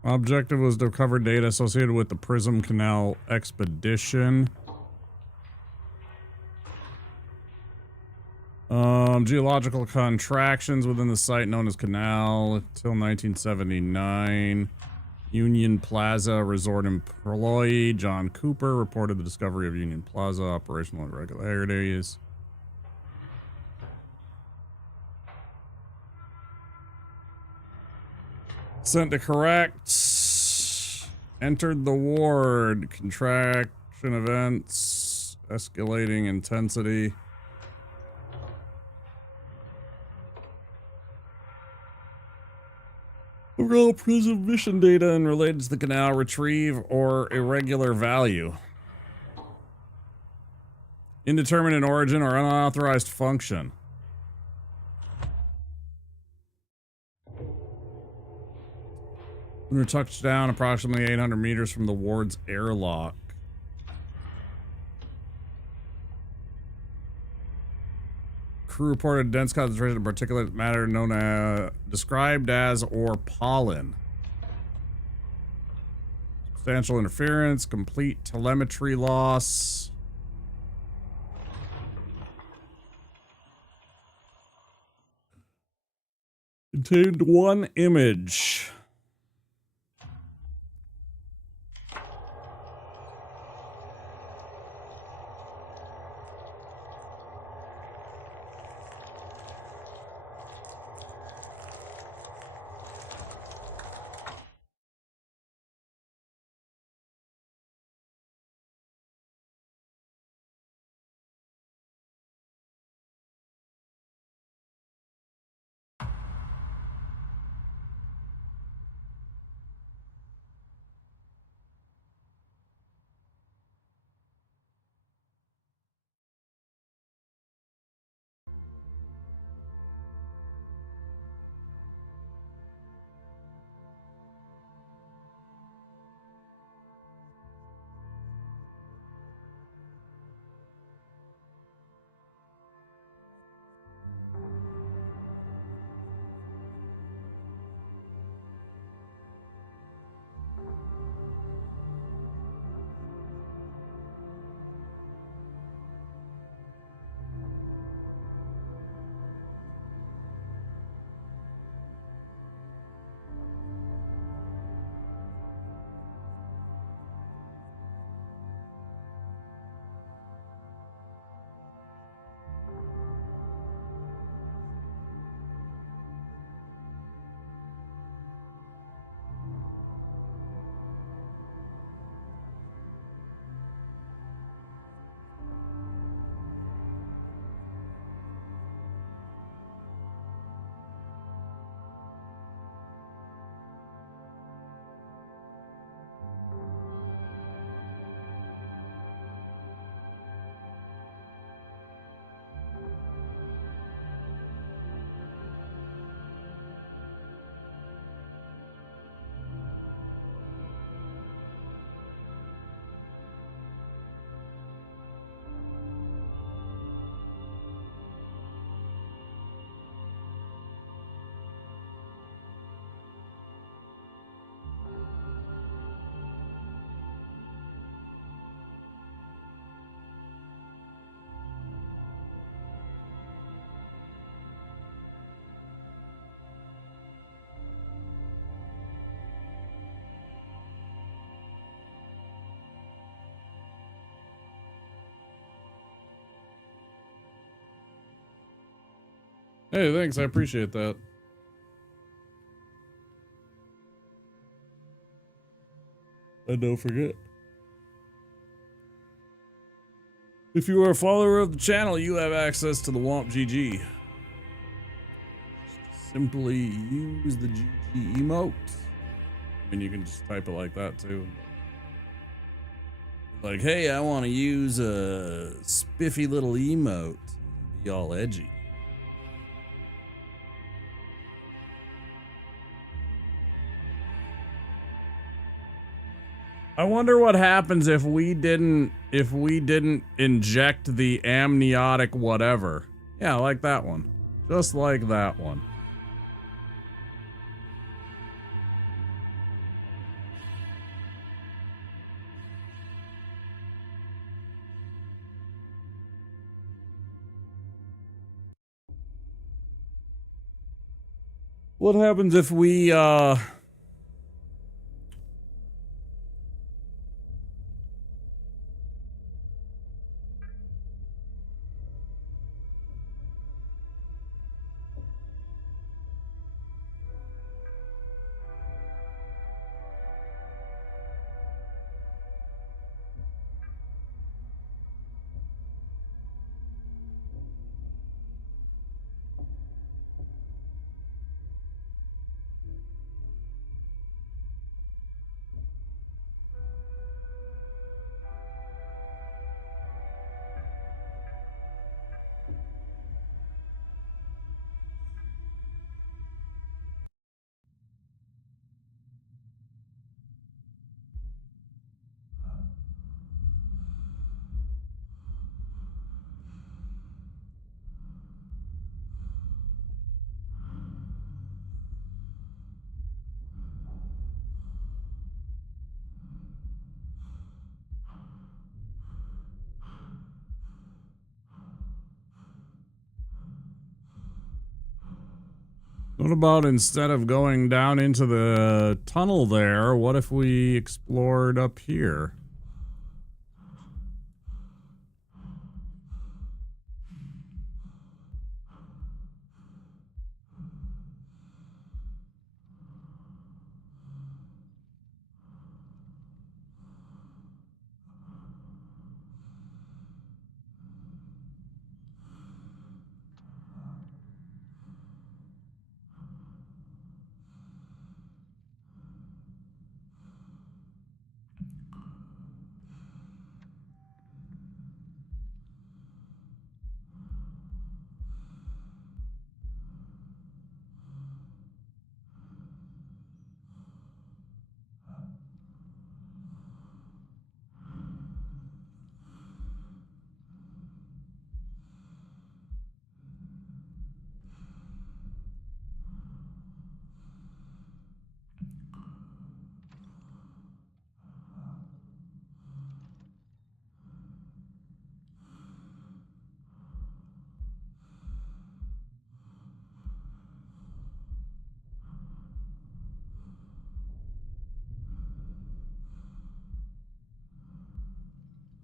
Objective was to recover data associated with the Prism Canal expedition. Geological contractions within the site known as Canal till 1979. Union Plaza resort employee John Cooper reported the discovery of Union Plaza operational irregularities. Sent to correct. Entered the ward. Contraction events. Escalating intensity. Overall prism mission data and related to the canal retrieve or irregular value. Indeterminate origin or unauthorized function. Lunar touchdown approximately 800 meters from the ward's airlock. Crew reported dense concentration of particulate matter known as described as or pollen. Substantial interference, complete telemetry loss. Contained one image. Hey, thanks. I appreciate that. And don't forget, if you are a follower of the channel, you have access to the Womp GG. Simply use the GG emote. I mean, you can just type it like that too. Like, hey, I want to use a spiffy little emote and be all edgy. I wonder what happens if we didn't inject the amniotic whatever. Yeah, like that one. Just like that one. What happens if we What about instead of going down into the tunnel there, what if we explored up here?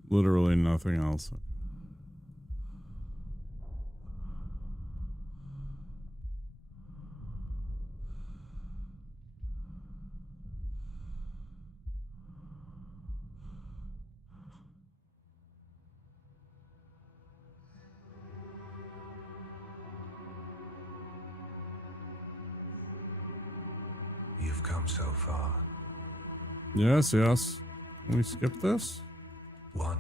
Literally nothing else. You've come so far. Yes, yes. Can we skip this? One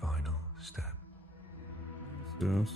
final step. Yes.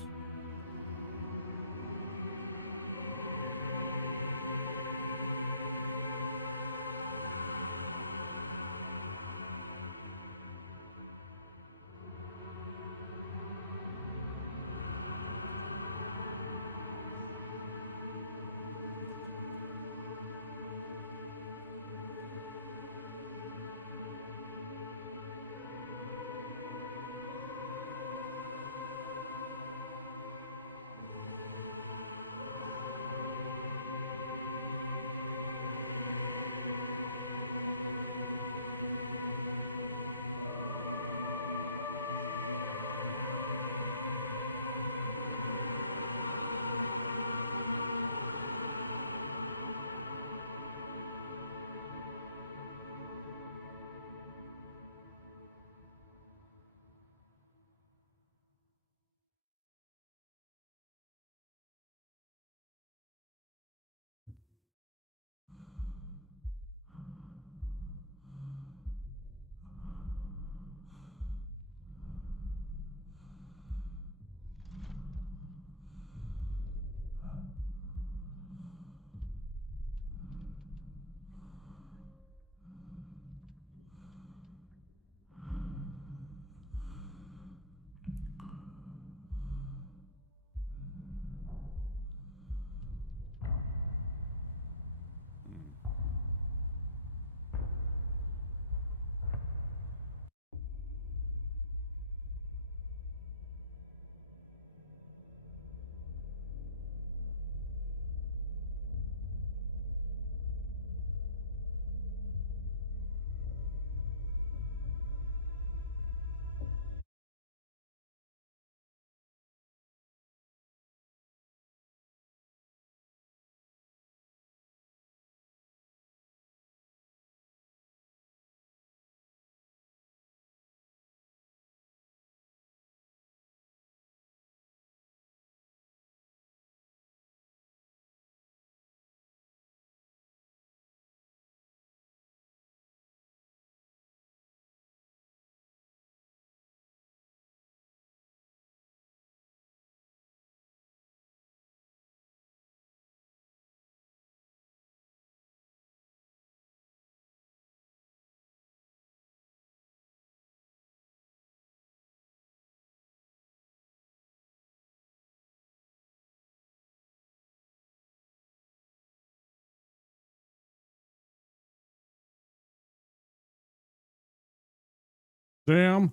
Damn.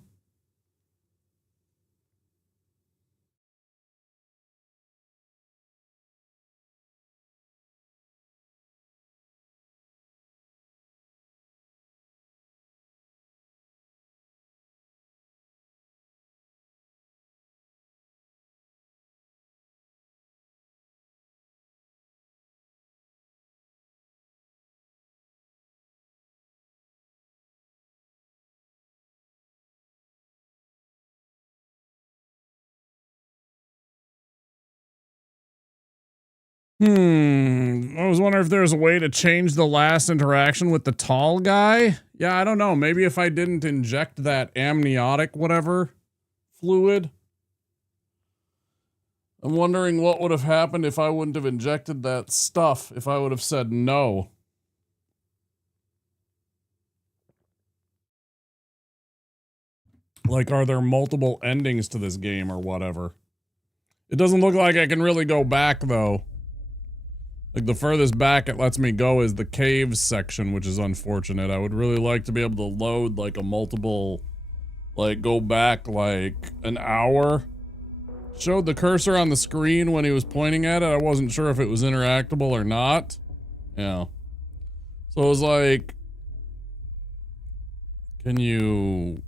I was wondering if there's a way to change the last interaction with the tall guy. Yeah, I don't know. Maybe if I didn't inject that amniotic whatever fluid. I'm wondering what would have happened if I wouldn't have injected that stuff, if I would have said no. Like, are there multiple endings to this game or whatever? It doesn't look like I can really go back, though. Like, the furthest back it lets me go is the caves section, which is unfortunate. I would really like to be able to load, like, a multiple... Like, go back, like, an hour. Showed the cursor on the screen when he was pointing at it. I wasn't sure if it was interactable or not. Yeah. So it was like... Can you...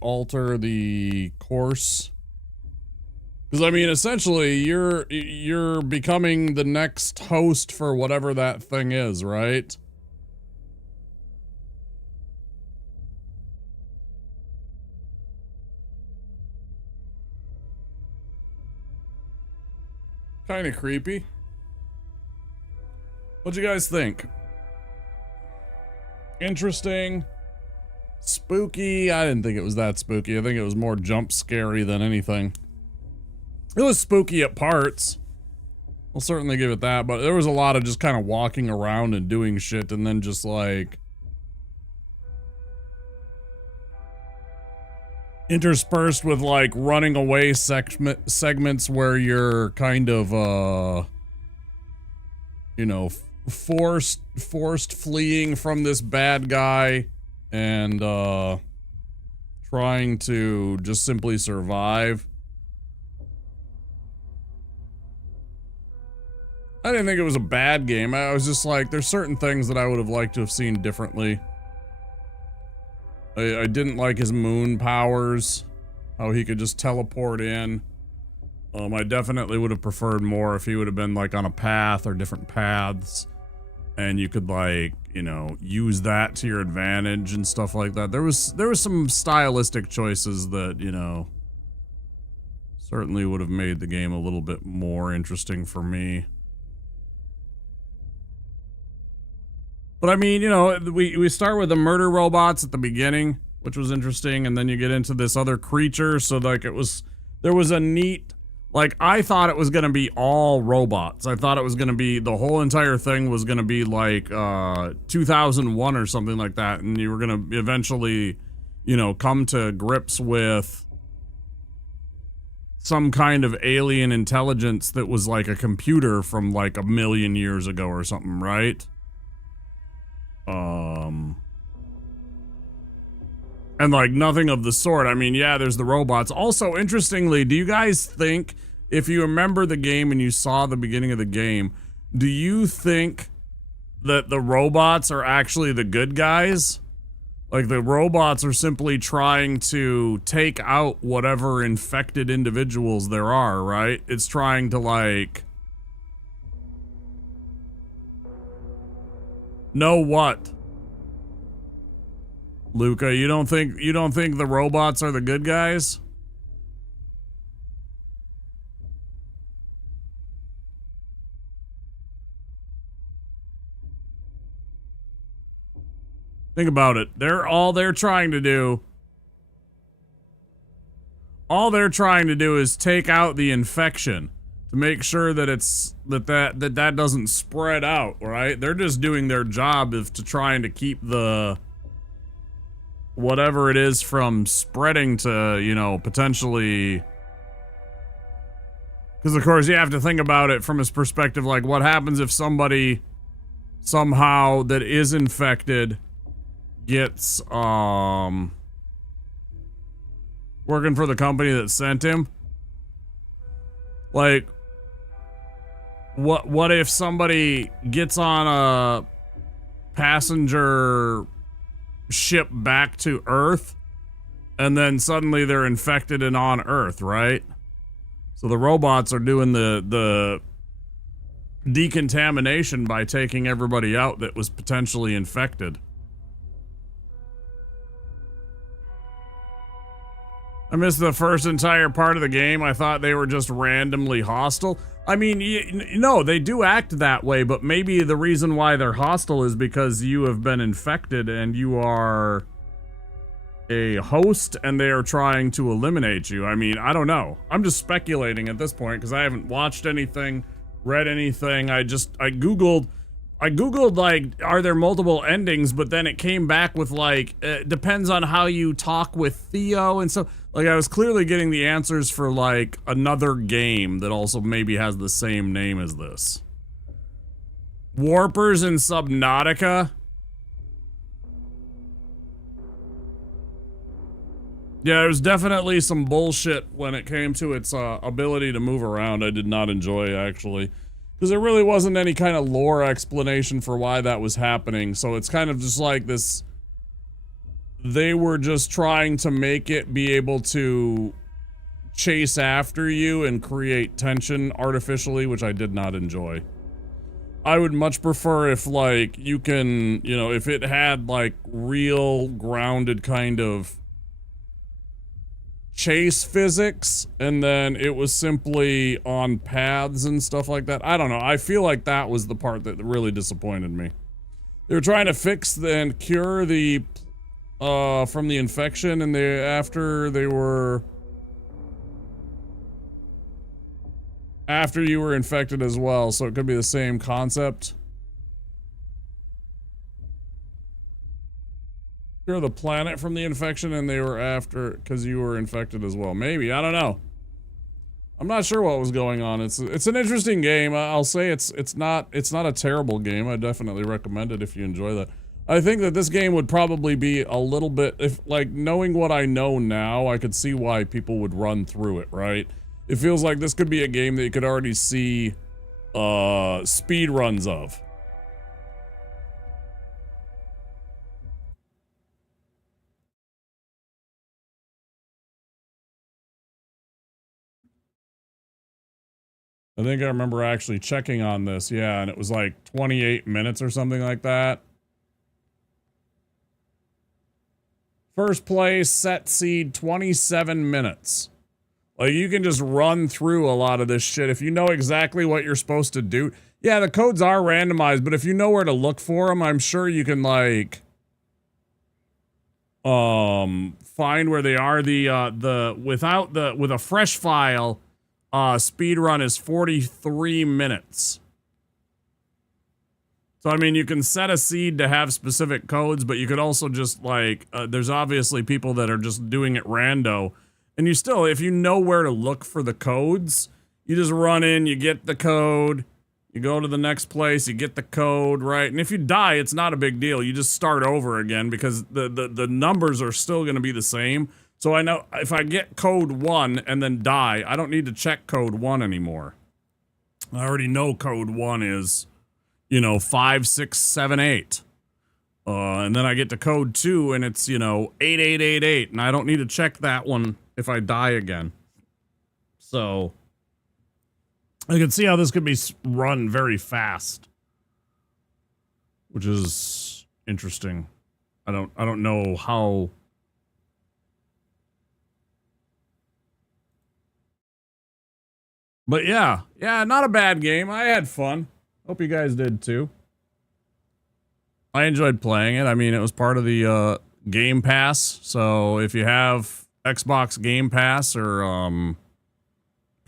alter the course? Because I mean, essentially, you're becoming the next host for whatever that thing is, right? Kind of creepy. What'd you guys think? Interesting. Spooky. I didn't think it was that spooky. I think it was more jump scary than anything. It was spooky at parts. I'll certainly give it that, but there was a lot of just kind of walking around and doing shit and then just like interspersed with like running away segments where you're kind of you know, forced fleeing from this bad guy and trying to just simply survive. I didn't think it was a bad game. I was just like, there's certain things that I would have liked to have seen differently. I didn't like his moon powers, how he could just teleport in. I definitely would have preferred more if he would have been like on a path or different paths. And you could like, you know, use that to your advantage and stuff like that. There was some stylistic choices that, you know, certainly would have made the game a little bit more interesting for me. But I mean, you know, we start with the murder robots at the beginning, which was interesting, and then you get into this other creature, so like there was a neat, like I thought it was going to be all robots. I thought it was going to be, the whole entire thing was going to be like 2001 or something like that, and you were going to eventually, you know, come to grips with some kind of alien intelligence that was like a computer from like 1,000,000 years ago or something, right? And like nothing of the sort. I mean, yeah, there's the robots. Also, interestingly, do you guys think, if you remember the game and you saw the beginning of the game, do you think that the robots are actually the good guys? Like the robots are simply trying to take out whatever infected individuals there are, right? It's trying to like... Know what? Luca, you don't think the robots are the good guys? Think about it. All they're trying to do is take out the infection to make sure that it's that doesn't spread out, right? They're just doing their job of trying to keep the whatever it is from spreading to, you know, potentially, because of course you have to think about it from his perspective, like what happens if somebody somehow that is infected gets working for the company that sent him. Like what if somebody gets on a passenger ship back to Earth and then suddenly they're infected and on Earth, right? So the robots are doing the decontamination by taking everybody out that was potentially infected. I missed the first entire part of the game. I thought they were just randomly hostile. I mean, no, they do act that way, but maybe the reason why they're hostile is because you have been infected and you are a host and they are trying to eliminate you. I mean, I don't know. I'm just speculating at this point because I haven't watched anything, read anything. I Googled like, are there multiple endings? But then it came back with like, depends on how you talk with Theo. And so like, I was clearly getting the answers for like another game that also maybe has the same name as this. Warpers in Subnautica. Yeah, there's definitely some bullshit when it came to its ability to move around. I did not enjoy, actually. Because there really wasn't any kind of lore explanation for why that was happening. So it's kind of just like this... They were just trying to make it be able to chase after you and create tension artificially, which I did not enjoy. I would much prefer if, like, you can, you know, if it had, like, real grounded kind of chase physics, and then it was simply on paths and stuff like that. I don't know. I feel like that was the part that really disappointed me. They were trying to fix and cure the from the infection, and after you were infected as well, so it could be the same concept. Cure the planet from the infection, and they were after because you were infected as well. Maybe, I don't know. I'm not sure what was going on. It's an interesting game. I'll say it's not a terrible game. I definitely recommend it if you enjoy that. I think that this game would probably be a little bit, if like knowing what I know now, I could see why people would run through it, right? It feels like this could be a game that you could already see speed runs of. I think I remember actually checking on this, yeah, and it was like 28 minutes or something like that. First place, set seed, 27 minutes. Like, you can just run through a lot of this shit if you know exactly what you're supposed to do. Yeah, the codes are randomized, but if you know where to look for them, I'm sure you can, like, find where they are. With a fresh file, speed run is 43 minutes. So, I mean, you can set a seed to have specific codes, but you could also just, like, there's obviously people that are just doing it rando. And you still, if you know where to look for the codes, you just run in, you get the code, you go to the next place, you get the code, right? And if you die, it's not a big deal. You just start over again because the numbers are still going to be the same. So I know if I get code 1 and then die, I don't need to check code 1 anymore. I already know code 1 is, you know, 5, 6, 7, 8. And then I get to code 2 and it's, you know, 8888. And I don't need to check that one if I die again. So I can see how this could be run very fast, which is interesting. I don't know how. But yeah, not a bad game. I had fun. Hope you guys did too. I enjoyed playing it. I mean, it was part of the Game Pass. So if you have Xbox Game Pass or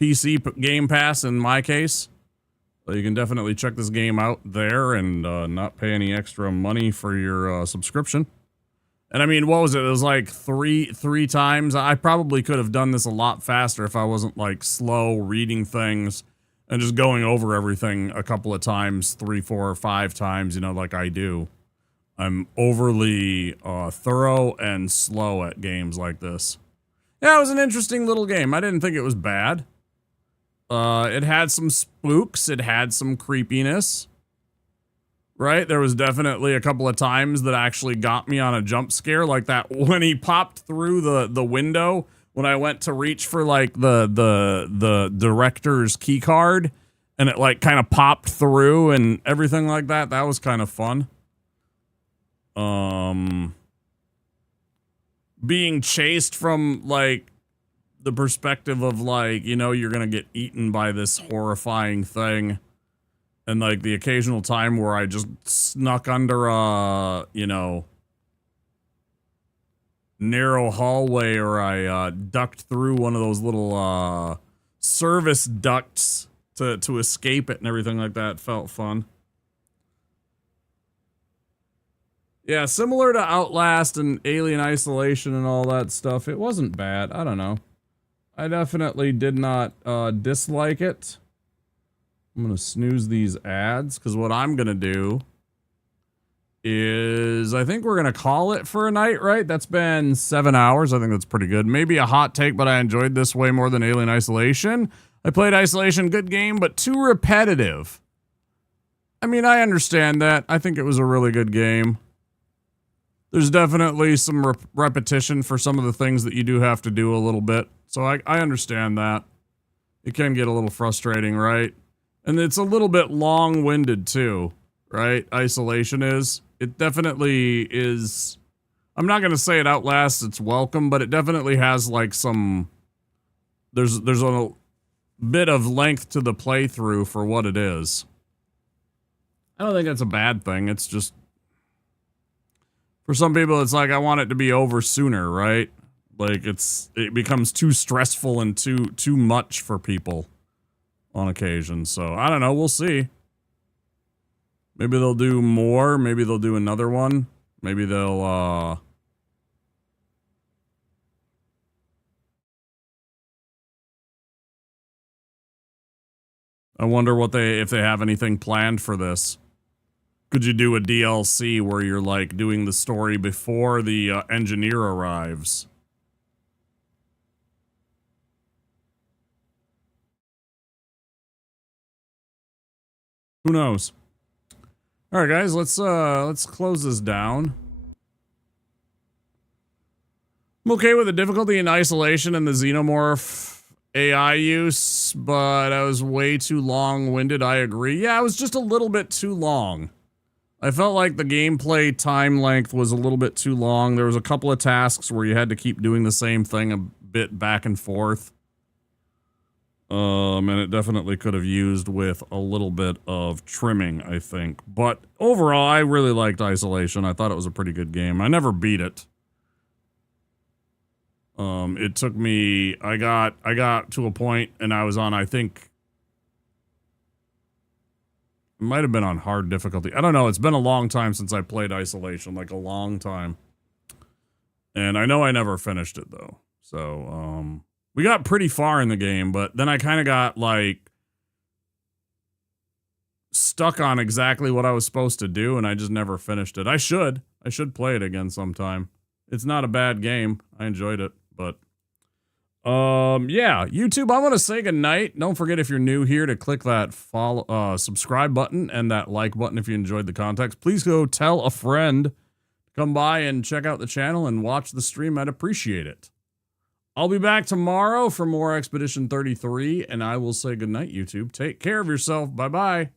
PC Game Pass in my case, you can definitely check this game out there and not pay any extra money for your subscription. And I mean, what was it? It was like three times. I probably could have done this a lot faster if I wasn't like slow reading things and just going over everything a couple of times, 3, 4, or 5 times, you know, like I do. I'm overly thorough and slow at games like this. Yeah, it was an interesting little game. I didn't think it was bad. It had some spooks. It had some creepiness. Right? There was definitely a couple of times that actually got me on a jump scare, like that when he popped through the window when I went to reach for like the director's key card and it like kind of popped through and everything like that. That was kind of fun. Being chased from like the perspective of like, you know, you're going to get eaten by this horrifying thing. And like the occasional time where I just snuck under a, you know, narrow hallway, or I ducked through one of those little service ducts to escape it and everything like that. Felt fun. Yeah, similar to Outlast and Alien Isolation and all that stuff. It wasn't bad. I don't know. I definitely did not dislike it. I'm going to snooze these ads, because what I'm going to do is, I think we're going to call it for a night, right? That's been 7 hours. I think that's pretty good. Maybe a hot take, but I enjoyed this way more than Alien Isolation. I played Isolation, good game, but too repetitive. I mean, I understand that. I think it was a really good game. There's definitely some repetition for some of the things that you do have to do a little bit. So I understand that. It can get a little frustrating, right? And it's a little bit long-winded too, right? Isolation is. It definitely is. I'm not going to say it outlasts its welcome, but it definitely has like some... There's a bit of length to the playthrough for what it is. I don't think that's a bad thing. It's just... For some people, it's like, I want it to be over sooner, right? Like, it becomes too stressful and too much for people on occasion. So, I don't know. We'll see. Maybe they'll do more. Maybe they'll do another one. Maybe they'll, I wonder if they have anything planned for this. Could you do a DLC where you're, like, doing the story before the engineer arrives? Who knows? All right, guys, let's close this down. I'm okay with the difficulty in Isolation and the Xenomorph AI use, but I was way too long-winded. I agree. Yeah, it was just a little bit too long. I felt like the gameplay time length was a little bit too long. There was a couple of tasks where you had to keep doing the same thing a bit back and forth. And it definitely could have used with a little bit of trimming, I think. But overall, I really liked Isolation. I thought it was a pretty good game. I never beat it. It took me, I got to a point and I was on, I think, it might have been on hard difficulty. I don't know. It's been a long time since I played Isolation, like a long time. And I know I never finished it though. So, we got pretty far in the game, but then I kind of got like stuck on exactly what I was supposed to do and I just never finished it. I should play it again sometime. It's not a bad game. I enjoyed it, but yeah, YouTube, I want to say goodnight. Don't forget, if you're new here, to click that subscribe button and that like button if you enjoyed the context. Please go tell a friend to come by and check out the channel and watch the stream. I'd appreciate it. I'll be back tomorrow for more Expedition 33, and I will say goodnight, YouTube. Take care of yourself. Bye-bye.